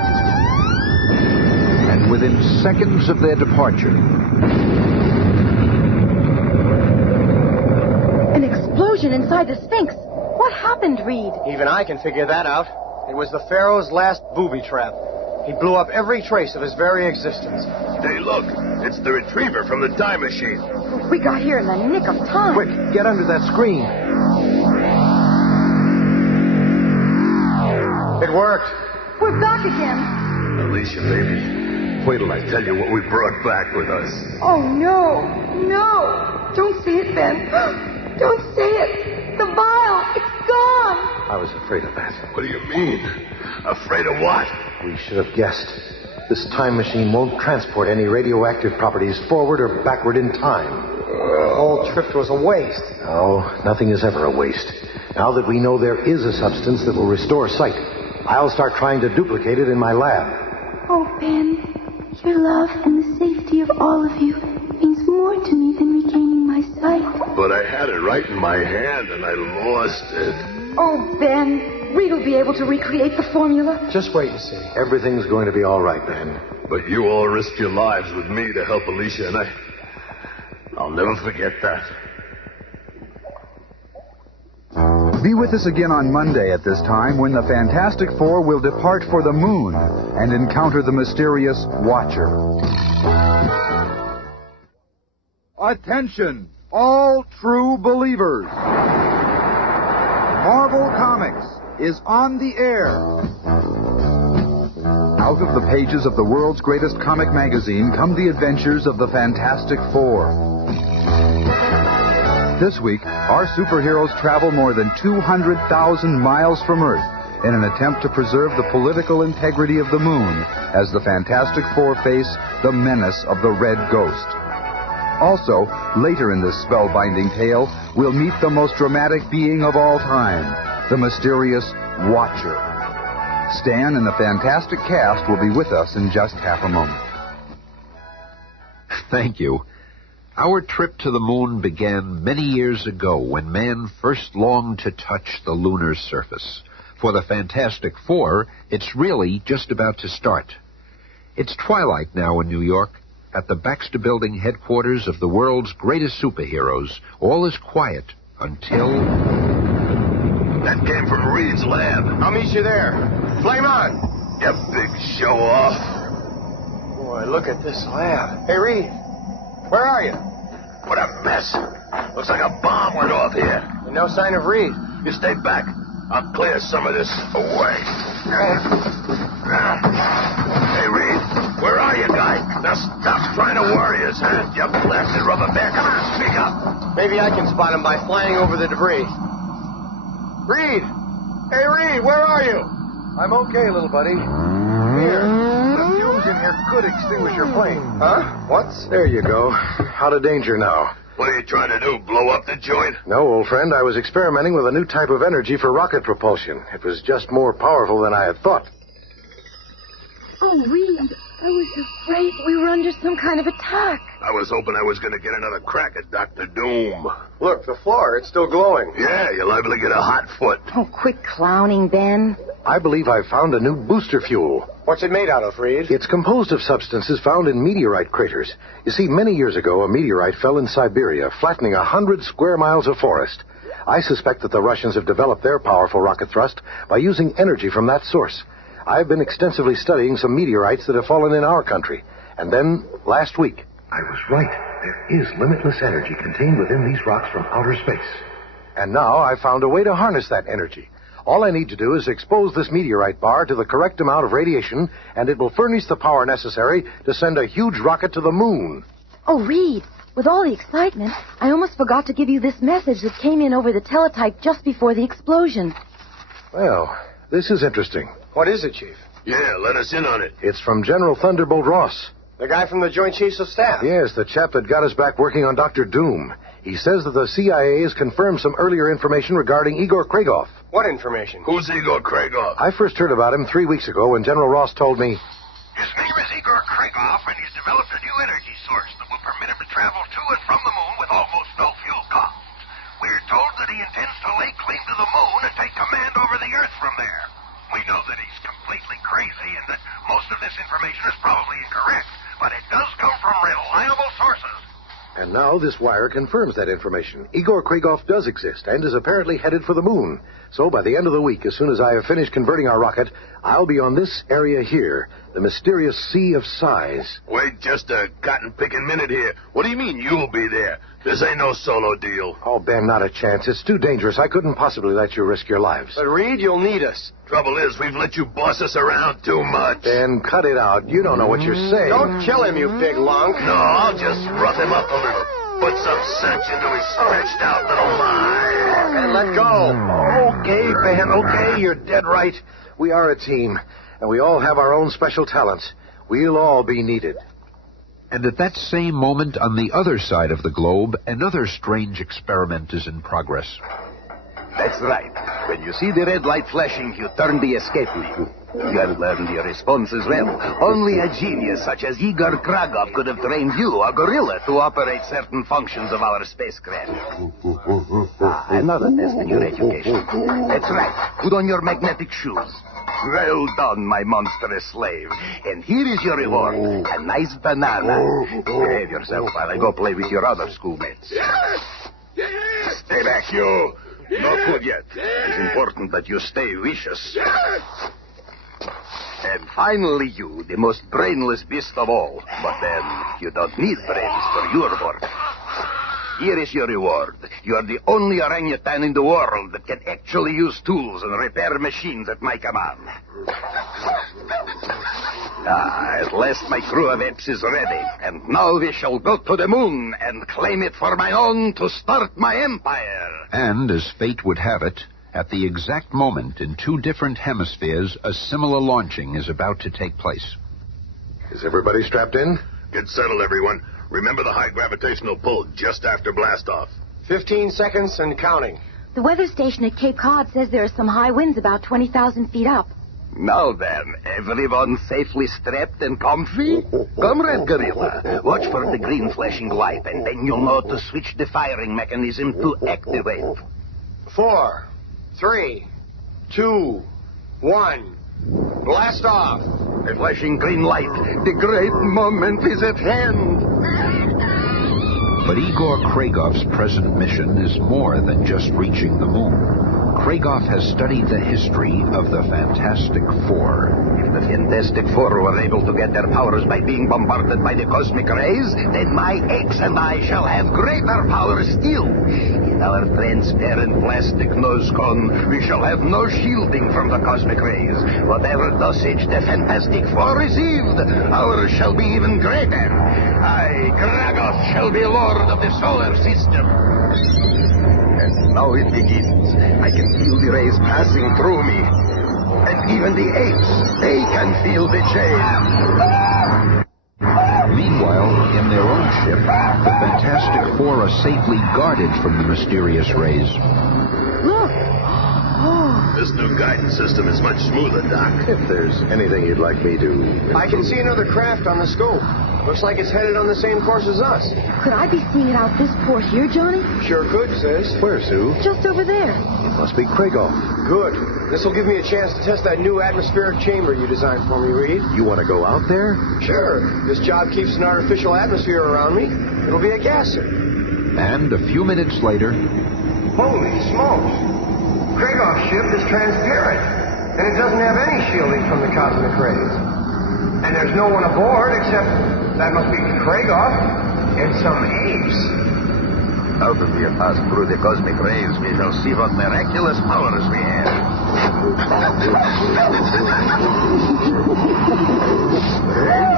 And within seconds of their departure, An explosion inside the Sphinx. What happened, Reed? Even I can figure that out. It was the Pharaoh's last booby trap. He blew up every trace of his very existence. Hey, look. It's the retriever from the time machine. We got here in the nick of time. Quick, get under that screen. It worked. We're back again. Alicia, baby. Wait till I tell you what we brought back with us. Oh, no. No. Don't say it, Ben. Don't say it. The vial. It's gone. I was afraid of that. What do you mean? Afraid of what? We should have guessed. This time machine won't transport any radioactive properties forward or backward in time. The whole trip was a waste. No, nothing is ever a waste. Now that we know there is a substance that will restore sight, I'll start trying to duplicate it in my lab. Oh, Ben, your love and the safety of all of you means more to me than regaining my sight. But I had it right in my hand and I lost it. Oh, Ben, Reed will be able to recreate the formula. Just wait and see. Everything's going to be all right, Ben. But you all risked your lives with me to help Alicia, and I'll never forget that. Be with us again on Monday at this time when the Fantastic Four will depart for the moon and encounter the mysterious Watcher. Attention, all true believers. Marvel Comics is on the air. Out of the pages of the world's greatest comic magazine come the adventures of the Fantastic Four. This week, our superheroes travel more than 200,000 miles from Earth in an attempt to preserve the political integrity of the moon as the Fantastic Four face the menace of the Red Ghost. Also, later in this spellbinding tale, we'll meet the most dramatic being of all time, the mysterious Watcher. Stan and the fantastic cast will be with us in just half a moment. Thank you. Our trip to the moon began many years ago when man first longed to touch the lunar surface. For the Fantastic Four, it's really just about to start. It's twilight now in New York. At the Baxter Building headquarters of the world's greatest superheroes, all is quiet until... That came from Reed's lab. I'll meet you there. Flame on. You big show-off. Boy, look at this lab. Hey, Reed. Where are you? What a mess. Looks like a bomb went off here. And no sign of Reed. You stay back. I'll clear some of this away. Hey, Reed. Where are you, guy? Now stop trying to worry us, huh? You blasted rubber band. Come on, speak up. Maybe I can spot him by flying over the debris. Reed! Hey, Reed, where are you? I'm okay, little buddy. Here. The fumes in here could extinguish your plane. Huh? What's... There you go. Out of danger now. What are you trying to do, blow up the joint? No, old friend. I was experimenting with a new type of energy for rocket propulsion. It was just more powerful than I had thought. Oh, Reed, I was afraid we were under some kind of attack. I was hoping I was going to get another crack at Dr. Doom. Look, the floor, it's still glowing. Yeah, you're liable to get a hot foot. Oh, quit clowning, Ben. I believe I've found a new booster fuel. What's it made out of, Reed? It's composed of substances found in meteorite craters. You see, many years ago, a meteorite fell in Siberia, flattening 100 square miles of forest. I suspect that the Russians have developed their powerful rocket thrust by using energy from that source. I've been extensively studying some meteorites that have fallen in our country. And then, last week, I was right. There is limitless energy contained within these rocks from outer space. And now I've found a way to harness that energy. All I need to do is expose this meteorite bar to the correct amount of radiation, and it will furnish the power necessary to send a huge rocket to the moon. Oh, Reed, with all the excitement, I almost forgot to give you this message that came in over the teletype just before the explosion. Well, this is interesting. What is it, Chief? Yeah, let us in on it. It's from General Thunderbolt Ross. The guy from the Joint Chiefs of Staff? Yes, the chap that got us back working on Dr. Doom. He says that the CIA has confirmed some earlier information regarding Igor Kragoff. What information? Who's Igor Kragoff? I first heard about him 3 weeks ago when General Ross told me... His name is Igor Krigoff, and he's developed a new energy source that will permit him to travel to and from the moon with almost no fuel cost. We're told that he intends to lay claim to the moon and take command over the Earth from there. We know that he's completely crazy and that most of this information is probably incorrect, but it does come from reliable sources. And now this wire confirms that information. Igor Krigoff does exist and is apparently headed for the moon. So by the end of the week, as soon as I have finished converting our rocket, I'll be on this area here, the mysterious Sea of Sighs. Wait just a cotton-picking minute here. What do you mean you'll be there? This ain't no solo deal. Oh, Ben, not a chance. It's too dangerous. I couldn't possibly let you risk your lives. But, Reed, you'll need us. Trouble is, we've let you boss us around too much. Ben, cut it out. You don't know what you're saying. Don't kill him, you big lunk. No, I'll just rough him up a little. Put some sense into his stretched out little mind. And let go. Okay, Ben, okay. You're dead right. We are a team, and we all have our own special talents. We'll all be needed. And at that same moment, on the other side of the globe, another strange experiment is in progress. That's right. When you see the red light flashing, you turn the escape lead. You have learned your responses well. Only a genius such as Igor Krigoff could have trained you, a gorilla, to operate certain functions of our spacecraft. Another test in your education. That's right. Put on your magnetic shoes. Well done, my monstrous slave. And here is your reward. A nice banana. Behave yourself while I go play with your other schoolmates. Stay back, you. Not good yet. It's important that you stay vicious. And finally, you, the most brainless beast of all. But then, you don't need brains for your work. Here is your reward. You are the only orangutan in the world that can actually use tools and repair machines at my command. At last my crew of apes is ready, and now we shall go to the moon and claim it for my own to start my empire. And, as fate would have it, at the exact moment, in two different hemispheres, a similar launching is about to take place. Is everybody strapped in? Get settled, everyone. Remember the high gravitational pull just after blastoff. 15 seconds and counting. The weather station at Cape Cod says there are some high winds about 20,000 feet up. Now then, everyone safely strapped and comfy? Comrade Gorilla, watch for the green flashing light, and then you'll know to switch the firing mechanism to activate. 4, 3, 2, 1. Blast off. The flashing green light. The great moment is at hand. But Igor Krigoff's present mission is more than just reaching the moon. Krigoff has studied the history of the Fantastic Four. If the Fantastic Four were able to get their powers by being bombarded by the cosmic rays, then my apes and I shall have greater power still. In our transparent plastic nose cone, we shall have no shielding from the cosmic rays. Whatever dosage the Fantastic Four received, ours shall be even greater. I, Krigoff, shall be Lord of the solar system. And now it begins. I can feel the rays passing through me. And even the apes, they can feel the change. Meanwhile, in their own ship, the Fantastic Four are safely guarded from the mysterious rays. Look! This new guidance system is much smoother, Doc. If there's anything you'd like me to... I can see another craft on the scope. Looks like it's headed on the same course as us. Could I be seeing it out this port here, Johnny? Sure could, sis. Where, Sue? Just over there. It must be Krigoff. Good. This will give me a chance to test that new atmospheric chamber you designed for me, Reed. You want to go out there? Sure. This job keeps an artificial atmosphere around me. It'll be a gasser. And a few minutes later... Holy smokes! Krigoff's ship is transparent, and it doesn't have any shielding from the cosmic rays. And there's no one aboard except... That must be Krigoff and some apes. Now that we have passed through the cosmic rays, we shall see what miraculous powers we have.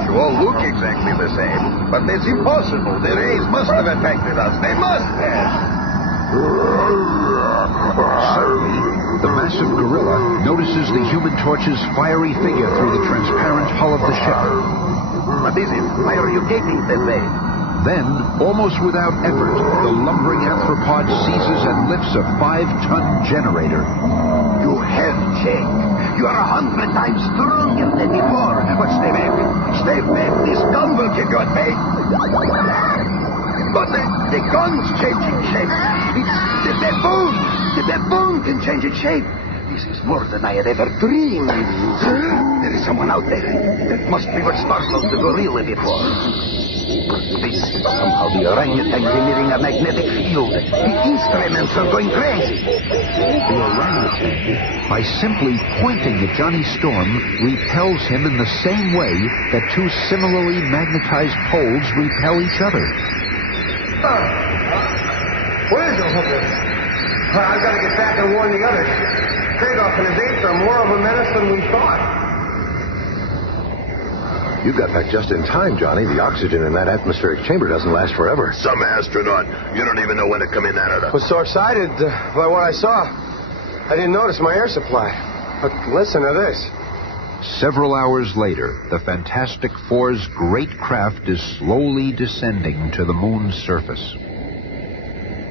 You all look exactly the same, but that's impossible. The rays must have affected us. They must have. Suddenly, the massive gorilla notices the Human Torch's fiery figure through the transparent hull of the ship. What is it? Why are you gaping that way? Then, almost without effort, the lumbering anthropod seizes and lifts a 5-ton generator. You have Jake. You are 100 times stronger than before. But stay back. Stay back. This gun will kick your face. But the gun's changing shape. The baboon. The baboon can change its shape. This is more than I had ever dreamed. There is someone out there. That must be what startled the gorilla before. This is somehow the orangutans emitting a magnetic field. The instruments are going crazy. The orangutan, by simply pointing at Johnny Storm, repels him in the same way that two similarly magnetized poles repel each other. Where's the hooker? I've got to get back and warn the others. Kragoff and his apes are more of a menace than we thought. You got back just in time, Johnny. The oxygen in that atmospheric chamber doesn't last forever. Some astronaut. You don't even know when to come in out of I was so excited by what I saw. I didn't notice my air supply. But listen to this. Several hours later, the Fantastic Four's great craft is slowly descending to the moon's surface.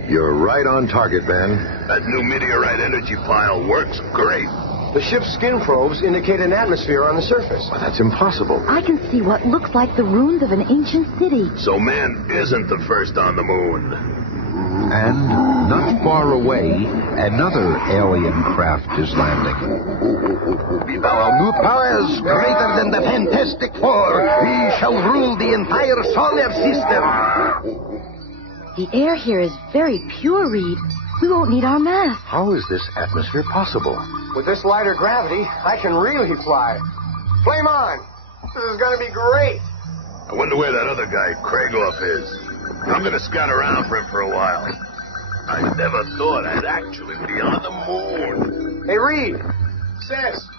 You're right on target, man. That new meteorite energy pile works great. The ship's skin probes indicate an atmosphere on the surface. Well, that's impossible. I can see what looks like the ruins of an ancient city. So man isn't the first on the moon. And not far away, another alien craft is landing. With our new powers greater than the Fantastic Four, we shall rule the entire solar system. The air here is very pure, Reed. We won't need our masks. How is this atmosphere possible? With this lighter gravity, I can really fly. Flame on! This is going to be great. I wonder where that other guy, Kragoff, is. I'm going to scout around for him for a while. I never thought I'd actually be on the moon. Hey, Reed. Sis,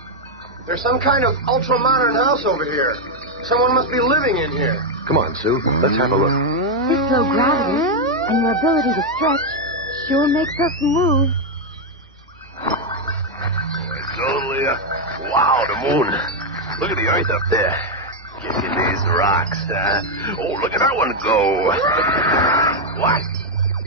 there's some kind of ultra-modern house over here. Someone must be living in here. Come on, Sue. Let's have a look. This low gravity and your ability to stretch sure makes us move. It's only a... Wow, the moon. Look at the Earth up there. Kicking these rocks, huh? Oh, look at that one go. What?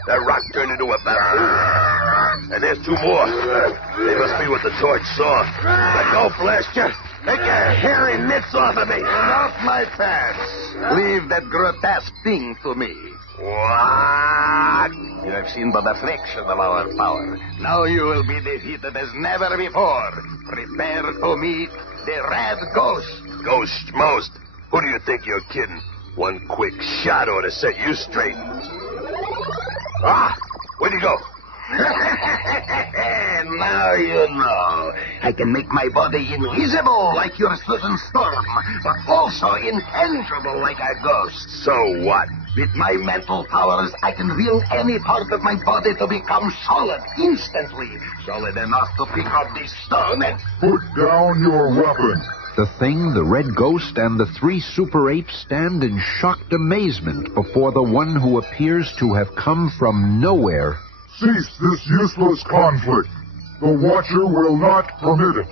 That rock turned into a baboon. And there's two more. They must be what the torch saw. Now go, blast you. Take your hairy mitts off of me. Off my pants. Leave that grotesque thing to me. What? You have seen but a fraction of our power. Now you will be defeated as never before. Prepare to meet the Red Ghost. Ghost most. Who do you think you're kidding? One quick shot ought to set you straight. Ah! Where'd you go? Now you know. I can make my body invisible like your Susan Storm, but also intangible like a ghost. So what? With my mental powers, I can will any part of my body to become solid instantly. Solid enough to pick up this stone and... Put down your weapon. The Thing, the Red Ghost, and the three Super Apes stand in shocked amazement before the one who appears to have come from nowhere. Cease this useless conflict. The Watcher will not permit it.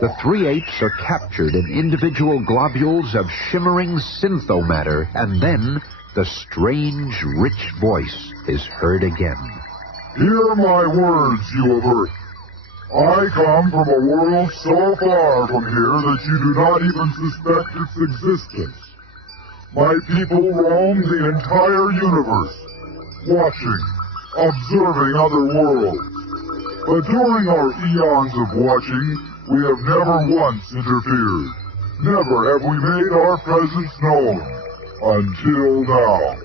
The three apes are captured in individual globules of shimmering synthomatter, and then the strange, rich voice is heard again. Hear my words, you of Earth. I come from a world so far from here that you do not even suspect its existence. My people roam the entire universe, watching, observing other worlds. But during our eons of watching, we have never once interfered. Never have we made our presence known. Until now.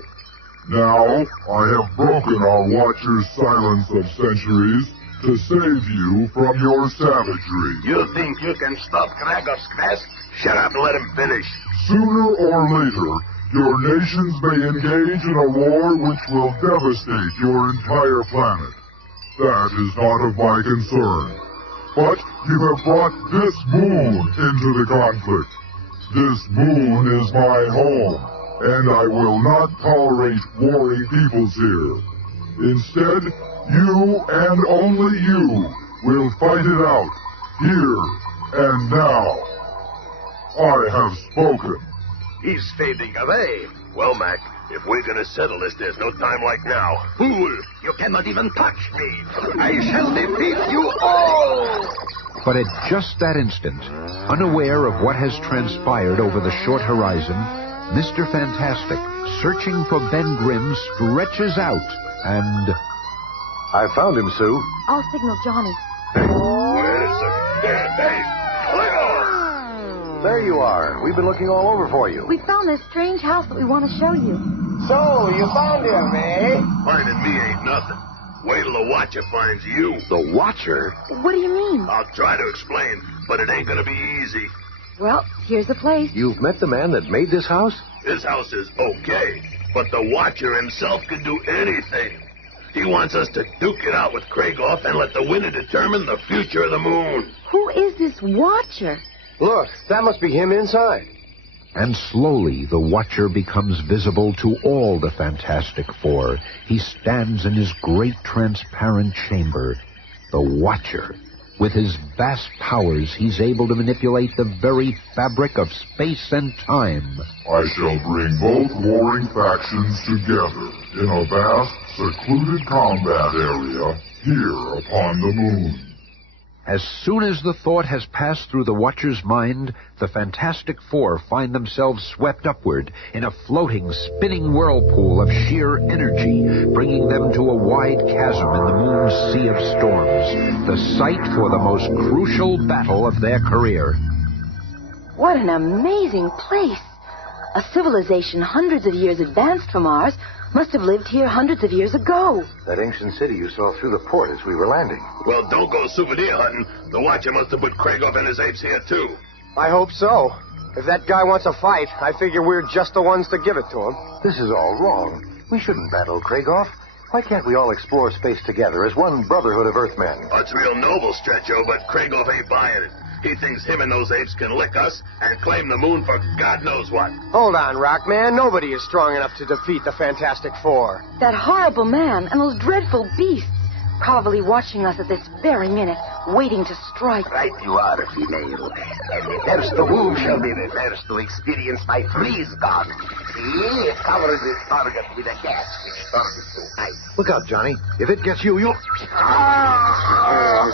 Now, I have broken our Watcher's silence of centuries to save you from your savagery. You think you can stop Kragoff's quest? Shut up and let him finish. Sooner or later, your nations may engage in a war which will devastate your entire planet. That is not of my concern. But you have brought this moon into the conflict. This moon is my home, and I will not tolerate warring peoples here. Instead, you and only you will fight it out, here and now. I have spoken. He's fading away. Well, Mac, if we're gonna settle this, there's no time like now. Fool! You cannot even touch me. I shall defeat you all! But at just that instant, unaware of what has transpired over the short horizon, Mr. Fantastic, searching for Ben Grimm, stretches out and... I found him, Sue. I'll signal Johnny. Wait a second. Hey, There you are. We've been looking all over for you. We found this strange house that we want to show you. So, you found him, eh? finding me ain't nothing. Wait till the Watcher finds you. The Watcher? What do you mean? I'll try to explain, but it ain't gonna be easy. Well, here's the place. You've met the man that made this house? This house is okay, but the Watcher himself can do anything. He wants us to duke it out with Kragoff and let the winner determine the future of the moon. Who is this Watcher? Look, that must be him inside. And slowly the Watcher becomes visible to all the Fantastic Four. He stands in his great transparent chamber. The Watcher. With his vast powers, he's able to manipulate the very fabric of space and time. I shall bring both warring factions together in a vast, secluded combat area here upon the moon. As soon as the thought has passed through the Watcher's mind, the Fantastic Four find themselves swept upward in a floating, spinning whirlpool of sheer energy, bringing them to a wide chasm in the moon's sea of storms, the site for the most crucial battle of their career. What an amazing place. A civilization hundreds of years advanced from ours must have lived here hundreds of years ago. That ancient city you saw through the port as we were landing. Well, don't go souvenir hunting. The Watcher must have put Kragoff and his apes here, too. I hope so. If that guy wants a fight, I figure we're just the ones to give it to him. This is all wrong. We shouldn't battle Kragoff. Why can't we all explore space together as one brotherhood of Earthmen? Oh, it's real noble, Stretcho, but Kragoff ain't buying it. He thinks him and those apes can lick us and claim the moon for God knows what. Hold on, Rockman. Nobody is strong enough to defeat the Fantastic Four. That horrible man and those dreadful beasts probably watching us at this very minute, waiting to strike. Right you are, female. And the first to whom shall be the first to experience my freeze gun. See, it covers its target with a gas which turns to ice. Look out, Johnny. If it gets you, you'll...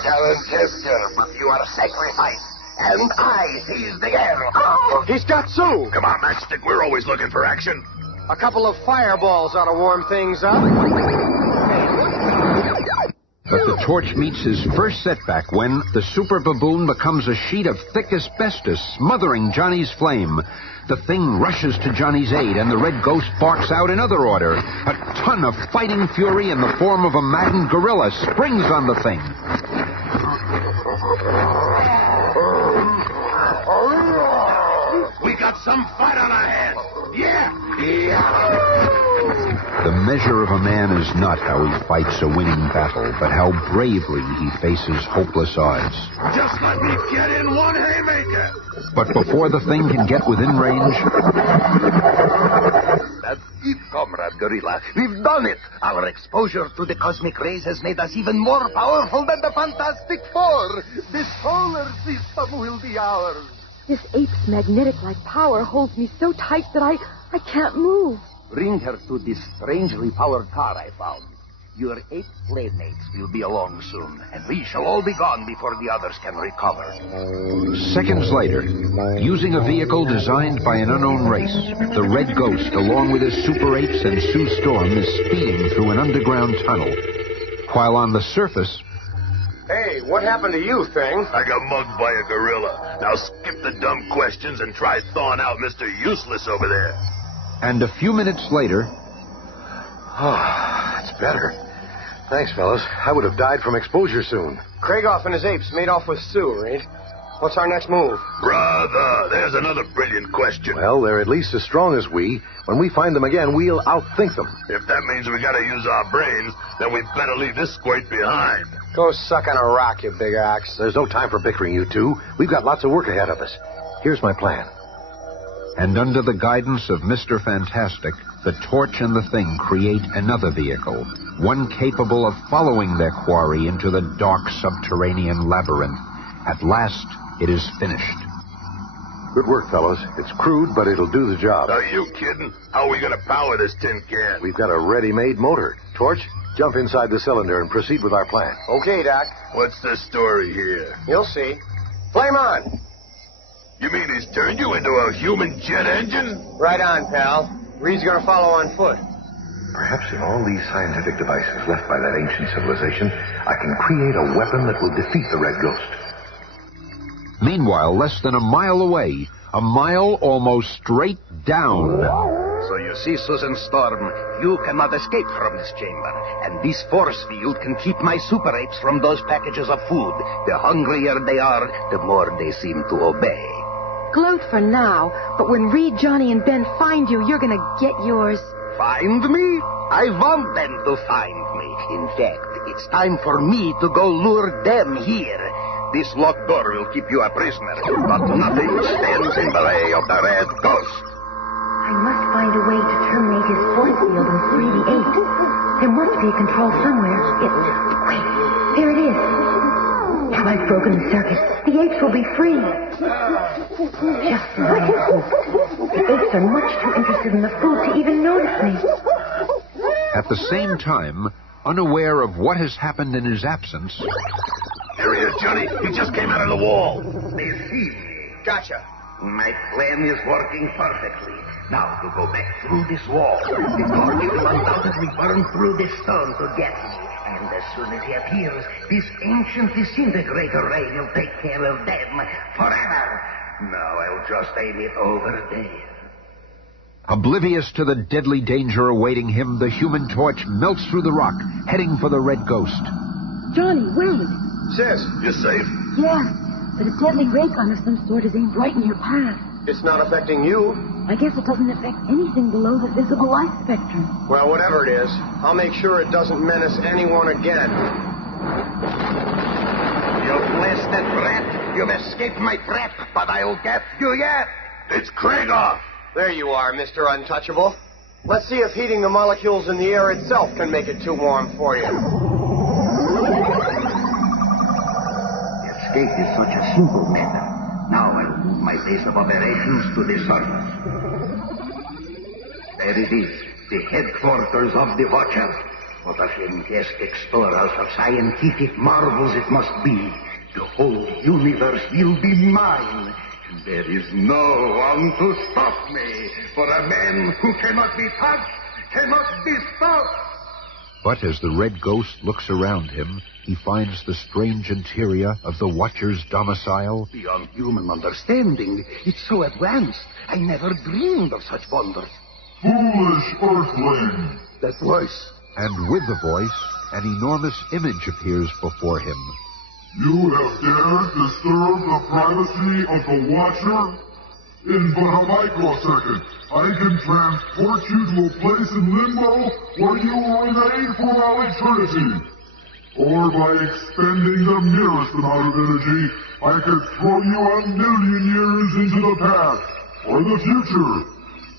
Gallant gesture, but you are sacrificed. And I seize the girl. Oh, he's got Sue. Come on, Matchstick. We're always looking for action. A couple of fireballs ought to warm things up. But the Torch meets his first setback when the super baboon becomes a sheet of thick asbestos, smothering Johnny's flame. The thing rushes to Johnny's aid, and the Red Ghost barks out another order. A ton of fighting fury in the form of a maddened gorilla springs on the thing. We got some fight on our hands. Yeah. The measure of a man is not how he fights a winning battle, but how bravely he faces hopeless odds. Just let me get in one haymaker. But before the thing can get within range... That's it, Comrade Gorilla. We've done it. Our exposure to the cosmic rays has made us even more powerful than the Fantastic Four. The solar system will be ours. This ape's magnetic-like power holds me so tight that I can't move. Bring her to this strangely powered car I found. Your ape playmates will be along soon, and we shall all be gone before the others can recover. Seconds later, using a vehicle designed by an unknown race, the Red Ghost, along with his super apes and Sue Storm, is speeding through an underground tunnel. While on the surface... Hey, what happened to you, Thing? I got mugged by a gorilla. Now skip the dumb questions and try thawing out Mr. Useless over there. And a few minutes later... Oh, it's better. Thanks, fellas. I would have died from exposure soon. Kragoff and his apes made off with Sue, right? What's our next move? Brother, there's another brilliant question. Well, they're at least as strong as we. When we find them again, we'll outthink them. If that means we gotta use our brains, then we'd better leave this squirt behind. Go suck on a rock, you big ox. There's no time for bickering, you two. We've got lots of work ahead of us. Here's my plan. And under the guidance of Mr. Fantastic, the Torch and the Thing create another vehicle, one capable of following their quarry into the dark subterranean labyrinth. At last, it is finished. Good work, fellows. It's crude, but it'll do the job. Are you kidding? How are we gonna power this tin can? We've got a ready-made motor. Torch, jump inside the cylinder and proceed with our plan. Okay, Doc. What's the story here? You'll see. Flame on. You mean he's turned you into a human jet engine? Right on, pal. Reed's gonna follow on foot. Perhaps in all these scientific devices left by that ancient civilization, I can create a weapon that will defeat the Red Ghost. Meanwhile, less than a mile away, a mile almost straight down. So you see, Susan Storm, you cannot escape from this chamber. And this force field can keep my super apes from those packages of food. The hungrier they are, the more they seem to obey. Gloat for now, but when Reed, Johnny, and Ben find you, you're gonna get yours. Find me? I want them to find me. In fact, it's time for me to go lure them here. This locked door will keep you a prisoner, but nothing stands in the way of the Red Ghost. I must find a way to terminate his force field in 3D8. There must be a control somewhere. Wait, there it is. Now I've broken the circuit. The apes will be free. Just as I had hoped. The apes are much too interested in the food to even notice me. At the same time, unaware of what has happened in his absence... Here he is, Johnny. He just came out of the wall. They see me. Gotcha. My plan is working perfectly. Now to go back through this wall. The torch will undoubtedly burn through this stone to get me. And as soon as he appears, this ancient disintegrator ray will take care of them forever. Now I'll just aim it over there. Oblivious to the deadly danger awaiting him, the Human Torch melts through the rock, heading for the Red Ghost. Johnny, wait. Sis. You're safe? Yeah, but a deadly ray gun of some sort is aimed right in your path. It's not affecting you. I guess it doesn't affect anything below the visible light spectrum. Well, whatever it is, I'll make sure it doesn't menace anyone again. You blasted brat! You've escaped my trap, but I'll get you yet! It's Krieger! There you are, Mr. Untouchable. Let's see if heating the molecules in the air itself can make it too warm for you. Escape is such a simple matter. Now I'll move my base of operations to the surface. There it is, the headquarters of the Watcher. What a fantastic storehouse of scientific marvels it must be. The whole universe will be mine. And there is no one to stop me. For a man who cannot be touched cannot be stopped. But as the Red Ghost looks around him, he finds the strange interior of the Watcher's domicile. Beyond human understanding, it's so advanced. I never dreamed of such wonders. Foolish Earthling! That voice. And with the voice, an enormous image appears before him. You have dared disturb the privacy of the Watcher? In but a microsecond, I can transport you to a place in limbo where you will remain for all eternity. Or by expending the merest amount of energy, I could throw you 1,000,000 years into the past or the future.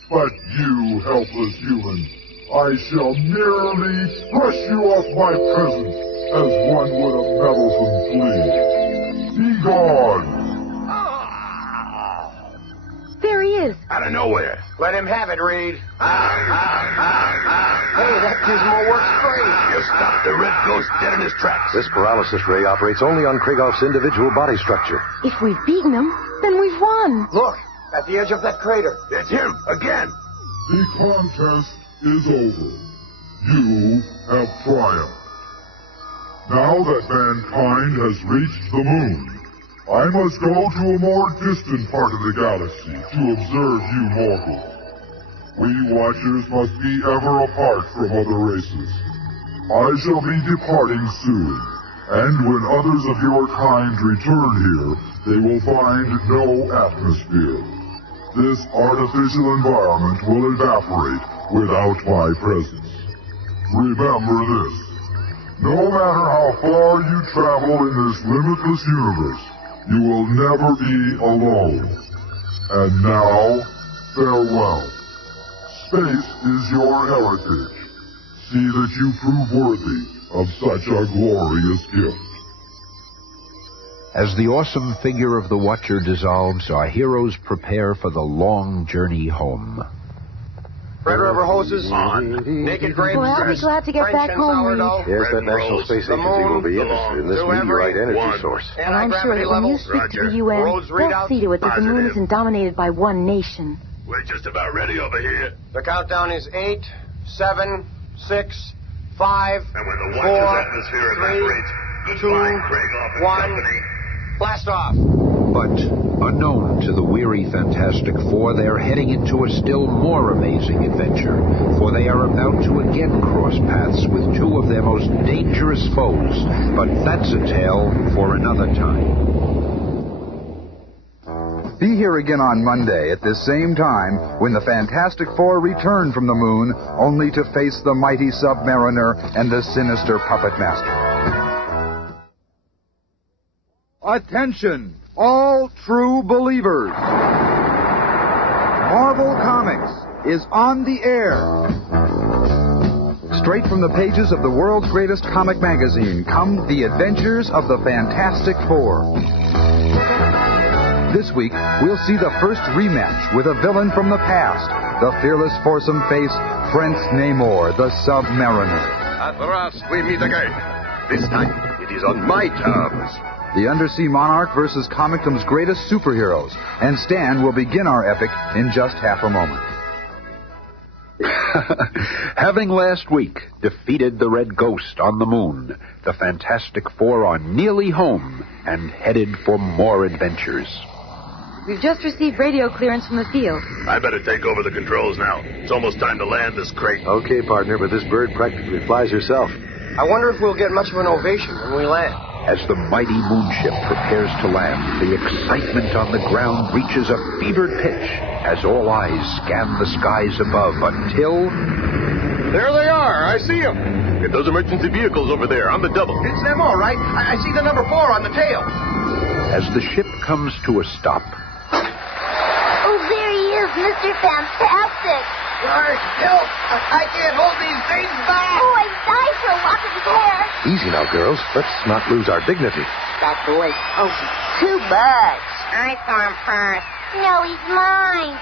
But you, helpless human, I shall merely brush you off my presence as one would a meddlesome flea. Be gone! There he is. Out of nowhere. Let him have it, Reed. Hey, that gizmo works great. You stopped the Red Ghost dead in his tracks. This paralysis ray operates only on Krieghoff's individual body structure. If we've beaten him, then we've won. Look, at the edge of that crater. It's him, again. The contest is over. You have triumphed. Now that mankind has reached the moon, I must go to a more distant part of the galaxy to observe you mortals. We Watchers must be ever apart from other races. I shall be departing soon, and when others of your kind return here, they will find no atmosphere. This artificial environment will evaporate without my presence. Remember this. No matter how far you travel in this limitless universe, you will never be alone. And now, farewell. Space is your heritage. See that you prove worthy of such a glorious gift. As the awesome figure of the Watcher dissolves, our heroes prepare for the long journey home. Red River, hold hoses, naked grapes, Well, I'll be glad to get French back and home, sourdough, Yes, that National Space Agency will be interested in this meteorite energy source. And I'm sure that when you speak to the UN, they'll see to it that the moon isn't dominated by one nation. We're just about ready over here. The countdown is 8, 7, 6, 5, And when the 4, Watcher's atmosphere 3, evaporates, 2, goodbye, Craig off and 1, company. blast off. But, unknown to the weary Fantastic Four, they're heading into a still more amazing adventure, for they are about to again cross paths with two of their most dangerous foes. But that's a tale for another time. Be here again on Monday at this same time when the Fantastic Four return from the moon, only to face the mighty Submariner and the sinister Puppet Master. Attention, all true believers. Marvel Comics is on the air. Straight from the pages of the world's greatest comic magazine come the adventures of the Fantastic Four. This week, we'll see the first rematch with a villain from the past, the fearless foursome face, Prince Namor, the Submariner. At last we meet again. This time, it is on my terms. The Undersea Monarch versus Comicdom's greatest superheroes. And Stan will begin our epic in just half a moment. Having last week defeated the Red Ghost on the moon, the Fantastic Four are nearly home and headed for more adventures. We've just received radio clearance from the field. I better take over the controls now. It's almost time to land this crate. Okay, partner, but this bird practically flies herself. I wonder if we'll get much of an ovation when we land. As the mighty moonship prepares to land, the excitement on the ground reaches a fevered pitch as all eyes scan the skies above until... There they are. I see them. Get those emergency vehicles over there on the double. It's them all right. I see the number 4 on the tail. As the ship comes to a stop... Oh, there he is, Mr. Fantastic. George, help! I can't hold these things back. Oh, I died for a walk in the air. Easy now, girls. Let's not lose our dignity. That boy, too much. I saw him first. No, he's mine.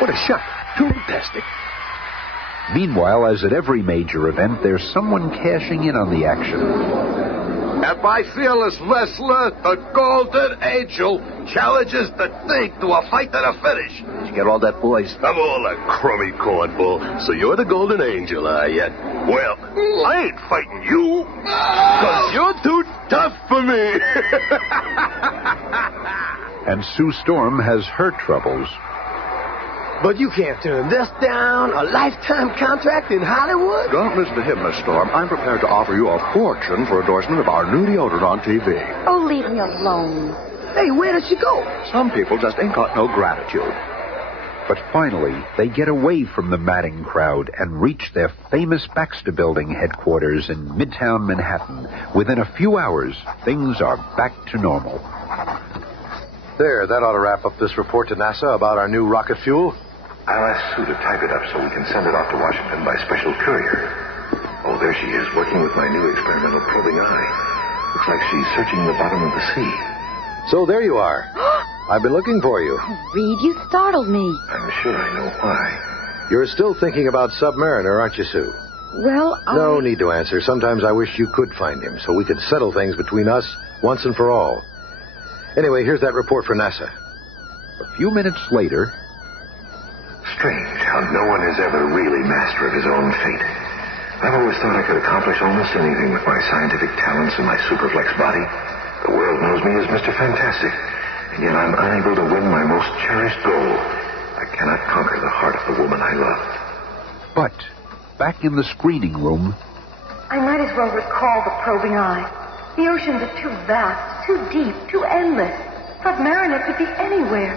What a shot. Too fantastic. Meanwhile, as at every major event, there's someone cashing in on the action. And my fearless wrestler, the Golden Angel, challenges the Thing to a fight to the finish. Did you get all that, boys? I'm all a crummy cornball. So you're the Golden Angel, are you? Well, I ain't fighting you, because you're too tough for me. And Sue Storm has her troubles. But you can't turn this down. A lifetime contract in Hollywood? Don't listen to him, Miss Storm. I'm prepared to offer you a fortune for endorsement of our new deodorant on TV. Oh, leave me alone. Hey, where did she go? Some people just ain't got no gratitude. But finally, they get away from the madding crowd and reach their famous Baxter Building headquarters in Midtown Manhattan. Within a few hours, things are back to normal. There, that ought to wrap up this report to NASA about our new rocket fuel. I'll ask Sue to type it up so we can send it off to Washington by special courier. Oh, there she is, working with my new experimental probing eye. Looks like she's searching the bottom of the sea. So there you are. I've been looking for you. Reed, you startled me. I'm sure I know why. You're still thinking about Submariner, aren't you, Sue? Well, No need to answer. Sometimes I wish you could find him so we could settle things between us once and for all. Anyway, here's that report for NASA. A few minutes later... Strange how no one is ever really master of his own fate. I've always thought I could accomplish almost anything with my scientific talents and my superflex body. The world knows me as Mr. Fantastic, and yet I'm unable to win my most cherished goal. I cannot conquer the heart of the woman I love. But, back in the screening room... I might as well recall the probing eye. The oceans are too vast, too deep, too endless. Submariner could be anywhere.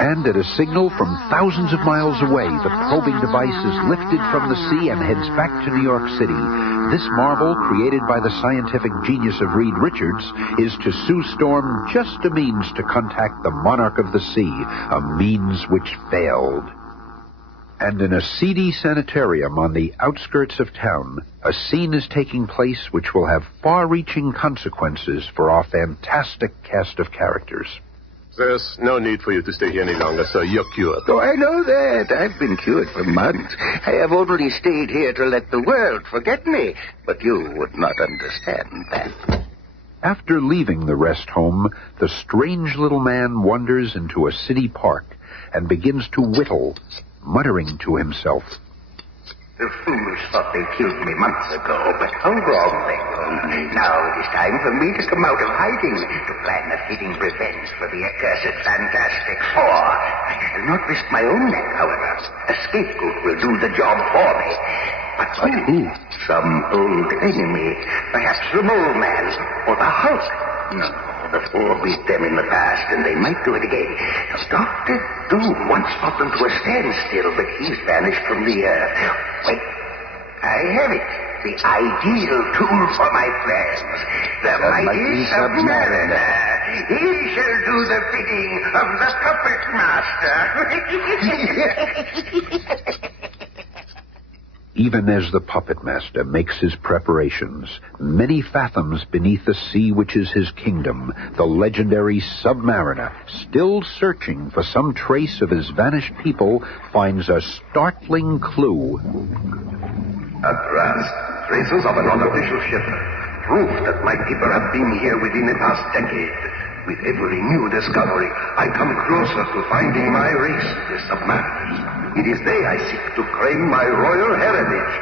And at a signal from thousands of miles away, the probing device is lifted from the sea and heads back to New York City. This marvel, created by the scientific genius of Reed Richards, is to Sue Storm just a means to contact the monarch of the sea, a means which failed. And in a seedy sanitarium on the outskirts of town, a scene is taking place which will have far-reaching consequences for our fantastic cast of characters. There's no need for you to stay here any longer, sir. You're cured. Oh, I know that. I've been cured for months. I have only stayed here to let the world forget me. But you would not understand that. After leaving the rest home, the strange little man wanders into a city park and begins to whittle, muttering to himself. The fools thought they killed me months ago, but how wrong they were. Now it is time for me to come out of hiding, to plan a fitting revenge for the accursed Fantastic Four. I shall not risk my own neck, however. A scapegoat will do the job for me. But who? Some old enemy. Perhaps the Moleman or the Hulk. No, the Four beat them in the past, and they might do it again. Dr. Doom once fought them to a standstill, but he's vanished from the earth. Wait, I have it. The ideal tool for my plans. The mighty Submariner. He shall do the bidding of the Puppet Master. Even as the Puppet Master makes his preparations, many fathoms beneath the sea which is his kingdom, the legendary Submariner, still searching for some trace of his vanished people, finds a startling clue. At last, traces of an unofficial ship. Proof that my people have been here within the past decade. With every new discovery, I come closer to finding my race, the Submariners. It is they I seek to claim my royal heritage.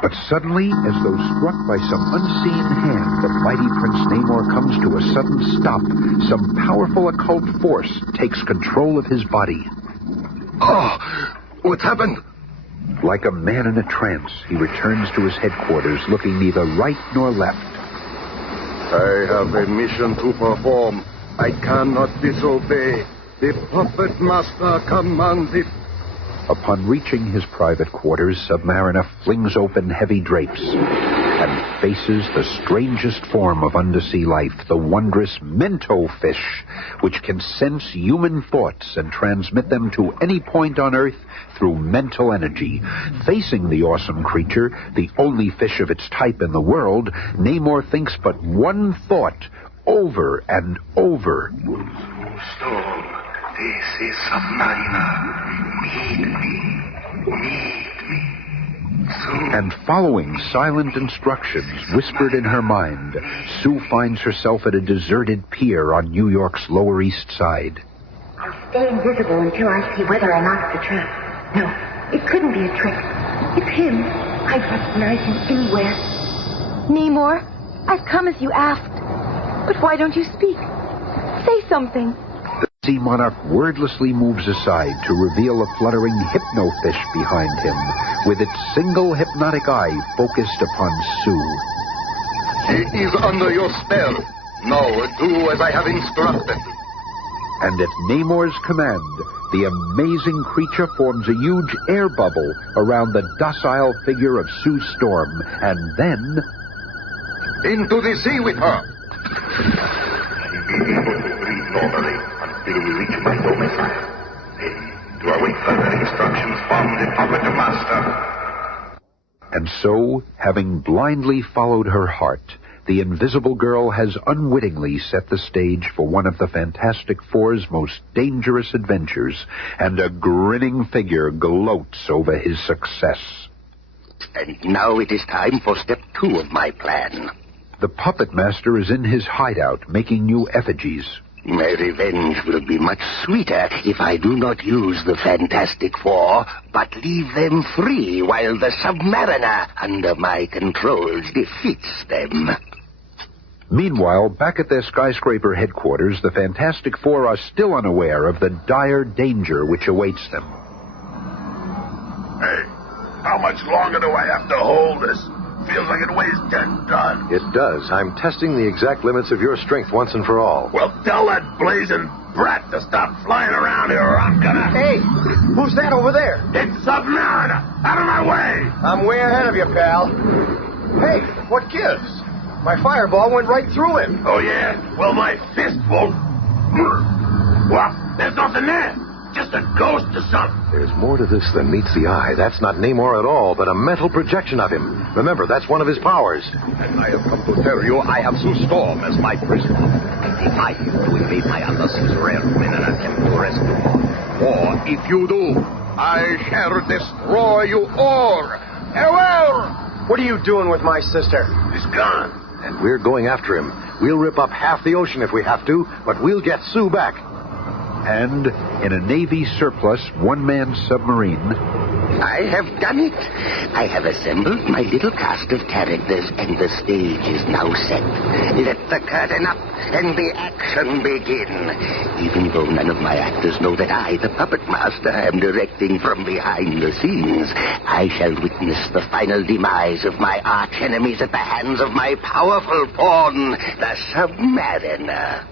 But suddenly, as though struck by some unseen hand, the mighty Prince Namor comes to a sudden stop. Some powerful occult force takes control of his body. Oh, what happened? Like a man in a trance, he returns to his headquarters, looking neither right nor left. I have a mission to perform. I cannot disobey. The Puppet Master commands it. Upon reaching his private quarters, Submariner flings open heavy drapes and faces the strangest form of undersea life, the wondrous Mento fish, which can sense human thoughts and transmit them to any point on Earth through mental energy. Facing the awesome creature, the only fish of its type in the world, Namor thinks but one thought over and over. Storm, this is Submariner. Meet me. And following silent instructions whispered in her mind, Sue finds herself at a deserted pier on New York's Lower East Side. I'll stay invisible until I see whether or not it's a trap. No, it couldn't be a trick. It's him. I'd recognize him anywhere. Namor, I've come as you asked. But why don't you speak? Say something. The sea monarch wordlessly moves aside to reveal a fluttering hypnofish behind him, with its single hypnotic eye focused upon Sue. He is under your spell. Now do as I have instructed. And at Namor's command, the amazing creature forms a huge air bubble around the docile figure of Sue Storm, and then... Into the sea with her! Breathe normally until we reach my domicile. Then to await further instructions from the Puppet Master. And so, having blindly followed her heart, the Invisible Girl has unwittingly set the stage for one of the Fantastic Four's most dangerous adventures, and a grinning figure gloats over his success. And now it is time for step 2 of my plan. The Puppet Master is in his hideout making new effigies. My revenge will be much sweeter if I do not use the Fantastic Four, but leave them free while the Submariner, under my control, defeats them. Meanwhile, back at their skyscraper headquarters, the Fantastic Four are still unaware of the dire danger which awaits them. Hey, how much longer do I have to hold this? Feels like it weighs 10 tons. It does. I'm testing the exact limits of your strength once and for all. Well, tell that blazing brat to stop flying around here or I'm gonna... Hey, who's that over there? It's Submariner! Out of my way! I'm way ahead of you, pal. Hey, what gives? My fireball went right through him. Oh, yeah? Well, my fist won't... What? There's nothing there. just a ghost or something. There's more to this than meets the eye. That's not Namor at all, but a mental projection of him. Remember, that's one of his powers. And I have come to tell you I have Sue Storm as my prisoner. I defy you to invade my underseas realm in an attempt to rescue her. Or, if you do, I shall destroy you all. Farewell! What are you doing with my sister? He's gone. And we're going after him. We'll rip up half the ocean if we have to, but we'll get Sue back. And in a Navy surplus one-man submarine... I have done it. I have assembled my little cast of characters, and the stage is now set. Let the curtain up and the action begin. Even though none of my actors know that I, the puppet master, am directing from behind the scenes, I shall witness the final demise of my arch enemies at the hands of my powerful pawn, the Submariner.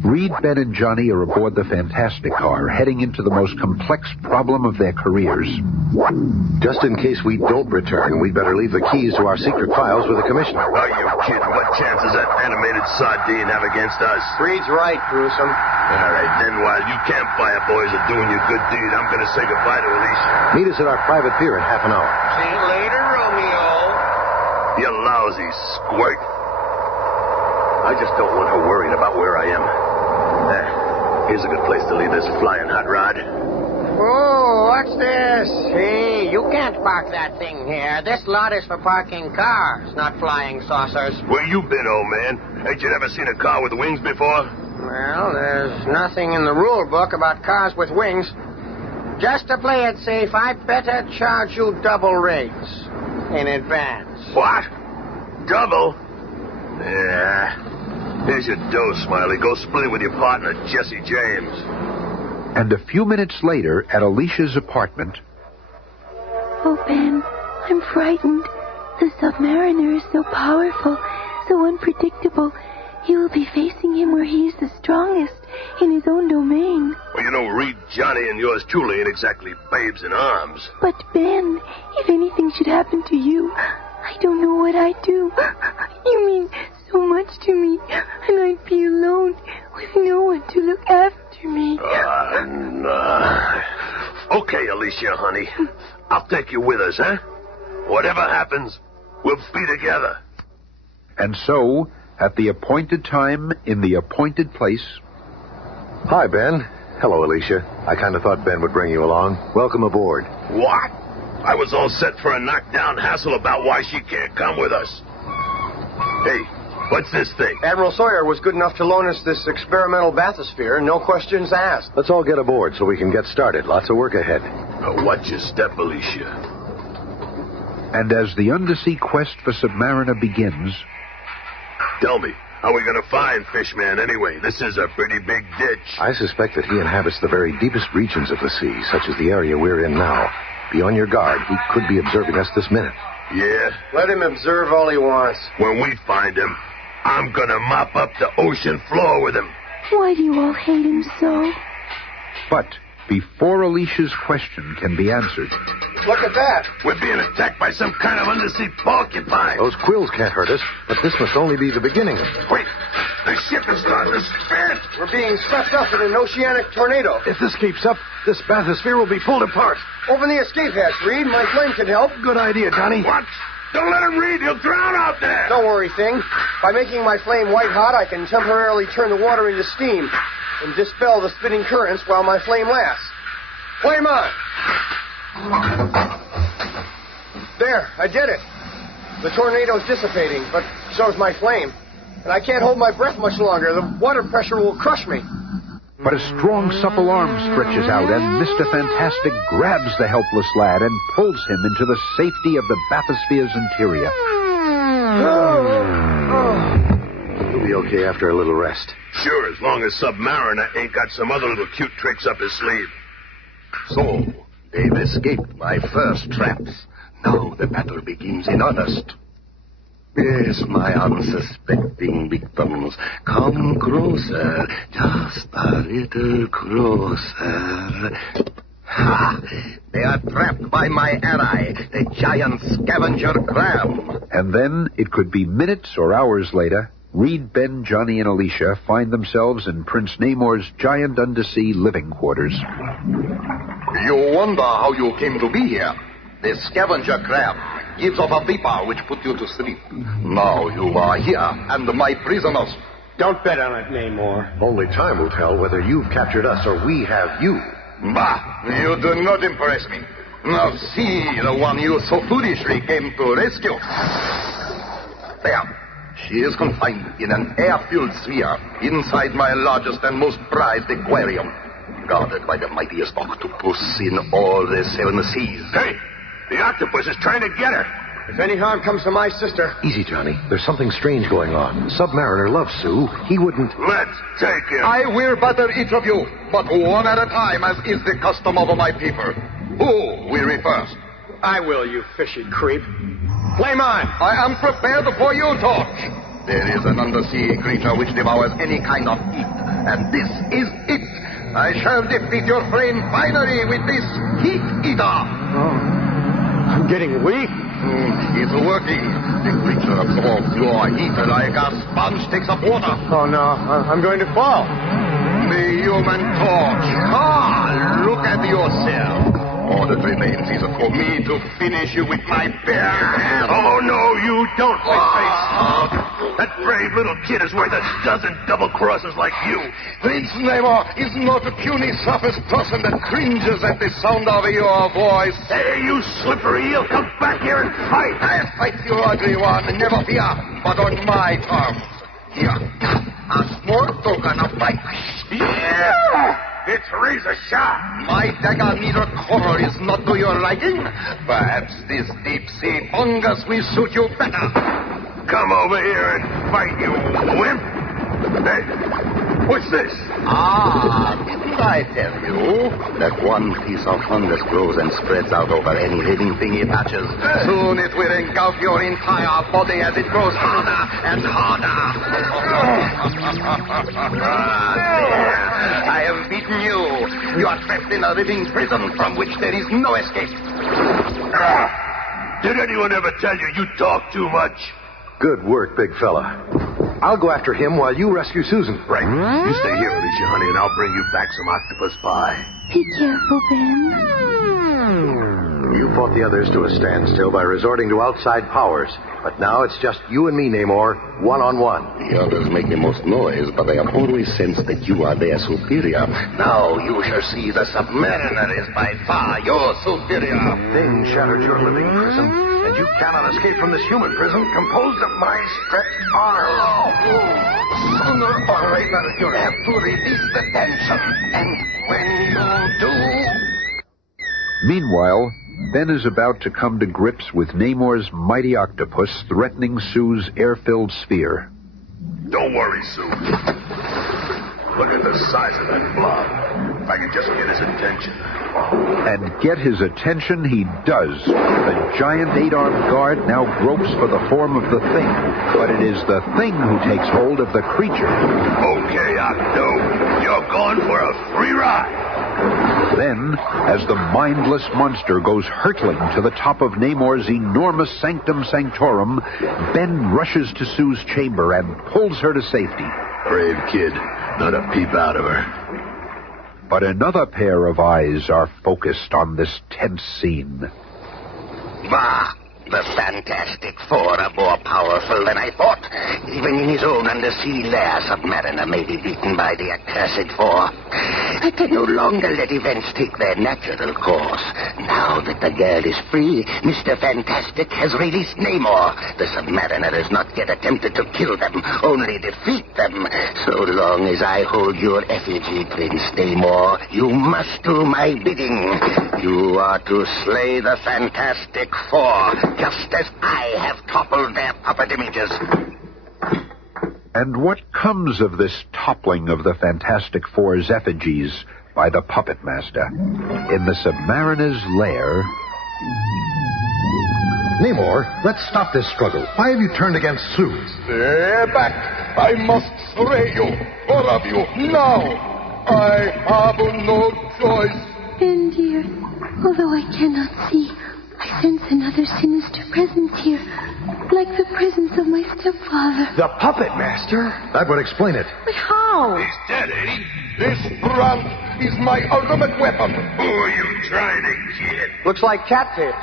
Reed, Ben, and Johnny are aboard the Fantastic Car, heading into the most complex problem of their careers. Just in case we don't return, we'd better leave the keys to our secret files with the commissioner. Are you kidding? What chance does that animated sardine have against us? Reed's right, Gruesome. All right, then while you campfire boys are doing your good deed, I'm going to say goodbye to Alicia. Meet us at our private pier in half an hour. See you later, Romeo. You lousy squirt. I just don't want her worrying about where I am. Here's a good place to leave this flying hot rod. Oh, what's this? Hey, you can't park that thing here. This lot is for parking cars, not flying saucers. Where you been, old man? Ain't you never seen a car with wings before? Well, there's nothing in the rule book about cars with wings. Just to play it safe, I better charge you double rates in advance. What? Double? Yeah. Here's your dough, Smiley. Go split it with your partner, Jesse James. And a few minutes later, at Alicia's apartment... Oh, Ben, I'm frightened. The Submariner is so powerful, so unpredictable. You will be facing him where he is the strongest, in his own domain. Well, you know, Reed, Johnny, and yours truly ain't exactly babes in arms. But, Ben, if anything should happen to you, I don't know what I'd do. You mean so much to me, and I'd be alone with no one to look after me. Okay, Alicia, honey. I'll take you with us, huh? Whatever happens, we'll be together. And so, at the appointed time, in the appointed place... Hi, Ben. Hello, Alicia. I kind of thought Ben would bring you along. Welcome aboard. What? I was all set for a knockdown hassle about why she can't come with us. Hey, what's this thing? Admiral Sawyer was good enough to loan us this experimental bathysphere, no questions asked. Let's all get aboard so we can get started. Lots of work ahead. Watch your step, Alicia. And as the undersea quest for Submariner begins... Tell me, how are we going to find Fishman anyway? This is a pretty big ditch. I suspect that he inhabits the very deepest regions of the sea, such as the area we're in now. Be on your guard. He could be observing us this minute. Yeah? Let him observe all he wants. When we find him, I'm going to mop up the ocean floor with him. Why do you all hate him so? But before Alicia's question can be answered... Look at that. We're being attacked by some kind of undersea porcupine. Those quills can't hurt us, but this must only be the beginning. Wait, the ship is starting to spin. We're being swept up in an oceanic tornado. If this keeps up, this bathysphere will be pulled apart. Open the escape hatch, Reed. My flame can help. Good idea, Johnny. What? Don't let him read. He'll drown out there. Don't worry, Thing. By making my flame white hot, I can temporarily turn the water into steam and dispel the spinning currents while my flame lasts. Flame on. There, I did it. The tornado's dissipating, but so's my flame. And I can't hold my breath much longer. The water pressure will crush me. But a strong, supple arm stretches out, and Mr. Fantastic grabs the helpless lad and pulls him into the safety of the bathysphere's interior. He'll be okay after a little rest. Sure, as long as Submariner ain't got some other little cute tricks up his sleeve. So, they've escaped my first traps. Now the battle begins in earnest. Yes, my unsuspecting victims, come closer, just a little closer. Ha! They are trapped by my ally, the giant scavenger crab. And then, it could be minutes or hours later... Reed, Ben, Johnny, and Alicia find themselves in Prince Namor's giant undersea living quarters. You wonder how you came to be here. The scavenger crab gives off a vapor which put you to sleep. Now you are here and my prisoners. Don't bet on it, Namor. Only time will tell whether you've captured us or we have you. Bah, you do not impress me. Now see the one you so foolishly came to rescue. There. She is confined in an air-filled sphere inside my largest and most prized aquarium, guarded by the mightiest octopus in all the 7 seas. Hey, the octopus is trying to get her. If any harm comes to my sister... Easy, Johnny. There's something strange going on. Submariner loves Sue. He wouldn't... Let's take him. I will batter each of you, but one at a time, as is the custom of my people. Who will be first? I will, you fishy creep. Flame on! I am prepared for your torch. There is an undersea creature which devours any kind of heat, and this is it. I shall defeat your flame finally with this heat eater. Oh, I'm getting weak. It's working. The creature absorbs your heat like a sponge takes up water. Oh, no. I'm going to fall. The human torch. Ah, look at yourself. All that remains is for me to finish you with my bare hands. Oh, no, you don't, Face. That brave little kid is worth a dozen double crosses like you. Prince Namor is not a puny surface person that cringes at the sound of your voice. Hey, you slippery eel, come back here and fight. I'll fight you, ugly one, never fear, but on my terms. Here, a small token of my... Yeah! It's razor sharp. My dagger needle coral is not to your liking. Perhaps this deep-sea fungus will suit you better. Come over here and fight, you wimp. Hey, what's this? Ah, didn't I tell you that one piece of fungus grows and spreads out over any living thing it touches? Soon it will engulf your entire body as it grows harder and harder. I have beaten you. You are trapped in a living prison from which there is no escape. Did anyone ever tell you you talk too much? Good work, big fella. I'll go after him while you rescue Susan. Right. You stay here, Alicia, honey, and I'll bring you back some octopus pie. Be careful, Ben. You fought the others to a standstill by resorting to outside powers. But now it's just you and me, Namor, one-on-one. The others make the most noise, but I have always sensed that you are their superior. Now you shall see the Submariner is by far your superior. Thing shattered your living prison, and you cannot escape from this human prison composed of my stretched arms. Sooner or later, you'll have to release the tension. And when you do... Meanwhile, Ben is about to come to grips with Namor's mighty octopus threatening Sue's air-filled sphere. Don't worry, Sue. Look at the size of that blob. If I can just get his attention. And get his attention he does. The giant 8-armed guard now gropes for the form of the Thing, but it is the Thing who takes hold of the creature. Okay, Octo. You're going for a free ride. Then, as the mindless monster goes hurtling to the top of Namor's enormous sanctum sanctorum, Ben rushes to Sue's chamber and pulls her to safety. Brave kid. Not a peep out of her. But another pair of eyes are focused on this tense scene. Bah! The Fantastic Four are more powerful than I thought. Even in his own undersea lair, Submariner may be beaten by the accursed Four. I can no longer let events take their natural course. Now that the girl is free, Mr. Fantastic has released Namor. The Submariner has not yet attempted to kill them, only defeat them. So long as I hold your effigy, Prince Namor, you must do my bidding. You are to slay the Fantastic Four, just as I have toppled their puppet images. And what comes of this toppling of the Fantastic Four's effigies by the puppet master? In the Submariner's lair... Namor, let's stop this struggle. Why have you turned against Sue? Stay back. I must slay you. All of you. Now. I have no choice. Ben, dear, although I cannot see, I sense another sinister presence here, like the presence of my stepfather. The puppet master? That would explain it. But how? He's dead, ain't he? This brand is my ultimate weapon. Who are you trying to get? Looks like cattails.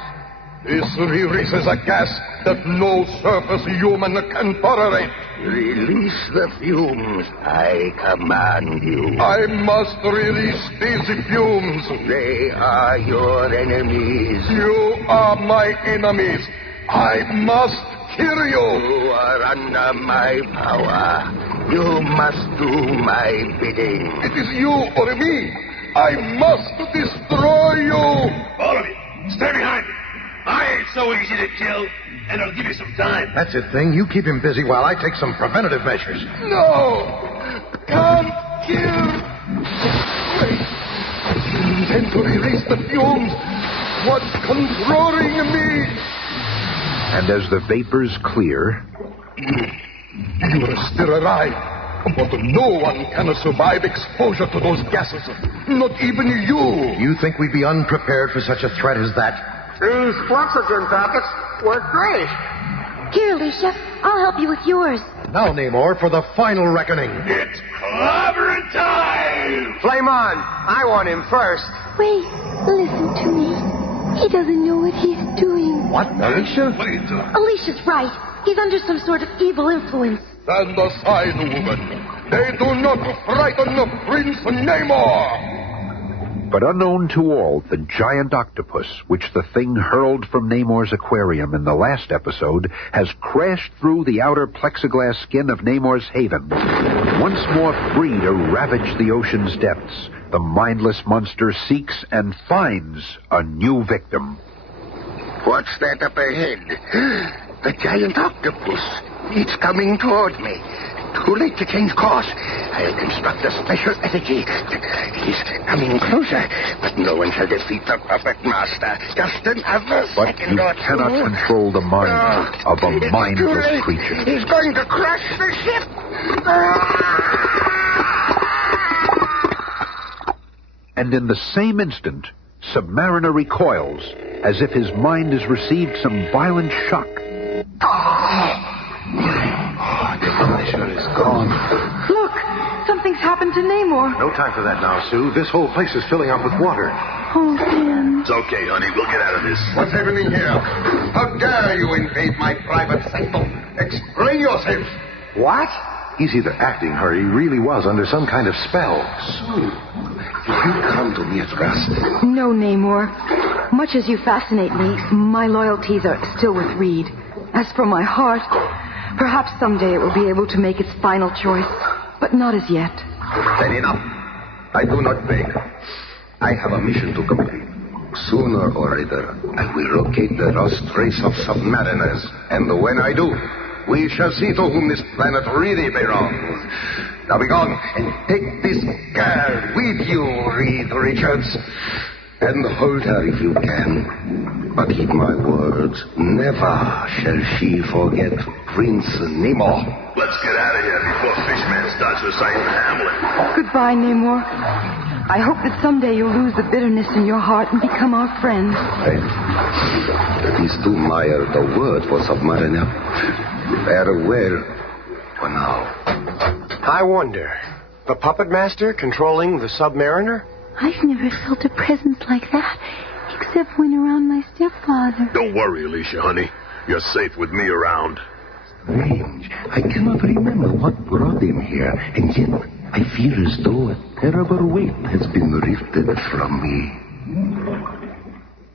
This releases a gas that no surface human can tolerate. Release the fumes. I command you. I must release these fumes. They are your enemies. You are my enemies. I must kill you. You are under my power. You must do my bidding. It is you or me. I must destroy you. All of you, stay behind me. I ain't so easy to kill, and I'll give you some time. That's it, Thing. You keep him busy while I take some preventative measures. No! Can't kill! Wait. Intend to release the fumes. What's controlling me? And as the vapors clear... You are still alive. But no one can survive exposure to those gases. Not even you. You think we'd be unprepared for such a threat as that? These oxygen packets work great. Here, Alicia, I'll help you with yours. Now, Namor, for the final reckoning. It's clobbering time! Flame on. I want him first. Wait, listen to me. He doesn't know what he's doing. What, Alicia? What are you doing? Alicia's right. He's under some sort of evil influence. Stand aside, woman. They do not frighten Prince Namor. But unknown to all, the giant octopus, which the Thing hurled from Namor's aquarium in the last episode, has crashed through the outer plexiglass skin of Namor's haven. Once more free to ravage the ocean's depths, the mindless monster seeks and finds a new victim. What's that up ahead? The giant octopus. It's coming toward me. Too late to change course. I'll construct a special effigy. He's coming closer, but no one shall defeat the puppet master. Just another But second you or two. cannot control the mind of a It's mindless too late. creature. He's going to crush the ship. And in the same instant, Submariner recoils, as if his mind has received some violent shock. The pressure is gone. Look, something's happened to Namor. No time for that now, Sue. This whole place is filling up with water. Oh, Ben. It's okay, honey. We'll get out of this. What's happening here? How dare you invade my private sanctum? Explain yourself. What? He's either acting or he really was under some kind of spell. Sue, if you come to me at last. No, Namor. Much as you fascinate me, my loyalties are still with Reed. As for my heart, perhaps someday it will be able to make its final choice, but not as yet. Then enough. I do not beg. I have a mission to complete. Sooner or later, I will locate the lost race of submariners. And when I do, we shall see to whom this planet really belongs. Now be gone and take this girl with you, Reed Richards. And hold her if you can. But heed my words. Never shall she forget Prince Namor. Let's get out of here before Fishman starts reciting Hamlet. Goodbye, Namor. I hope that someday you'll lose the bitterness in your heart and become our friend. It is too mild a word for Submariner. Farewell for now. I wonder, the puppet master controlling the Submariner? I've never felt a presence like that, except when around my stepfather. Don't worry, Alicia, honey. You're safe with me around. Strange. I cannot remember what brought him here, and yet I feel as though a terrible weight has been lifted from me.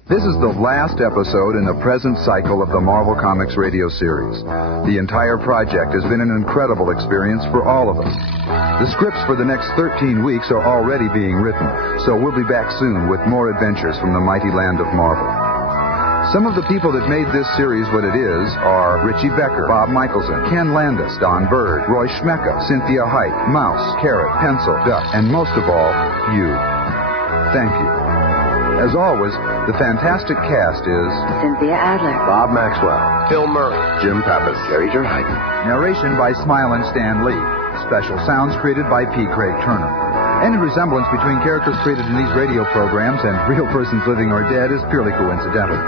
This is the last episode in the present cycle of the Marvel Comics radio series. The entire project has been an incredible experience for all of us. The scripts for the next 13 weeks are already being written, so we'll be back soon with more adventures from the mighty land of Marvel. Some of the people that made this series what it is are Richie Becker, Bob Michelson, Ken Landis, Don Bird, Roy Schmecka, Cynthia Hite, Mouse, Carrot, Pencil, Duck, and most of all, you. Thank you. As always, the fantastic cast is Cynthia Adler, Bob Maxwell, Bill Murray, Jim Pappas, Jerry Jerheiden. narration by Smile and Stan Lee. Special sounds created by P. Craig Turner. Any resemblance between characters created in these radio programs and real persons living or dead is purely coincidental.